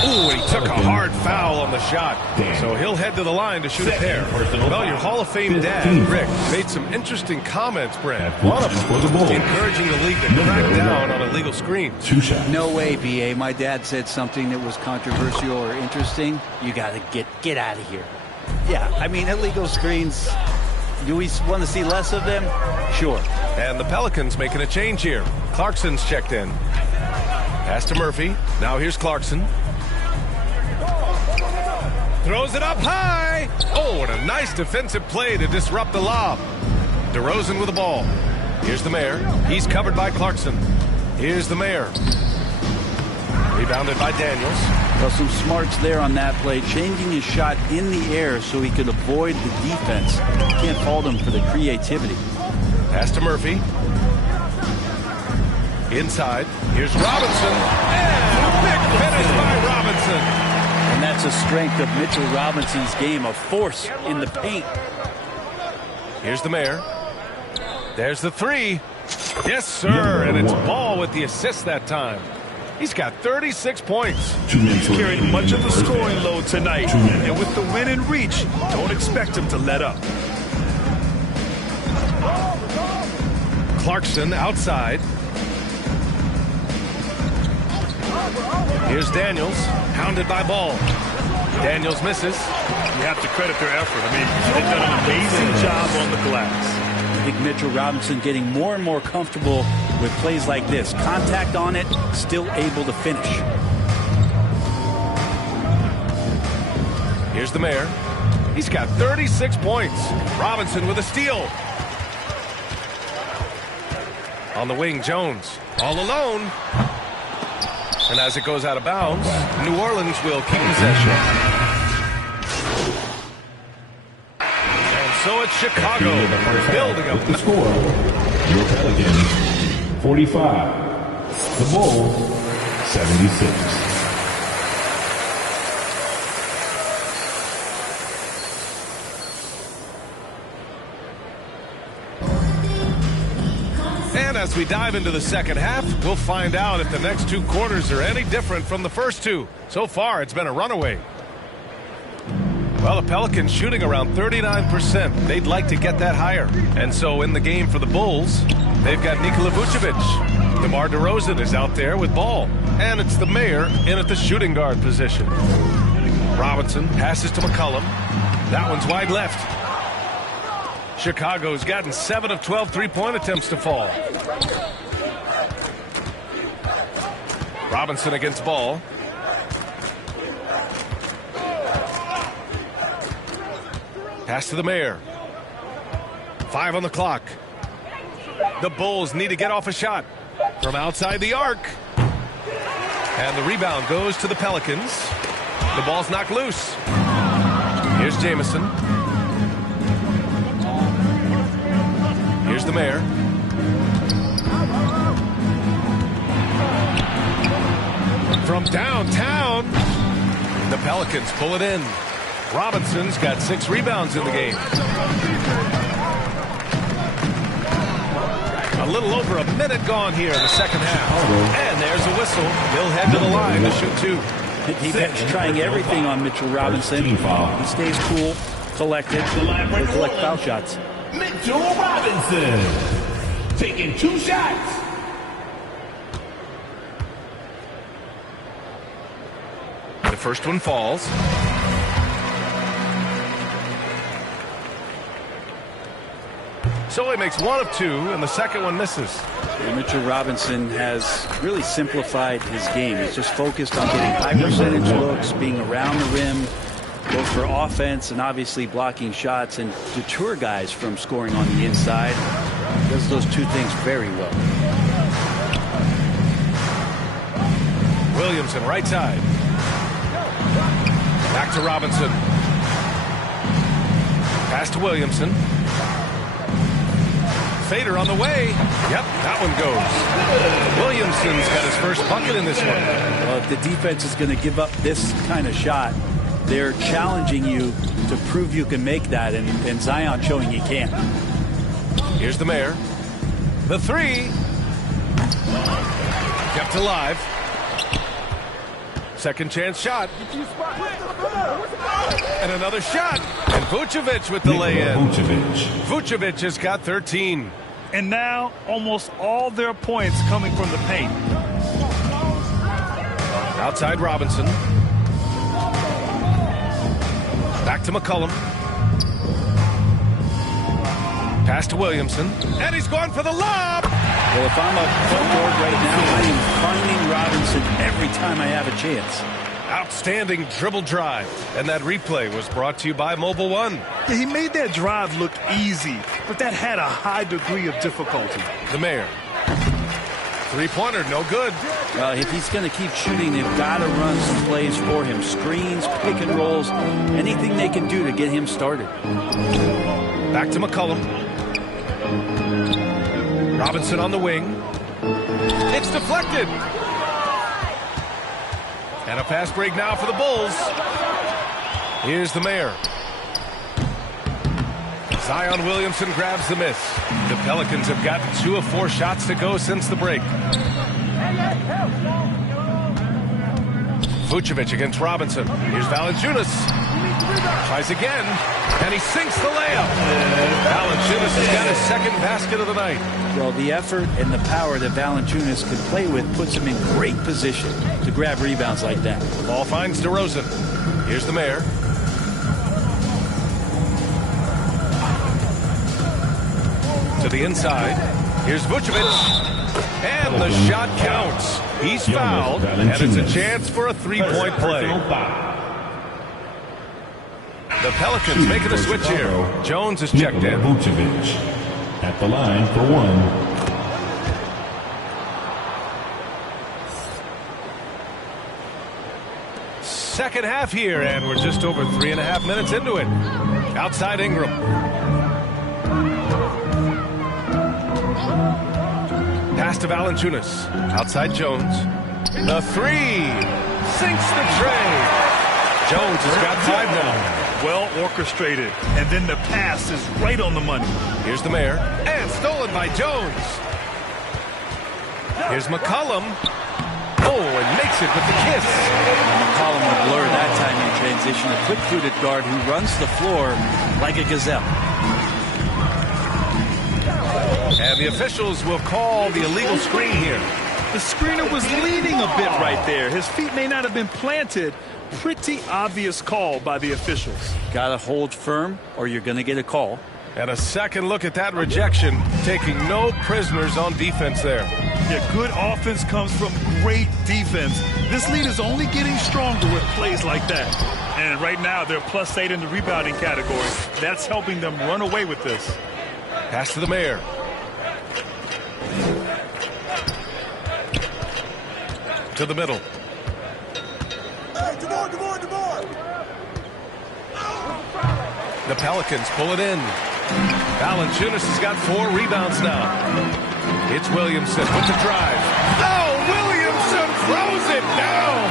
Ooh, he took a hard foul on the shot. So he'll head to the line to shoot a pair. Well, your Hall of Fame dad, Rick, made some interesting comments, Brad. One of them encouraging the league to crack down on illegal screens. No way, BA. My dad said something that was controversial or interesting. You got to get out of here. Yeah, I mean, illegal screens, do we want to see less of them? Sure. And the Pelicans making a change here. Clarkson's checked in. Pass to Murphy. Now here's Clarkson. Throws it up high. Oh, and a nice defensive play to disrupt the lob. DeRozan with the ball. Here's the Mayor. He's covered by Clarkson. Here's the Mayor. Rebounded by Daniels. Well, some smarts there on that play, changing his shot in the air so he could avoid the defense. Can't fault him for the creativity. Pass to Murphy. Inside. Here's Robinson. And a big finish by Robinson. And that's a strength of Mitchell Robinson's game, a force in the paint. Here's the Mayor. There's the three. Yes, sir. And it's Ball with the assist that time. He's got 36 points. He's carried much of the scoring load tonight. And with the win in reach, don't expect him to let up. Clarkson outside. Here's Daniels, hounded by Ball. Daniels misses. You have to credit their effort. I mean, they've done an amazing job on the glass. I think Mitchell Robinson getting more and more comfortable with plays like this. Contact on it, still able to finish. Here's the Mayor. He's got 36 points. Robinson with a steal. On the wing, Jones, all alone. And as it goes out of bounds, New Orleans will keep possession. And so it's Chicago building up the score. Your Pelicans 45. The Bulls 76. As we dive into the second half, we'll find out if the next 2 quarters are any different from the first 2. So far, it's been a runaway. Well, the Pelicans shooting around 39%. They'd like to get that higher. And so in the game for the Bulls, they've got Nikola Vucevic. DeMar DeRozan is out there with Ball. And it's the Mayor in at the shooting guard position. Robinson passes to McCollum. That one's wide left. Chicago's gotten 7 of 12 three-point attempts to fall. Robinson against Ball. Pass to the Mayor. 5 on the clock. The Bulls need to get off a shot from outside the arc. And the rebound goes to the Pelicans. The ball's knocked loose. Here's Jamison. Here's the Mayor. From downtown, the Pelicans pull it in. Robinson's got 6 rebounds in the game. A little over a minute gone here in the second half. And there's a whistle. He'll head to the line to shoot 2. He's trying everything on Mitchell Robinson. He stays cool, collected, and collect foul shots. Mitchell Robinson taking 2 shots. The first one falls. So he makes 1 of 2, and the second one misses. Mitchell Robinson has really simplified his game. He's just focused on getting high percentage looks, being around the rim, both for offense and obviously blocking shots and deter guys from scoring on the inside. Does those two things very well. Williamson, right side. Back to Robinson. Pass to Williamson. Fader on the way. Yep, that one goes. Williamson's got his first bucket in this one. Well, if the defense is going to give up this kind of shot, they're challenging you to prove you can make that, and Zion showing he can. Here's the mayor. The three. Kept alive. Second chance shot. And another shot. And Vucevic with the lay-in. Vucevic has got 13. And now almost all their points coming from the paint. Outside Robinson. Back to McCollum. Pass to Williamson. And he's going for the lob. Well, if I'm a point guard right now, I am finding Robinson every time I have a chance. Outstanding dribble drive. And that replay was brought to you by Mobile One. Yeah, he made that drive look easy, but that had a high degree of difficulty. The mayor. Three-pointer, no good. Well, if he's going to keep shooting, they've got to run some plays for him. Screens, pick and rolls, anything they can do to get him started. Back to McCollum. Robinson on the wing. It's deflected. And a fast break now for the Bulls. Here's the mayor. Zion Williamson grabs the miss. The Pelicans have gotten 2 of 4 shots to go since the break. Vucevic against Robinson. Here's Valanciunas. Tries again, and he sinks the layup. Valanciunas has got his second basket of the night. Well, the effort and the power that Valanciunas can play with puts him in great position to grab rebounds like that. Ball finds DeRozan. Here's the mayor. To the inside. Here's Vucevic. And the shot counts. He's fouled, and it's a chance for a three-point play. The Pelicans making a switch here. Jones is checked in. Vucevic at the line for one. Second half here, and we're just over 3.5 minutes into it. Outside Ingram. Pass to Valanciunas. Outside Jones. The three. Sinks the tray. Jones has got 5 now. Well orchestrated. And then the pass is right on the money. Here's the mayor. And stolen by Jones. Here's McCollum. Oh, and makes it with the kiss. McCollum will blur that time in transition. A quick-footed guard who runs the floor like a gazelle. And the officials will call the illegal screen here. The screener was leaning a bit right there. His feet may not have been planted. Pretty obvious call by the officials. Got to hold firm or you're going to get a call. And a second look at that rejection, taking no prisoners on defense there. Yeah, good offense comes from great defense. This lead is only getting stronger with plays like that. And right now, they're +8 in the rebounding category. That's helping them run away with this. Pass to the mayor. To the middle. The Pelicans pull it in. Valanciunas has got 4 rebounds now. It's Williamson with the drive. Oh, Williamson throws it down.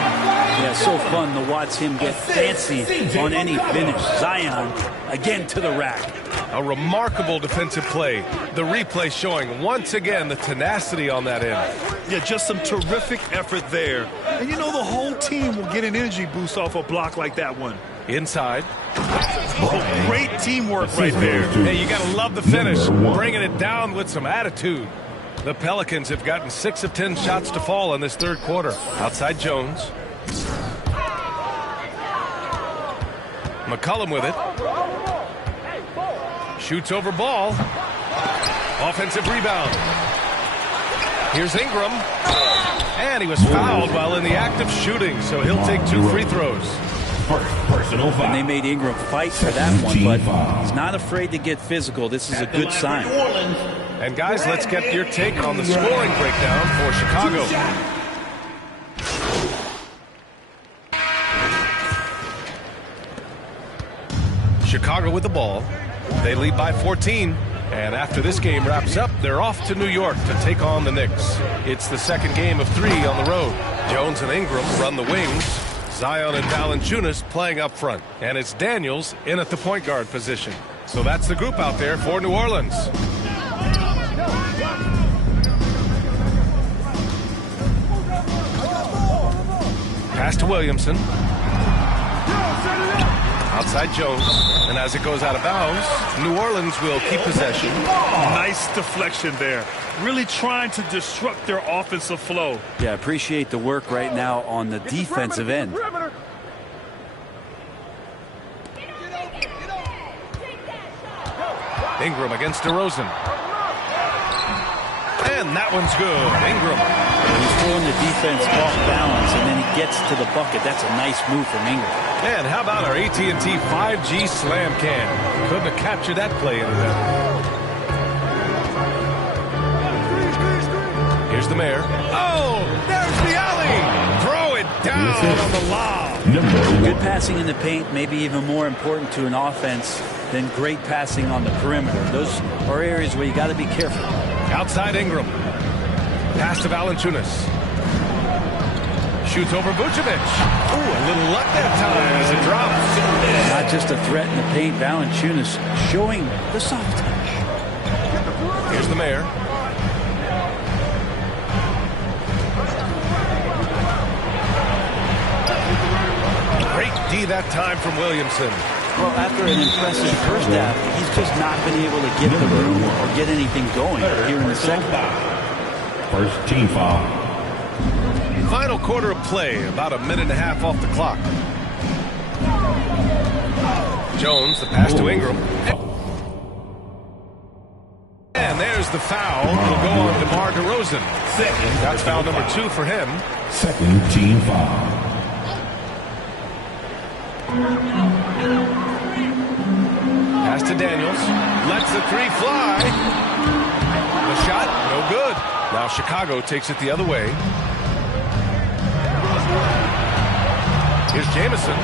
Yeah, so fun to watch him get fancy on any finish. Zion again to the rack. A remarkable defensive play. The replay showing once again the tenacity on that end. Yeah, just some terrific effort there. And you know the whole team will get an energy boost off a block like that one. Inside. Oh, great teamwork right there. Hey, you got to love the finish. Bringing it down with some attitude. The Pelicans have gotten 6 of 10 shots to fall in this third quarter. Outside Jones. McCollum with it. Shoots over ball. Offensive rebound. Here's Ingram. And he was fouled while in the act of shooting, so he'll take 2 free throws. First person And they made Ingram fight for that one, but he's not afraid to get physical. This is a good sign. And guys, let's get your take on the scoring breakdown for Chicago. Chicago with the ball. They lead by 14. And after this game wraps up, they're off to New York to take on the Knicks. It's the second game of 3 on the road. Jones and Ingram run the wings. Zion and Valanciunas playing up front. And it's Daniels in at the point guard position. So that's the group out there for New Orleans. Pass to Williamson. Outside Jones. And as it goes out of bounds, New Orleans will keep possession. Nice deflection there. Really trying to disrupt their offensive flow. Yeah, appreciate the work right now on the defensive end. Ingram against DeRozan. And that one's good. Ingram. He's throwing the defense off balance, and then he gets to the bucket. That's a nice move from Ingram. And how about our AT&T 5G slam can? Couldn't have captured that play any better. Here's the mayor. Oh, there's the alley. Throw it down on the lob. Good passing in the paint, maybe even more important to an offense than great passing on the perimeter. Those are areas where you got to be careful. Outside Ingram. Pass to Valanciunas. Shoots over Vucevic. Ooh, a little luck that time as it drops. Not just a threat in the paint. Valanciunas showing the soft touch. Here's the mayor. Great D that time from Williamson. Well, after an impressive first half, he's just not been able to get the room or get anything going here in the second. First team foul. Final quarter of play, about a minute and a half off the clock. Jones, the pass to Ingram. And there's the foul. Will go on DeMar DeRozan. That's foul number 2 for him. Second team foul. Pass to Daniels. Lets the 3 fly. The shot, no good. Now Chicago takes it the other way. Here's Jamison.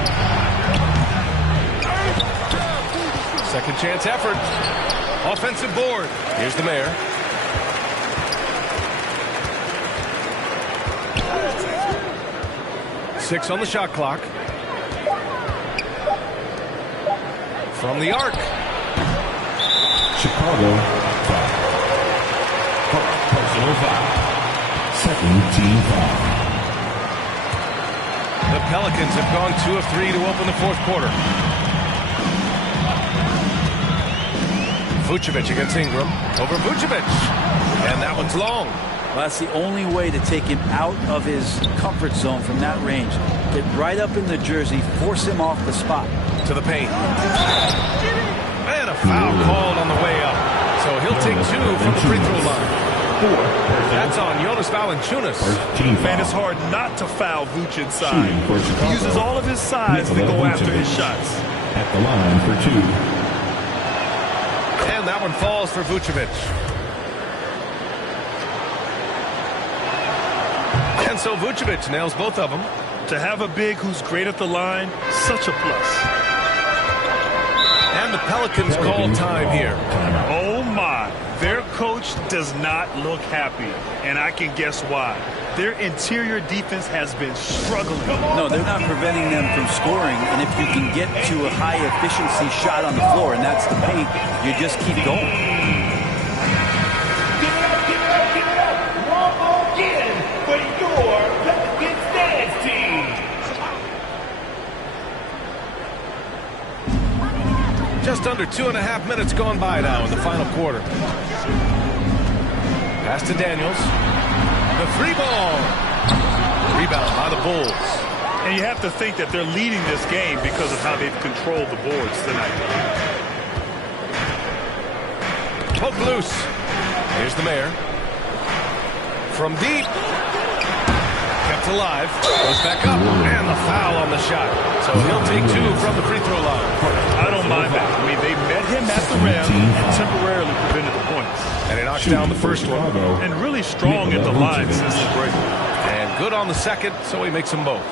Second chance effort. Offensive board. Here's the mayor. Six on the shot clock. From the arc. Chicago foul. Personal foul. Second team foul. The Pelicans have gone 2 of 3 to open the fourth quarter. Vucevic against Ingram. Over Vucevic. And that one's long. Well, that's the only way to take him out of his comfort zone from that range. Get right up in the jersey, force him off the spot. To the paint. And a foul called on the way up. So he'll take 2 from the free throw line. That's on Jonas Valanciunas. Man, it's hard not to foul Vuce inside. He uses all of his size to go after his shots. At the line for 2. And that one falls for Vucevic. And so Vucevic nails both of them. To have a big who's great at the line, such a plus. And the Pelicans call time here. Oh my, their coach does not look happy, and I can guess why. Their interior defense has been struggling. No, they're not preventing them from scoring, and if you can get to a high efficiency shot on the floor, and that's the paint, you just keep going. Just under 2.5 minutes gone by now in the final quarter. Pass to Daniels. The 3 ball. Rebound by the Bulls. And you have to think that they're leading this game because of how they've controlled the boards tonight. Poke loose. Here's the mayor. From deep. Kept alive. Goes back up. And the foul on the shot. So he'll take 2 from the free throw line. I don't mind that. I mean, they met him at the rim and temporarily prevented the points. And he knocks down the first one. And really strong at the line since the break. And good on the second, so he makes them both.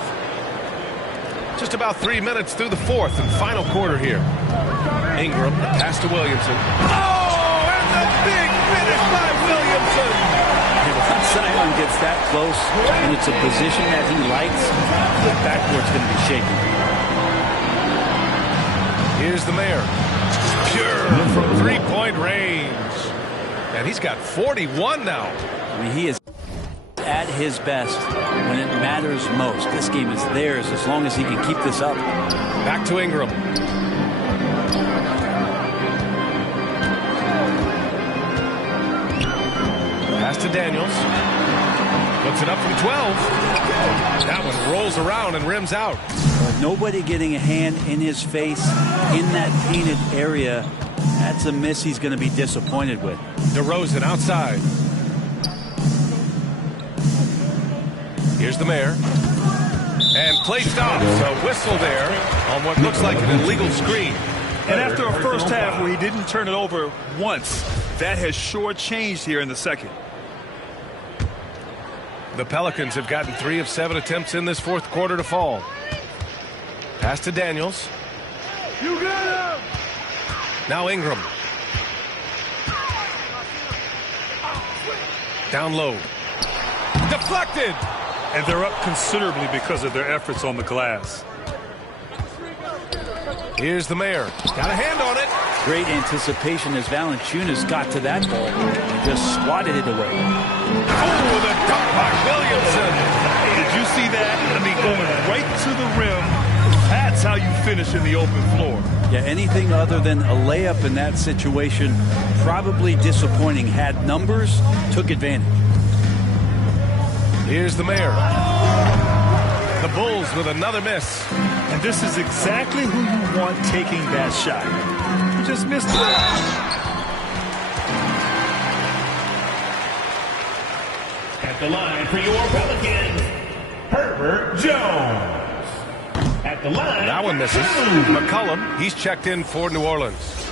Just about 3 minutes through the fourth and final quarter here. Ingram, the pass to Williamson. Oh, and the big finish by Williamson. And once Zion gets that close, and it's a position that he likes, the backcourt's going to be shaking. Here's the mayor. Pure from three-point range. And he's got 41 now. I mean, he is at his best when it matters most. This game is theirs as long as he can keep this up. Back to Ingram. Pass to Daniels. Puts it up from 12. That one rolls around and rims out. Nobody getting a hand in his face in that painted area. That's a miss he's going to be disappointed with. DeRozan outside. Here's the mayor. And play stops. A whistle there on what looks like an illegal screen. And after a first half where he didn't turn it over once, that has sure changed here in the second. The Pelicans have gotten 3 of 7 attempts in this fourth quarter to fall. Pass to Daniels. You got him! Now Ingram. Down low. Deflected! And they're up considerably because of their efforts on the glass. Here's the mayor. Got a hand on it. Great anticipation as Valanciunas got to that ball and just swatted it away. Oh, the dunk by Williamson. Did you see that? I mean, going right to the rim. That's how you finish in the open floor. Yeah, anything other than a layup in that situation, probably disappointing. Had numbers, took advantage. Here's the mayor. The Bulls with another miss. And this is exactly who you want taking that shot. You just missed it. At the line for your Pelicans, Herbert Jones. At the line. That one misses. McCollum, he's checked in for New Orleans.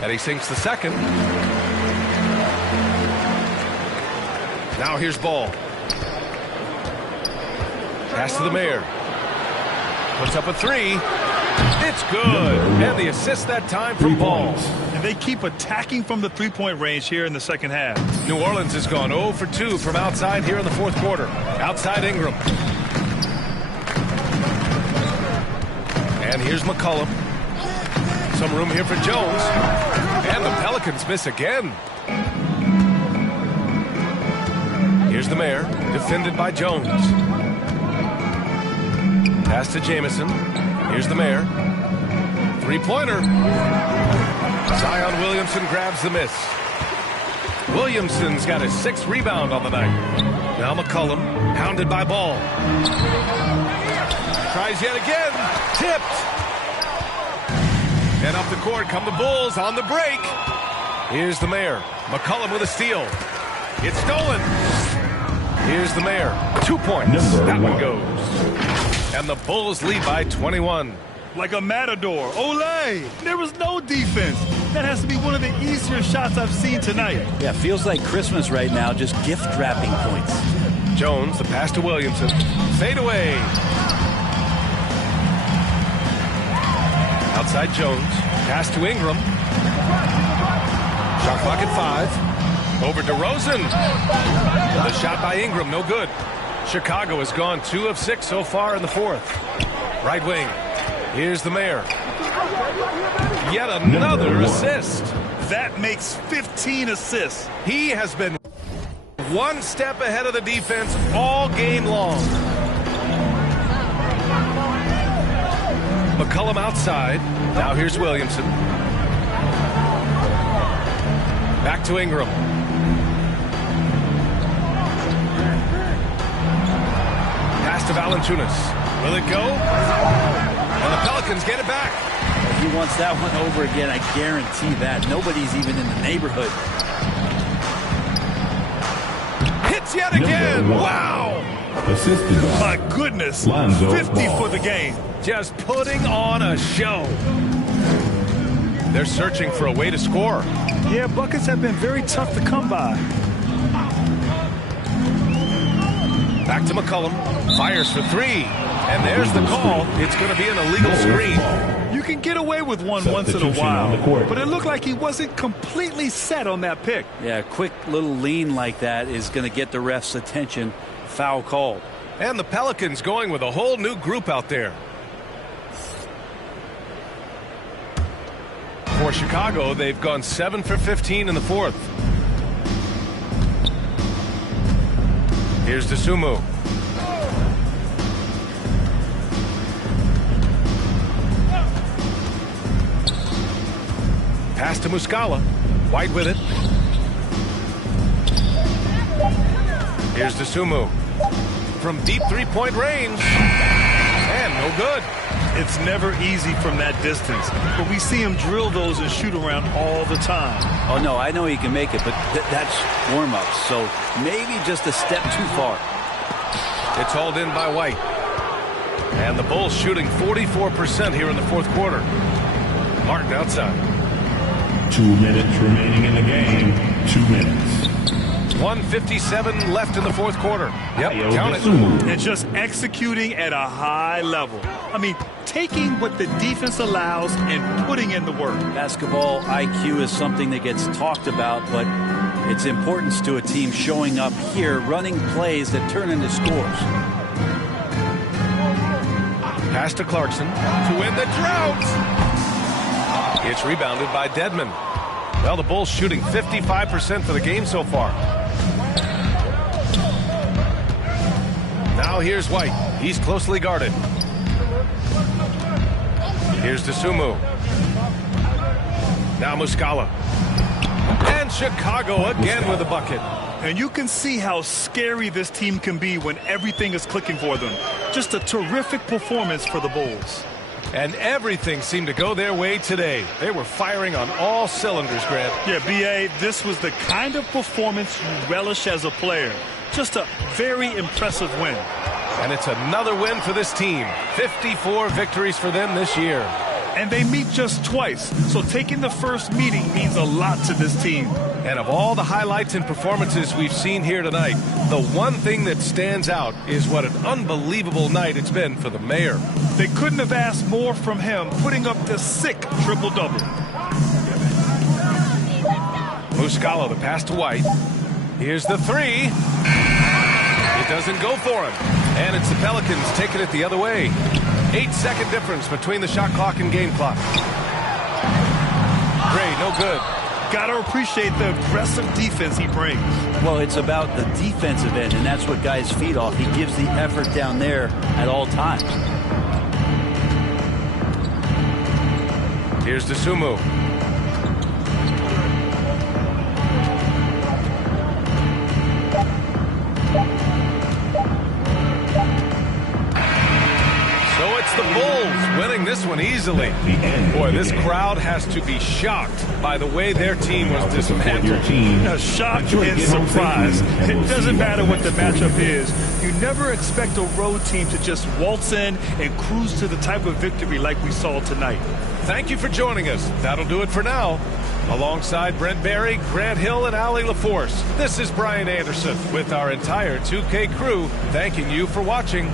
And he sinks the second. Now here's Ball. Pass to the mayor. Puts up a 3. It's good. And the assist that time from Ball. And they keep attacking from the three-point range here in the second half. New Orleans has gone 0 for 2 from outside here in the fourth quarter. Outside Ingram. And here's McCollum. Some room here for Jones. And the Pelicans miss again. Here's the mayor, defended by Jones. Pass to Jamison. Here's the mayor. Three-pointer. Zion Williamson grabs the miss. Williamson's got his 6th rebound on the night. Now McCollum, pounded by Ball. Tries yet again. Tipped. And up the court come the Bulls on the break. Here's the mayor. McCollum with a steal. It's stolen. Here's the mayor. 2 points. That one goes. And the Bulls lead by 21. Like a matador. Olay! There was no defense. That has to be one of the easier shots I've seen tonight. Yeah, feels like Christmas right now, just gift wrapping points. Jones, the pass to Williamson. Fade away. Outside Jones. Pass to Ingram. Shot clock at 5. Over DeRozan. The shot by Ingram, no good. Chicago has gone 2 of 6 so far in the fourth. Right wing. Here's the mayor. Yet another assist. That makes 15 assists. He has been one step ahead of the defense all game long. McCollum outside. Now here's Williamson. Back to Ingram. Pass to Valanciunas. Will it go? And the Pelicans get it back. He wants that one over again. I guarantee that. Nobody's even in the neighborhood. Hits yet again. Wow. Assisted by My goodness. Lonzo 50 Ball. for the game. Just putting on a show. They're searching for a way to score. Yeah, buckets have been very tough to come by. Back to McCollum. Fires for three. And there's the call. It's going to be an illegal screen. You can get away with one once in a while, but it looked like he wasn't completely set on that pick. Yeah, a quick little lean like that is going to get the ref's attention. Foul called. And the Pelicans going with a whole new group out there. For Chicago, they've gone 7 for 15 in the fourth. Here's Dosunmu. Pass to Muscala. White with it. Here's Dosunmu. From deep three-point range. And no good. It's never easy from that distance, but we see him drill those and shoot around all the time. Oh, no, I know he can make it, but that's warm-up, so maybe just a step too far. It's hauled in by White. And the Bulls shooting 44% here in the fourth quarter. Martin outside. 2 minutes remaining in the game. 2 minutes. 1:57 left in the fourth quarter. Yep, count it. And just executing at a high level. I mean, taking what the defense allows and putting in the work. Basketball IQ is something that gets talked about, but its importance to a team showing up here, running plays that turn into scores. Pass to Clarkson to win the drought. It's rebounded by Dedmon. Well, the Bulls shooting 55% for the game so far. Now here's White. He's closely guarded. Here's Dosunmu. Now Muscala. And Chicago again with a bucket. And you can see how scary this team can be when everything is clicking for them. Just a terrific performance for the Bulls. And everything seemed to go their way today. They were firing on all cylinders, Grant. Yeah, B.A., this was the kind of performance you relish as a player. Just a very impressive win. And it's another win for this team. 54 victories for them this year. And they meet just twice, so taking the first meeting means a lot to this team. And of all the highlights and performances we've seen here tonight, the one thing that stands out is what an unbelievable night it's been for the mayor. They couldn't have asked more from him, putting up this sick triple-double. Muscala, the pass to White. Here's the three. It doesn't go for him. And it's the Pelicans taking it the other way. 8-second difference between the shot clock and game clock. Gray, no good. Gotta appreciate the aggressive defense he brings. Well, it's about the defensive end, and that's what guys feed off. He gives the effort down there at all times. Here's Dosunmu. So it's the Bulls winning this one easily. Boy, this crowd has to be shocked by the way their team was dismantled. Shock and surprise. It doesn't matter what the matchup is. You never expect a road team to just waltz in and cruise to the type of victory like we saw tonight. Thank you for joining us. That'll do it for now. Alongside Brent Barry, Grant Hill, and Allie LaForce, this is Brian Anderson with our entire 2K crew thanking you for watching.